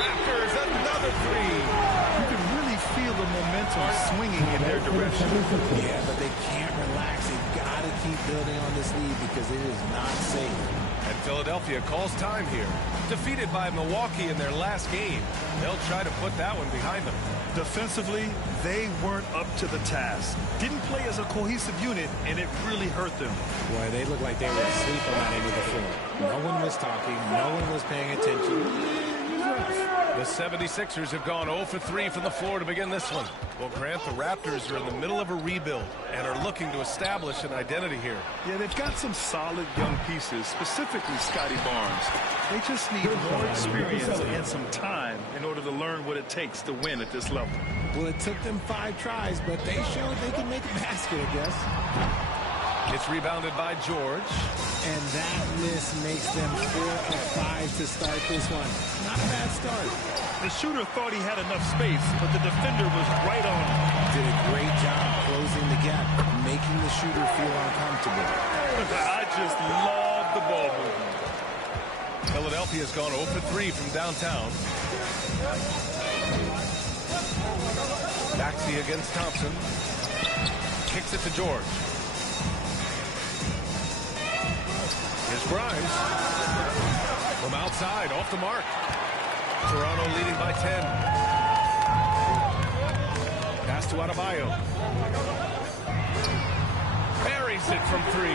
Raptors, another three. You can really feel the momentum swinging in their direction. Yeah, but they can't relax. They've got to keep building on this lead because it is not safe. And Philadelphia calls time here. Defeated by Milwaukee in their last game. They'll try to put that one behind them. Defensively, they weren't up to the task. Didn't play as a cohesive unit, and it really hurt them. Boy, they looked like they were asleep on that end of the floor. No one was talking. No one was paying attention. The 76ers have gone 0 for 3 from the floor to begin this one. Well, Grant, the Raptors are in the middle of a rebuild and are looking to establish an identity here. Yeah, they've got some solid young pieces, specifically Scotty Barnes. They just need more experience and some time in order to learn what it takes to win at this level. Well, it took them 5 tries, but they showed they can make a basket, I guess. It's rebounded by George. And that miss makes them 4 of 5 to start this one. Not a bad start. The shooter thought he had enough space, but the defender was right on him. Did a great job closing the gap, making the shooter feel uncomfortable. I just love the ball movement. Philadelphia's gone 0 for 3 from downtown. Maxey against Thompson. Kicks it to George. Here's Grimes. From outside, off the mark. Toronto leading by 10. Pass to Adebayo. Buries it from 3.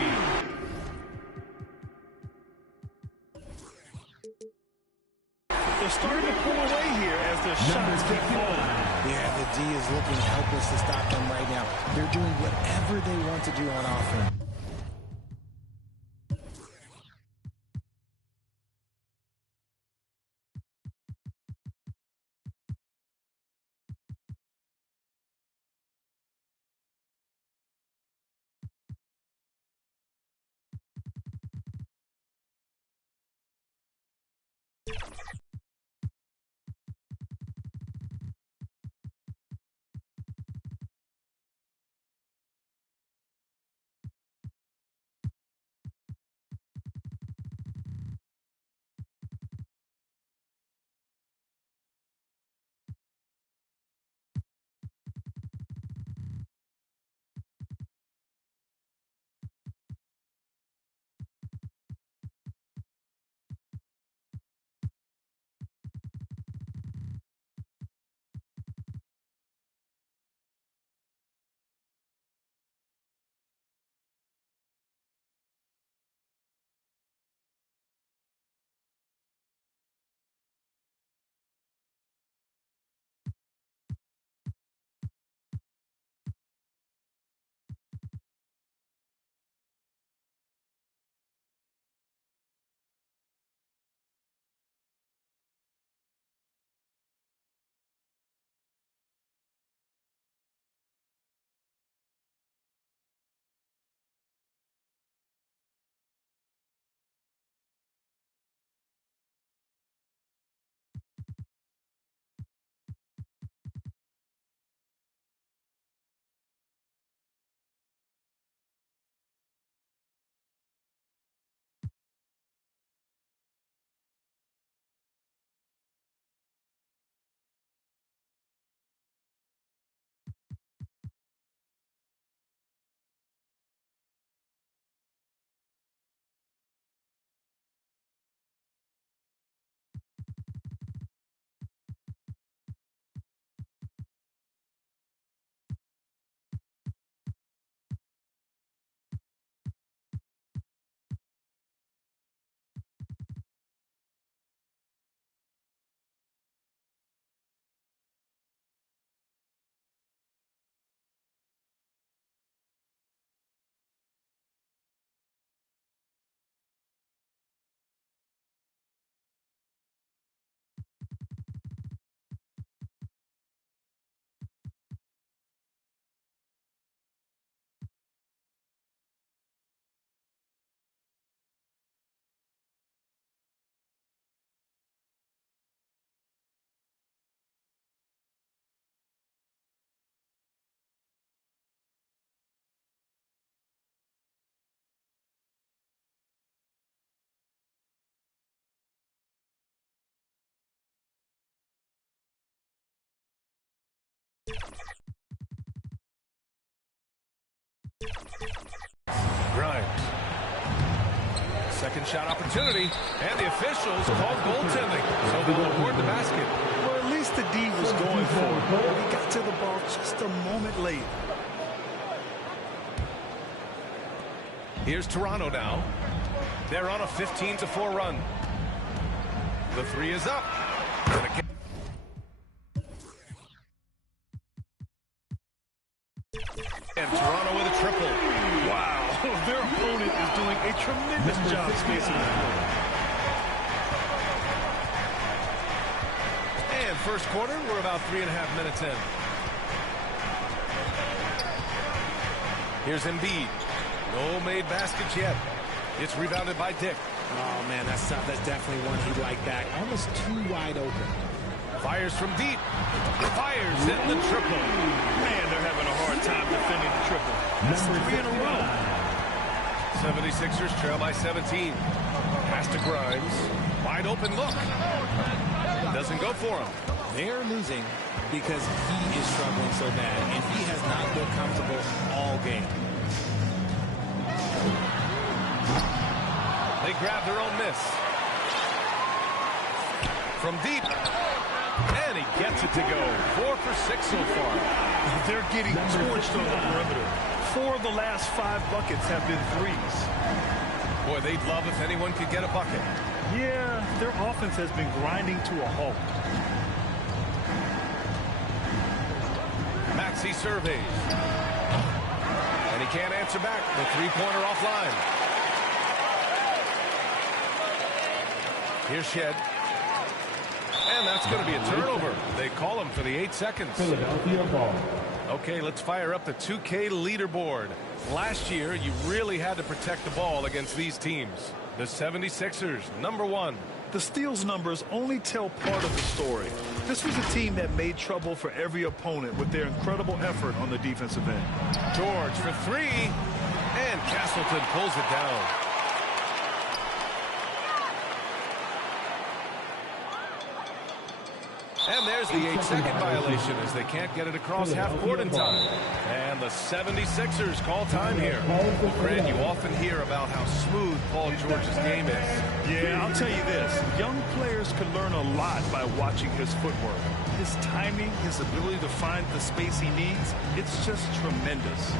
They're starting to pull away here as their shots keep falling. Yeah, the D is looking helpless to stop them right now. They're doing whatever they want to do on offense. Second shot opportunity, and the officials called goaltending, so they'll award the basket. Well, at least the D was going for it, but he got to the ball just a moment late. Here's Toronto now. They're on a 15-4 run. The three is up. And Toronto with a triple. Wow, their opponent is doing a tremendous job spacing the floor. And first quarter, we're about 3.5 minutes in. Here's Embiid. No made baskets yet. It's rebounded by Dick. Oh, man, that's tough. That's definitely one he'd like back. Almost too wide open. Fires from deep. Fires in the triple. Man, they're having a hard time defending the triple. That's 3 in a row. 76ers trail by 17. Pass to Grimes. Wide open look. Doesn't go for him. They're losing because he is struggling so bad, and he has not looked comfortable all game. They grab their own miss. From deep. And he gets it to go. 4 for 6 so far. They're getting torched on the perimeter. 4 of the last 5 buckets have been threes. Boy, they'd love if anyone could get a bucket. Yeah, their offense has been grinding to a halt. Maxey surveys. And he can't answer back. The three-pointer offline. Here's Shed. And that's going to be a turnover. They call him for the 8 seconds. Philadelphia ball. Okay, let's fire up the 2K leaderboard. Last year, you really had to protect the ball against these teams. The 76ers, number 1. The steals numbers only tell part of the story. This was a team that made trouble for every opponent with their incredible effort on the defensive end. George for 3. And Castleton pulls it down. And there's the 8-second violation as they can't get it across half court in time. And the 76ers call time here. Grant, you often hear about how smooth Paul George's game is. Yeah, I'll tell you this. Young players can learn a lot by watching his footwork. His timing, his ability to find the space he needs, it's just tremendous.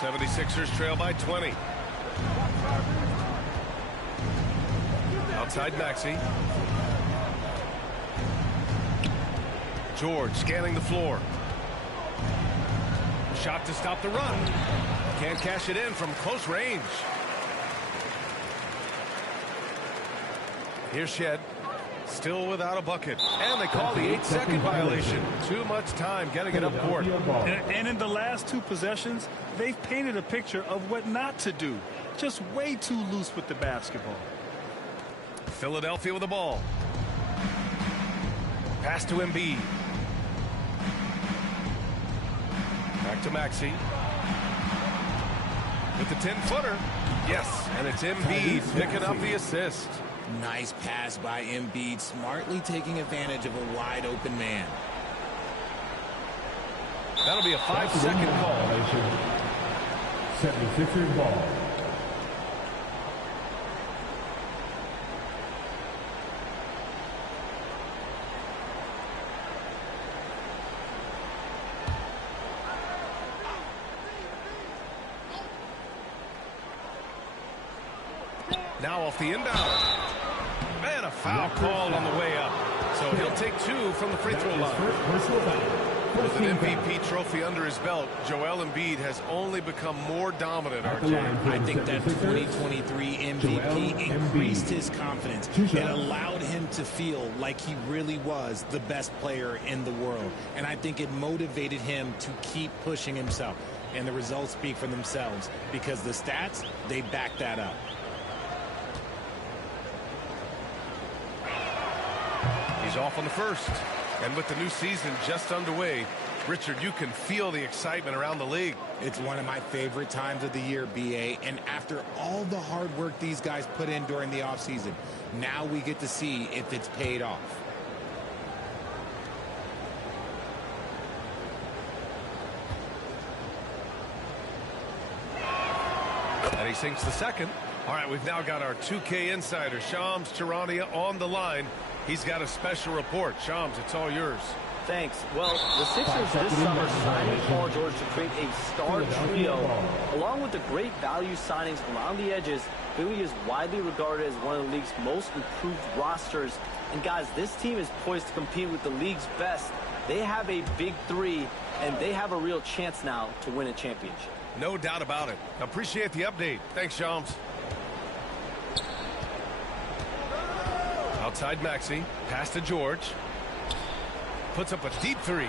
The 76ers trail by 20. Outside Maxey. George scanning the floor. Shot to stop the run. Can't cash it in from close range. Here's Shed. Still without a bucket. And they call the 8-second violation. Too much time getting it up court. And in the last 2 possessions, they've painted a picture of what not to do. Just way too loose with the basketball. Philadelphia with the ball. Pass to Embiid. Back to Maxey. With the 10-footer. Yes, and it's Embiid picking up the assist. Nice pass by Embiid, smartly taking advantage of a wide open man. That'll be a 5-second call. 76ers ball. Now off the inbound. Man, a foul called on the way up. So he'll take 2 from the free throw line. With an MVP trophy under his belt, Joel Embiid has only become more dominant, RJ. I think that 2023 MVP increased his confidence. It allowed him to feel like he really was the best player in the world. And I think it motivated him to keep pushing himself. And the results speak for themselves because the stats, they back that up. He's off on the first. And with the new season just underway, Richard, you can feel the excitement around the league. It's one of my favorite times of the year, B.A. And after all the hard work these guys put in during the offseason, now we get to see if it's paid off. And he sinks the second. All right, we've now got our 2K insider, Shams Charania, on the line. He's got a special report. Shams, it's all yours. Thanks. Well, the Sixers this summer signed Paul George to create a star trio. Along with the great value signings around the edges, Philly is widely regarded as one of the league's most improved rosters. And guys, this team is poised to compete with the league's best. They have a big 3, and they have a real chance now to win a championship. No doubt about it. Appreciate the update. Thanks, Shams. Outside Maxey, pass to George. Puts up a deep 3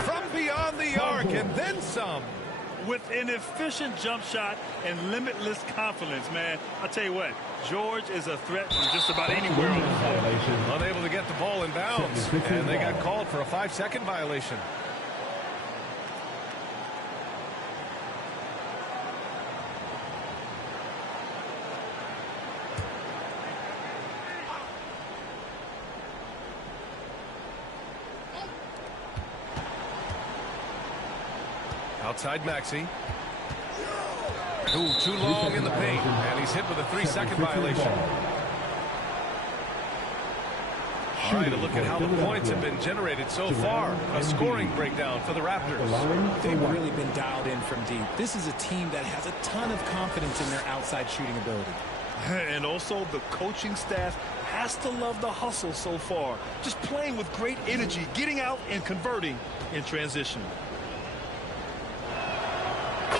from beyond the arc and then some. With an efficient jump shot and limitless confidence, man. I'll tell you what, George is a threat from just about anywhere on the floor. Unable to get the ball in bounds, and they got called for a 5-second violation. Outside Maxey. Ooh, too long in the paint, and he's hit with a 3-second violation. All right, a look at how the points have been generated so far. A scoring breakdown for the Raptors. They've really been dialed in from deep. This is a team that has a ton of confidence in their outside shooting ability. And also the coaching staff has to love the hustle so far. Just playing with great energy, getting out and converting in transition.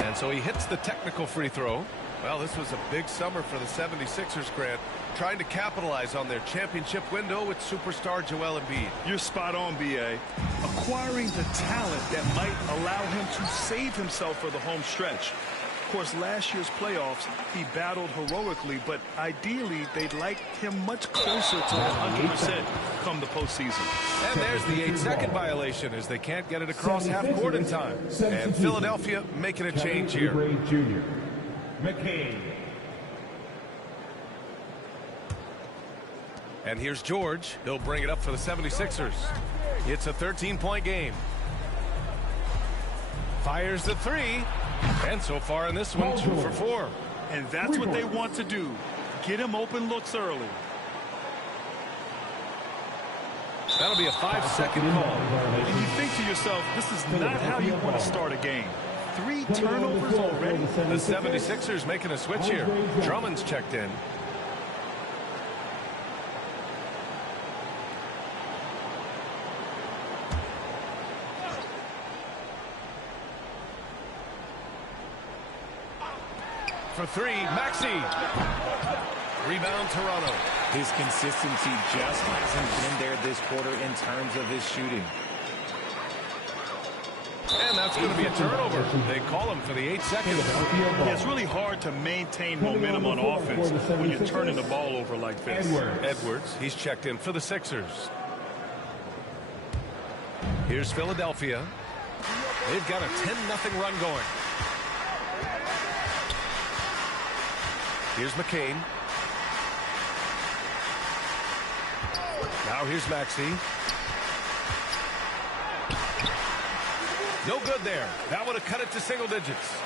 And so he hits the technical free throw. Well, this was a big summer for the 76ers, Grant, trying to capitalize on their championship window with superstar Joel Embiid. You're spot on, B.A. Acquiring the talent that might allow him to save himself for the home stretch. Of course, last year's playoffs, he battled heroically, but ideally, they'd like him much closer to 100% come the postseason. And there's the 8-second violation as they can't get it across half court in time. And Philadelphia making a change here. And here's George. He'll bring it up for the 76ers. It's a 13-point game. Fires the 3. And so far in this one, 2 for 4. And that's what they want to do. Get him open looks early. That'll be a 5-second call. And you think to yourself, this is not how you want to start a game. 3 turnovers already. The 76ers making a switch here. Drummond's checked in. For 3, Maxey. Rebound, Toronto. His consistency just hasn't been there this quarter in terms of his shooting. And that's going to be a turnover. They call him for the 8 seconds. Yeah, it's really hard to maintain momentum on offense when you're turning the ball over like this. Edwards, he's checked in for the Sixers. Here's Philadelphia. They've got a 10-0 run going. Here's McCain. Now here's Maxey. No good there. That would have cut it to single digits.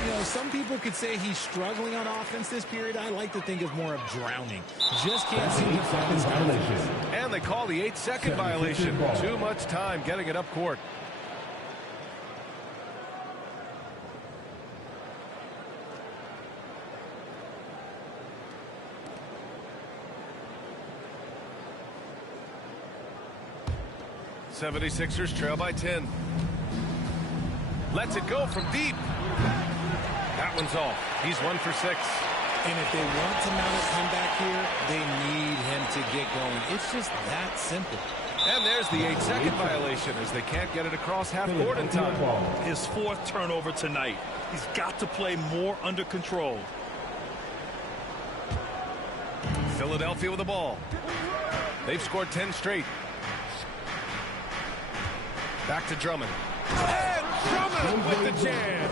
You know, some people could say he's struggling on offense this period. I like to think of more of drowning. Just can't seem to find his confidence. And they call the 8-second violation. Too much time getting it up court. 76ers trail by 10. Lets it go from deep. That one's off. He's 1 for 6. And if they want to mount a comeback here, they need him to get going. It's just that simple. And there's the 8-second violation as they can't get it across half court in time. His 4th turnover tonight. He's got to play more under control. Philadelphia with the ball. They've scored 10 straight. Back to Drummond. And Drummond with the jam.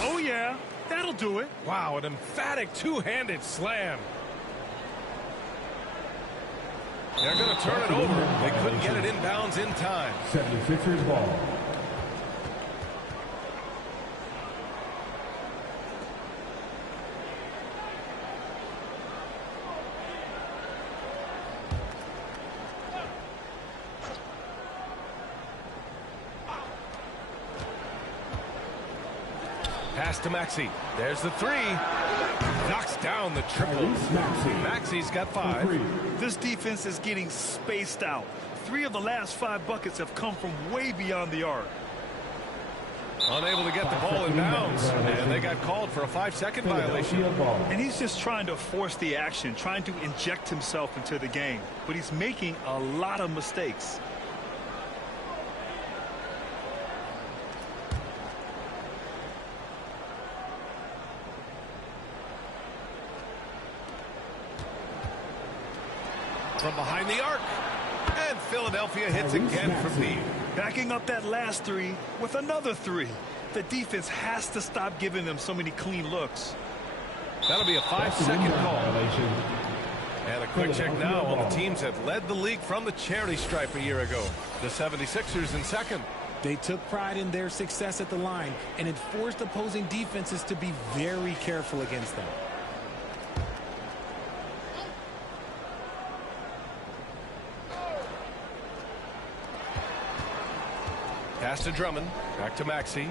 Oh, yeah. That'll do it. Wow, an emphatic two-handed slam. They're going to turn it over. They couldn't get it inbounds in time. 76ers ball. Pass to Maxey. There's the 3. Knocks down the triple. Maxey's got 5. This defense is getting spaced out. 3 of the last 5 buckets have come from way beyond the arc. Unable to get the ball in bounds. And they got called for a 5-second violation. And he's just trying to force the action, trying to inject himself into the game. But he's making a lot of mistakes. From behind the arc. And Philadelphia hits again from deep. Backing up that last 3 with another 3. The defense has to stop giving them so many clean looks. That'll be a 5-second call. And a quick check now on the teams that led the league from the charity stripe a year ago. The 76ers in second. They took pride in their success at the line, and it forced opposing defenses to be very careful against them. Pass to Drummond. Back to Maxey.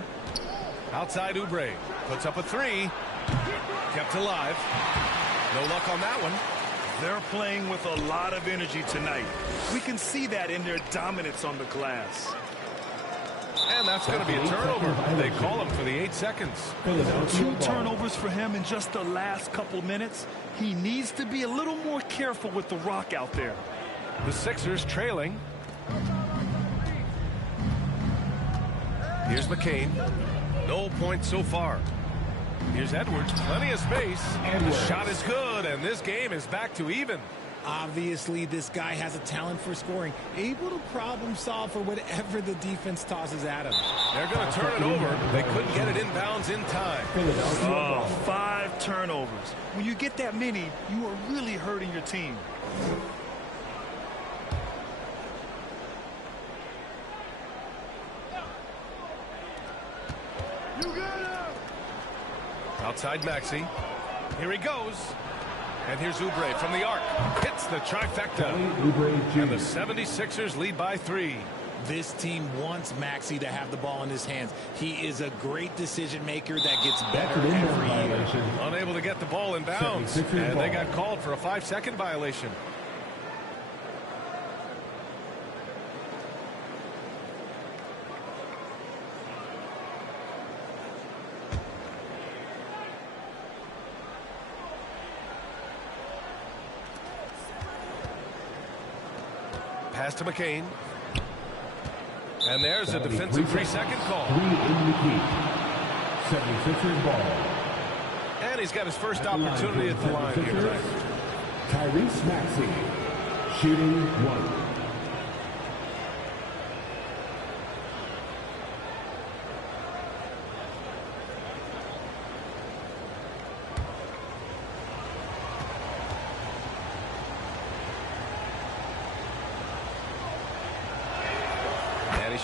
Outside Oubre. Puts up a 3. Kept alive. No luck on that one. They're playing with a lot of energy tonight. We can see that in their dominance on the glass. And that's going to be a turnover. They call him for the 8 seconds. 2 turnovers for him in just the last couple minutes. He needs to be a little more careful with the rock out there. The Sixers trailing. Here's McCain. No points so far. Here's Edwards. Plenty of space. And the shot is good. And this game is back to even. Obviously, this guy has a talent for scoring. Able to problem solve for whatever the defense tosses at him. They're going to turn it over. They couldn't get it inbounds in time. 5 turnovers. When you get that many, you are really hurting your team. Outside Maxey. Here he goes. And here's Oubre from the arc. Hits the trifecta. And the 76ers lead by 3. This team wants Maxey to have the ball in his hands. He is a great decision maker that gets better every year. Unable to get the ball in bounds. And they got called for a 5-second violation. Pass to McCain. And there's a defensive 3-second call. 3 in the key. 76ers ball. And he's got his first opportunity at the line here tonight. Tyrese Maxey, shooting 1.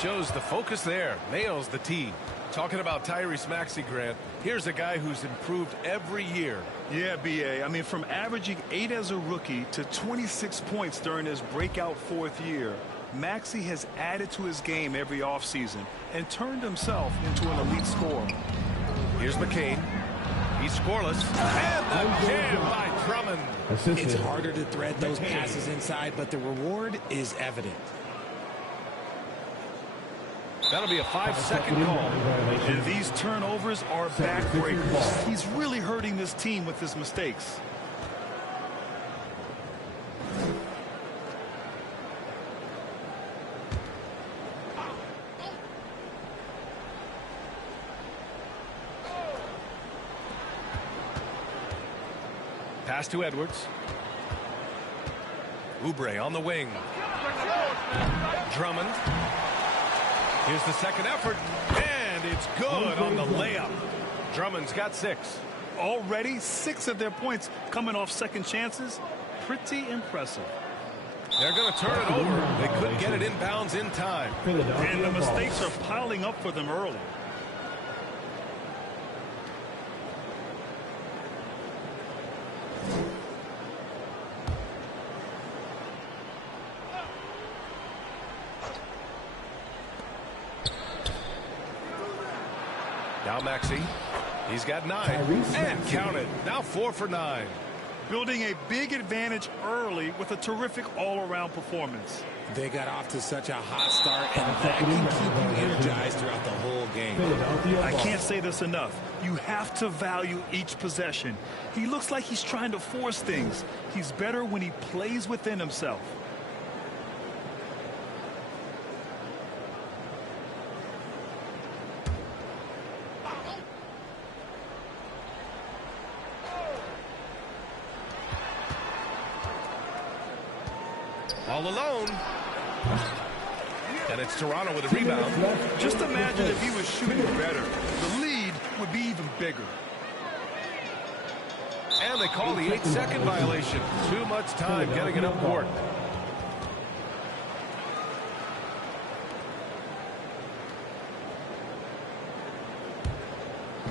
Shows the focus there. Nails the tee. Talking about Tyrese Maxey, Grant, here's a guy who's improved every year. Yeah, B.A. I mean, from averaging 8 as a rookie to 26 points during his breakout 4th year, Maxey has added to his game every offseason and turned himself into an elite scorer. Here's McCain. He's scoreless. And the jam by Drummond. It's harder to thread those passes inside, but the reward is evident. That'll be a 5-second call. And these turnovers are backbreakers. He's really hurting this team with his mistakes. Pass to Edwards. Oubre on the wing. Drummond. Here's the second effort, and it's good on the layup. Drummond's got 6. Already 6 of their points coming off second chances. Pretty impressive. They're going to turn it over. They couldn't get it inbounds in time. And the mistakes are piling up for them early. Now Maxey. He's got 9. And count it. Now 4 for 9. Building a big advantage early with a terrific all-around performance. They got off to such a hot start, and that can keep you energized throughout the whole game. I can't say this enough. You have to value each possession. He looks like he's trying to force things. He's better when he plays within himself. All alone. And it's Toronto with a rebound. Just imagine if he was shooting better. The lead would be even bigger. And they call the 8-second violation. Too much time getting it up court.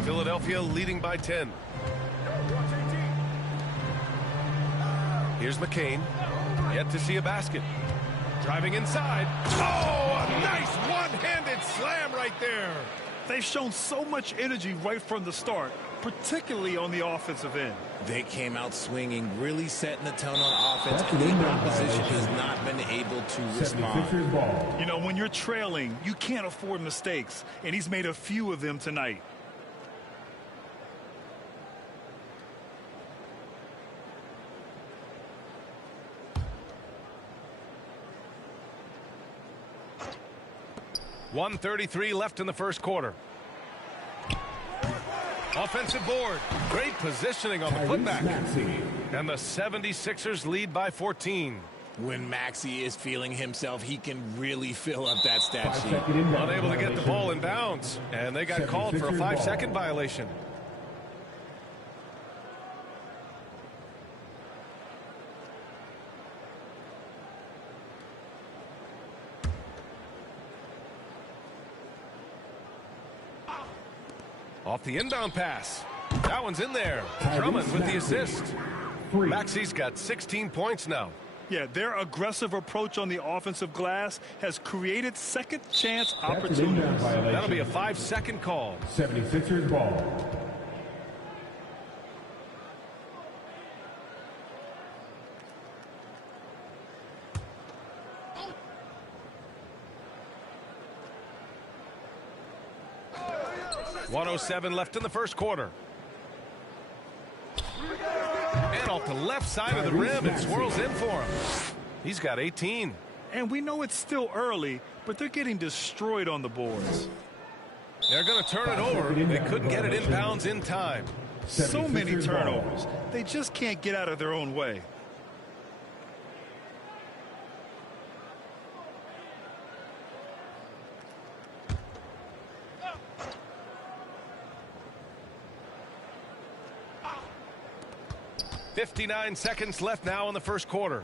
Philadelphia leading by 10. Here's McCain. Yet to see a basket. Driving inside. Oh, a nice one-handed slam right there. They've shown so much energy right from the start, particularly on the offensive end. They came out swinging, really setting the tone on offense, and the opposition has not been able to respond. You know, when you're trailing, you can't afford mistakes, and he's made a few of them tonight. .133 left in the first quarter. Offensive board. Great positioning on the putback. And the 76ers lead by 14. When Maxey is feeling himself, he can really fill up that stat sheet. Unable to get the ball in bounds. And they got called for a 5-second violation. Off the inbound pass. That one's in there. Drummond with the assist. Maxey's got 16 points now. Yeah, their aggressive approach on the offensive glass has created second chance opportunities. That'll be a 5-second call. 76ers ball. .107 left in the first quarter. And off the left side of the rim, it swirls in for him. He's got 18. And we know it's still early, but they're getting destroyed on the boards. They're going to turn it over. They couldn't get it inbounds in time. So many turnovers. They just can't get out of their own way. .59 seconds left now in the first quarter.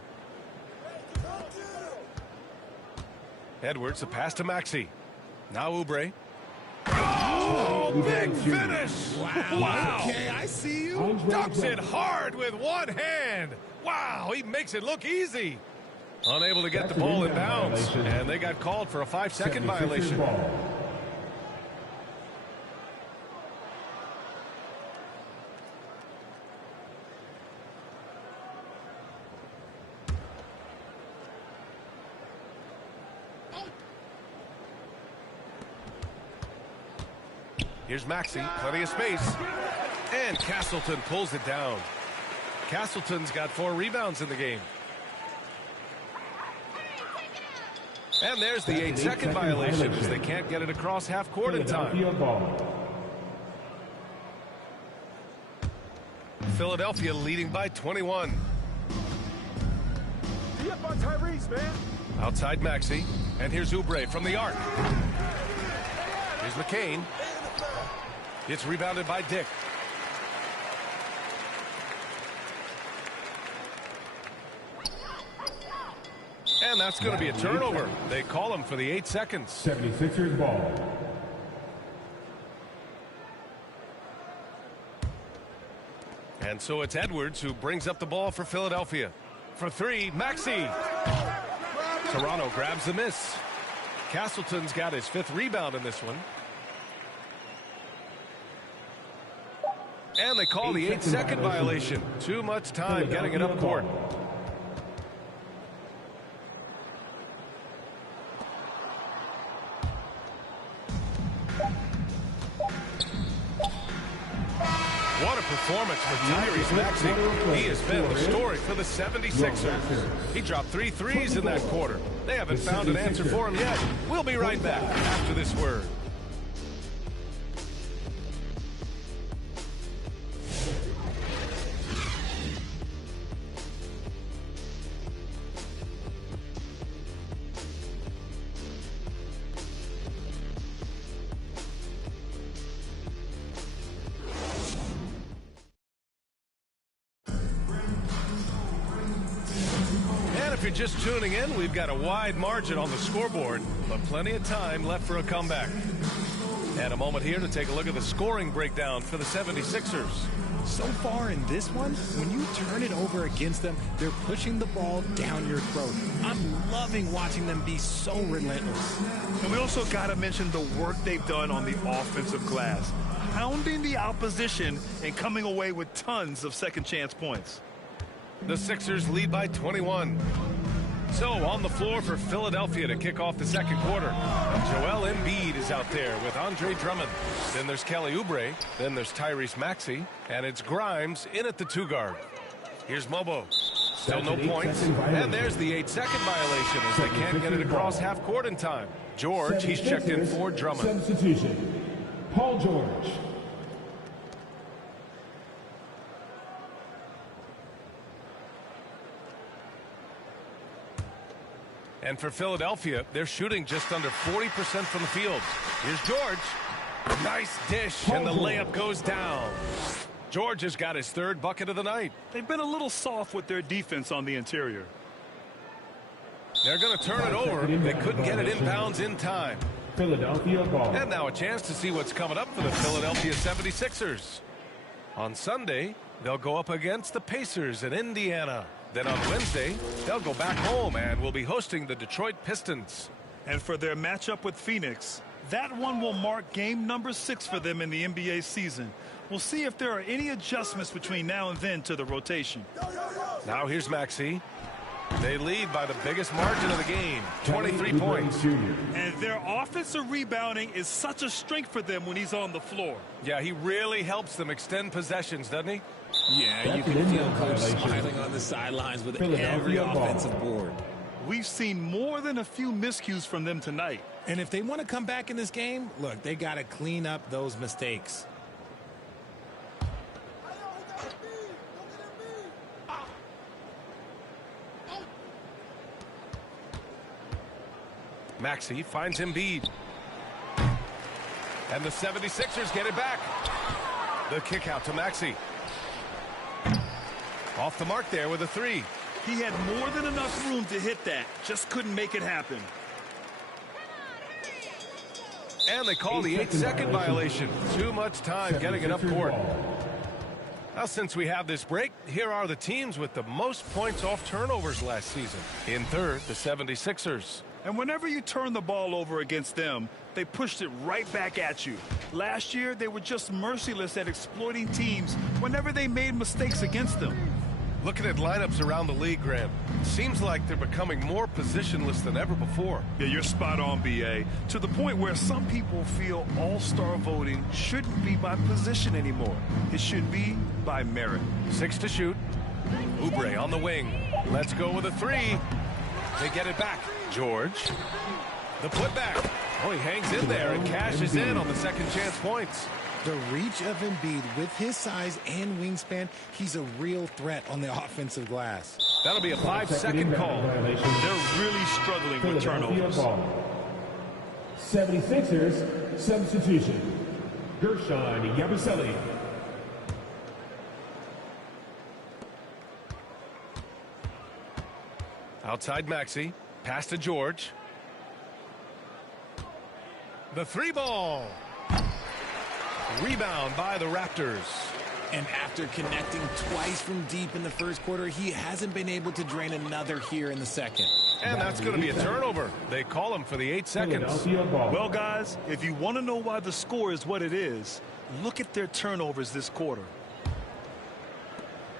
Edwards, a pass to Maxey. Now Oubre. Oh, big finish! Wow. Okay, I see you. Dunks it hard with one hand. Wow, he makes it look easy. Unable to get the ball in bounds. And they got called for a 5-second violation. Here's Maxey, plenty of space. And Castleton pulls it down. Castleton's got 4 rebounds in the game. And there's the 8-second violation as they can't get it across half court in time. Philadelphia leading by 21. Be up on Tyrese, man. Outside Maxey. And here's Oubre from the arc. Here's McCain. It's rebounded by Dick. And that's going to be a turnover. They call him for the 8 seconds. 76ers ball. And so it's Edwards who brings up the ball for Philadelphia. For 3, Maxey. Toronto grabs the miss. Castleton's got his 5th rebound in this one. And they call the 8-second violation. Too much time getting it up court. What a performance for Tyrese Maxey. He has been the story for the 76ers. He dropped 3 threes in that quarter. They haven't found an answer for him yet. We'll be right back after this word. If you're just tuning in, we've got a wide margin on the scoreboard, but plenty of time left for a comeback. And a moment here to take a look at the scoring breakdown for the 76ers. So far in this one, when you turn it over against them, they're pushing the ball down your throat. I'm loving watching them be so relentless. And we also got to mention the work they've done on the offensive glass, pounding the opposition and coming away with tons of second chance points. The Sixers lead by 21. So on the floor for Philadelphia to kick off the second quarter. Joel Embiid is out there with Andre Drummond. Then there's Kelly Oubre. Then there's Tyrese Maxey. And it's Grimes in at the 2 guard. Here's Mobo. Still no points. And there's the 8-second violation as they can't get it across half court in time. George, he's checked in for Drummond. Substitution. Paul George. And for Philadelphia, they're shooting just under 40% from the field. Here's George. Nice dish, and the layup goes down. George has got his 3rd bucket of the night. They've been a little soft with their defense on the interior. They're going to turn it over. They couldn't get it inbounds in time. Philadelphia ball. And now a chance to see what's coming up for the Philadelphia 76ers. On Sunday, they'll go up against the Pacers in Indiana. Then on Wednesday, they'll go back home and will be hosting the Detroit Pistons. And for their matchup with Phoenix, that one will mark game number 6 for them in the NBA season. We'll see if there are any adjustments between now and then to the rotation. Now here's Maxey. They lead by the biggest margin of the game, 23 points. And their offensive rebounding is such a strength for them when he's on the floor. Yeah, he really helps them extend possessions, doesn't he? Yeah, you can feel Coach smiling on the sidelines with every offensive board. We've seen more than a few miscues from them tonight. And if they want to come back in this game, look, they got to clean up those mistakes. Maxey finds Embiid. And the 76ers get it back. The kick out to Maxey. Off the mark there with a 3. He had more than enough room to hit that. Just couldn't make it happen. And they call the 8-second violation. Too much time getting it up court. Now, since we have this break, here are the teams with the most points off turnovers last season. In 3rd, the 76ers. And whenever you turn the ball over against them, they pushed it right back at you. Last year, they were just merciless at exploiting teams whenever they made mistakes against them. Looking at lineups around the league, Grant, it seems like they're becoming more positionless than ever before. Yeah, you're spot on, B.A. To the point where some people feel all-star voting shouldn't be by position anymore. It should be by merit. 6 to shoot. Oubre on the wing. Let's go with a 3. They get it back. George. The putback. Oh, he hangs in there and cashes in on the second chance points. The reach of Embiid with his size and wingspan, he's a real threat on the offensive glass. That'll be a 5-second call. They're really struggling with turnovers. 76ers substitution. Gershon Yabusele. Outside Maxey. Pass to George. The 3-ball. Rebound by the Raptors. And after connecting twice from deep in the first quarter, he hasn't been able to drain another here in the second. And that's going to be a turnover. They call him for the 8 seconds. Well, guys, if you want to know why the score is what it is, look at their turnovers this quarter.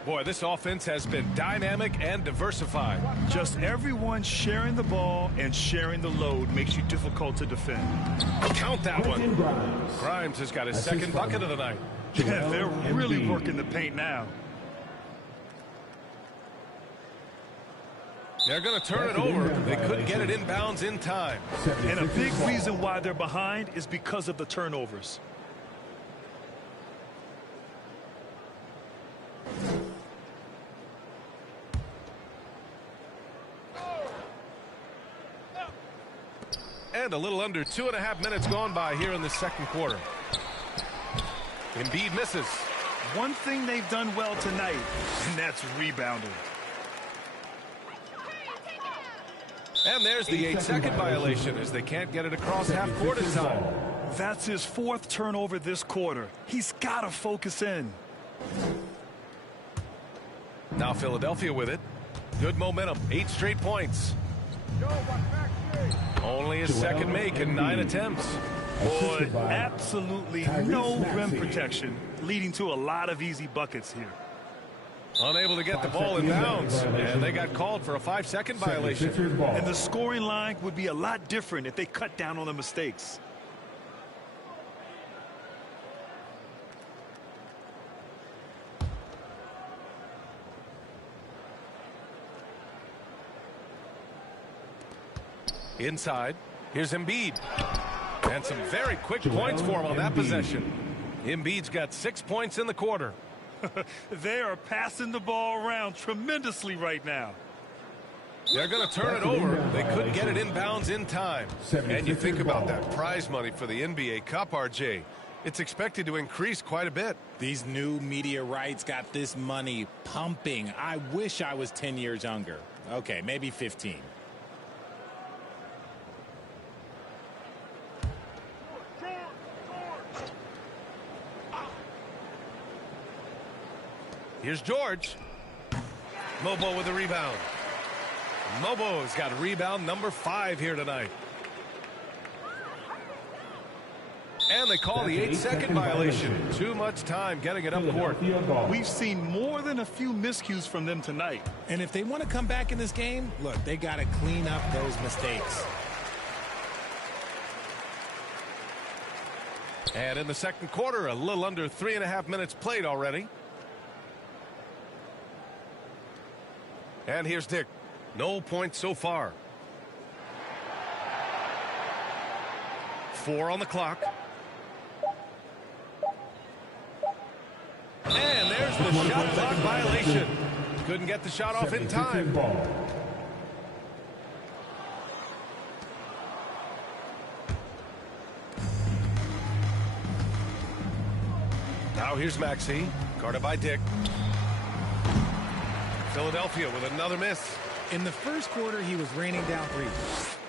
Boy, this offense has been dynamic and diversified. Just everyone sharing the ball and sharing the load makes you difficult to defend. Count that one. Grimes has got his second bucket of the night. Yeah, they're really working the paint now. They're going to turn it over. They couldn't get it inbounds in time. And a big reason why they're behind is because of the turnovers. And a little under 2.5 minutes gone by here in the second quarter. Embiid misses. One thing they've done well tonight, and that's rebounding. And there's the 8-second violation as they can't get it across half-court in time. That's his 4th turnover this quarter. He's got to focus in. Now Philadelphia with it. Good momentum. 8 straight points. Only his second make in 9 attempts. Boy, absolutely no rim protection, leading to a lot of easy buckets here. Unable to get the ball in bounds, and they got called for a 5-second violation. And the scoring line would be a lot different if they cut down on the mistakes. Inside, here's Embiid. And some very quick points for him on that possession. Embiid's got 6 points in the quarter. They are passing the ball around tremendously right now. They're going to turn it over. They couldn't get it inbounds in time. And you think about that prize money for the NBA Cup, RJ. It's expected to increase quite a bit. These new media rights got this money pumping. I wish I was 10 years younger. Okay, maybe 15. Here's George. Mobo with a rebound. Mobo's got rebound number 5 here tonight. And they call the 8-second violation. Too much time getting it up court. We've seen more than a few miscues from them tonight. And if they want to come back in this game, look, they got to clean up those mistakes. And in the second quarter, a little under 3.5 minutes played already. And here's Dick. No points so far. 4 on the clock. And there's the shot clock violation. Couldn't get the shot off in time. Now here's Maxey, guarded by Dick. Philadelphia with another miss. In the first quarter, he was raining down threes.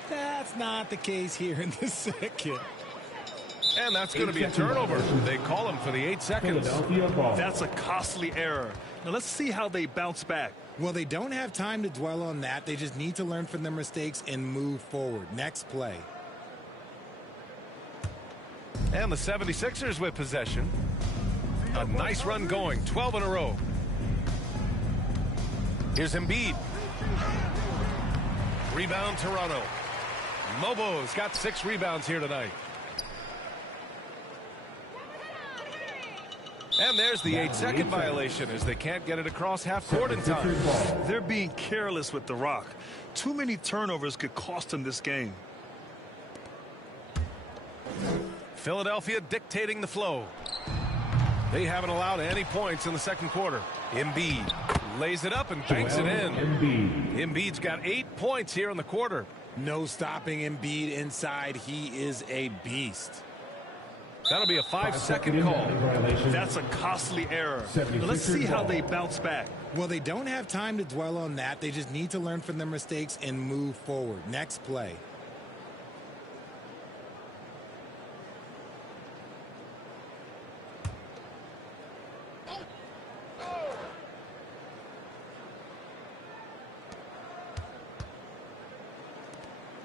That's not the case here in the second. And that's going to be a turnover. They call him for the 8 seconds. That's a costly error. Now let's see how they bounce back. Well, they don't have time to dwell on that. They just need to learn from their mistakes and move forward. Next play. And the 76ers with possession. A nice run going, 12 in a row. Here's Embiid. Rebound, Toronto. Mobo's got 6 rebounds here tonight. And there's the 8-second violation as they can't get it across half court in time. They're being careless with the rock. Too many turnovers could cost them this game. Philadelphia dictating the flow. They haven't allowed any points in the second quarter. Embiid lays it up and banks it in. Embiid's got 8 points here in the quarter. No stopping Embiid inside. He is a beast. That'll be a 5-second call. That's a costly error. Let's see how they bounce back. Well, they don't have time to dwell on that. They just need to learn from their mistakes and move forward. Next play.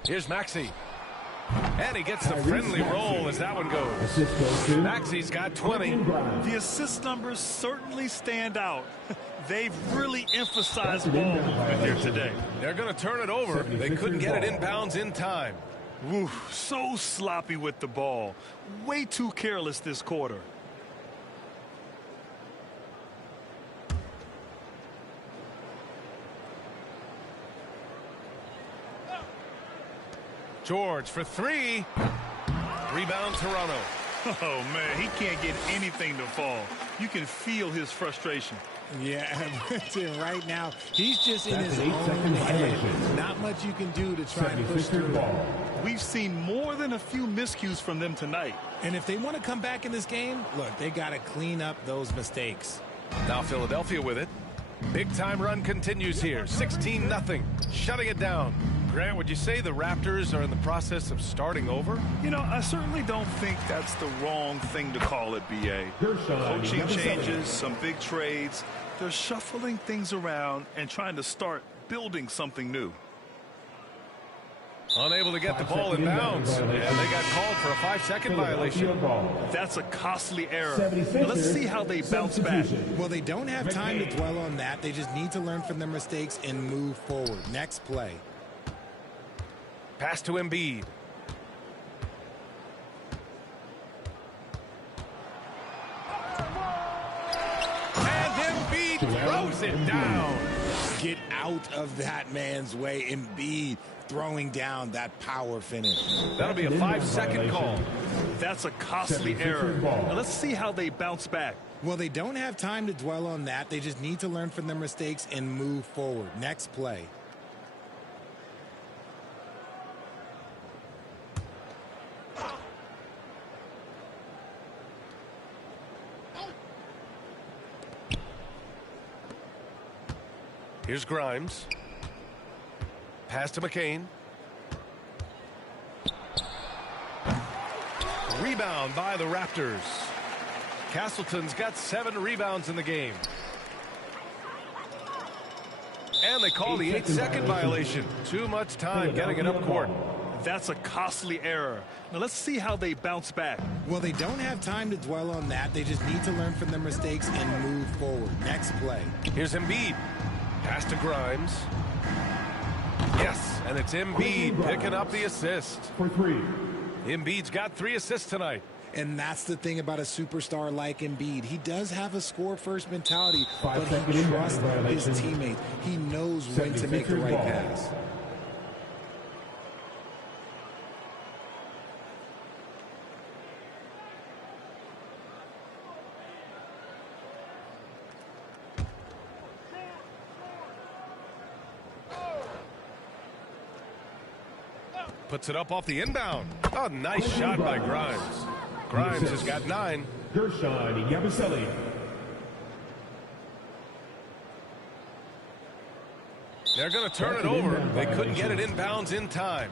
Here's Maxey. And he gets the friendly roll as that one goes. Maxey's got 20. The assist numbers certainly stand out. They've really emphasized ball movement here today. They're going to turn it over. They couldn't get it inbounds in time. Woo, so sloppy with the ball. Way too careless this quarter. George for 3. Rebound, Toronto. Oh, man, he can't get anything to fall. You can feel his frustration. Yeah, right now, he's just in his own head. Not much you can do to try and push through. We've seen more than a few miscues from them tonight. And if they want to come back in this game, look, they got to clean up those mistakes. Now Philadelphia with it. Big time run continues here. 16-0. Shutting it down. Grant, would you say the Raptors are in the process of starting over? You know, I certainly don't think that's the wrong thing to call it, B.A. Coaching changes, some big trades. They're shuffling things around and trying to start building something new. Unable to get the ball in bounds. And they got called for a 5-second violation. That's a costly error. Let's see how they bounce back. Well, they don't have time to dwell on that. They just need to learn from their mistakes and move forward. Next play. Pass to Embiid. And Embiid throws it down. Get out of that man's way. Embiid throwing down that power finish. That'll be a 5-second call. That's a costly error. Now let's see how they bounce back. Well, they don't have time to dwell on that. They just need to learn from their mistakes and move forward. Next play. Here's Grimes. Pass to McCain. Rebound by the Raptors. Castleton's got 7 rebounds in the game. And they call the 8-second violation. Too much time getting it up court. That's a costly error. Now let's see how they bounce back. Well, they don't have time to dwell on that. They just need to learn from their mistakes and move forward. Next play. Here's Embiid. Pass to Grimes. Yes, and it's Embiid picking up the assist. For 3. Embiid's got 3 assists tonight. And that's the thing about a superstar like Embiid. He does have a score-first mentality, but he trusts his teammates. He knows when to make the right pass. Puts it up off the inbound. Oh, nice shot by Grimes. Grimes has got 9. Gershon Yabusele. They're going to turn it over. They couldn't get it inbounds in time.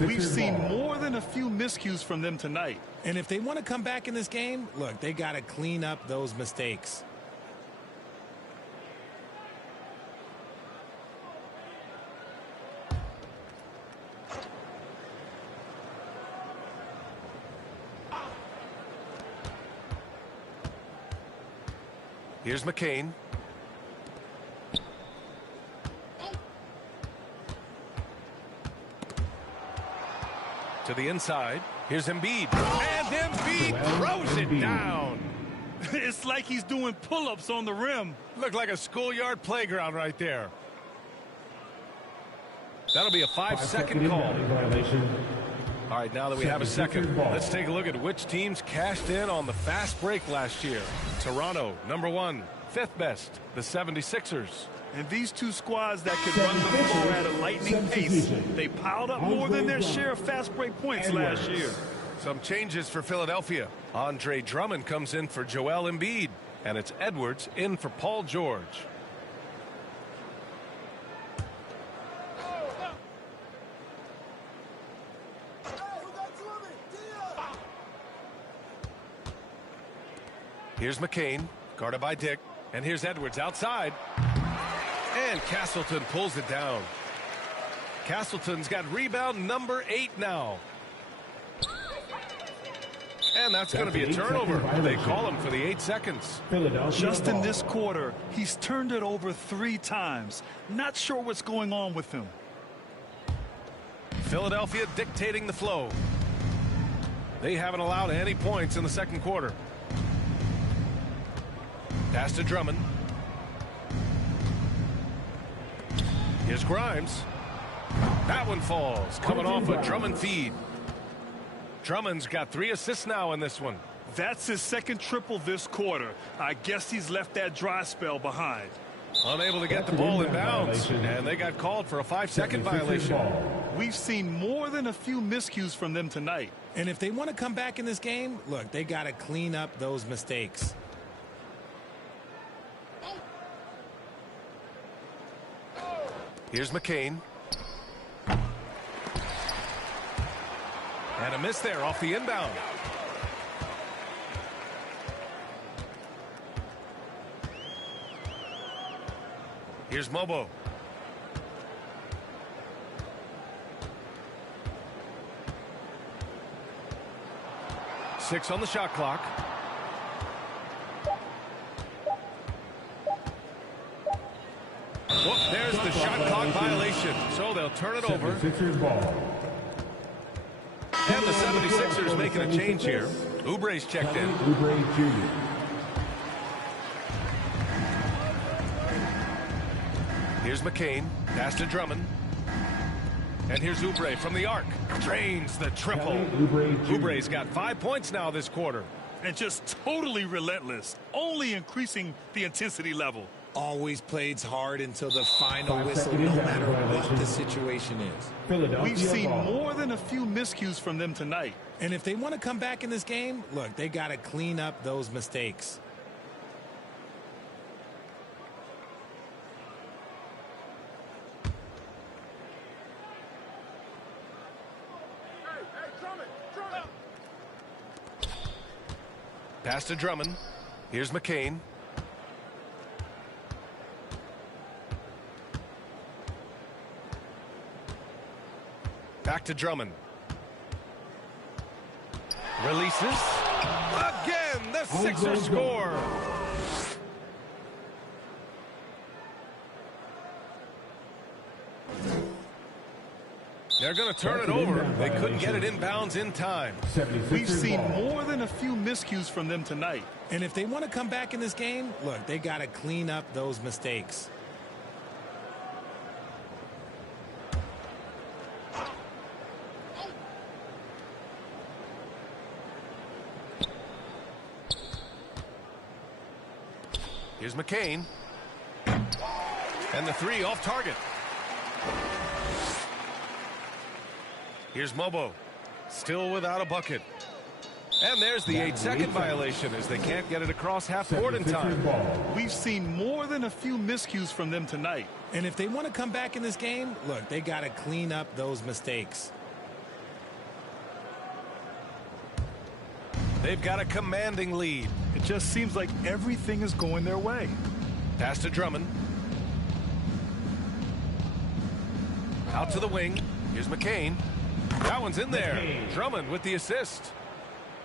We've seen more than a few miscues from them tonight. And if they want to come back in this game, look, they got to clean up those mistakes. Here's McCain. To the inside. Here's Embiid. And Embiid throws it down. It's like he's doing pull-ups on the rim. Looked like a schoolyard playground right there. That'll be a 5-second call. All right, now that we have a second, let's take a look at which teams cashed in on the fast break last year. Toronto, number 1, 5th best, the 76ers. And these two squads that could run the floor at a lightning pace, they piled up more than their share of fast break points last year. Some changes for Philadelphia. Andre Drummond comes in for Joel Embiid, and it's Edwards in for Paul George. Here's McCain, guarded by Dick, and here's Edwards outside. And Castleton pulls it down. Castleton's got rebound number 8 now. And that's going to be a turnover. They call him for the 8 seconds. Just in this quarter, he's turned it over 3 times. Not sure what's going on with him. Philadelphia dictating the flow. They haven't allowed any points in the second quarter. Pass to Drummond. Here's Grimes. That one falls. Coming off a Drummond feed. Drummond's got 3 assists now in this one. That's his second triple this quarter. I guess he's left that dry spell behind. Unable to get the ball in bounds. And they got called for a 5-second violation. We've seen more than a few miscues from them tonight. And if they want to come back in this game, look, they got to clean up those mistakes. Here's McCain. And a miss there off the inbound. Here's Mobo. Six on the shot clock. Well, there's the shot clock violation. So they'll turn it over. And the 76ers making a change here. Oubre's checked in. Oubre Jr. Here's McCain. Pass to Drummond. And here's Oubre from the arc. Drains the triple. Oubre's got 5 points now this quarter. And just totally relentless. Only increasing the intensity level. Always plays hard until the final whistle, no matter what the situation is. We've seen more than a few miscues from them tonight. And if they want to come back in this game, look, they got to clean up those mistakes. Pass to Drummond. Here's McCain. Back to Drummond. Releases. Again, the Sixers score. They're going to turn it over. They couldn't get it inbounds in time. We've seen more than a few miscues from them tonight. And if they want to come back in this game, look, they got to clean up those mistakes. Here's McCain. And the 3 off target. Here's Mobo. Still without a bucket. And there's the 8-second violation as they can't get it across half court in time. We've seen more than a few miscues from them tonight. And if they want to come back in this game, look, they got to clean up those mistakes. They've got a commanding lead. It just seems like everything is going their way. Pass to Drummond. Out to the wing. Here's McCain. That one's in there. Drummond with the assist.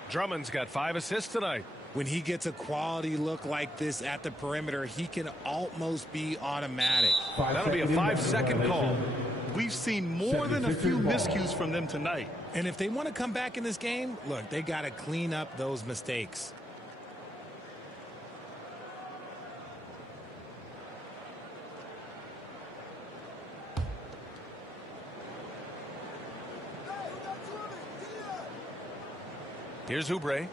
Drummond's got 5 assists tonight. When he gets a quality look like this at the perimeter, he can almost be automatic. That'll be a 5-second call. We've seen more than a few miscues from them tonight. And if they want to come back in this game, look, they got to clean up those mistakes. Here's Oubre.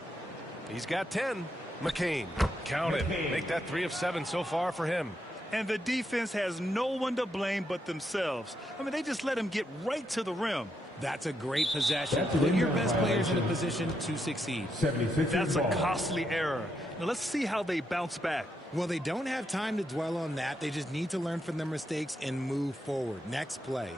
He's got 10. McCain. Count it. Make that 3 of 7 so far for him. And the defense has no one to blame but themselves. I mean, they just let him get right to the rim. That's a great possession. Put your best players in a position to succeed. That's a costly error. Now let's see how they bounce back. Well, they don't have time to dwell on that. They just need to learn from their mistakes and move forward. Next play.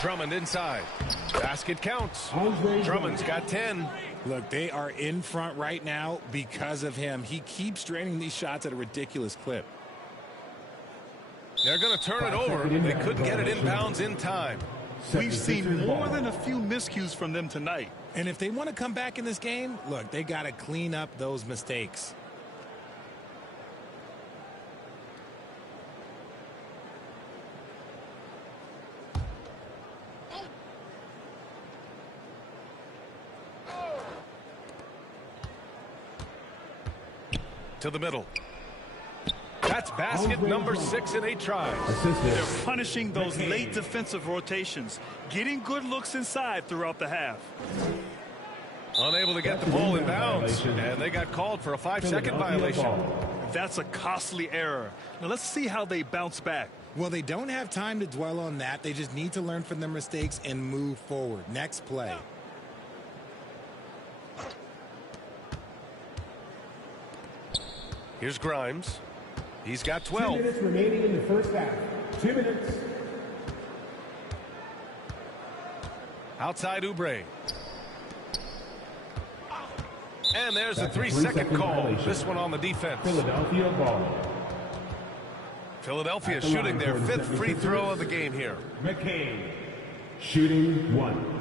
Drummond inside. Basket counts. Drummond's got 10. Look, they are in front right now because of him. He keeps draining these shots at a ridiculous clip. They're going to turn it over. They could get it inbounds in time. We've seen more than a few miscues from them tonight. And if they want to come back in this game, look, they got to clean up those mistakes. To the middle. That's basket number 6 in 8 tries. They're punishing those late defensive rotations, getting good looks inside throughout the half. Unable to get the ball in bounds, and they got called for a 5-second violation. That's a costly error. Now let's see how they bounce back. Well, they don't have time to dwell on that. They just need to learn from their mistakes and move forward. Next play. Here's Grimes. He's got 12. 2 minutes remaining in the first half. 2 minutes. Outside Oubre. And there's a 3-second call. This one on the defense. Philadelphia ball. Philadelphia shooting their 5th free throw of the game here. McCain. Shooting 1.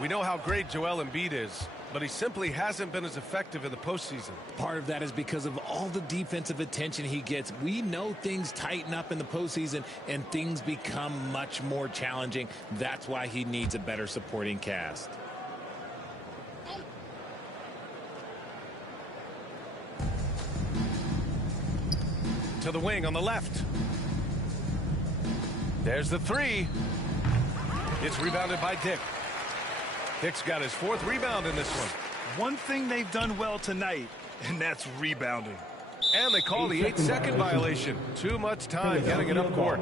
We know how great Joel Embiid is, but he simply hasn't been as effective in the postseason. Part of that is because of all the defensive attention he gets. We know things tighten up in the postseason and things become much more challenging. That's why he needs a better supporting cast. To the wing on the left. There's the 3. It's rebounded by Dick. Dick's got his 4th rebound in this one. One thing they've done well tonight, and that's rebounding. And they call the 8-second violation. Too much time getting it up court.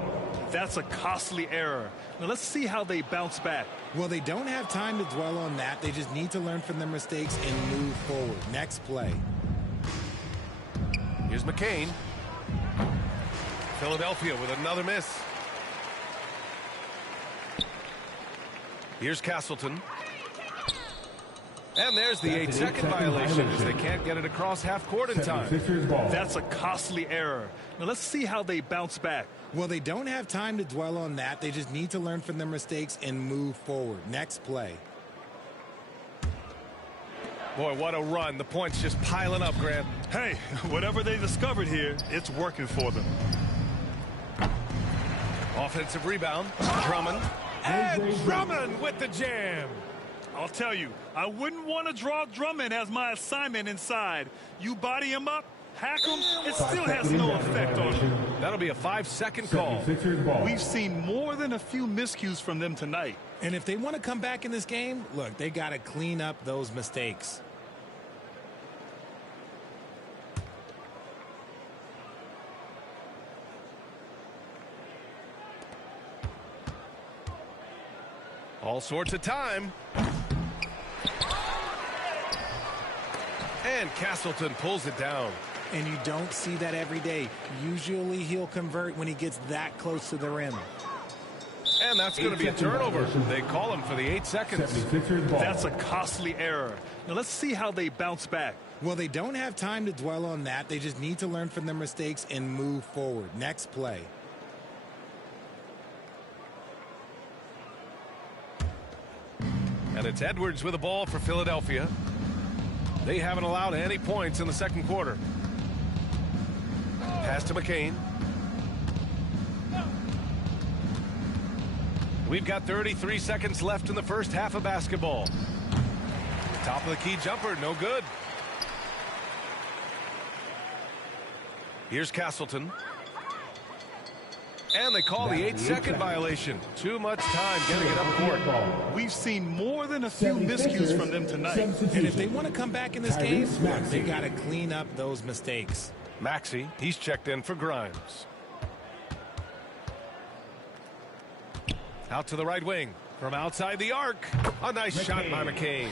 That's a costly error. Now let's see how they bounce back. Well, they don't have time to dwell on that. They just need to learn from their mistakes and move forward. Next play. Here's McCain. Philadelphia with another miss. Here's Castleton. And there's the 8-second violation as they can't get it across half court in time. That's a costly error. Now let's see how they bounce back. Well, they don't have time to dwell on that. They just need to learn from their mistakes and move forward. Next play. Boy, what a run. The points just piling up, Grant. Hey, whatever they discovered here, it's working for them. Offensive rebound. Drummond. And Drummond with the jam. I'll tell you, I wouldn't want to draw Drummond as my assignment inside. You body him up, hack him, it still has no effect on him. That'll be a 5-second call. We've seen more than a few miscues from them tonight. And if they want to come back in this game, look, they got to clean up those mistakes. All sorts of time. And Castleton pulls it down. And you don't see that every day. Usually he'll convert when he gets that close to the rim. And that's going to be a turnover. They call him for the 8 seconds. That's a costly error. Now let's see how they bounce back. Well, they don't have time to dwell on that. They just need to learn from their mistakes and move forward. Next play. And it's Edwards with the ball for Philadelphia. They haven't allowed any points in the second quarter. Pass to McCain. We've got 33 seconds left in the first half of basketball. Top of the key jumper, no good. Here's Castleton. And they call the 8-second violation. Too much time getting it up court. We've seen more than a few miscues from them tonight. And if they want to come back in this game, they got to clean up those mistakes. Maxey, he's checked in for Grimes. Out to the right wing. From outside the arc. A nice shot by McCain.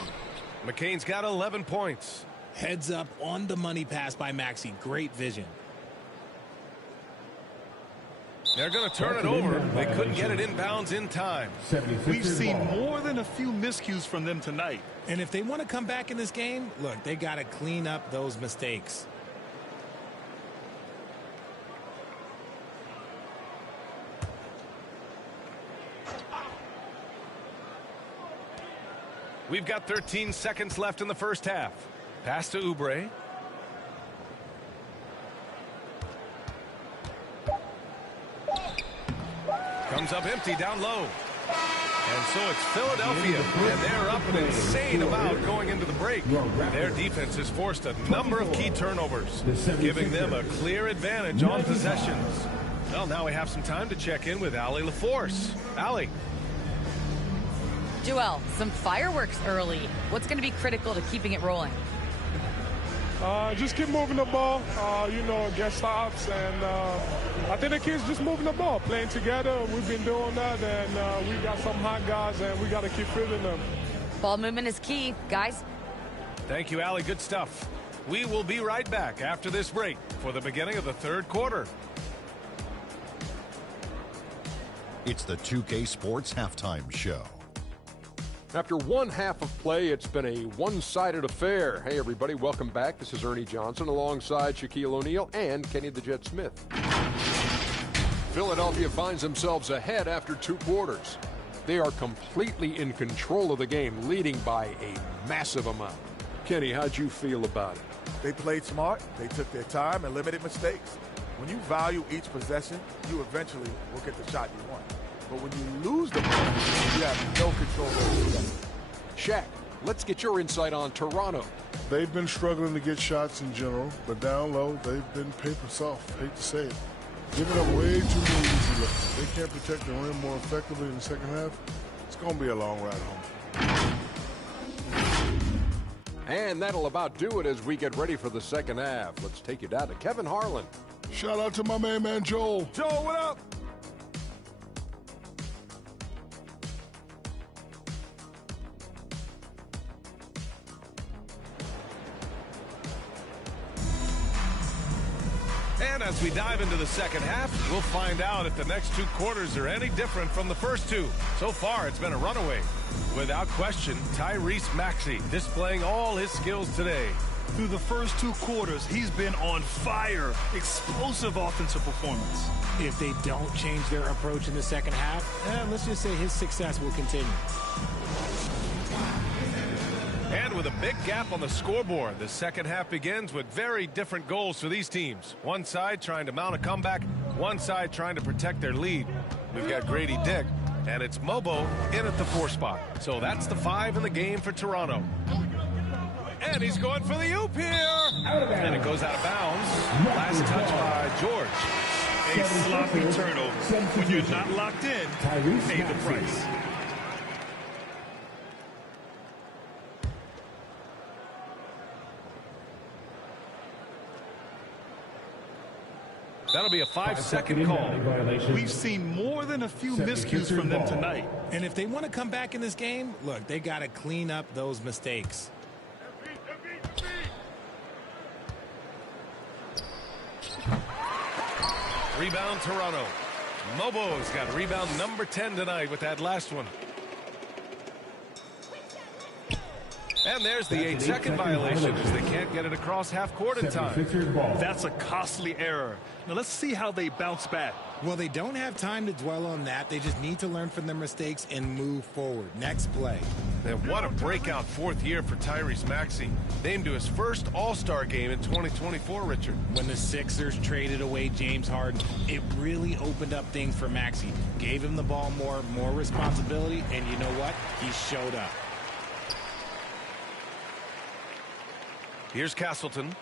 McCain's got 11 points. Heads up on the money pass by Maxey. Great vision. They're going to turn it over. They couldn't get it inbounds in time. We've seen more than a few miscues from them tonight. And if they want to come back in this game, look, they got to clean up those mistakes. We've got 13 seconds left in the first half. Pass to Oubre. Comes up empty down low. And so it's Philadelphia, and they're up an insane amount going into the break. Their defense has forced a number of key turnovers, giving them a clear advantage on possessions. Well, now we have some time to check in with Allie LaForce. Allie. Joel, some fireworks early. What's going to be critical to keeping it rolling? Just keep moving the ball, get stops, and I think the kids just moving the ball, playing together. We've been doing that, and we got some hot guys, and we got to keep filling them. Ball movement is key, guys. Thank you, Allie. Good stuff. We will be right back after this break for the beginning of the third quarter. It's the 2K Sports Halftime Show. After one half of play, it's been a one-sided affair. Hey, everybody, welcome back. This is Ernie Johnson alongside Shaquille O'Neal and Kenny the Jet Smith. Philadelphia finds themselves ahead after 2 quarters. They are completely in control of the game, leading by a massive amount. Kenny, how'd you feel about it? They played smart, they took their time, and limited mistakes. When you value each possession, you eventually will get the shot you want. But when you lose the ball, you have no control over the game. Shaq, let's get your insight on Toronto. They've been struggling to get shots in general, but down low, they've been paper soft. Hate to say it. Giving up way too many easy looks. They can't protect the rim more effectively in the second half. It's going to be a long ride home. And that'll about do it as we get ready for the second half. Let's take you down to Kevin Harlan. Shout out to my main man, Joel. Joel, what up? And as we dive into the second half, we'll find out if the next 2 quarters are any different from the first 2. So far, it's been a runaway. Without question, Tyrese Maxey displaying all his skills today. Through the first 2 quarters, he's been on fire. Explosive offensive performance. If they don't change their approach in the second half, let's just say his success will continue. And with a big gap on the scoreboard, the second half begins with very different goals for these teams. One side trying to mount a comeback, one side trying to protect their lead. We've got Grady Dick, and it's Mobo in at the 4 spot. So that's the 5 in the game for Toronto. And he's going for the oop here. And it goes out of bounds. Last touch by George. A sloppy turnover. When you're not locked in, pay the price. That'll be a 5-second call. We've seen more than a few miscues from them tonight. And if they want to come back in this game, look, they got to clean up those mistakes. Rebound Toronto. Mobo's got rebound number 10 tonight with that last one. And there's the 8-second violation as they can't get it across half court in time. That's a costly error. Now let's see how they bounce back. Well, they don't have time to dwell on that. They just need to learn from their mistakes and move forward. Next play. And what a breakout fourth year for Tyrese Maxey. Named to his first All-Star game in 2024, Richard. When the Sixers traded away James Harden, it really opened up things for Maxey. Gave him the ball more responsibility, and you know what? He showed up. Here's Castleton.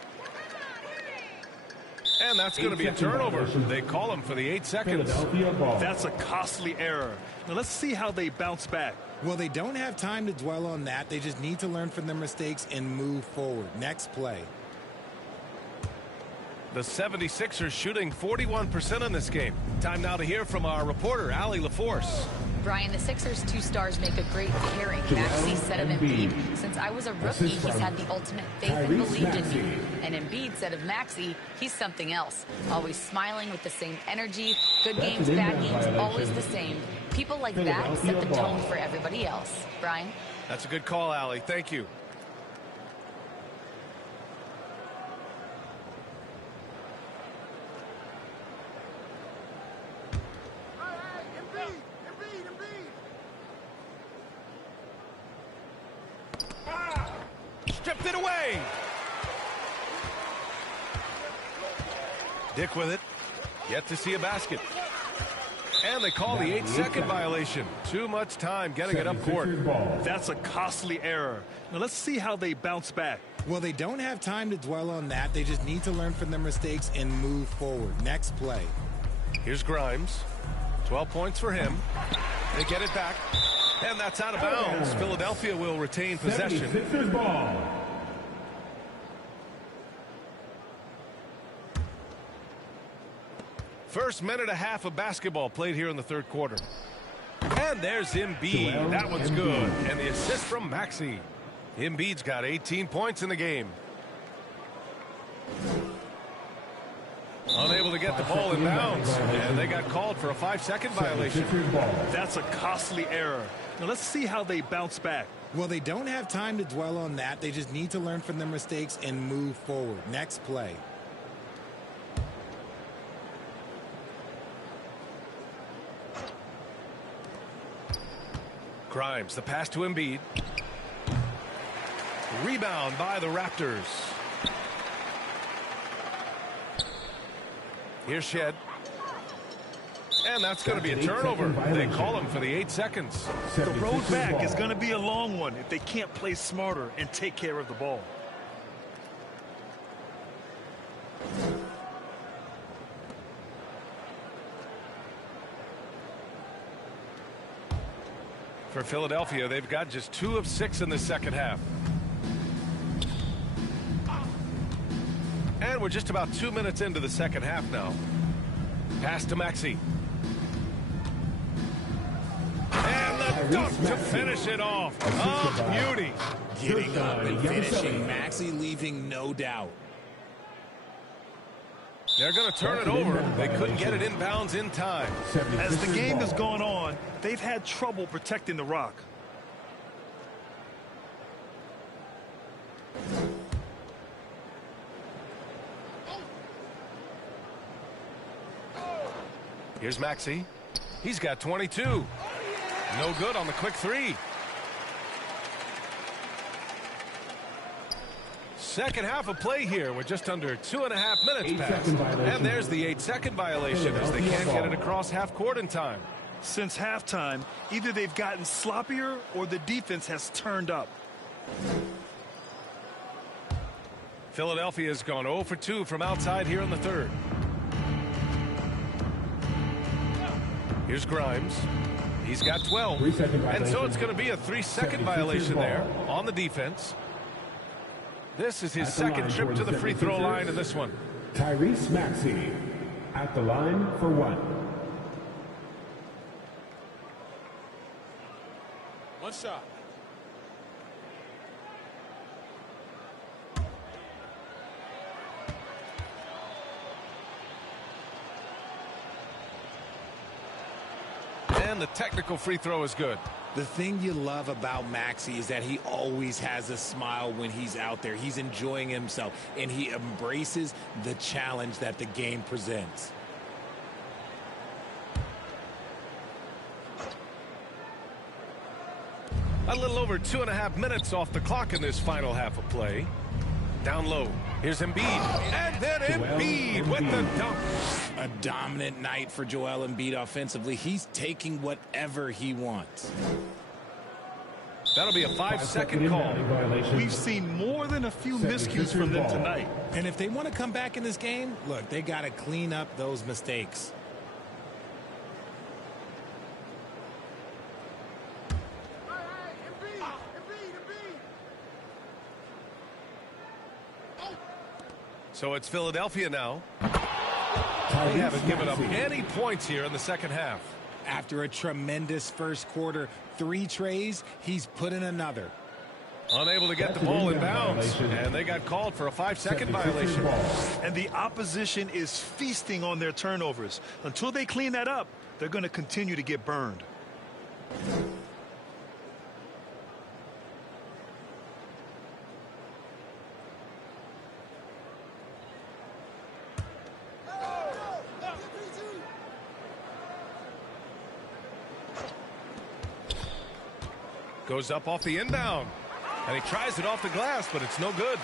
And that's going to be a turnover. They call him for the 8 seconds. That's a costly error. Now let's see how they bounce back. Well, they don't have time to dwell on that. They just need to learn from their mistakes and move forward. Next play. The 76ers shooting 41% in this game. Time now to hear from our reporter, Allie LaForce. Brian, the Sixers' two stars make a great pairing. Maxey said of Embiid, since I was a rookie, he's had the ultimate faith and believed in me. And Embiid said of Maxey, he's something else. Always smiling with the same energy. Good games, bad games, always the same. People like that set the tone for everybody else. Brian? That's a good call, Allie. Thank you. Stripped it away. Dick with it. Yet to see a basket. And they call the 8-second violation. Too much time getting it up court. That's a costly error. Now let's see how they bounce back. Well, they don't have time to dwell on that. They just need to learn from their mistakes and move forward. Next play. Here's Grimes. 12 points for him. They get it back. And that's out of bounds. Philadelphia will retain possession. First minute and a half of basketball played here in the third quarter. And there's Embiid. That one's good. And the assist from Maxey. Embiid's got 18 points in the game. Unable to get the ball in bounds. And they got called for a 5-second violation. That's a costly error. Now let's see how they bounce back. Well, they don't have time to dwell on that. They just need to learn from their mistakes and move forward. Next play. Grimes, the pass to Embiid. Rebound by the Raptors. Here's Shed. And that's going to be a turnover. They call him for the 8 seconds. The road back is going to be a long one if they can't play smarter and take care of the ball. For Philadelphia, they've got just 2 of 6 in the second half. And we're just about 2 minutes into the second half now. Pass to Maxey. And the dunk to finish it off. A beauty. Getting up and finishing. Maxey leaving no doubt. They're going to turn it over. They couldn't get it inbounds in time. As the game has gone on, they've had trouble protecting the rock. Here's Maxey. He's got 22. No good on the quick three. Second half of play here. We're just under 2.5 minutes past. And there's the 8-second violation as they can't get it across half court in time. Since halftime, either they've gotten sloppier or the defense has turned up. Philadelphia's gone 0 for 2 from outside here in the third. Here's Grimes. He's got 12. And so it's going to be a 3-second violation there on the defense. This is his second trip to the free throw line in this one. Tyrese Maxey at the line for 1. One shot. And the technical free throw is good. The thing you love about Maxey is that he always has a smile when he's out there. He's enjoying himself, and he embraces the challenge that the game presents. A little over 2.5 minutes off the clock in this final half of play. Down low. Here's Embiid. And then Embiid with the dunk. A dominant night for Joel Embiid offensively. He's taking whatever he wants. That'll be a 5-second call. We've seen more than a few miscues from them tonight. And if they want to come back in this game, look, they got to clean up those mistakes. So it's Philadelphia now. They haven't given up any points here in the second half. After a tremendous first quarter, 3 trays, he's put in another. Unable to get the ball in bounds, and they got called for a 5-second violation. And the opposition is feasting on their turnovers. Until they clean that up, they're going to continue to get burned. Goes up off the inbound. And he tries it off the glass, but it's no good.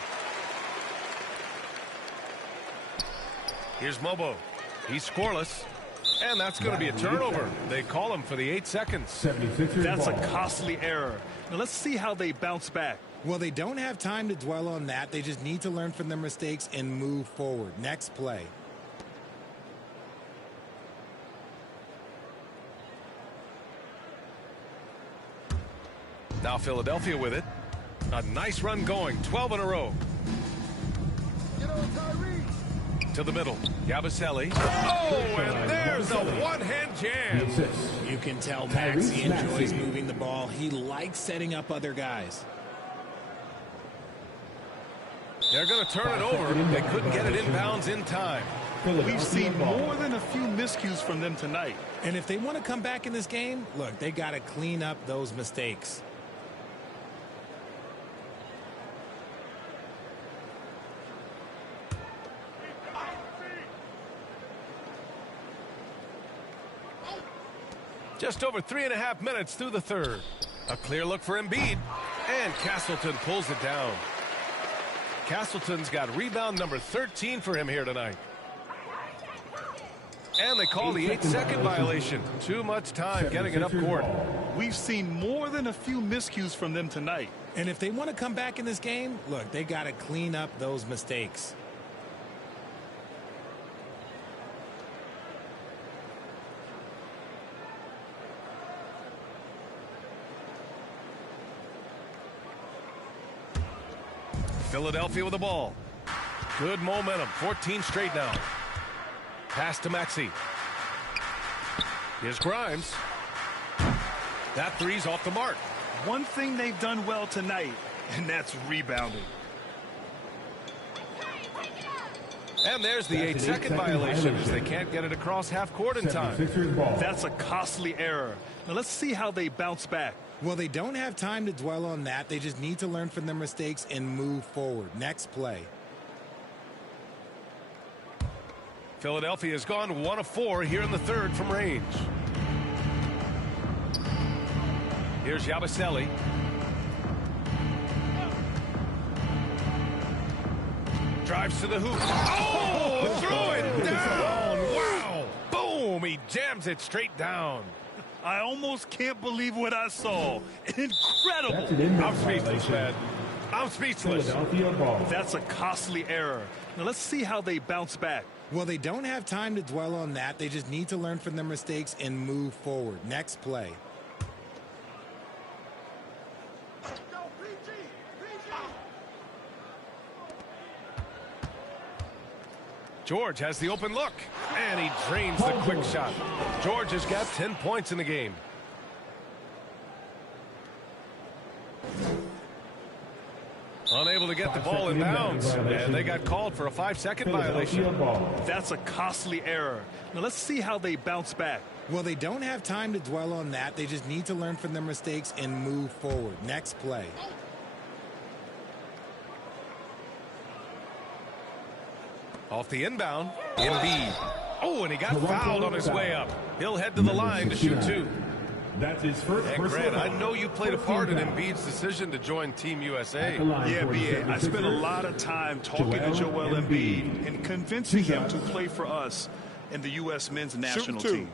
Here's Mobo. He's scoreless. And that's going to be a turnover. They call him for the 8 seconds. That's a costly error. Now let's see how they bounce back. Well, they don't have time to dwell on that. They just need to learn from their mistakes and move forward. Next play. Now Philadelphia with it. A nice run going. 12 in a row. To the middle. Yabusele. Oh, and there's a one-hand jam. You can tell Maxey enjoys moving the ball. He likes setting up other guys. They're going to turn it over. They couldn't get it inbounds in time. We've seen more than a few miscues from them tonight. And if they want to come back in this game, look, they got to clean up those mistakes. Just over 3.5 minutes through the third. A clear look for Embiid. And Castleton pulls it down. Castleton's got rebound number 13 for him here tonight. And they call the 8-second violation. Too much time getting it up court. We've seen more than a few miscues from them tonight. And if they want to come back in this game, look, they got to clean up those mistakes. Philadelphia with the ball. Good momentum. 14 straight now. Pass to Maxey. Here's Grimes. That three's off the mark. One thing they've done well tonight, and that's rebounding. And there's the 8-second violation as they can't get it across half court in time. That's a costly error. Now let's see how they bounce back. Well, they don't have time to dwell on that. They just need to learn from their mistakes and move forward. Next play. Philadelphia has gone 1 of 4 here in the third from range. Here's Yabusele. Drives to the hoop. Oh, throw it down. Wow. Boom. He jams it straight down. I almost can't believe what I saw. Incredible. I'm speechless, man. I'm speechless. That's a costly error. Now let's see how they bounce back. Well, they don't have time to dwell on that. They just need to learn from their mistakes and move forward. Next play. George has the open look, and he drains the quick shot. George has got 10 points in the game. Unable to get the ball in bounds, and they got called for a 5-second violation. That's a costly error. Now let's see how they bounce back. Well, they don't have time to dwell on that. They just need to learn from their mistakes and move forward. Next play. Off the inbound, Embiid. Oh, and he got fouled on his way up. He'll head to the line to shoot 2. That's his first. And Grant, I know you played a part in Embiid's decision to join Team USA. Yeah, B.A. I spent a lot of time talking to Joel Embiid and convincing him to play for us in the U.S. men's national team.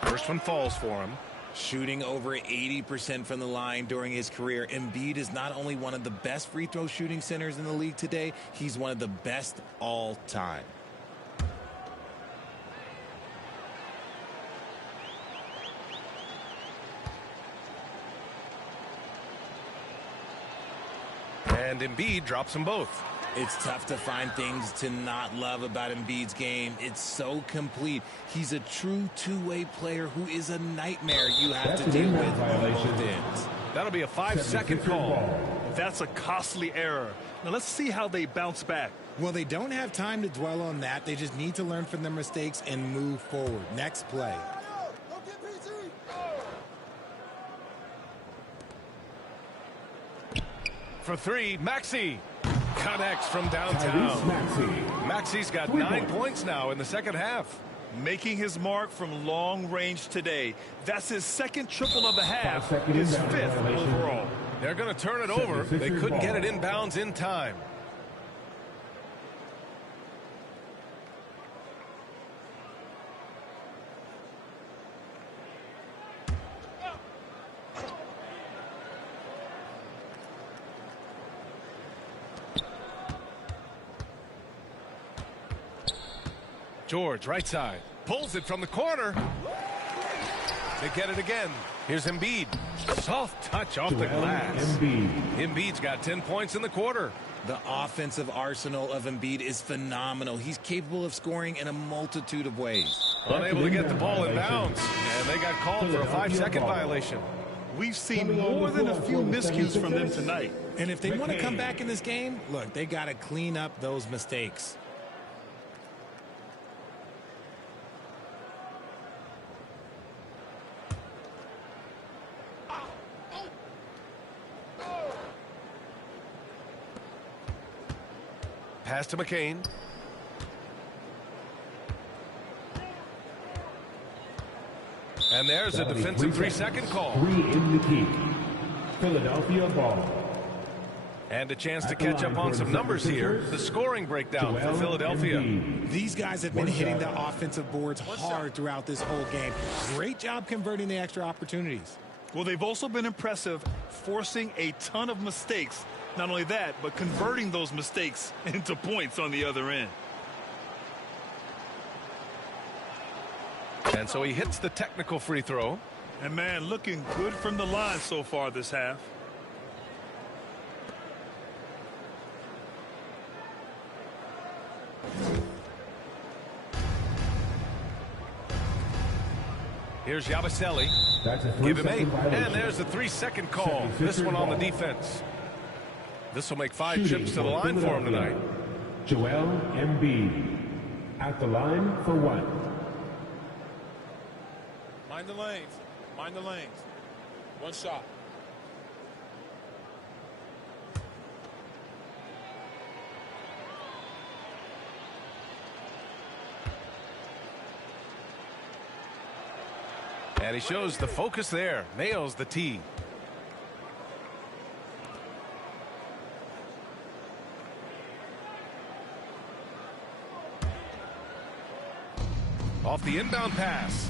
First one falls for him. Shooting over 80% from the line during his career, Embiid is not only one of the best free throw shooting centers in the league today, he's one of the best all time. And Embiid drops them both. It's tough to find things to not love about Embiid's game. It's so complete. He's a true two-way player who is a nightmare you have to deal with on both ends. That'll be a 5-second call. That's a costly error. Now let's see how they bounce back. Well, they don't have time to dwell on that. They just need to learn from their mistakes and move forward. Next play. For 3, Maxey connects from downtown. Maxey's got 9 points now in the second half. Making his mark from long range today. That's his second triple of the half, his 5th overall. They're going to turn it over. They couldn't get it inbounds in time. George, right side, pulls it from the corner. They get it again. Here's Embiid. Soft touch off the glass. Embiid's got 10 points in the quarter. The offensive arsenal of Embiid is phenomenal. He's capable of scoring in a multitude of ways. Unable to get the ball in bounds, and they got called for a 5-second violation. We've seen more than a few miscues from them tonight. And if they want to come back in this game, look, they got to clean up those mistakes. Pass to McCain. And there's a defensive 3-second call. 3 in the key. Philadelphia ball. And a chance to catch up on some numbers here. The scoring breakdown for Philadelphia. These guys have been hitting the offensive boards hard throughout this whole game. Great job converting the extra opportunities. Well, they've also been impressive, forcing a ton of mistakes. Not only that, but converting those mistakes into points on the other end. And so he hits the technical free throw. And man, looking good from the line so far this half. Here's Yabusele. Give him 8. And there's the 3-second call. This one on the defense. This will make 5 trips to the line for him tonight. Joel Embiid at the line for 1. Mind the lanes. Mind the lanes. One shot. And he shows the focus there. Nails the tee. Off the inbound pass.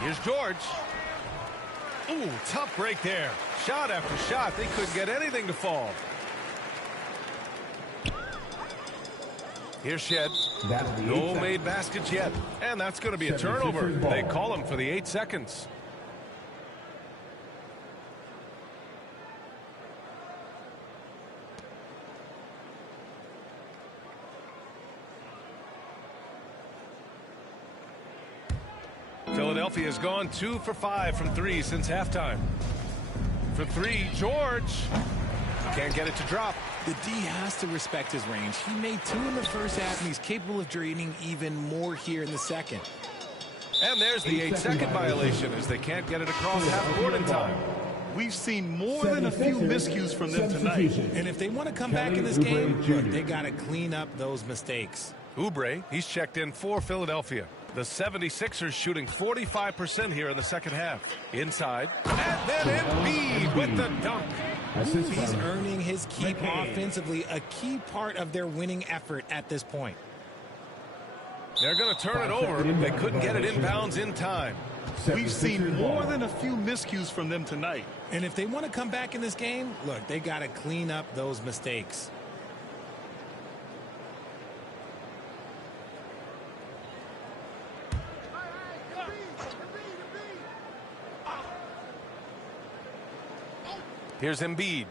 Here's George. Ooh, tough break there. Shot after shot. They couldn't get anything to fall. Here's Shed. No made baskets yet. And that's going to be a turnover. They call him for the 8 seconds. Philadelphia has gone 2 for 5 from 3 since halftime. For 3, George. Can't get it to drop. The D has to respect his range. He made 2 in the first half, and he's capable of draining even more here in the second. And there's the 8-second violation as they can't get it across half court in time. We've seen more than a few miscues from them tonight. And if they want to come back in this game, look, they got to clean up those mistakes. Oubre, he's checked in for Philadelphia. The 76ers shooting 45% here in the second half. Inside. And then Embiid with the dunk. He's earning his keep offensively, a key part of their winning effort at this point. They're going to turn it over. They couldn't get it inbounds in time. We've seen more than a few miscues from them tonight. And if they want to come back in this game, look, they got to clean up those mistakes. Here's Embiid.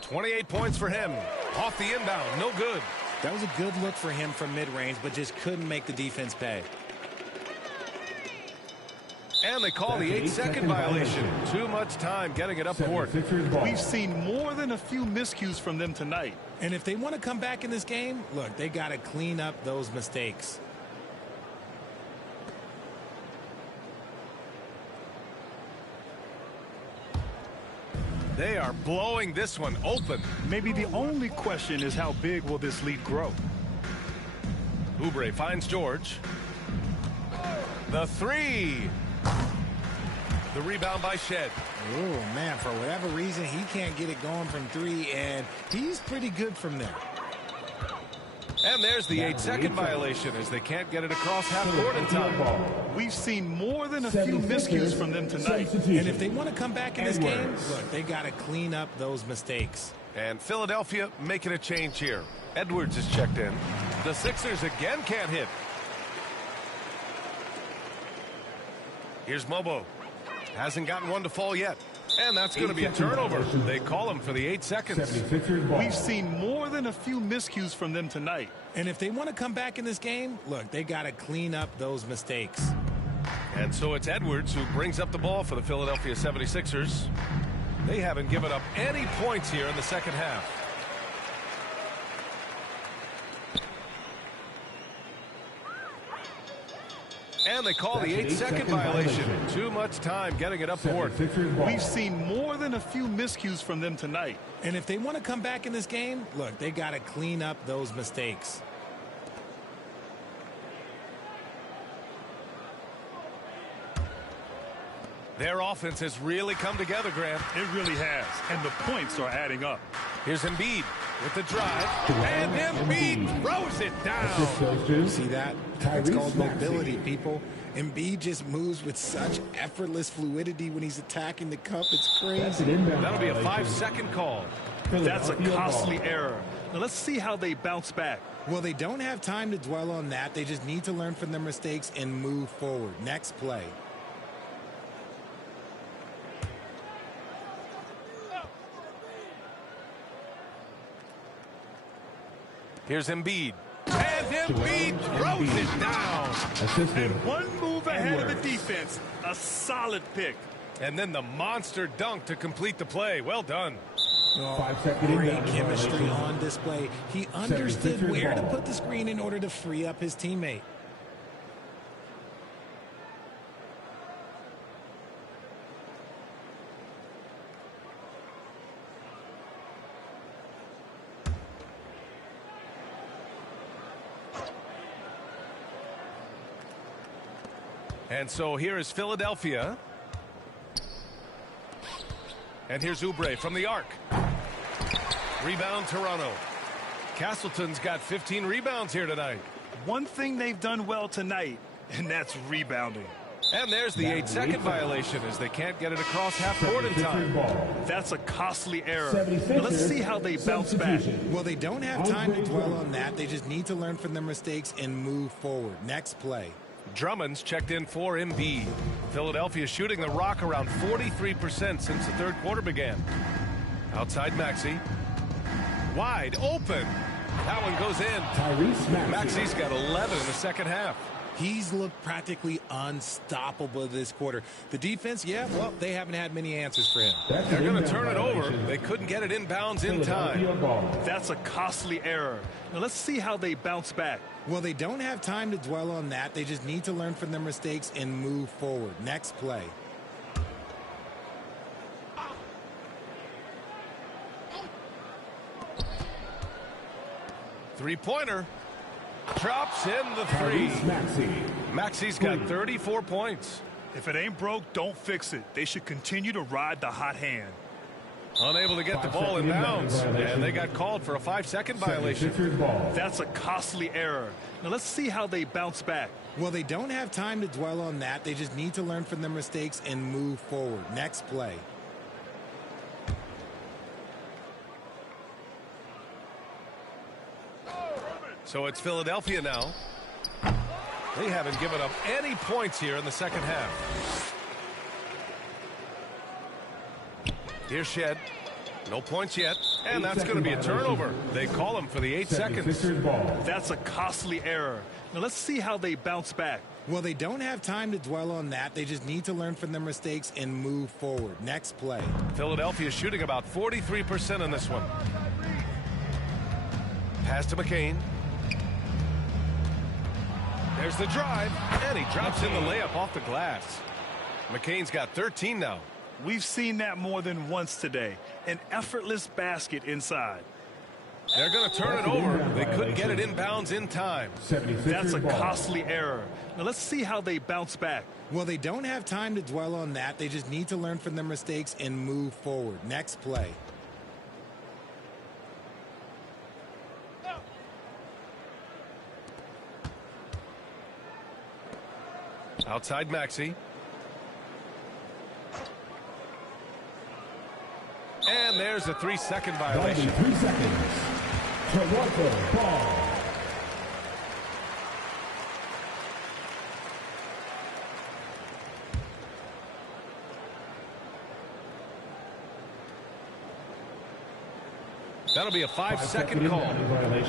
28 points for him. Off the inbound, no good. That was a good look for him from mid-range, but just couldn't make the defense pay. And they call the 8-second violation. Too much time getting it up court. We've seen more than a few miscues from them tonight. And if they want to come back in this game, look, they got to clean up those mistakes. They are blowing this one open. Maybe the only question is how big will this lead grow? Oubre finds George. The 3. The rebound by Shed. Oh, man, for whatever reason, he can't get it going from 3, and he's pretty good from there. And there's the 8-second violation as they can't get it across half court in time. We've seen more than a few miscues from them tonight. And if they want to come back in this game, look, they got to clean up those mistakes. And Philadelphia making a change here. Edwards is checked in. The Sixers again can't hit. Here's Mobo. Hasn't gotten one to fall yet. And that's going to be a turnover. They call him for the 8 seconds. We've seen more than a few miscues from them tonight. And if they want to come back in this game, look, they got to clean up those mistakes. And so it's Edwards who brings up the ball for the Philadelphia 76ers. They haven't given up any points here in the second half. And they call the 8-second violation. Too much time getting it up court. We've seen more than a few miscues from them tonight. And if they want to come back in this game, look, they got to clean up those mistakes. Their offense has really come together, Grant. It really has. And the points are adding up. Here's Embiid with the drive. And Embiid throws it down. See that? It's called mobility, people. Embiid just moves with such effortless fluidity when he's attacking the cup. It's crazy. That'll be a 5-second call. That's a costly error. Now let's see how they bounce back. Well, they don't have time to dwell on that. They just need to learn from their mistakes and move forward. Next play. Here's Embiid. And Embiid throws it down. And one move ahead of the defense. A solid pick. And then the monster dunk to complete the play. Well done. Great chemistry on display. He understood where to put the screen in order to free up his teammate. And so here is Philadelphia. And here's Oubre from the arc. Rebound Toronto. Castleton's got 15 rebounds here tonight. One thing they've done well tonight, and that's rebounding. And there's the 8-second violation as they can't get it across half court in time. That's a costly error. Now let's see how they bounce back. Well, they don't have time to dwell on that. They just need to learn from their mistakes and move forward. Next play. Drummond's checked in for Embiid. Philadelphia shooting the rock around 43% since the third quarter began. Outside Maxey. Wide open. That one goes in. Maxey's got 11 in the second half. He's looked practically unstoppable this quarter. The defense, yeah, well, they haven't had many answers for him. They're going to turn it over. They couldn't get it inbounds in time. That's a costly error. Now let's see how they bounce back. Well, they don't have time to dwell on that. They just need to learn from their mistakes and move forward. Next play. Three-pointer. Drops in the three. Maxi's got 34 points. If it ain't broke, don't fix it. They should continue to ride the hot hand. Unable to get the ball in bounds, and they got called for a 5-second violation. That's a costly error. Now let's see how they bounce back. Well, they don't have time to dwell on that. They just need to learn from their mistakes and move forward. Next play. So it's Philadelphia now. They haven't given up any points here in the second half. Here's Shed. No points yet. And that's going to be a turnover. They call him for the 8 seconds. That's a costly error. Now let's see how they bounce back. Well, they don't have time to dwell on that. They just need to learn from their mistakes and move forward. Next play. Philadelphia shooting about 43% in this one. Pass to McCain. There's the drive, and he drops in the layup off the glass. McCain's got 13 now. We've seen that more than once today. An effortless basket inside. They're going to turn it over. They couldn't get it inbounds in time. That's a costly error. Now let's see how they bounce back. Well, they don't have time to dwell on that. They just need to learn from their mistakes and move forward. Next play. Outside Maxey. And there's a 3-second violation. 3 seconds. Toronto ball. That'll be a 5-second call.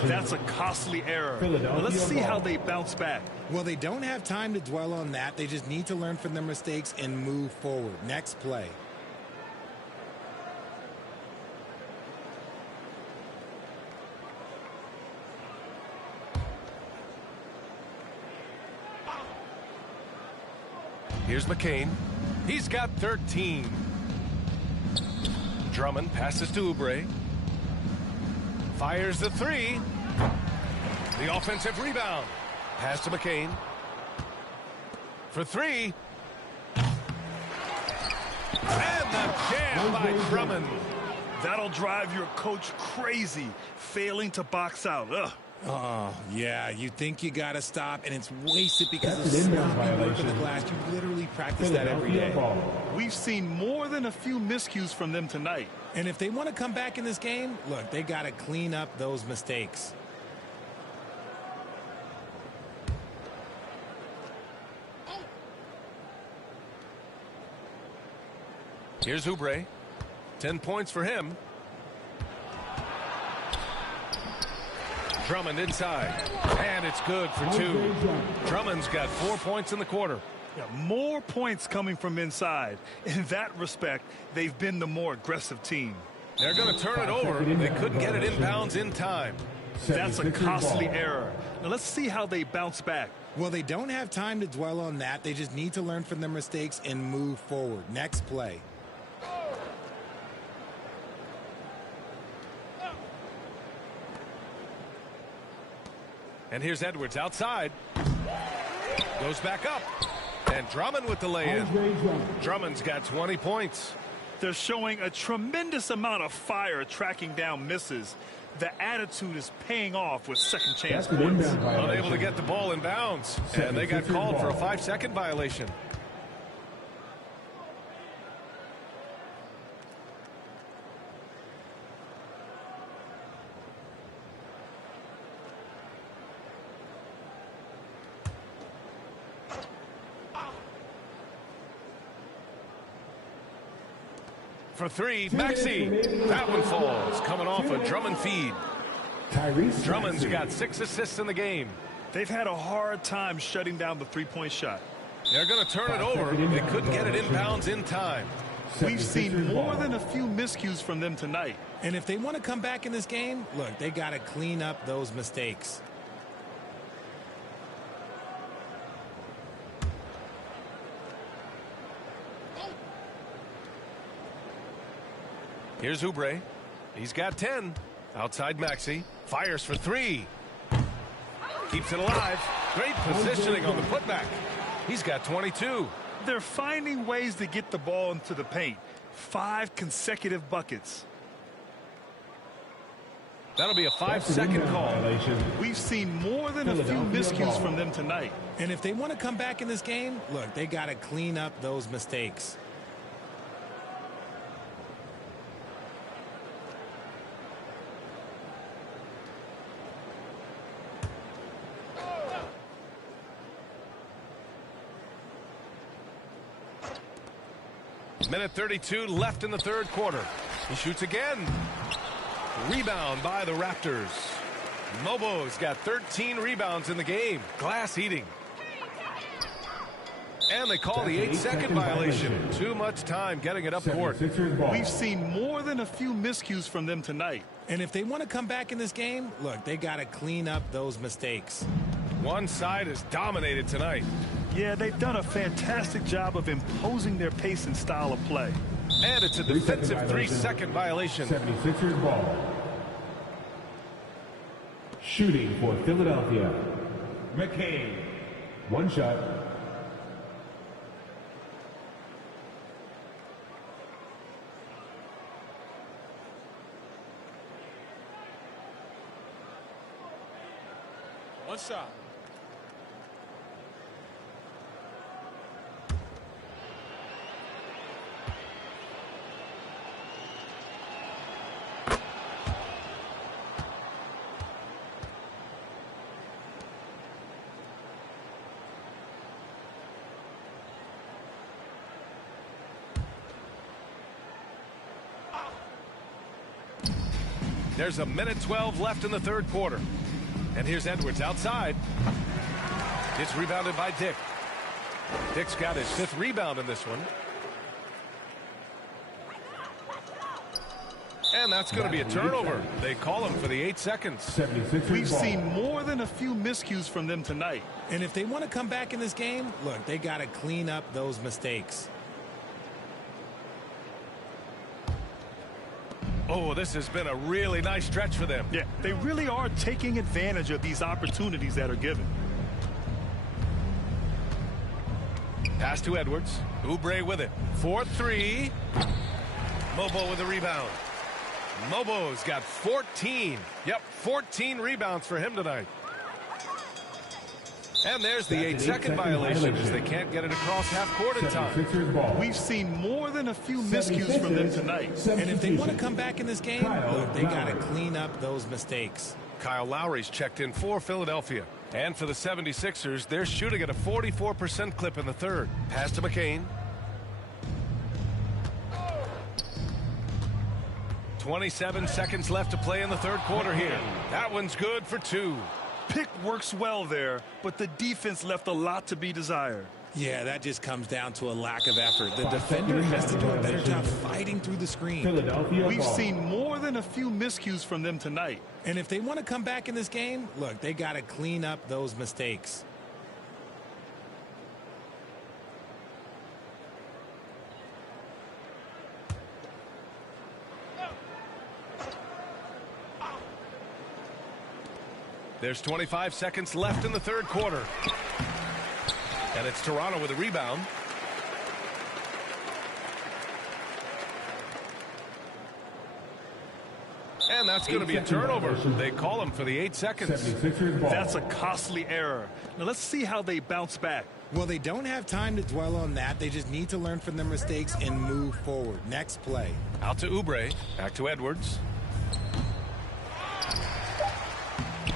That's a costly error. Now let's see how they bounce back. Well, they don't have time to dwell on that. They just need to learn from their mistakes and move forward. Next play. Here's McCain. He's got 13. Drummond passes to Oubre. Fires the three. The offensive rebound. Pass to McCain. For three. And the jam by Drummond. That'll drive your coach crazy, failing to box out. Ugh. Oh, yeah, you think you got to stop, and it's wasted because of sloppy work in the glass. You literally practice that every day. We've seen more than a few miscues from them tonight. And if they want to come back in this game, look, they got to clean up those mistakes. Here's Oubre. 10 points for him. Drummond inside. And it's good for 2. Drummond's got 4 points in the quarter. Yeah, more points coming from inside. In that respect, they've been the more aggressive team. They're going to turn it over. They couldn't get it inbounds in time. That's a costly error. Now let's see how they bounce back. Well, they don't have time to dwell on that. They just need to learn from their mistakes and move forward. Next play. And here's Edwards outside. Goes back up. And Drummond with the lay-in. Drummond's got 20 points. They're showing a tremendous amount of fire tracking down misses. The attitude is paying off with second chance points. Unable to get the ball in bounds. And they got called for a 5-second violation. For 3, Maxey. That one falls. Coming off a Drummond feed. Drummond's got 6 assists in the game. They've had a hard time shutting down the three-point shot. They're going to turn it over. They couldn't get it inbounds in time. We've seen more than a few miscues from them tonight. And if they want to come back in this game, look, they got to clean up those mistakes. Here's Oubre. He's got 10. Outside Maxey. Fires for 3. Keeps it alive. Great positioning on the putback. He's got 22. They're finding ways to get the ball into the paint. 5 consecutive buckets. That'll be a 5-second call. We've seen more than a few miscues from them tonight. And if they want to come back in this game, look, they got to clean up those mistakes. Minute 32 left in the third quarter. He shoots again. Rebound by the Raptors. Mobo's got 13 rebounds in the game. Glass eating. And they call the 8-second violation. Too much time getting it up court. We've seen more than a few miscues from them tonight. And if they want to come back in this game, look, they got to clean up those mistakes. One side is dominated tonight. Yeah, they've done a fantastic job of imposing their pace and style of play. And it's a defensive 3-second violation. 76ers ball. Shooting for Philadelphia. McCain. One shot. One shot. There's a minute 12 left in the third quarter. And here's Edwards outside. It's rebounded by Dick. Dick's got his 5th rebound in this one. And that's going to be a turnover. They call him for the 8 seconds. We've seen more than a few miscues from them tonight. And if they want to come back in this game, look, they got to clean up those mistakes. Oh, this has been a really nice stretch for them. Yeah, they really are taking advantage of these opportunities that are given. Pass to Edwards. Oubre with it. 4-3. Mobo with the rebound. Mobo's got 14. Yep, 14 rebounds for him tonight. And there's the 8-second violation as they can't get it across half court in time. We've seen more than a few miscues from them tonight. And if they want to come back in this game, look, they got to clean up those mistakes. Kyle Lowry's checked in for Philadelphia. And for the 76ers, they're shooting at a 44% clip in the third. Pass to McCain. 27 seconds left to play in the third quarter here. That one's good for 2. Pick works well there, but the defense left a lot to be desired. Yeah, that just comes down to a lack of effort. The defender has to do a better job fighting through the screen. We've seen more than a few miscues from them tonight. And if they want to come back in this game, look, they got to clean up those mistakes. There's 25 seconds left in the third quarter. And it's Toronto with a rebound. And that's going to be a turnover. They call him for the 8 seconds. That's a costly error. Now let's see how they bounce back. Well, they don't have time to dwell on that. They just need to learn from their mistakes and move forward. Next play. Out to Oubre. Back to Edwards.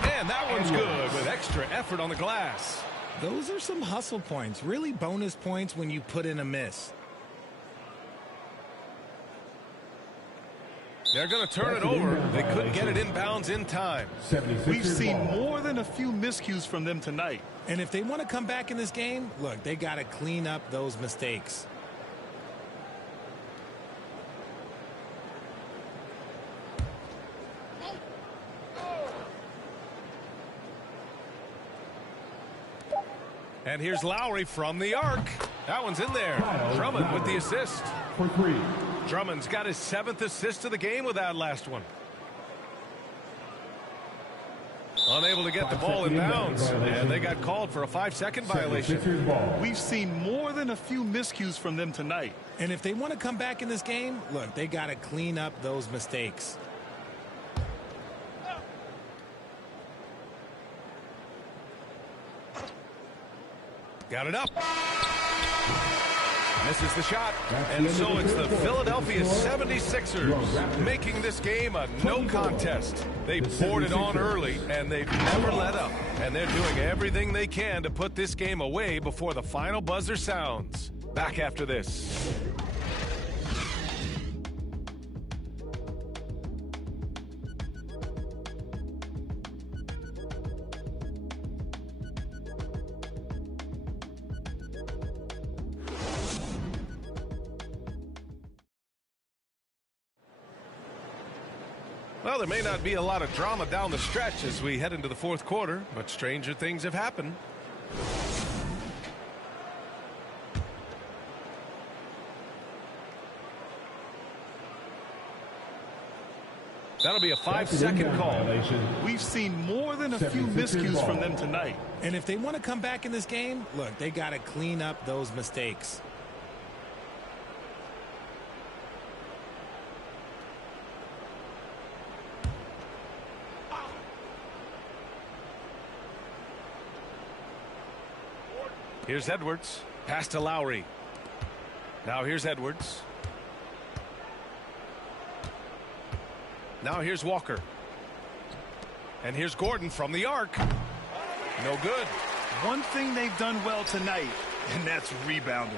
And that one's good with extra effort on the glass. Those are some hustle points. Really bonus points when you put in a miss. They're going to turn it over. They couldn't get it inbounds in time. We've seen more than a few miscues from them tonight. And if they want to come back in this game, look, they got to clean up those mistakes. And here's Lowry from the arc. That one's in there. Drummond with the assist. For 3. Drummond's got his 7th assist of the game with that last one. Unable to get the ball in bounds, and they got called for a 5-second violation. We've seen more than a few miscues from them tonight. And if they want to come back in this game, look, they got to clean up those mistakes. Got it up. Misses the shot. And so it's the Philadelphia 76ers making this game a no contest. They poured it on early, and they've never let up. And they're doing everything they can to put this game away before the final buzzer sounds. Back after this. Well, there may not be a lot of drama down the stretch as we head into the 4th quarter, but stranger things have happened. That'll be a 5-second call. We've seen more than a few miscues from them tonight. And if they want to come back in this game, look, they got to clean up those mistakes. Here's Edwards. Pass to Lowry. Now here's Edwards. Now here's Walker. And here's Gordon from the arc. No good. One thing they've done well tonight, and that's rebounding.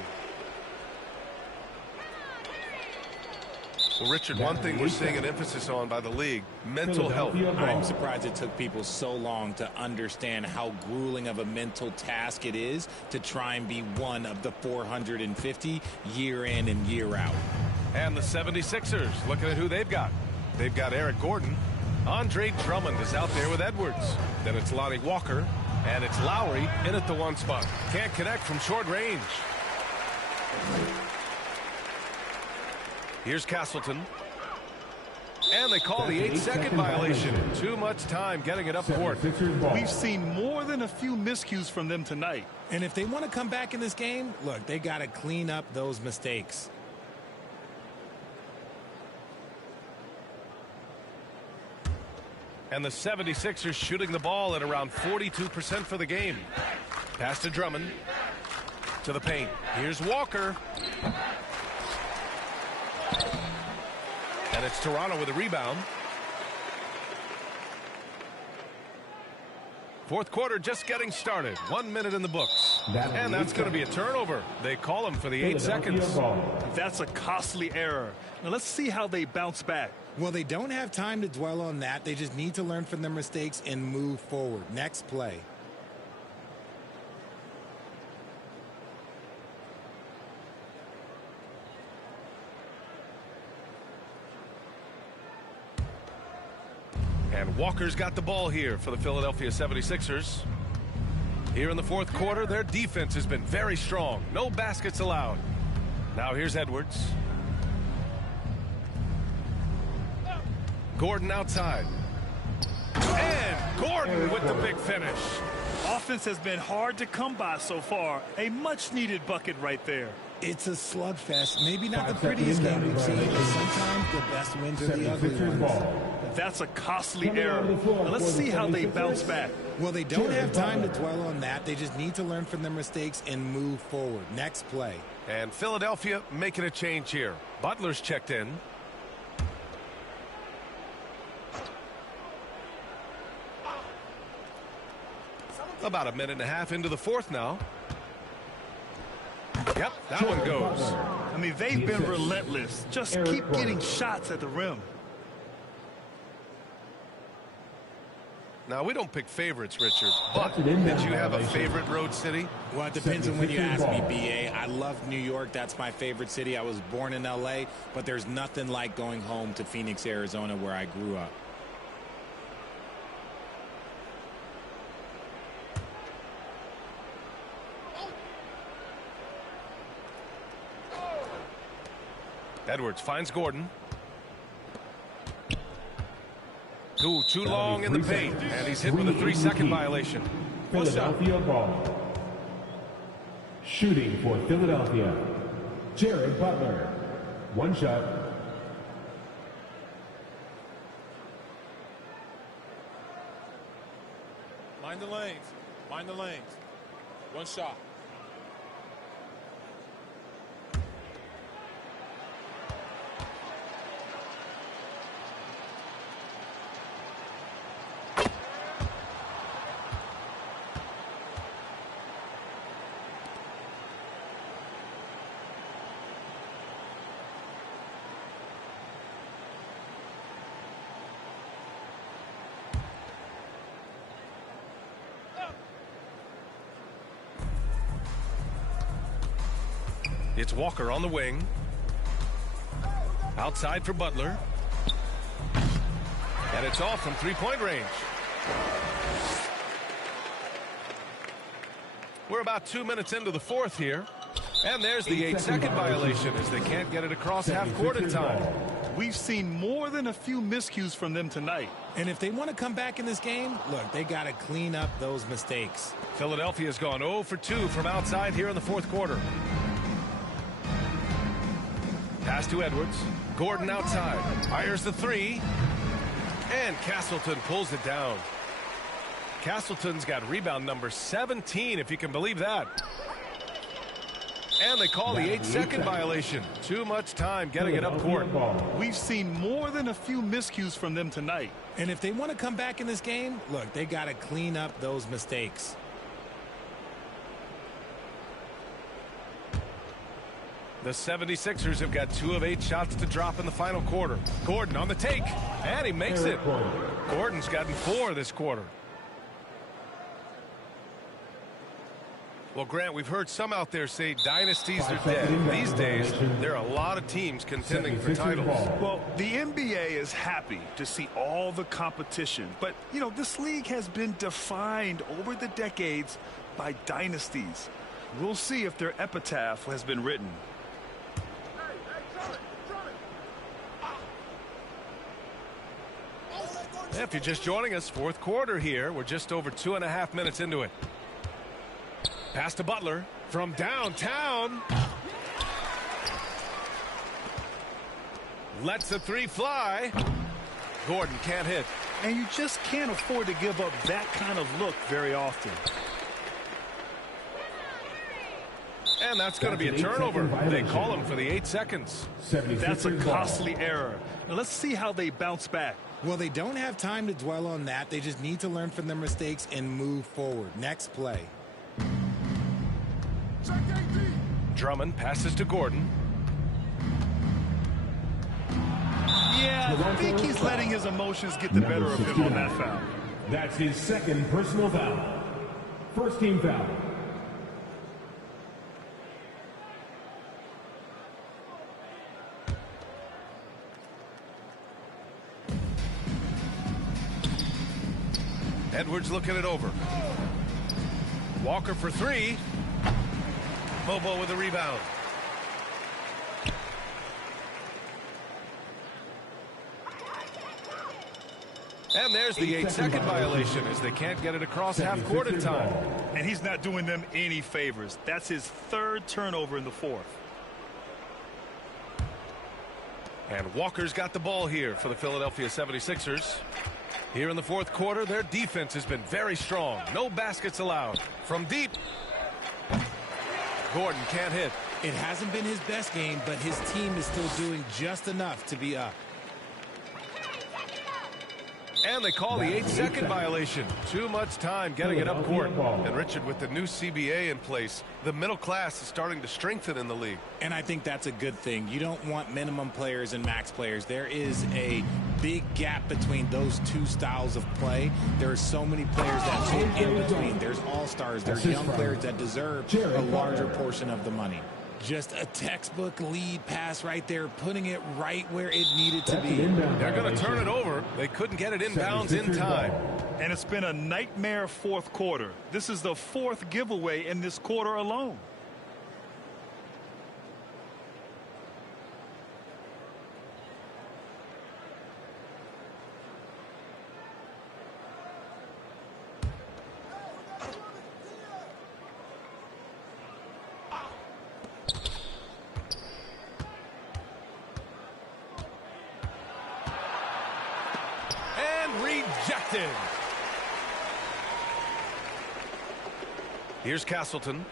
Well, Richard, one thing we're seeing an emphasis on by the league, mental health. I'm surprised it took people so long to understand how grueling of a mental task it is to try and be one of the 450 year in and year out. And the 76ers, looking at who they've got. They've got Eric Gordon. Andre Drummond is out there with Edwards. Then it's Lonnie Walker. And it's Lowry in at the 1 spot. Can't connect from short range. Here's Castleton. And they call the 8-second violation. Too much time getting it up court. We've seen more than a few miscues from them tonight. And if they want to come back in this game, look, they got to clean up those mistakes. And the 76ers shooting the ball at around 42% for the game. Pass to Drummond. To the paint. Here's Walker. And it's Toronto with a rebound. 4th quarter just getting started. 1 minute in the books. And that's going to be a turnover. They call him for the 8 seconds. That's a costly error. Now let's see how they bounce back. Well, they don't have time to dwell on that. They just need to learn from their mistakes and move forward. Next play. And Walker's got the ball here for the Philadelphia 76ers. Here in the 4th quarter, their defense has been very strong. No baskets allowed. Now here's Edwards. Gordon outside. And Gordon with the big finish. Offense has been hard to come by so far. A much-needed bucket right there. It's a slugfest. Maybe not the prettiest game we've seen, but sometimes the best wins are the ugly ones. That's a costly error. Now let's see how they bounce back. Well, they don't have time to dwell on that. They just need to learn from their mistakes and move forward. Next play. And Philadelphia making a change here. Butler's checked in. About a minute and a half into the 4th now. Yep, that one goes. I mean, they've been relentless. Just keep getting shots at the rim. Now, we don't pick favorites, Richard, but did you have a favorite road city? Well, it depends on when you ask me, B.A. I love New York. That's my favorite city. I was born in L.A., but there's nothing like going home to Phoenix, Arizona, where I grew up. Edwards finds Gordon. Ooh, too long in the paint, and he's hit with a 3-second violation. Philadelphia ball. Shooting for Philadelphia, Jared Butler. One shot. Mind the lanes. Mind the lanes. One shot. It's Walker on the wing. Outside for Butler. And it's off from three-point range. We're about 2 minutes into the fourth here. And there's the 8-second violation as they can't get it across half-court in time. We've seen more than a few miscues from them tonight. And if they want to come back in this game, look, they got to clean up those mistakes. Philadelphia's gone 0 for 2 from outside here in the fourth quarter. Pass to Edwards. Gordon outside. Fires the three. And Castleton pulls it down. Castleton's got rebound number 17, if you can believe that. And they call the 8-second violation. Too much time getting it up court. We've seen more than a few miscues from them tonight. And if they want to come back in this game, look, they got to clean up those mistakes. The 76ers have got 2 of 8 shots to drop in the final quarter. Gordon on the take, and he makes it. Gordon's gotten 4 this quarter. Well, Grant, we've heard some out there say dynasties are dead. These days, there are a lot of teams contending for titles. Well, the NBA is happy to see all the competition. But, you know, this league has been defined over the decades by dynasties. We'll see if their epitaph has been written. If you're just joining us, fourth quarter here. We're just over 2.5 minutes into it. Pass to Butler from downtown. Lets the three fly. Gordon can't hit. And you just can't afford to give up that kind of look very often. And that's going to be a turnover. They call him for the 8 seconds. That's a costly error. Now let's see how they bounce back. Well, they don't have time to dwell on that. They just need to learn from their mistakes and move forward. Next play. Drummond passes to Gordon. Yeah, I think he's letting his emotions get the better of him on that foul. That's his second personal foul. First team foul. Edwards looking it over. Walker for 3. Bobo with a rebound. And there's the 8-second violation as they can't get it across half court in time. And he's not doing them any favors. That's his 3rd turnover in the 4th. And Walker's got the ball here for the Philadelphia 76ers. Here in the fourth quarter, their defense has been very strong. No baskets allowed. From deep. Gordon can't hit. It hasn't been his best game, but his team is still doing just enough to be up. And they call the 8-second violation. Too much time getting it up court. And Richard, with the new CBA in place, the middle class is starting to strengthen in the league. And I think that's a good thing. You don't want minimum players and max players. There is a big gap between those two styles of play. There are so many players that fit in between. There's all-stars. There's young players that deserve a larger portion of the money. Just a textbook lead pass right there, putting it right where it needed to be. They're going to turn it over. They couldn't get it inbounds in time. And it's been a nightmare fourth quarter. This is the fourth giveaway in this quarter alone. Rejected. Here's Castleton.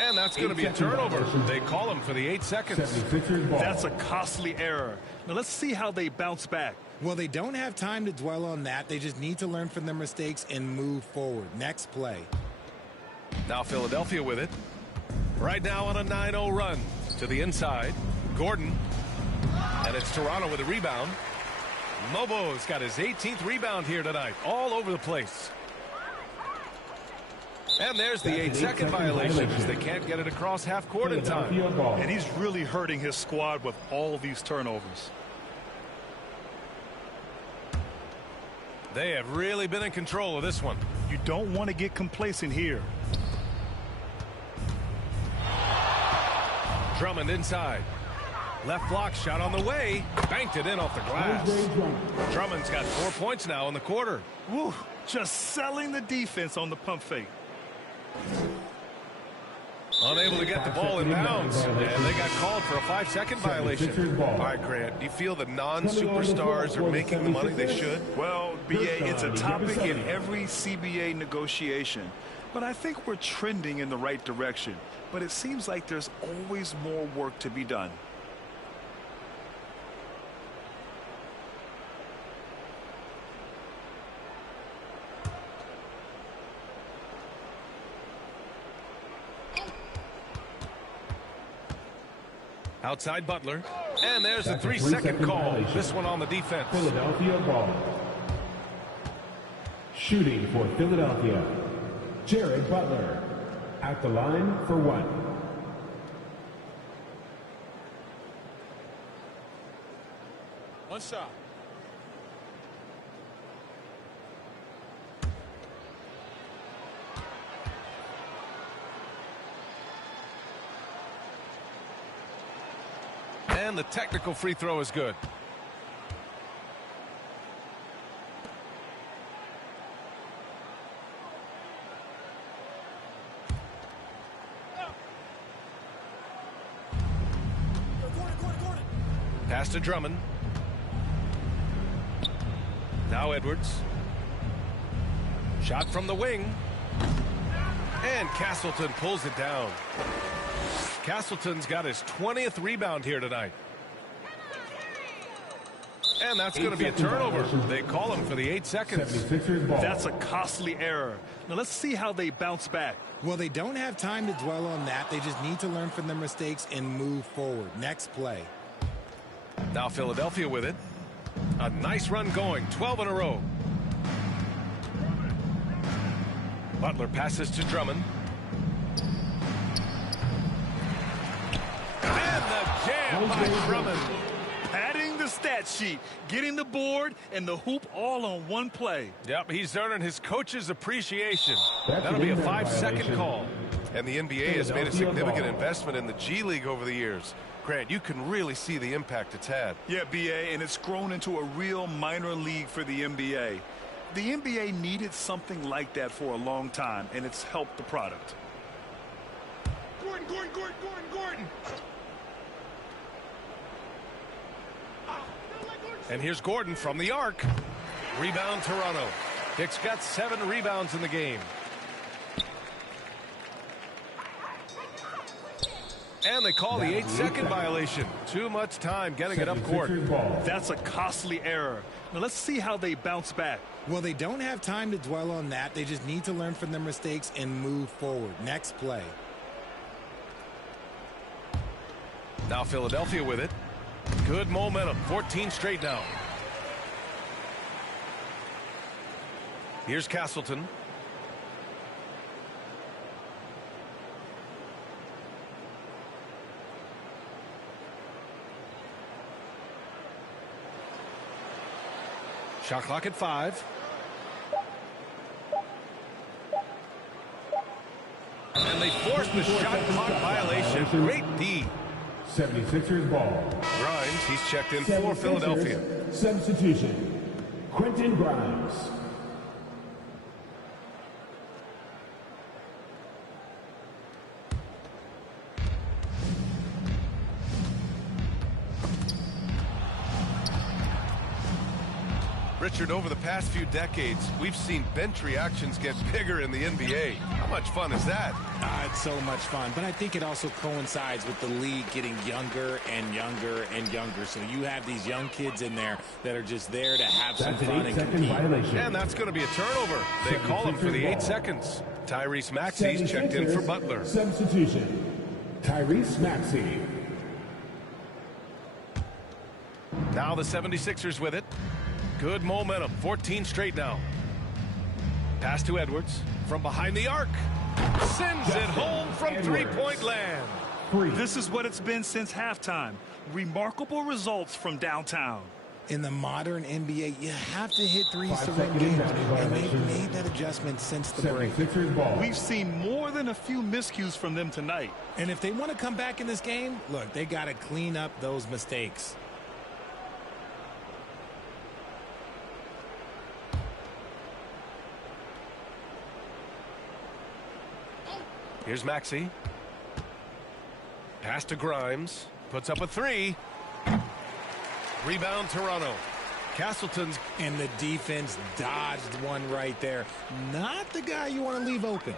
And that's going to be a turnover. They call him for the 8 seconds. That's a costly error. Now let's see how they bounce back. Well, they don't have time to dwell on that. They just need to learn from their mistakes and move forward. Next play. Now Philadelphia with it. Right now on a 9-0 run. To the inside. Gordon. And it's Toronto with a rebound. Mobo's got his 18th rebound here tonight, all over the place. And there's the 8-second violation as they can't get it across half court in time. And he's really hurting his squad with all these turnovers. They have really been in control of this one. You don't want to get complacent here. Drummond inside. Left block shot on the way. Banked it in off the glass. Drummond's got 4 points now in the quarter. Woo, just selling the defense on the pump fake. Unable to get the ball in bounds. And they got called for a 5-second violation. All right, Grant, do you feel the non-superstars are making the money they should? Well, BA, it's a topic in every CBA negotiation. But I think we're trending in the right direction. But it seems like there's always more work to be done. Outside Butler. And there's a 3-second call. This one on the defense. Philadelphia ball. Shooting for Philadelphia. Jared Butler. At the line for 1. One shot. And the technical free throw is good. Pass to Drummond. Now Edwards. Shot from the wing. And Castleton pulls it down. Castleton's got his 20th rebound here tonight. And that's going to be a turnover. They call him for the 8 seconds. That's a costly error. Now let's see how they bounce back. Well, they don't have time to dwell on that. They just need to learn from their mistakes and move forward. Next play. Now Philadelphia with it. A nice run going, 12 in a row. Butler passes to Drummond. And the jam by Drummond. Padding the stat sheet, getting the board and the hoop all on one play. Yep, he's earning his coach's appreciation. That'll be a 5-second call. And the NBA has made a significant investment in the G League over the years. Grant, you can really see the impact it's had. Yeah, BA, and it's grown into a real minor league for the NBA. The NBA needed something like that for a long time, and it's helped the product. Gordon. And here's Gordon from the arc. Rebound Toronto. Dick's got 7 rebounds in the game. And they call the 8-second violation. Too much time getting it up court. That's a costly error. Now let's see how they bounce back. Well, they don't have time to dwell on that. They just need to learn from their mistakes and move forward. Next play. Now Philadelphia with it. Good momentum. 14 straight now. Here's Castleton. Shot clock at 5. And they forced the shot clock violation. Great D. 76ers ball. Grimes, he's checked in for Philadelphia. Substitution. Quentin Grimes. Richard, over the past few decades, we've seen bench reactions get bigger in the NBA. How much fun is that? It's so much fun, but I think it also coincides with the league getting younger and younger and younger. So you have these young kids in there that are just there to have some fun and compete. And that's going to be a turnover. They call him for the 8 seconds. Tyrese Maxey's checked in for Butler. Substitution. Tyrese Maxey. Now the 76ers with it. Good momentum. 14 straight now. Pass to Edwards. From behind the arc. Sends it home from three-point land. This is what it's been since halftime. Remarkable results from downtown. In the modern NBA, you have to hit threes to win games, and they've made that adjustment since the break. We've seen more than a few miscues from them tonight. And if they want to come back in this game, look, they got to clean up those mistakes. Here's Maxey. Pass to Grimes. Puts up a 3. Rebound Toronto. Castleton's. And the defense dodged one right there. Not the guy you want to leave open.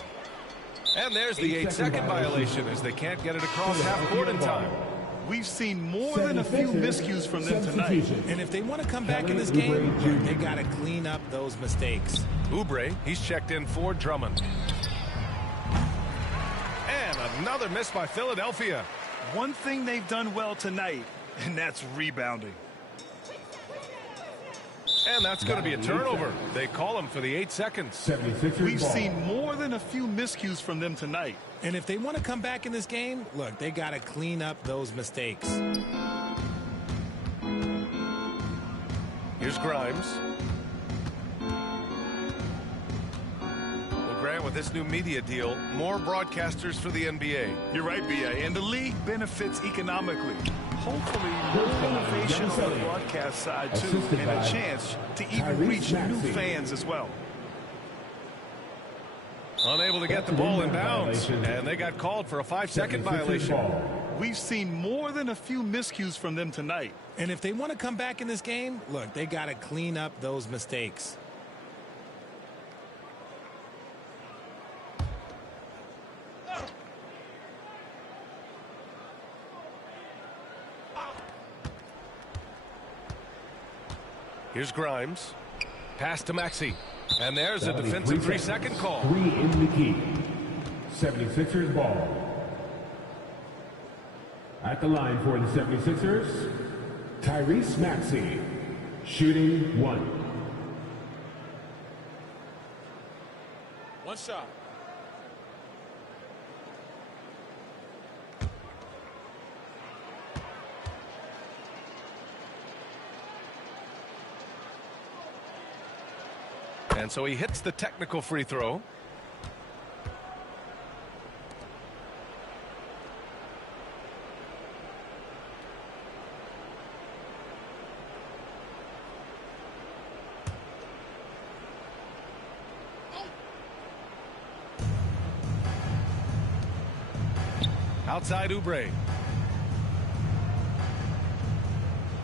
And there's the 8-second violation as they can't get it across half court in time. We've seen more than a few miscues from them tonight. And if they want to come back in this game, they got to clean up those mistakes. Oubre, he's checked in for Drummond. And another miss by Philadelphia. One thing they've done well tonight, and that's rebounding. And that's going to be a turnover. They call him for the 8 seconds. We've seen more than a few miscues from them tonight. And if they want to come back in this game, look, they got to clean up those mistakes. Here's Grimes. Grant, with this new media deal, more broadcasters for the NBA. You're right, B.A., and the league benefits economically. Hopefully, more motivation on the broadcast side, too, and a chance to even reach new fans as well. Unable to get the ball in bounds, and they got called for a 5-second violation. We've seen more than a few miscues from them tonight. And if they want to come back in this game, look, they got to clean up those mistakes. Here's Grimes. Pass to Maxey. And there's a defensive 3-second call. 3 in the key. 76ers ball. At the line for the 76ers, Tyrese Maxey. Shooting 1. One shot. And so he hits the technical free throw. Outside Oubre.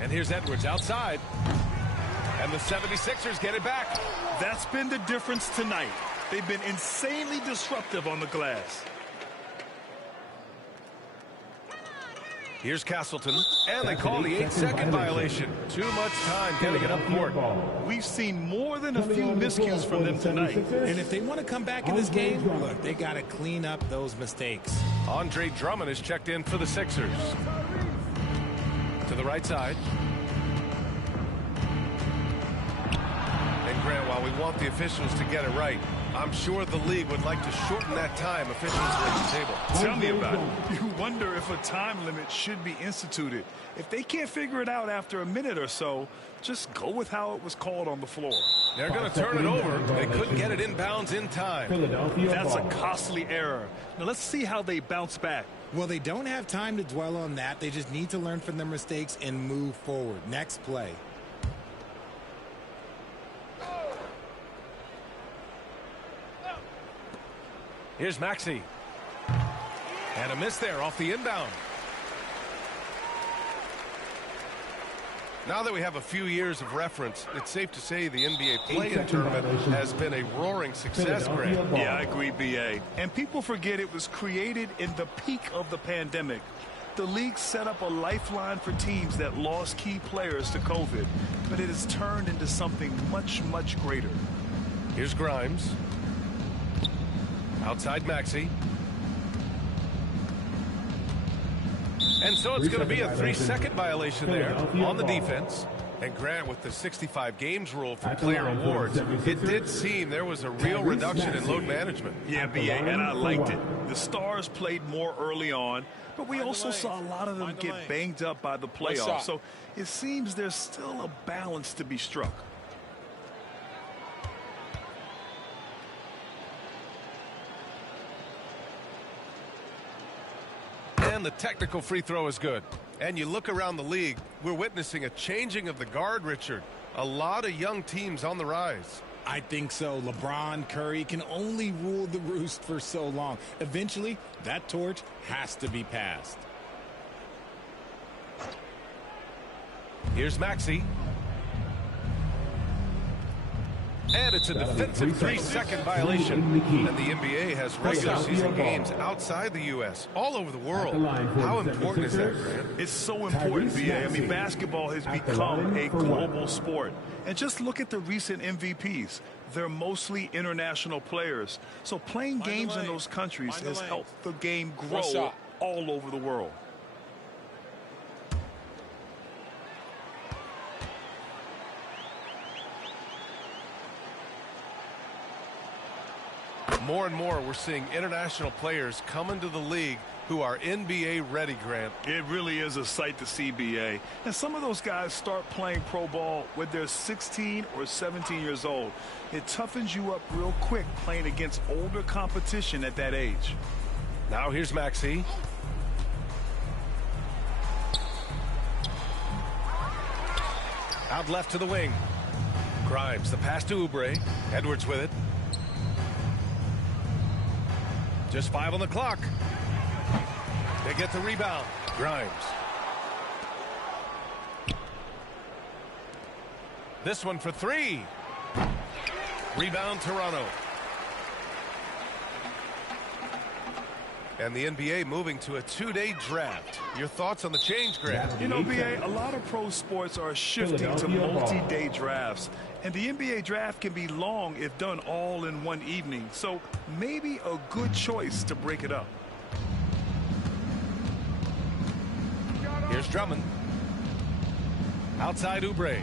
And here's Edwards outside. And the 76ers get it back. That's been the difference tonight. They've been insanely disruptive on the glass. Here's Castleton, and they call the 8-second violation. Too much time getting it up court. We've seen more than a few miscues from them tonight. And if they want to come back in this game, look, they got to clean up those mistakes. Andre Drummond is checked in for the Sixers. To the right side. And Grant, while we want the officials to get it right, I'm sure the league would like to shorten that time officials are at the table. Tell me about it. You wonder if a time limit should be instituted. If they can't figure it out after a minute or so, just go with how it was called on the floor. They're going to turn it over. They couldn't get it inbounds in time. That's a costly error. Now let's see how they bounce back. Well, they don't have time to dwell on that. They just need to learn from their mistakes and move forward. Next play. Here's Maxey. And a miss there off the inbound. Now that we have a few years of reference, it's safe to say the NBA play-in tournament has been a roaring success, Grant. Yeah, I agree, B.A. And people forget it was created in the peak of the pandemic. The league set up a lifeline for teams that lost key players to COVID, but it has turned into something much, much greater. Here's Grimes. Outside Maxey. And so it's going to be a 3-second violation there on the defense. And Grant, with the 65 games rule for player awards, it did seem there was a real reduction in load management. Yeah, B.A., and I liked it. The Stars played more early on, but we also saw a lot of them get banged up by the playoffs. So it seems there's still a balance to be struck. And the technical free throw is good. And you look around the league, we're witnessing a changing of the guard, Richard. A lot of young teams on the rise. I think so. LeBron, Curry can only rule the roost for so long. Eventually, that torch has to be passed. Here's Maxey. And it's a defensive 3-second violation. And the NBA has regular season games outside the U.S., all over the world. How important is that, Grant? It's so important, B.A. I mean, basketball has become a global sport. And just look at the recent MVPs. They're mostly international players. So playing games in those countries has helped the game grow all over the world. More and more, we're seeing international players come into the league who are NBA ready, Grant. It really is a sight to see, B.A. And some of those guys start playing pro ball when they're 16 or 17 years old. It toughens you up real quick playing against older competition at that age. Now here's Maxey. Out left to the wing. Grimes, the pass to Oubre. Edwards with it. Just 5 on the clock. They get the rebound. Grimes. This one for 3. Rebound Toronto. And the NBA moving to a 2-day draft. Your thoughts on the change, Grant? You know, B.A., a lot of pro sports are shifting to multi-day drafts. And the NBA draft can be long if done all in one evening. So maybe a good choice to break it up. Here's Drummond. Outside Oubre.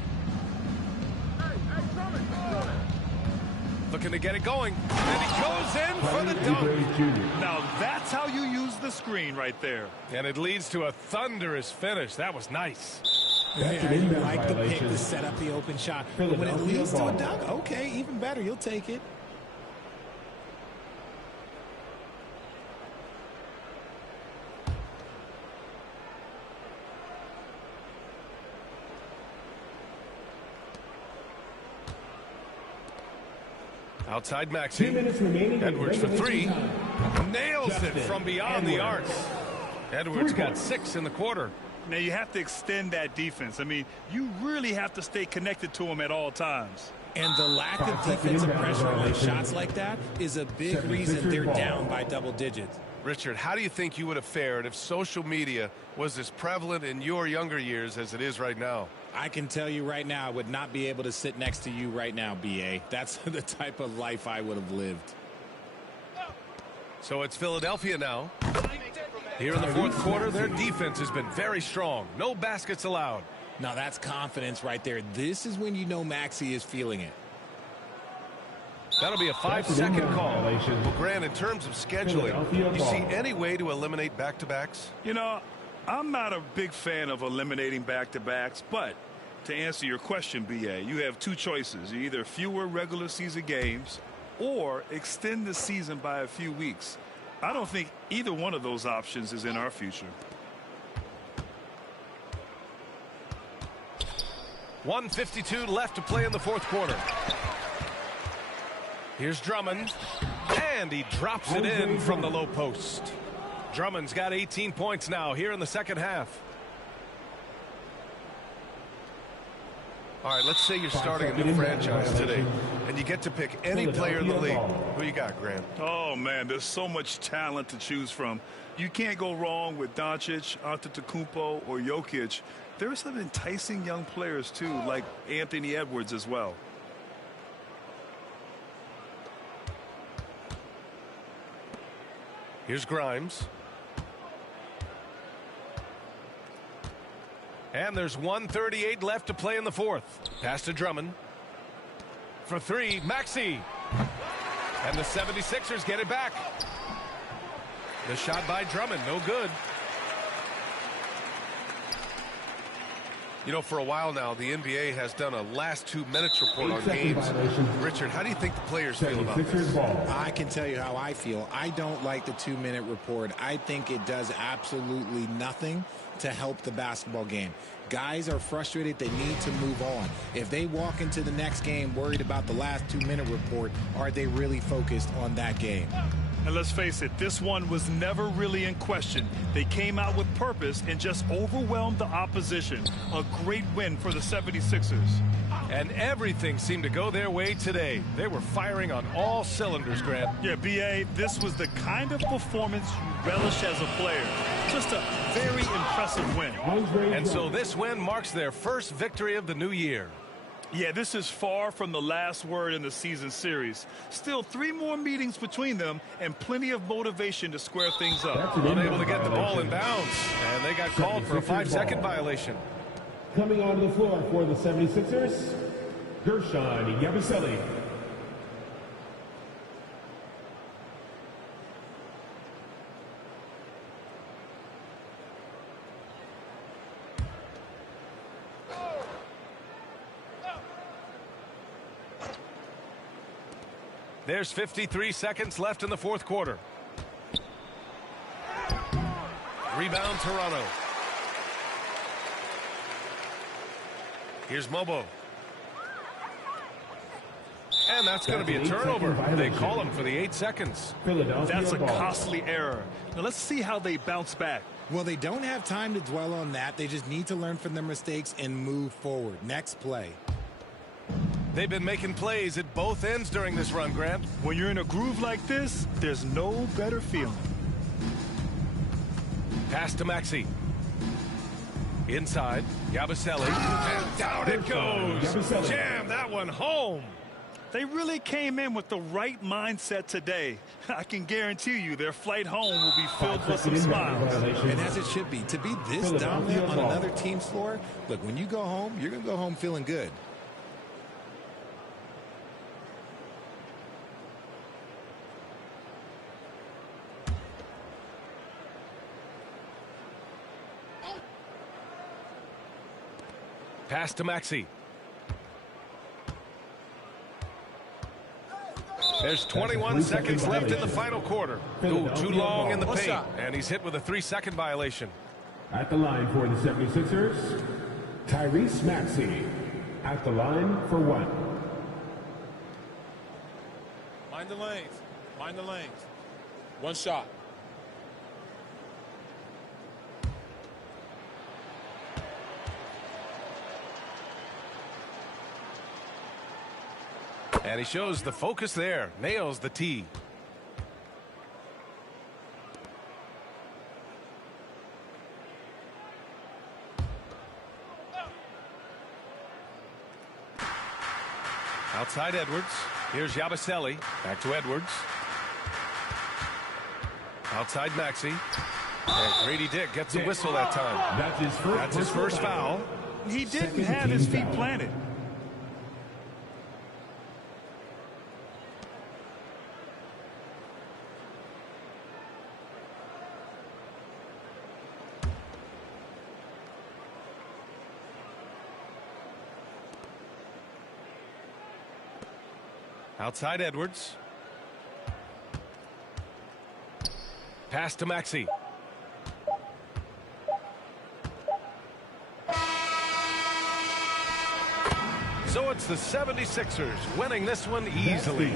Looking to get it going. And he goes in for the dunk. Now that's how you use the screen right there. And it leads to a thunderous finish. That was nice. Yeah, you like the pick to set up the open shot. But when it leads to a dunk, okay, even better. You'll take it. Outside Maxey. Edwards for 3. Nails it from beyond the arc. Edwards got 6 in the quarter. Now you have to extend that defense. I mean, you really have to stay connected to him at all times. And the lack of defensive pressure on shots like that is a big reason they're down by double digits. Richard, how do you think you would have fared if social media was as prevalent in your younger years as it is right now? I can tell you right now, I would not be able to sit next to you right now, B.A. That's the type of life I would have lived. So it's Philadelphia now. Here in the fourth quarter, their defense has been very strong. No baskets allowed. Now that's confidence right there. This is when you know Maxey is feeling it. That'll be a 5-second call. Well, Grant, in terms of scheduling, you see any way to eliminate back-to-backs? You know, I'm not a big fan of eliminating back-to-backs, but to answer your question, B.A., you have two choices. Either fewer regular season games or extend the season by a few weeks. I don't think either one of those options is in our future. 1:52 left to play in the fourth quarter. Here's Drummond, and he drops it in from the low post. Drummond's got 18 points now here in the second half. All right, let's say you're starting a new franchise today, and you get to pick any player in the league. Who you got, Grant? Oh, man, there's so much talent to choose from. You can't go wrong with Doncic, Antetokounmpo, or Jokic. There are some enticing young players, too, like Anthony Edwards as well. Here's Grimes. And there's 1:38 left to play in the fourth. Pass to Drummond. For three, Maxey. And the 76ers get it back. The shot by Drummond, no good. You know, for a while now, the NBA has done a last 2 minutes report on games. Richard, how do you think the players feel about this? I can tell you how I feel. I don't like the 2-minute report. I think it does absolutely nothing to help the basketball game. Guys are frustrated. They need to move on. If they walk into the next game worried about the last 2-minute report, are they really focused on that game? And let's face it, this one was never really in question. They came out with purpose and just overwhelmed the opposition. A great win for the 76ers. And everything seemed to go their way today. They were firing on all cylinders, Grant. Yeah, B.A., this was the kind of performance you relish as a player. Just a very impressive win. And so this win marks their first victory of the new year. Yeah, this is far from the last word in the season series. Still 3 more meetings between them and plenty of motivation to square things up. Unable to get the ball in bounds, and they got called for a 5-second violation. Coming onto the floor for the 76ers, Gershon Yabusele. There's 53 seconds left in the fourth quarter. Rebound, Toronto. Here's Mobo. And that's going to be a turnover. They call him for the 8 seconds. That's a costly error. Now let's see how they bounce back. Well, they don't have time to dwell on that. They just need to learn from their mistakes and move forward. Next play. They've been making plays at both ends during this run, Grant. When you're in a groove like this, there's no better feeling. Pass to Maxey. Inside, Yabusele. And down it goes. Jam that one home. They really came in with the right mindset today. I can guarantee you their flight home will be filled with some smiles. And as it should be. To be this dominant on another team's floor, look, when you go home, you're going to go home feeling good. Pass to Maxey. There's 21 seconds left in the final quarter. Ooh, too long in the paint, and he's hit with a 3-second violation. At the line for the 76ers, Tyrese Maxey. At the line for 1. Mind the lanes. Mind the lanes. 1 shot. And he shows the focus there. Nails the tee. Outside Edwards. Here's Yabusele. Back to Edwards. Outside Maxey. And Grady Dick gets a whistle that time. That's his first foul. He didn't have his feet planted. Outside Edwards. Pass to Maxey. So it's the 76ers winning this one easily.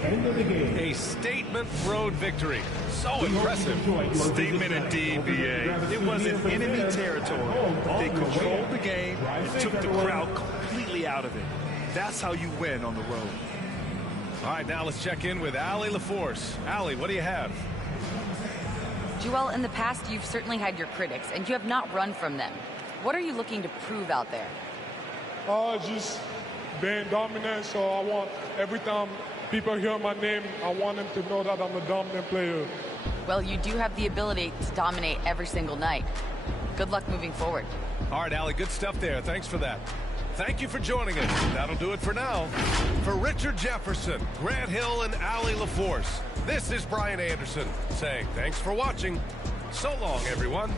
A statement road victory. So impressive. Statement indeed, B.A. It was in enemy territory. They controlled the game and took the crowd completely out of it. That's how you win on the road. All right, now let's check in with Allie LaForce. Allie, what do you have? Joel, in the past, you've certainly had your critics, and you have not run from them. What are you looking to prove out there? Just being dominant, so I want every time people hear my name, I want them to know that I'm a dominant player. Well, you do have the ability to dominate every single night. Good luck moving forward. All right, Allie, good stuff there. Thanks for that. Thank you for joining us. That'll do it for now. For Richard Jefferson, Grant Hill, and Allie LaForce, this is Brian Anderson saying thanks for watching. So long, everyone.